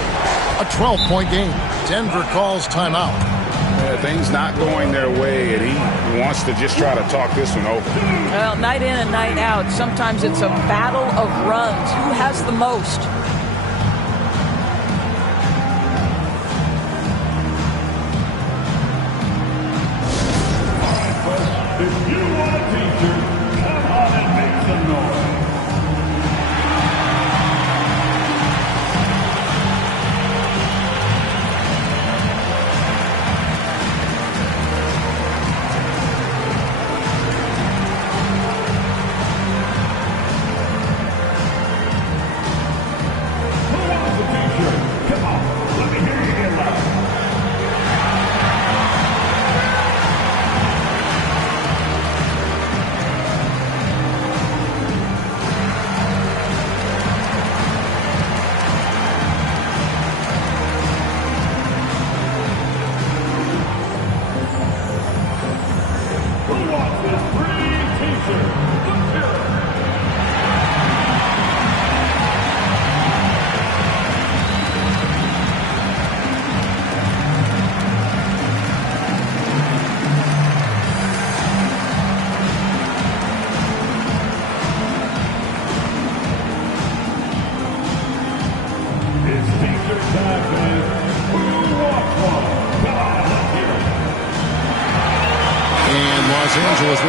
A 12-point game. Denver calls timeout. Things not going their way, and he wants to just try to talk this one over. Well, night in and night out, sometimes it's a battle of runs. Who has the most? If you want a t-shirt, come on and make some noise.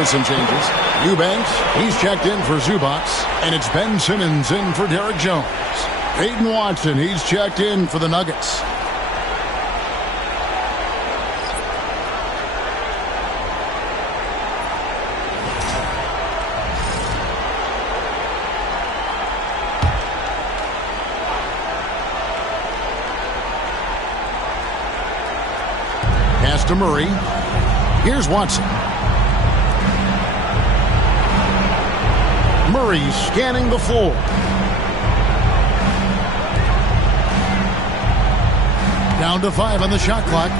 with some changes. Eubanks, he's checked in for Zubac. And it's Ben Simmons in for Derek Jones. Peyton Watson, he's checked in for the Nuggets. Pass to Murray. Here's Watson. Murray scanning the floor. Down to 5 on the shot clock.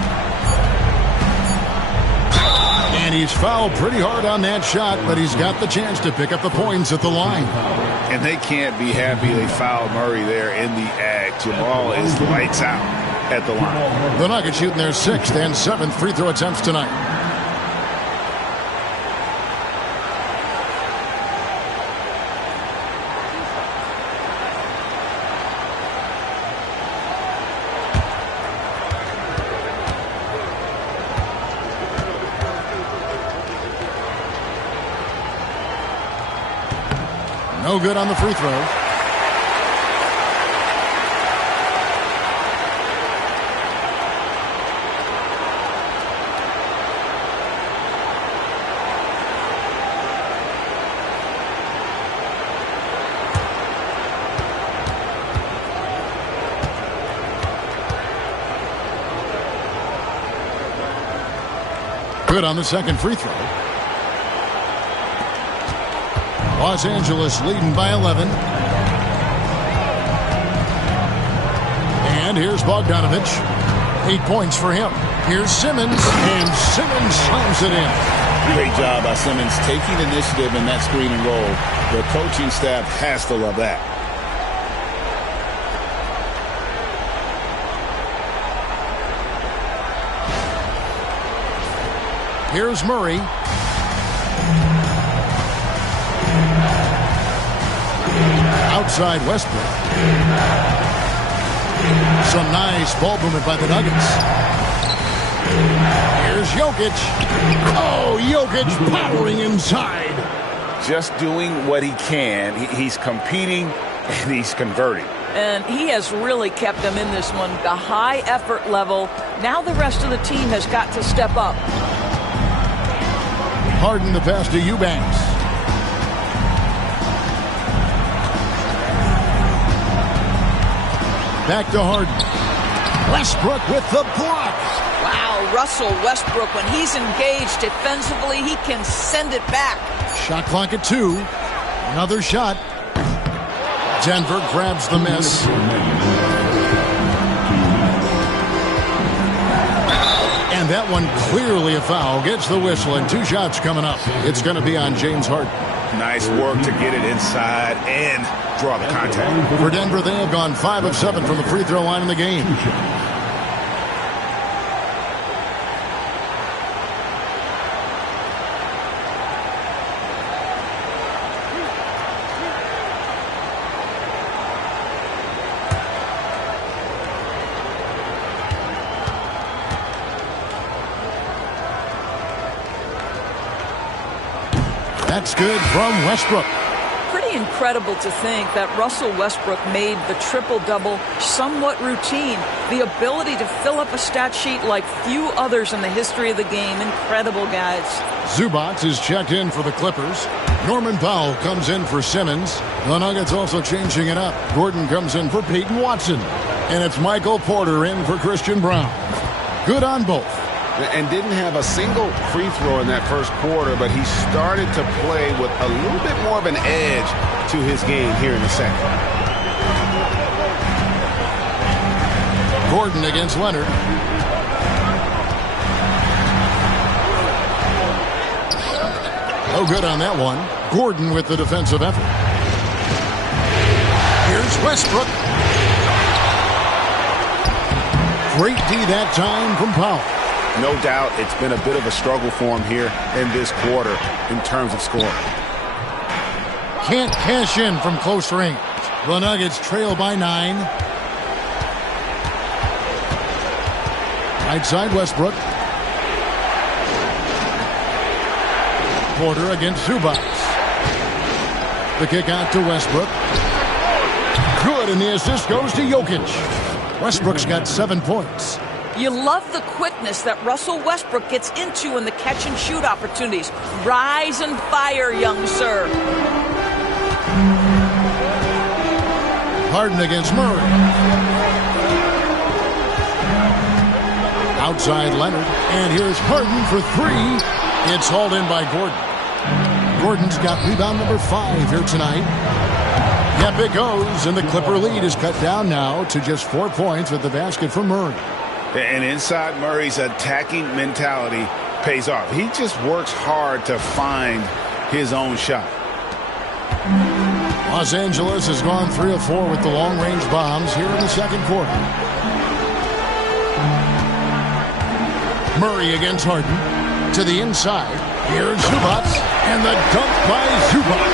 And he's fouled pretty hard on that shot, but he's got the chance to pick up the points at the line. And they can't be happy they fouled Murray there in the act. Jamal is lights out at the line. The Nuggets shooting their 6th and 7th free throw attempts tonight. No good on the free throw. Good on the second free throw. Los Angeles leading by 11. And here's Bogdanovich. 8 points for him. Here's Simmons, and Simmons slams it in. Great job by Simmons taking initiative in that screen and roll. The coaching staff has to love that. Here's Murray. Outside Westbrook. Some nice ball movement by the Nuggets. Here's Jokic. Oh, Jokic powering inside. Just doing what he can. He's competing and he's converting. And he has really kept them in this one. The high effort level. Now the rest of the team has got to step up. Harden the pass to Eubanks. Back to Harden. Westbrook with the block. Wow, Russell Westbrook, when he's engaged defensively, he can send it back. Shot clock at 2. Another shot. Denver grabs the miss. And that one clearly a foul. Gets the whistle, and 2 shots coming up. It's going to be on James Harden. Nice work to get it inside and draw the contact. For Denver, they have gone 5 of 7 from the free throw line in the game. That's good from Westbrook. Pretty incredible to think that Russell Westbrook made the triple-double somewhat routine. The ability to fill up a stat sheet like few others in the history of the game. Incredible, guys. Zubac is checked in for the Clippers. Norman Powell comes in for Simmons. The Nuggets also changing it up. Gordon comes in for Peyton Watson. And it's Michael Porter in for Christian Brown. Good on both. And didn't have a single free throw in that first quarter, but he started to play with a little bit more of an edge to his game here in the second. Gordon against Leonard. No good on that one. Gordon with the defensive effort. Here's Westbrook. Great D that time from Powell. No doubt it's been a bit of a struggle for him here in this quarter in terms of scoring. Can't cash in from close range. The Nuggets trail by 9. Right side Westbrook. Porter against Zubac. The kick out to Westbrook. Good, and the assist goes to Jokic. Westbrook's got 7 points. You love the quickness that Russell Westbrook gets into in the catch-and-shoot opportunities. Rise and fire, young sir. Harden against Murray. Outside Leonard, and here's Harden for 3. It's hauled in by Gordon. Gordon's got rebound number 5 here tonight. Yep, it goes, and the Clipper lead is cut down now to just 4 points with the basket from Murray. And inside Murray's attacking mentality pays off. He just works hard to find his own shot. Los Angeles has gone 3 of 4 with the long-range bombs here in the second quarter. Murray against Harden. To the inside. Here's Zubac. And the dunk by Zubac.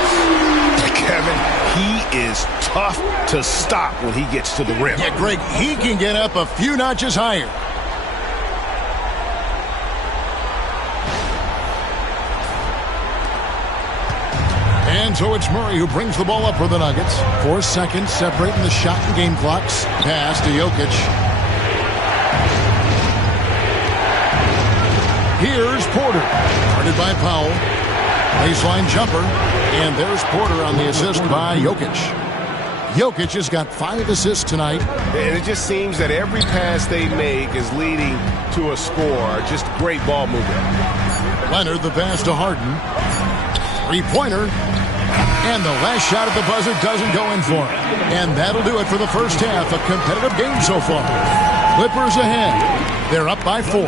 Kevin, he is tough to stop when he gets to the rim. Yeah, Greg, he can get up a few notches higher. And so it's Murray who brings the ball up for the Nuggets. 4 seconds separating the shot and game clocks. Pass to Jokic. Here's Porter. Guarded by Powell. Baseline jumper. And there's Porter on the assist by Jokic. Jokic has got 5 assists tonight. And it just seems that every pass they make is leading to a score. Just great ball movement. Leonard, the pass to Harden. 3-pointer. And the last shot at the buzzer doesn't go in for him. And that'll do it for the first half. A competitive game so far. Clippers ahead. They're up by 4.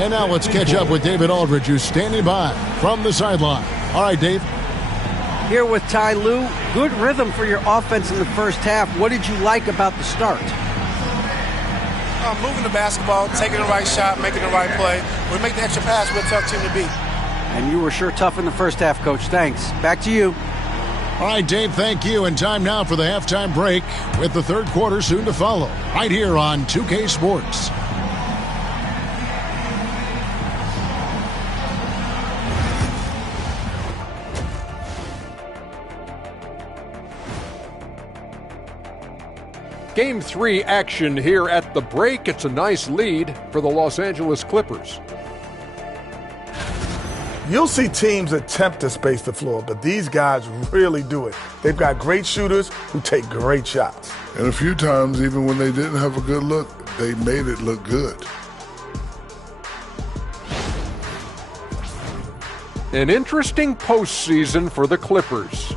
And now let's catch up with David Aldridge, who's standing by from the sideline. All right, Dave. Here with Ty Lue. Good rhythm for your offense in the first half. What did you like about the start? Moving the basketball, taking the right shot, making the right play. When we make the extra pass, we're a tough team to beat. And you were sure tough in the first half, Coach. Thanks. Back to you. All right, Dave, thank you. And time now for the halftime break with the third quarter soon to follow. Right here on 2K Sports. Game 3 action here at the break. It's a nice lead for the Los Angeles Clippers. You'll see teams attempt to space the floor, but these guys really do it. They've got great shooters who take great shots. And a few times, even when they didn't have a good look, they made it look good. An interesting postseason for the Clippers.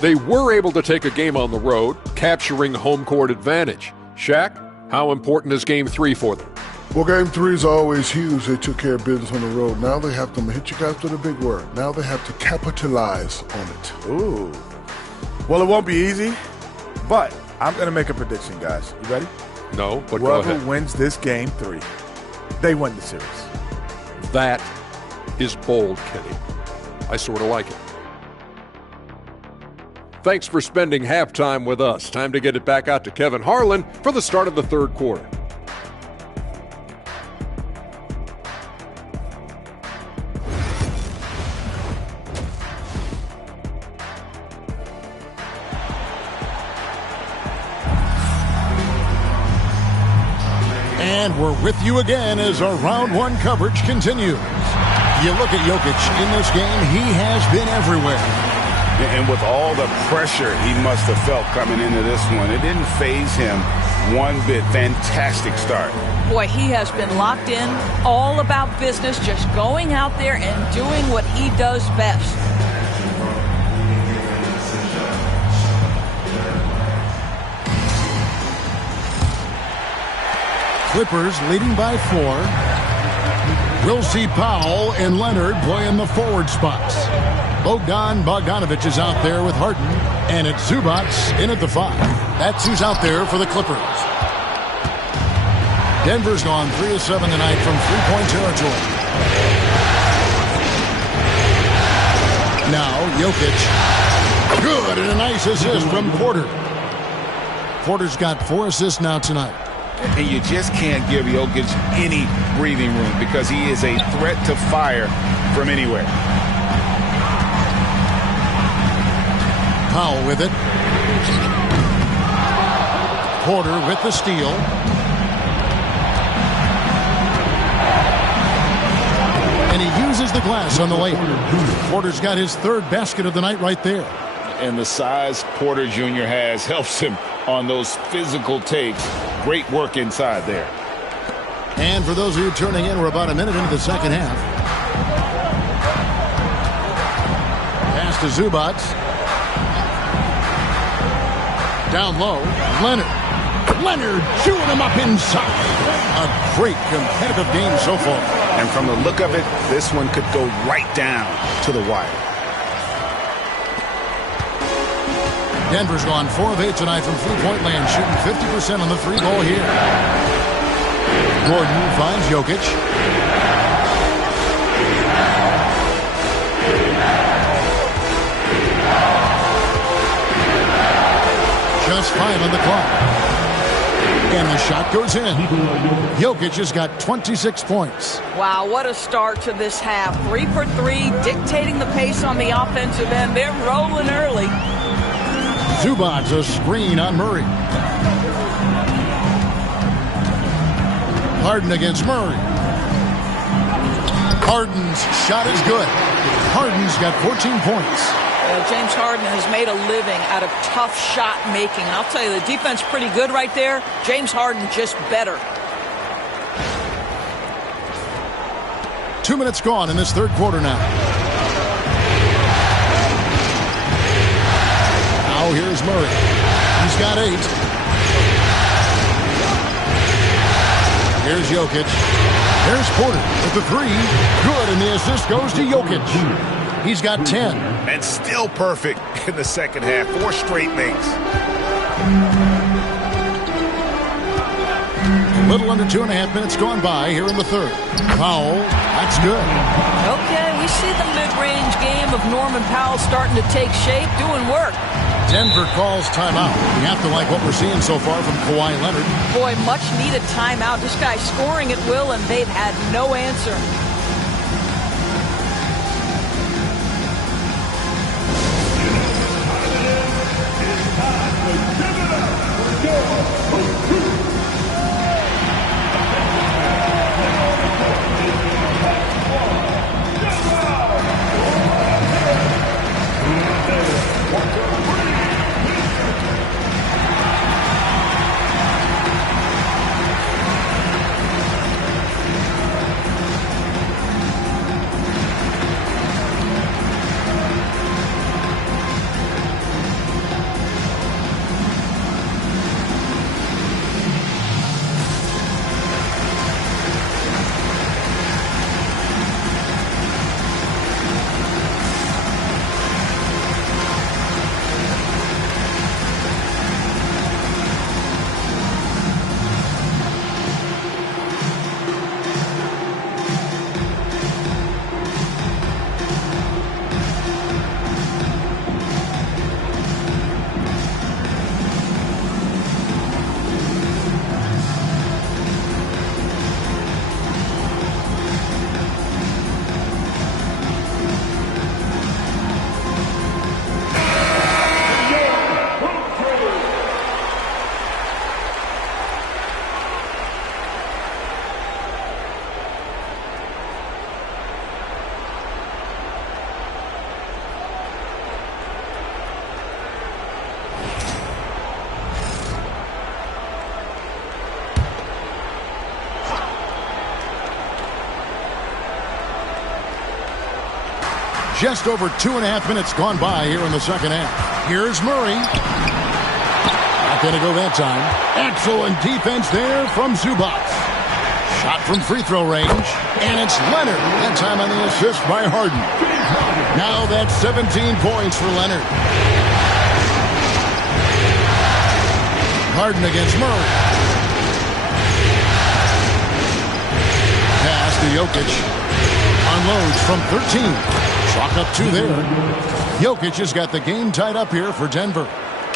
They were able to take a game on the road, capturing home court advantage. Shaq, how important is Game 3 for them? Well, Game 3 is always huge. They took care of business on the road. Now they have to hit you guys with a big word. Now they have to capitalize on it. Ooh. Well, it won't be easy, but I'm going to make a prediction, guys. You ready? No, but go ahead. Whoever wins this Game 3, they win the series. That is bold, Kenny. I sort of like it. Thanks for spending halftime with us. Time to get it back out to Kevin Harlan for the start of the third quarter. And we're with you again as our round one coverage continues. You look at Jokic in this game, he has been everywhere. And with all the pressure he must have felt coming into this one, it didn't faze him one bit. Fantastic start. Boy, he has been locked in, all about business, just going out there and doing what he does best. Clippers leading by 4. We'll see Powell and Leonard play in the forward spots. Bogdanovich is out there with Harden, and it's Zubac in at the 5. That's who's out there for the Clippers. Denver's gone 3 of 7 tonight from three-point territory. Now Jokic. Good, and a nice assist from Porter. Porter's got 4 assists now tonight. And you just can't give Jokic any breathing room because he is a threat to fire from anywhere. Powell with it. Porter with the steal. And he uses the glass on the layup. Porter's got his third basket of the night right there. And the size Porter Jr. has helps him on those physical takes. Great work inside there. And for those of you tuning in, we're about a minute into the second half. Pass to Zubac. Down low, Leonard chewing him up inside. A great competitive game so far. And from the look of it, this one could go right down to the wire. Denver's gone 4 of 8 tonight from three-point land, shooting 50% on the three ball here. Gordon finds Jokic. Just 5 on the clock. And the shot goes in. Jokic has got 26 points. Wow, what a start to this half. 3 for 3, dictating the pace on the offensive end. They're rolling early. Zubac a screen on Murray. Harden against Murray. Harden's shot is good. Harden's got 14 points. James Harden has made a living out of tough shot making. And I'll tell you, the defense pretty good right there. James Harden just better. 2 minutes gone in this third quarter now. Now here's Murray. He's got 8. Here's Jokic. There's Porter with the 3. Good, and the assist goes to Jokic. He's got 10. And still perfect in the second half. 4 straight makes. A little under 2.5 minutes gone by here in the third. Powell, that's good. Okay, we see the mid-range game of Norman Powell starting to take shape, doing work. Denver calls timeout. We have to like what we're seeing so far from Kawhi Leonard. Boy, much needed timeout. This guy's scoring at will, and they've had no answer. Just over 2.5 minutes gone by here in the second half. Here's Murray. Not going to go that time. Excellent defense there from Zubac. Shot from free throw range. And it's Leonard. That time on the assist by Harden. Now that's 17 points for Leonard. Harden against Murray. Pass to Jokic. Unloads from 13. Chalk up 2 there. Jokic has got the game tied up here for Denver.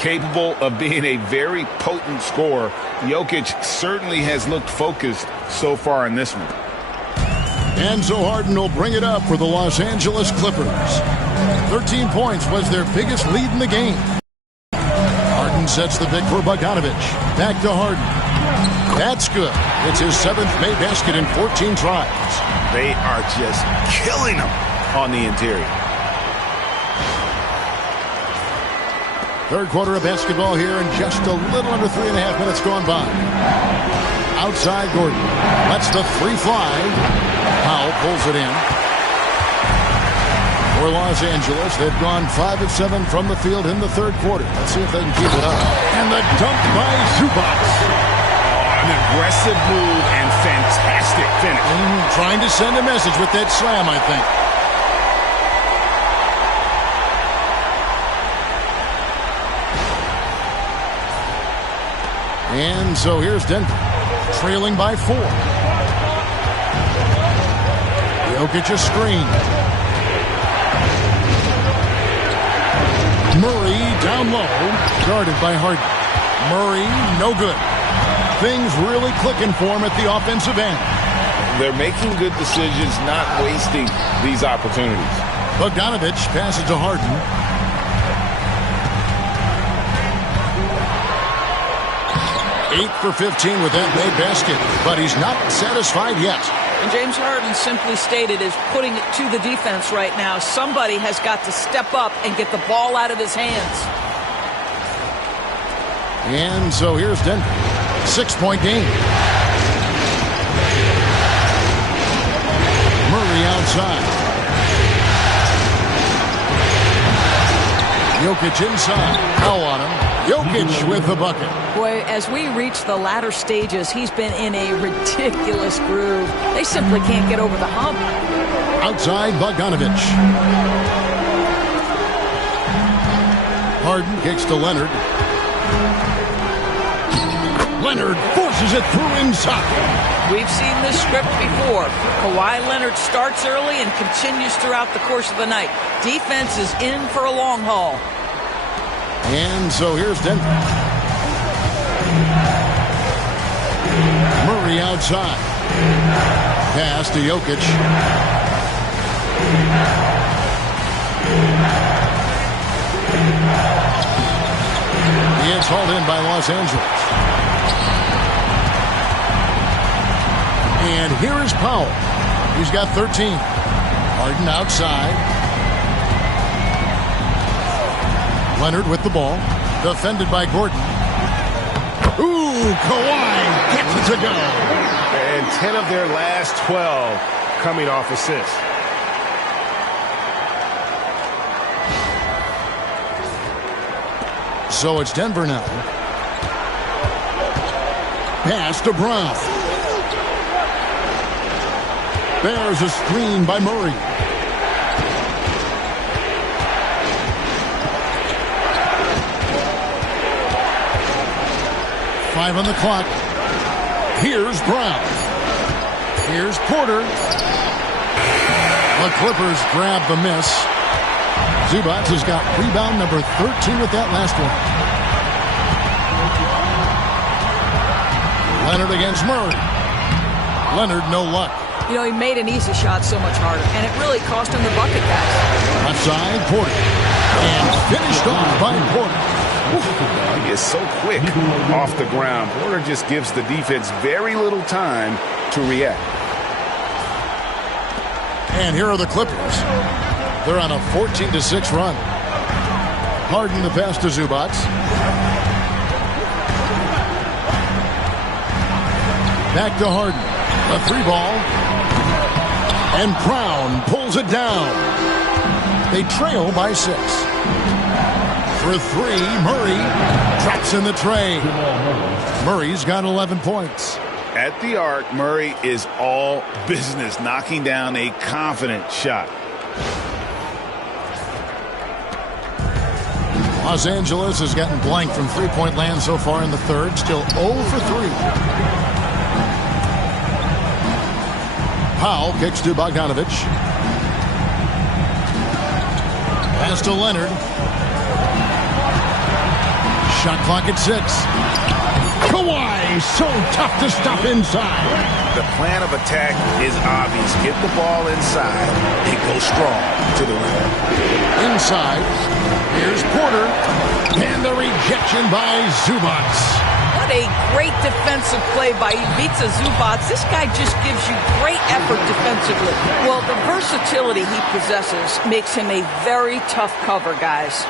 capable of being a very potent scorer. Jokic certainly has looked focused so far in this one. And so Harden will bring it up for the Los Angeles Clippers. 13 points was their biggest lead in the game. Harden sets the pick for Bogdanovic. Back to Harden. That's good. It's his 7th made basket in 14 tries. They are just killing him on the interior. Third quarter of basketball here, and just a little under 3.5 minutes gone by. Outside Gordon lets the three fly. Powell pulls it in. For Los Angeles, they've gone 5 of 7 from the field in the third quarter. Let's see if they can keep it up. And the dunk by Zubac. An aggressive move and fantastic finish. Trying to send a message with that slam, I think. And so here's Denver, trailing by 4. Jokic a screen. Murray down low, guarded by Harden. Murray, no good. Things really clicking for him at the offensive end. They're making good decisions, not wasting these opportunities. Bogdanovic passes to Harden. Eight for 15 with that made basket, but he's not satisfied yet. And James Harden simply stated is putting it to the defense right now. Somebody has got to step up and get the ball out of his hands. And so here's Denver. 6-point game. Murray outside. Jokic inside. Foul on him. Jokic with the bucket. Boy, as we reach the latter stages, he's been in a ridiculous groove. They simply can't get over the hump. Outside Bogdanovic. Harden kicks to Leonard. Leonard forces it through inside. We've seen this script before. Kawhi Leonard starts early and continues throughout the course of the night. Defense is in for a long haul. And so here's Denver. Murray outside. Pass to Jokic. He gets hauled in by Los Angeles. And here is Powell. He's got 13. Harden outside. Leonard with the ball. Defended by Gordon. Ooh, Kawhi gets it to go. And 10 of their last 12 coming off assists. So it's Denver now. Pass to Brown. There's a screen by Murray. Five on the clock. Here's Brown. Here's Porter. The Clippers grab the miss. Zubac has got rebound number 13 with that last one. Leonard against Murray. Leonard, no luck. You know, he made an easy shot so much harder, and it really cost him the bucket, guys. Left side, Porter. And finished off by Porter. He is so quick off the ground. Porter just gives the defense very little time to react. And here are the Clippers. They're on a 14-6 run. Harden the pass to Zubac. Back to Harden. A 3-ball. And Brown pulls it down. They trail by 6. For 3, Murray drops in the tray. Murray's got 11 points. At the arc, Murray is all business, knocking down a confident shot. Los Angeles has gotten blank from three-point land so far in the third. Still 0 for 3. Powell kicks to Bogdanovic. Pass to Leonard. Shot clock at 6. Kawhi, so tough to stop inside. The plan of attack is obvious. Get the ball inside and go strong to the rim. Inside, here's Porter, and the rejection by Zubac. What a great defensive play by Ivica Zubac. This guy just gives you great effort defensively. Well, the versatility he possesses makes him a very tough cover, guys.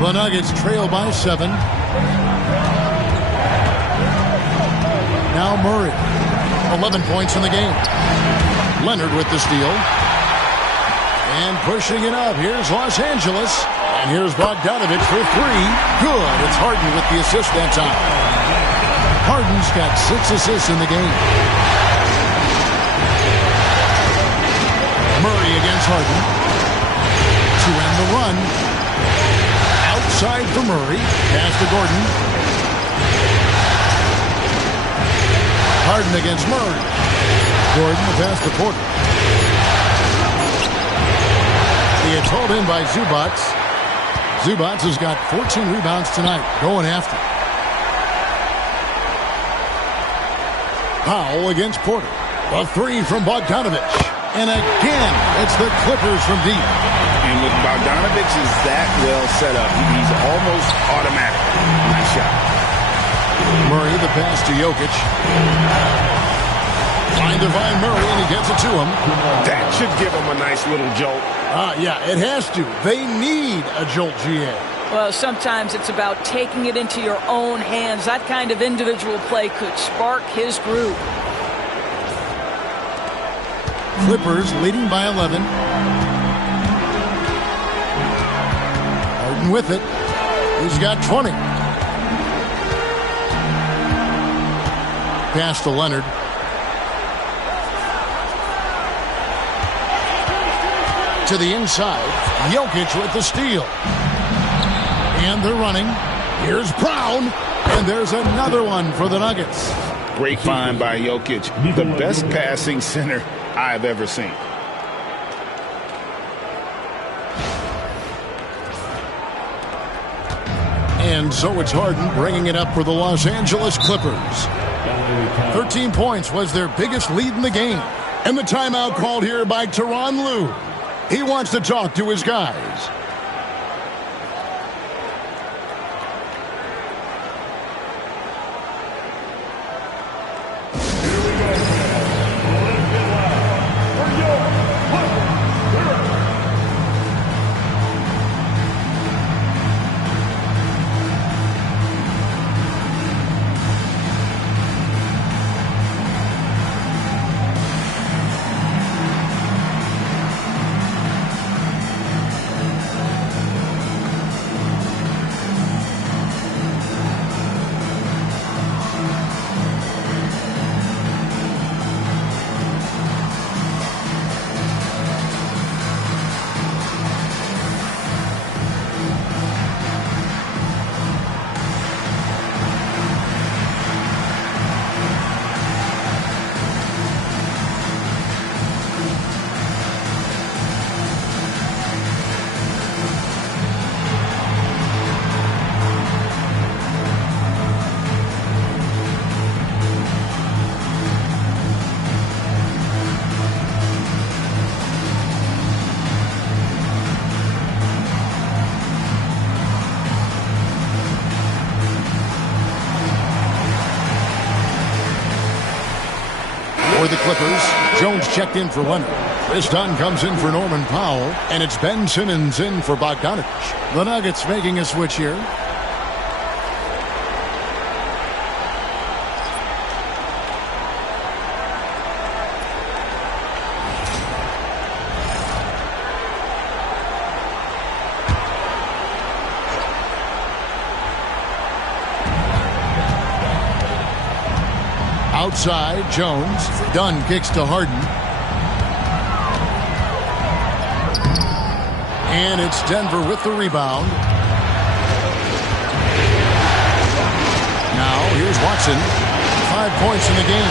The Nuggets trail by 7. Now Murray, 11 points in the game. Leonard with the steal. And pushing it up, here's Los Angeles. And here's Bogdanovic for 3. Good, it's Harden with the assist that time. Harden's got 6 assists in the game. Murray against Harden. To end the run. Outside for Murray. Pass to Gordon. Harden against Murray. Gordon the pass to Porter. It's hauled in by Zubac. Zubac has got 14 rebounds tonight. Going after. Powell against Porter. A 3 from Bogdanovic. And again, it's the Clippers from deep. And with Bogdanovic is that well set up, he's almost automatic. Nice shot. Murray the pass to Jokic. Trying to find Murray, and he gets it to him. That should give him a nice little jolt. Yeah, it has to. They need a jolt, GA. Well, sometimes it's about taking it into your own hands. That kind of individual play could spark his groove. Clippers leading by 11. Harden with it. He's got 20. Pass to Leonard. To the inside. Jokic with the steal. And they're running. Here's Brown. And there's another one for the Nuggets. Great find by Jokic. The best passing center I've ever seen. And so it's Harden bringing it up for the Los Angeles Clippers. 13 points was their biggest lead in the game. And the timeout called here by Tyronn Lue. He wants to talk to his guys. For the Clippers, Jones checked in for Leonard. Tristan comes in for Norman Powell, and it's Ben Simmons in for Bogdanovic. The Nuggets making a switch here. Outside, Jones. Dunn kicks to Harden. And it's Denver with the rebound. Now, here's Watson. 5 points in the game.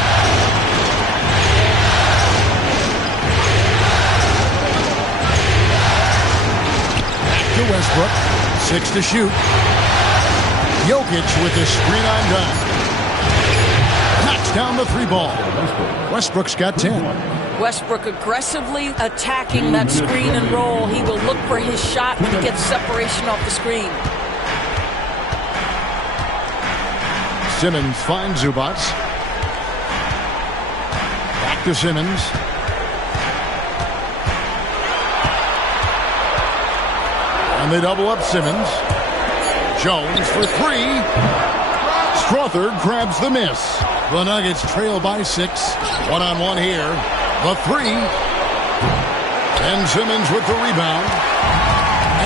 Westbrook, 6 to shoot. Jokic with the screen on dime. Knocks down the 3 ball. Westbrook's got 10. Westbrook aggressively attacking that screen and roll. He will look for his shot when he gets separation off the screen. Simmons finds Zubac. Back to Simmons. And they double up Simmons. Jones for 3. Struthers grabs the miss. The Nuggets trail by 6. One-on-one here. The 3. And Simmons with the rebound.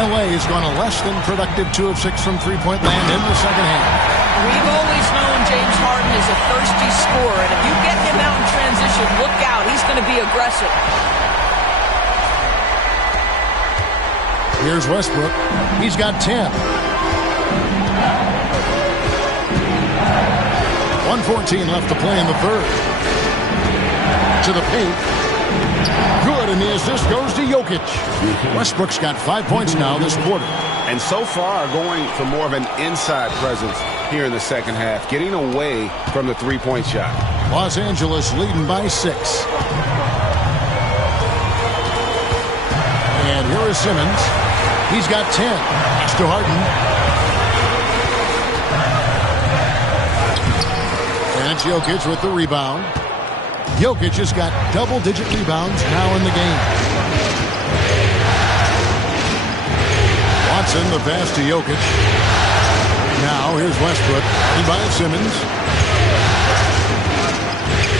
LA has gone a less than productive 2 of 6 from three-point land in the second half. We've always known James Harden is a thirsty scorer, and if you get him out in transition, look out. He's going to be aggressive. Here's Westbrook. He's got 10. 1:14 left to play in the third. To the paint. Good, and the assist goes to Jokic. Westbrook's got 5 points now this quarter. And so far, going for more of an inside presence here in the second half, getting away from the three-point shot. Los Angeles leading by 6. And here is Simmons. He's got 10. It's to Harden. And it's Jokic with the rebound. Jokic has got double-digit rebounds now in the game. Watson, the pass to Jokic. Now here's Westbrook. In by Simmons.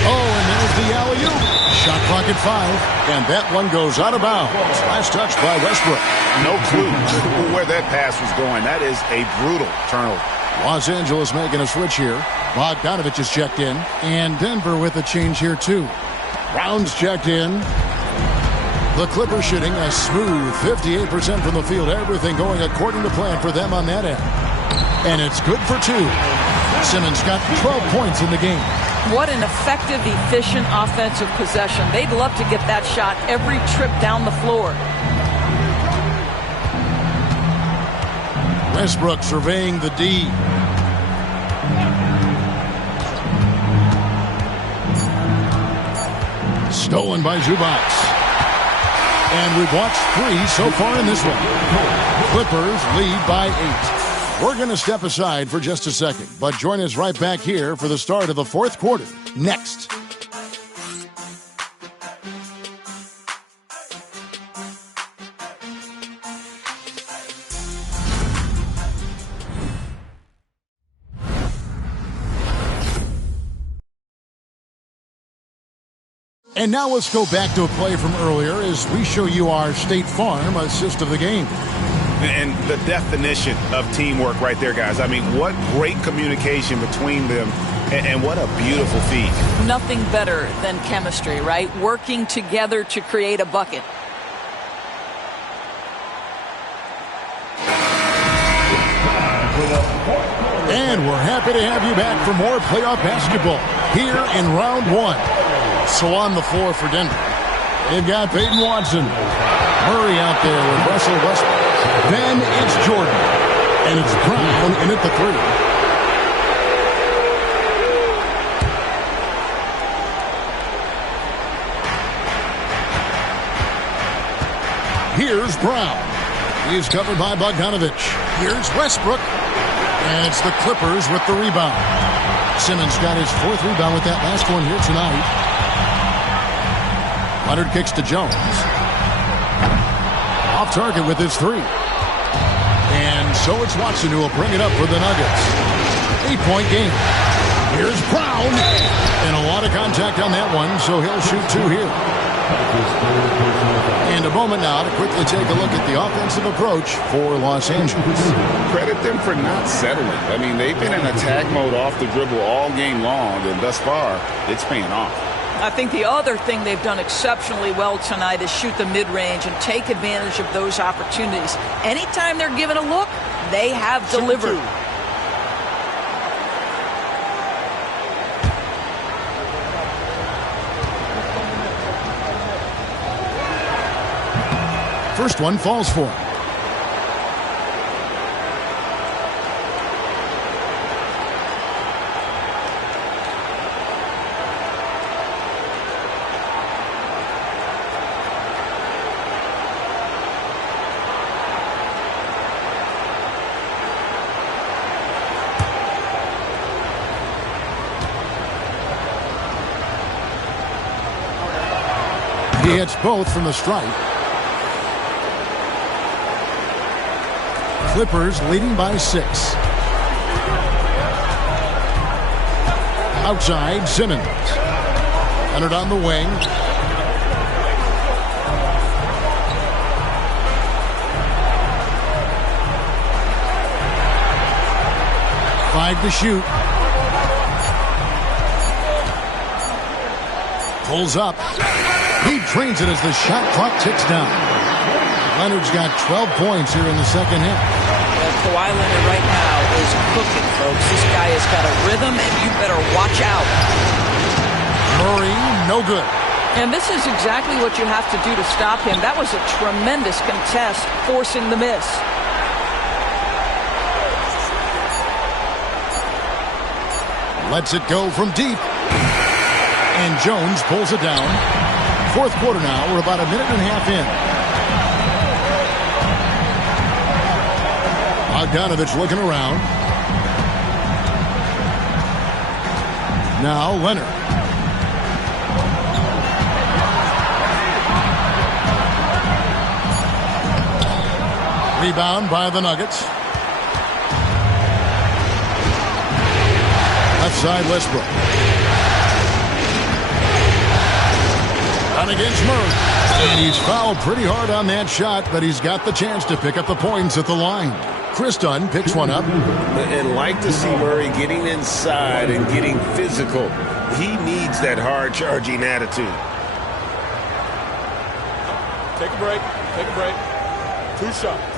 Oh, and there's the alley-oop. Shot clock at 5. And that one goes out of bounds. Last touch by Westbrook. No clue where that pass was going. That is a brutal turnover. Los Angeles making a switch here. Bogdanovich is checked in. And Denver with a change here, too. Brown's checked in. The Clippers shooting a smooth 58% from the field. Everything going according to plan for them on that end. And it's good for 2. Simmons got 12 points in the game. What an effective, efficient offensive possession. They'd love to get that shot every trip down the floor. Westbrook surveying the D. Stolen by Zubac. And we've watched 3 so far in this one. Clippers lead by 8. We're going to step aside for just a second, but join us right back here for the start of the fourth quarter. Next. And now let's go back to a play from earlier as we show you our State Farm assist of the game. And the definition of teamwork right there, guys. I mean, what great communication between them, and what a beautiful feat. Nothing better than chemistry, right? Working together to create a bucket. And we're happy to have you back for more playoff basketball here in round 1. So on the floor for Denver, they've got Peyton Watson. Murray out there with Russell Westbrook. Then it's Jordan. And it's Brown in at the 3. Here's Brown. He's covered by Bogdanovich. Here's Westbrook. And it's the Clippers with the rebound. Simmons got his 4th rebound with that last one here tonight. Leonard kicks to Jones. Off target with his 3. And so it's Watson who will bring it up for the Nuggets. 8-point game. Here's Brown. And a lot of contact on that one, so he'll shoot 2 here. And a moment now to quickly take a look at the offensive approach for Los Angeles. Credit them for not settling. I mean, they've been in attack mode off the dribble all game long, and thus far, it's paying off. I think the other thing they've done exceptionally well tonight is shoot the mid-range and take advantage of those opportunities. Anytime they're given a look, they have delivered. First one falls for him. He hits both from the stripe. Clippers leading by 6. Outside, Simmons. Leonard on the wing. Five to shoot. Pulls up. He drains it as the shot clock ticks down. Leonard's got 12 points here in the second half. Kawhi Leonard right now is cooking, folks. This guy has got a rhythm, and you better watch out. Murray, no good. And this is exactly what you have to do to stop him. That was a tremendous contest, forcing the miss. Lets it go from deep. And Jones pulls it down. Fourth quarter now. We're about a minute and a half in. Bogdanovich looking around. Now Leonard. Rebound by the Nuggets. Left side, Westbrook. And against Murray. And he's fouled pretty hard on that shot, but he's got the chance to pick up the points at the line. Chris Dunn picks one up. And like to see Murray getting inside and getting physical. He needs that hard-charging attitude. Take a break. Take a break. 2 shots.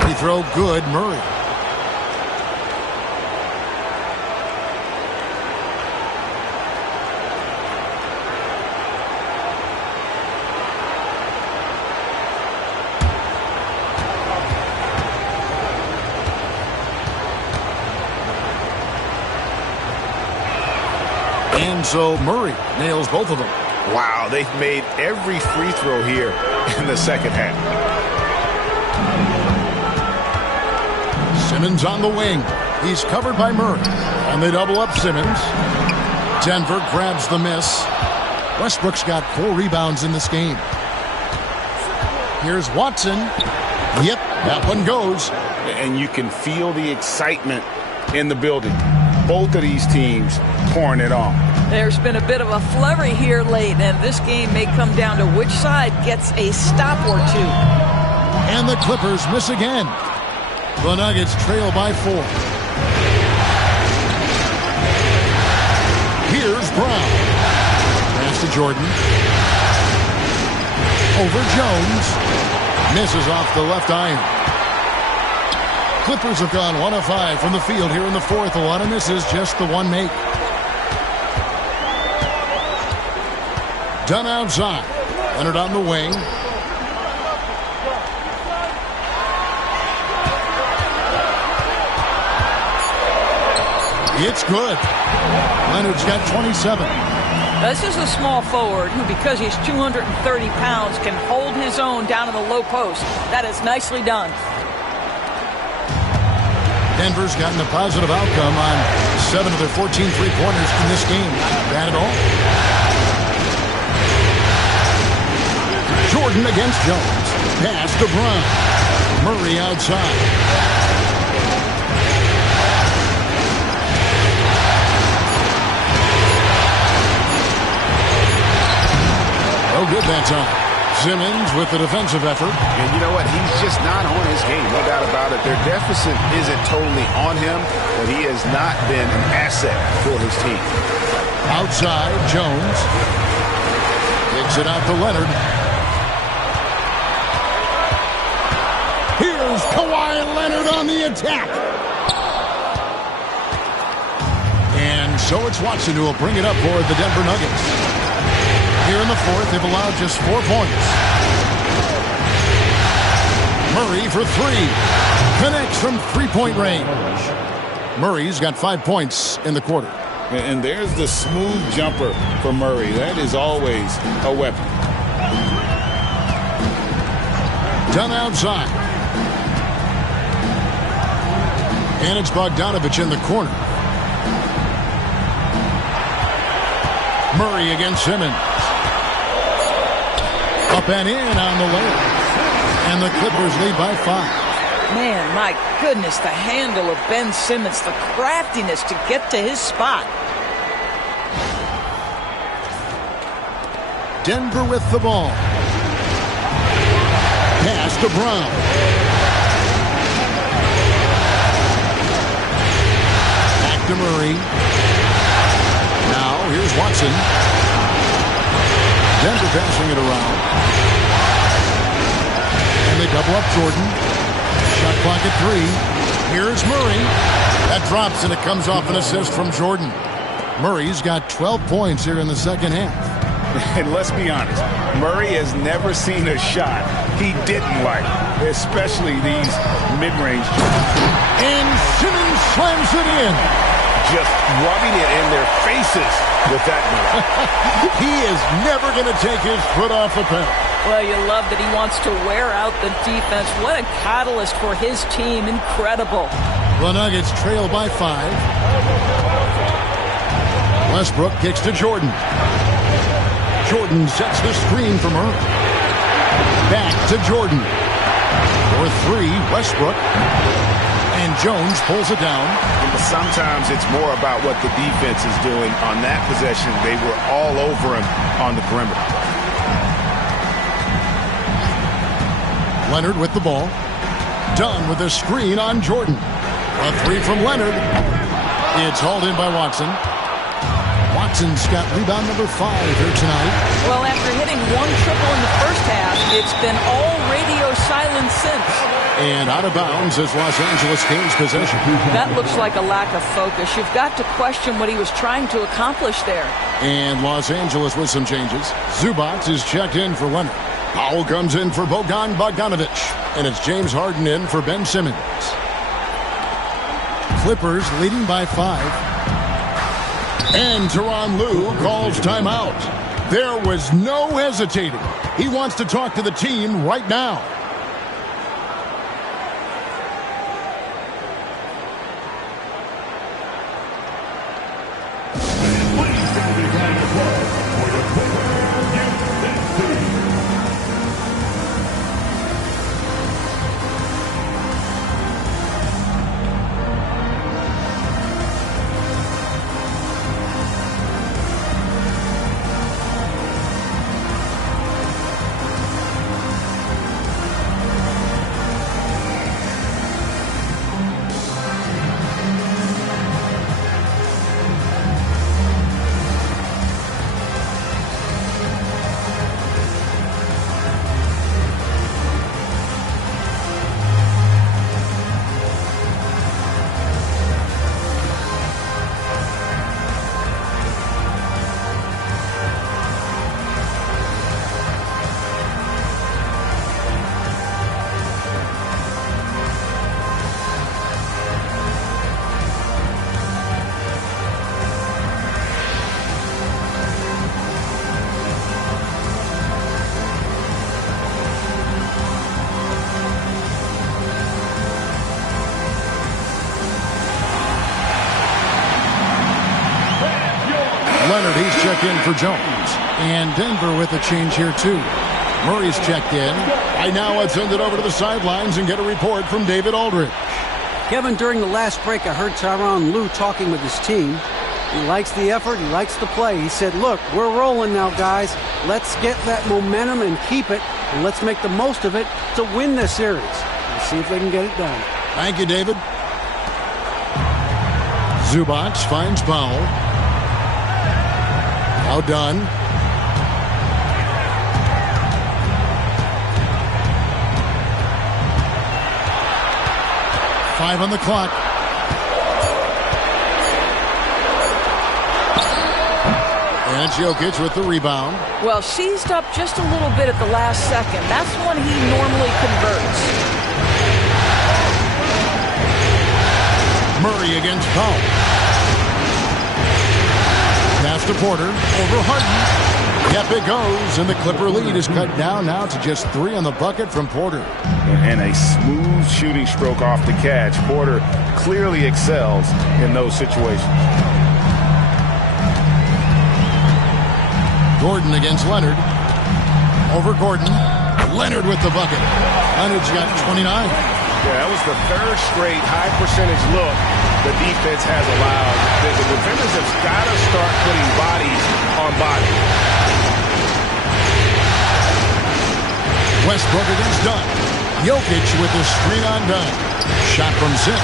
Free throw good, Murray. And so Murray nails both of them. Wow, they've made every free throw here in the second half. Simmons on the wing. He's covered by Murray. And they double up Simmons. Denver grabs the miss. Westbrook's got 4 rebounds in this game. Here's Watson. Yep, that one goes. And you can feel the excitement in the building. Both of these teams pouring it on. There's been a bit of a flurry here late, and this game may come down to which side gets a stop or two. And the Clippers miss again. The Nuggets trail by 4. Here's Brown. Pass to Jordan. Over Jones. Misses off the left iron. Clippers have gone 1 of 5 from the field here in the fourth. A lot of misses, just the one make. Done outside. Leonard on the wing. It's good. Leonard's got 27. This is a small forward who, because he's 230 pounds, can hold his own down in the low post. That is nicely done. Denver's gotten a positive outcome on 7 of their 14 three-pointers in this game. Bad at all. Jordan against Jones. Pass to Brown. Murray outside. Oh, good that time. Simmons with the defensive effort. And you know what? He's just not on his game, no doubt about it. Their deficit isn't totally on him, but he has not been an asset for his team. Outside, Jones. Kicks it out to Leonard. Here's Kawhi Leonard on the attack. And so it's Watson who will bring it up for the Denver Nuggets. Here in the fourth, they've allowed just 4 points. Murray for 3. Connects from three-point range. Murray's got 5 points in the quarter. And there's the smooth jumper for Murray. That is always a weapon. Done outside. And it's Bogdanovich in the corner. Murray against Simmons. Up and in on the layup. And the Clippers lead by 5. Man, my goodness, the handle of Ben Simmons, the craftiness to get to his spot. Denver with the ball. Pass to Brown. Back to Murray. Now here's Watson. Denver passing it around. And they double up Jordan. Shot clock at 3. Here's Murray. That drops and it comes off an assist from Jordan. Murray's got 12 points here in the second half. And let's be honest, Murray has never seen a shot he didn't like, especially these mid-range. And Simmons slams it in. Just rubbing it in their faces with that move. He is never going to take his foot off the pedal. Well, you love that he wants to wear out the defense. What a catalyst for his team. Incredible. The Nuggets trail by 5. Westbrook kicks to Jordan. Jordan sets the screen for Murray. Back to Jordan. For 3, Westbrook. And Jones pulls it down. But sometimes it's more about what the defense is doing. On that possession, they were all over him on the perimeter. Leonard with the ball. Dunn with a screen on Jordan. A 3 from Leonard. It's hauled in by Watson. Watson's got rebound number 5 here tonight. Well, after hitting 1 triple in the first half, it's been all radio silence since. And out of bounds as Los Angeles gains possession. That looks like a lack of focus. You've got to question what he was trying to accomplish there. And Los Angeles with some changes. Zubac is checked in for Leonard. Powell comes in for Bogdanovich. And it's James Harden in for Ben Simmons. Clippers leading by 5. And Tyronn Lue calls timeout. There was no hesitating. He wants to talk to the team right now. Leonard, he's checked in for Jones. And Denver with a change here, too. Murray's checked in. Right now, let's send it over to the sidelines and get a report from David Aldridge. Kevin, during the last break, I heard Tyronn Lue talking with his team. He likes the effort. He likes the play. He said, look, we're rolling now, guys. Let's get that momentum and keep it, and let's make the most of it to win this series. Let's see if they can get it done. Thank you, David. Zubac finds Powell. Now done. Five on the clock. And it's Jokic with the rebound. Well, seized up just a little bit at the last second. That's when he normally converts. Murray against Powell. Pass to Porter. Over Harden. Yep, it goes, and the Clipper lead is cut down now to just 3 on the bucket from Porter. And a smooth shooting stroke off the catch. Porter clearly excels in those situations. Gordon against Leonard. Over Gordon. Leonard with the bucket. Leonard's got 29. Yeah, that was the third straight high percentage look the defense has allowed. The defenders have got to start putting bodies on bodies. Westbrook against Dunn. Jokic with the screen on Dunn. Shot from 6.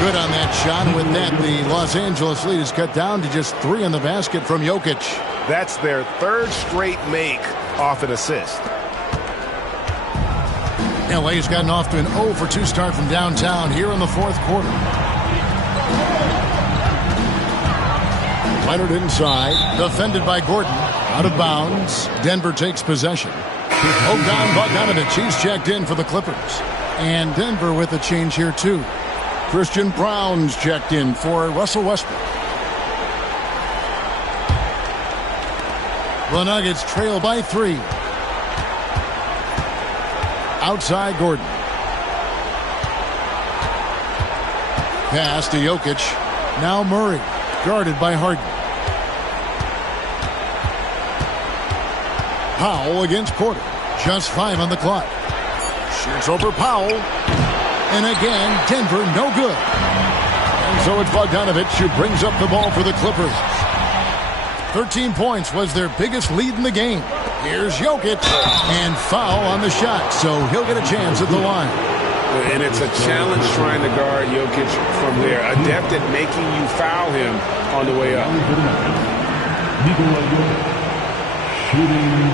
Good on that shot. With that, the Los Angeles lead is cut down to just 3 on the basket from Jokic. That's their third straight make off an assist. LA's gotten off to an 0-for-2 start from downtown here in the fourth quarter. Leonard inside. Defended by Gordon. Out of bounds. Denver takes possession. Bogdan Bogdanovic, he's checked in for the Clippers. And Denver with a change here, too. Christian Brown's checked in for Russell Westbrook. The Nuggets trail by 3. Outside Gordon. Pass to Jokic. Now Murray, guarded by Harden. Powell against Porter. Just 5 on the clock. Shoots over Powell. And again, Denver no good. And so it's Bogdanovic who brings up the ball for the Clippers. 13 points was their biggest lead in the game. Here's Jokic. And foul on the shot, so he'll get a chance at the line. And it's a challenge trying to guard Jokic from there. Adept at making you foul him on the way up. Shooting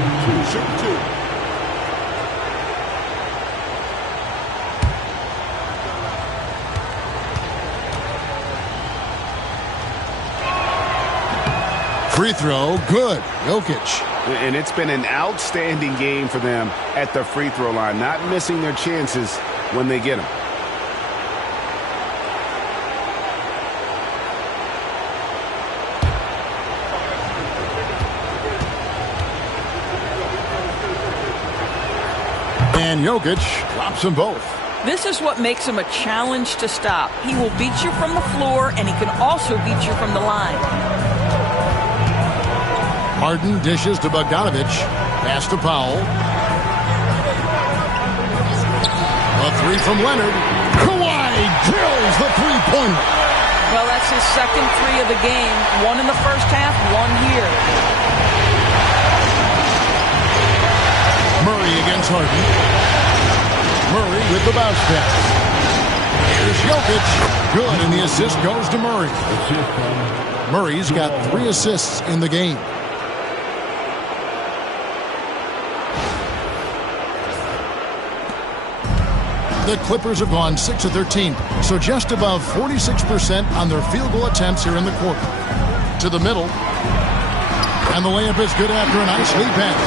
2. Free throw, good. Jokic. And it's been an outstanding game for them at the free throw line, not missing their chances when they get them. And Jokic drops them both. This is what makes him a challenge to stop. He will beat you from the floor, and he can also beat you from the line. Harden dishes to Bogdanovic. Pass to Powell. A 3 from Leonard. Kawhi drills the three-pointer. Well, that's his second 3 of the game. 1 in the first half, 1 here. Murray against Harden. Murray with the bounce pass. Here's Jokic. Good, and the assist goes to Murray. Murray's got 3 assists in the game. The Clippers have gone 6 of 13, so just above 46% on their field goal attempts here in the quarter. To the middle. And the layup is good after a nice lead pass.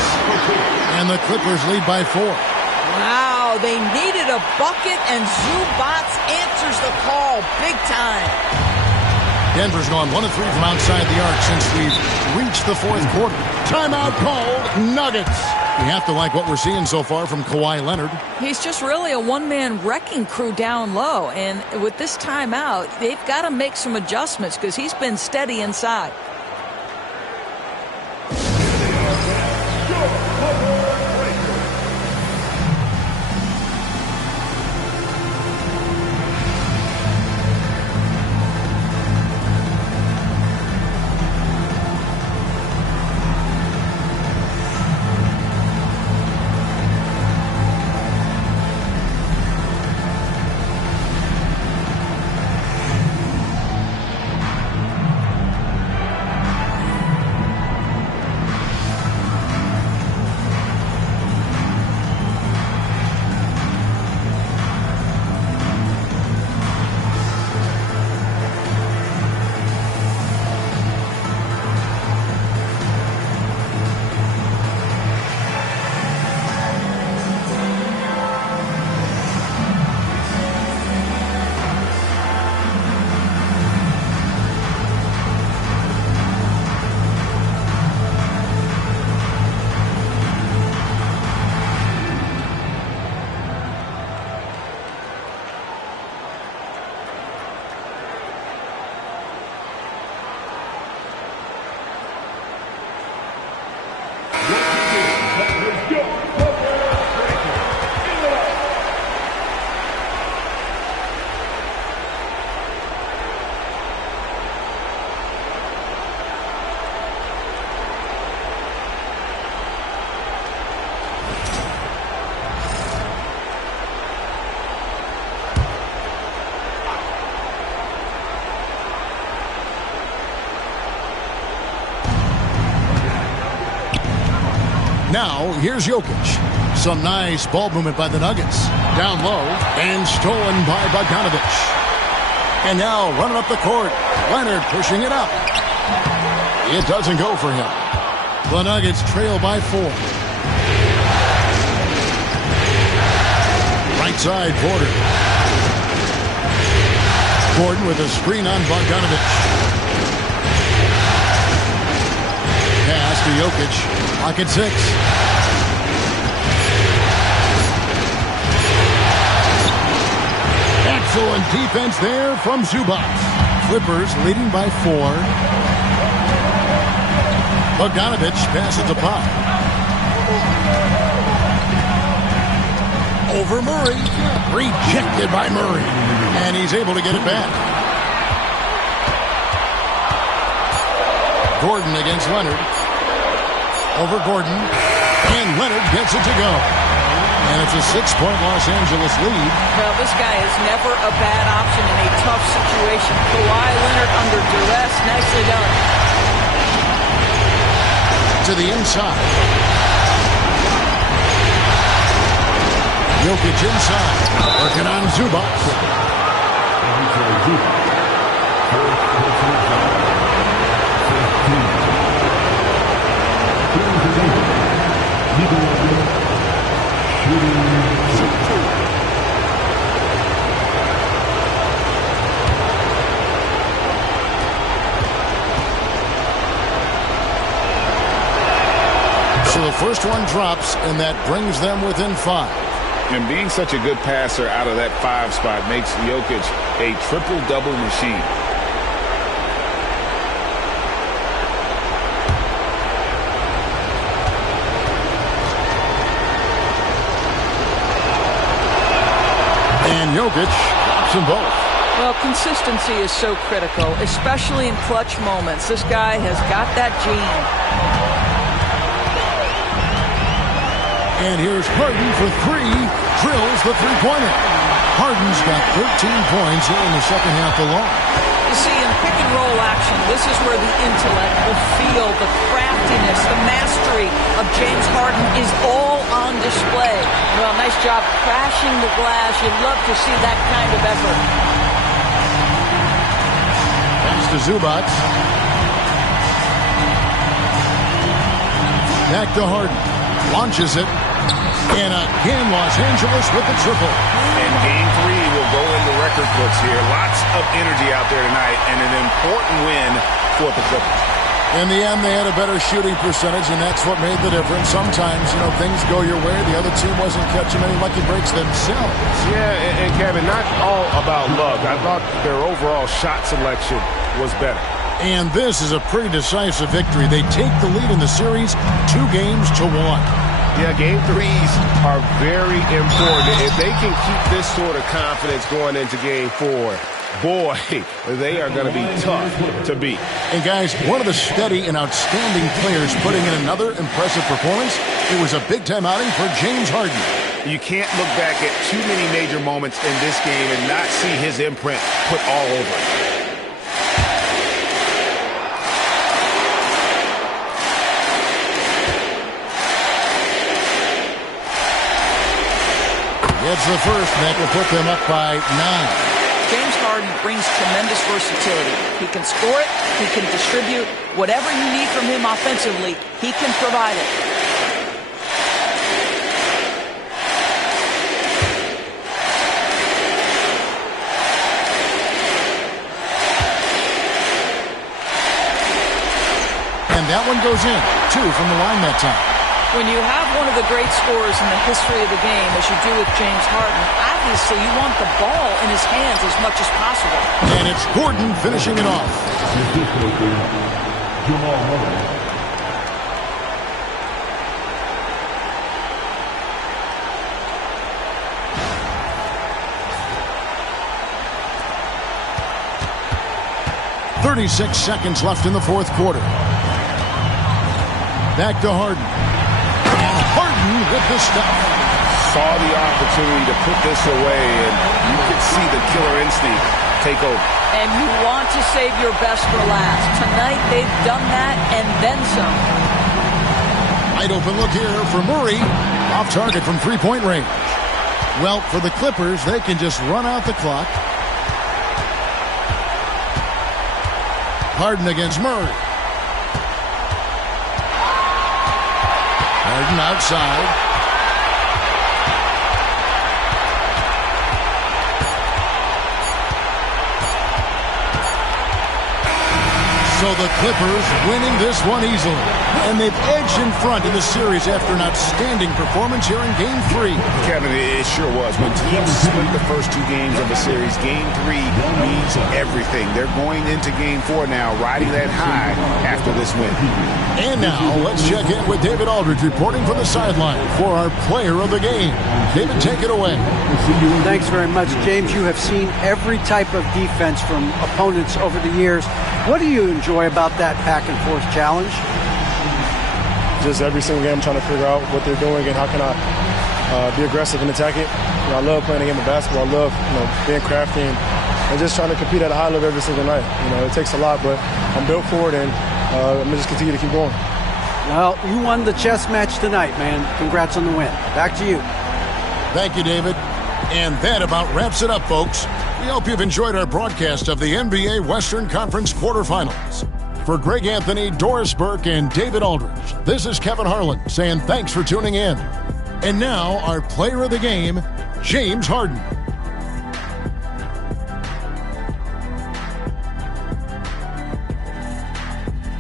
And the Clippers lead by 4. Wow, they needed a bucket, and Zubac answers the call big time. Denver's gone 1 of 3 from outside the arc since we've reached the fourth quarter. Timeout called. Nuggets. You have to like what we're seeing so far from Kawhi Leonard. He's just really a one-man wrecking crew down low. And with this timeout, they've got to make some adjustments because he's been steady inside. Now, here's Jokic. Some nice ball movement by the Nuggets. Down low and stolen by Bogdanovic. And now running up the court. Leonard pushing it up. It doesn't go for him. The Nuggets trail by 4. Right side, Porter. Gordon with a screen on Bogdanovic. Pass to Jokic. Pocket 6. Excellent defense there from Zubac. Clippers leading by 4. Bogdanovic passes to Pop. Over Murray. Rejected by Murray. And he's able to get it back. Gordon against Leonard. Over Gordon. And Leonard gets it to go. And it's a 6-point Los Angeles lead. Well, this guy is never a bad option in a tough situation. Kawhi Leonard under duress. Nicely done. To the inside. Jokic inside. Working on Zubac. So the first one drops, and that brings them within 5. And being such a good passer out of that 5 spot makes Jokic a triple-double machine. And Jokic drops them both. Well, consistency is so critical, especially in clutch moments. This guy has got that gene. And here's Harden for 3. Drills the three-pointer. Harden's got 13 points in the second half alone. You see, in pick-and-roll action, this is where the intellect, the feel, the craftiness, the mastery of James Harden is all on display. Well, nice job crashing the glass. You'd love to see that kind of effort. Pass to Zubac. Back to Harden. Launches it. And again, Los Angeles with the triple. And Game 3 will go in the record books here. Lots of energy out there tonight, and an important win for the Clippers. In the end, they had a better shooting percentage, and that's what made the difference. Sometimes, things go your way. The other team wasn't catching many lucky breaks themselves. Yeah, and Kevin, not all about luck. I thought their overall shot selection was better. And this is a pretty decisive victory. They take the lead in the series 2-1. Yeah, Game 3s are very important. If they can keep this sort of confidence going into Game 4, boy, they are going to be tough to beat. And guys, one of the steady and outstanding players putting in another impressive performance. It was a big-time outing for James Harden. You can't look back at too many major moments in this game and not see his imprint put all over it. It's the first, and that will put them up by 9. James Harden brings tremendous versatility. He can score it, he can distribute. Whatever you need from him offensively, he can provide it. And that one goes in. 2 from the line that time. When you have one of the great scorers in the history of the game, as you do with James Harden, obviously you want the ball in his hands as much as possible. And it's Gordon finishing it off. "36 seconds left in the fourth quarter. Back to Harden. With the stuff. Saw the opportunity to put this away, and you could see the killer instinct take over. And you want to save your best for last. Tonight, they've done that and then some. Wide open look here for Murray. Off target from three-point range. Well, for the Clippers, they can just run out the clock. Harden against Murray. Harden outside. So the Clippers winning this one easily. And they've edged in front in the series after an outstanding performance here in Game 3. Kevin, it sure was. When teams split the first two games of a series, Game 3 means everything. They're going into Game 4 now, riding that high after this win. And now, let's check in with David Aldridge reporting from the sideline for our player of the game. David, take it away. Thanks very much, James. You have seen every type of defense from opponents over the years. What do you enjoy about that back-and-forth challenge? Just every single game, I'm trying to figure out what they're doing and how can I be aggressive and attack it. I love playing the game of basketball. I love being crafty and just trying to compete at a high level every single night. It takes a lot, but I'm built for it, and I'm going to just continue to keep going. Well, you won the chess match tonight, man. Congrats on the win. Back to you. Thank you, David. And that about wraps it up, folks. We hope you've enjoyed our broadcast of the NBA Western Conference quarterfinals. For Greg Anthony, Doris Burke, and David Aldridge, this is Kevin Harlan saying thanks for tuning in. And now, our player of the game, James Harden.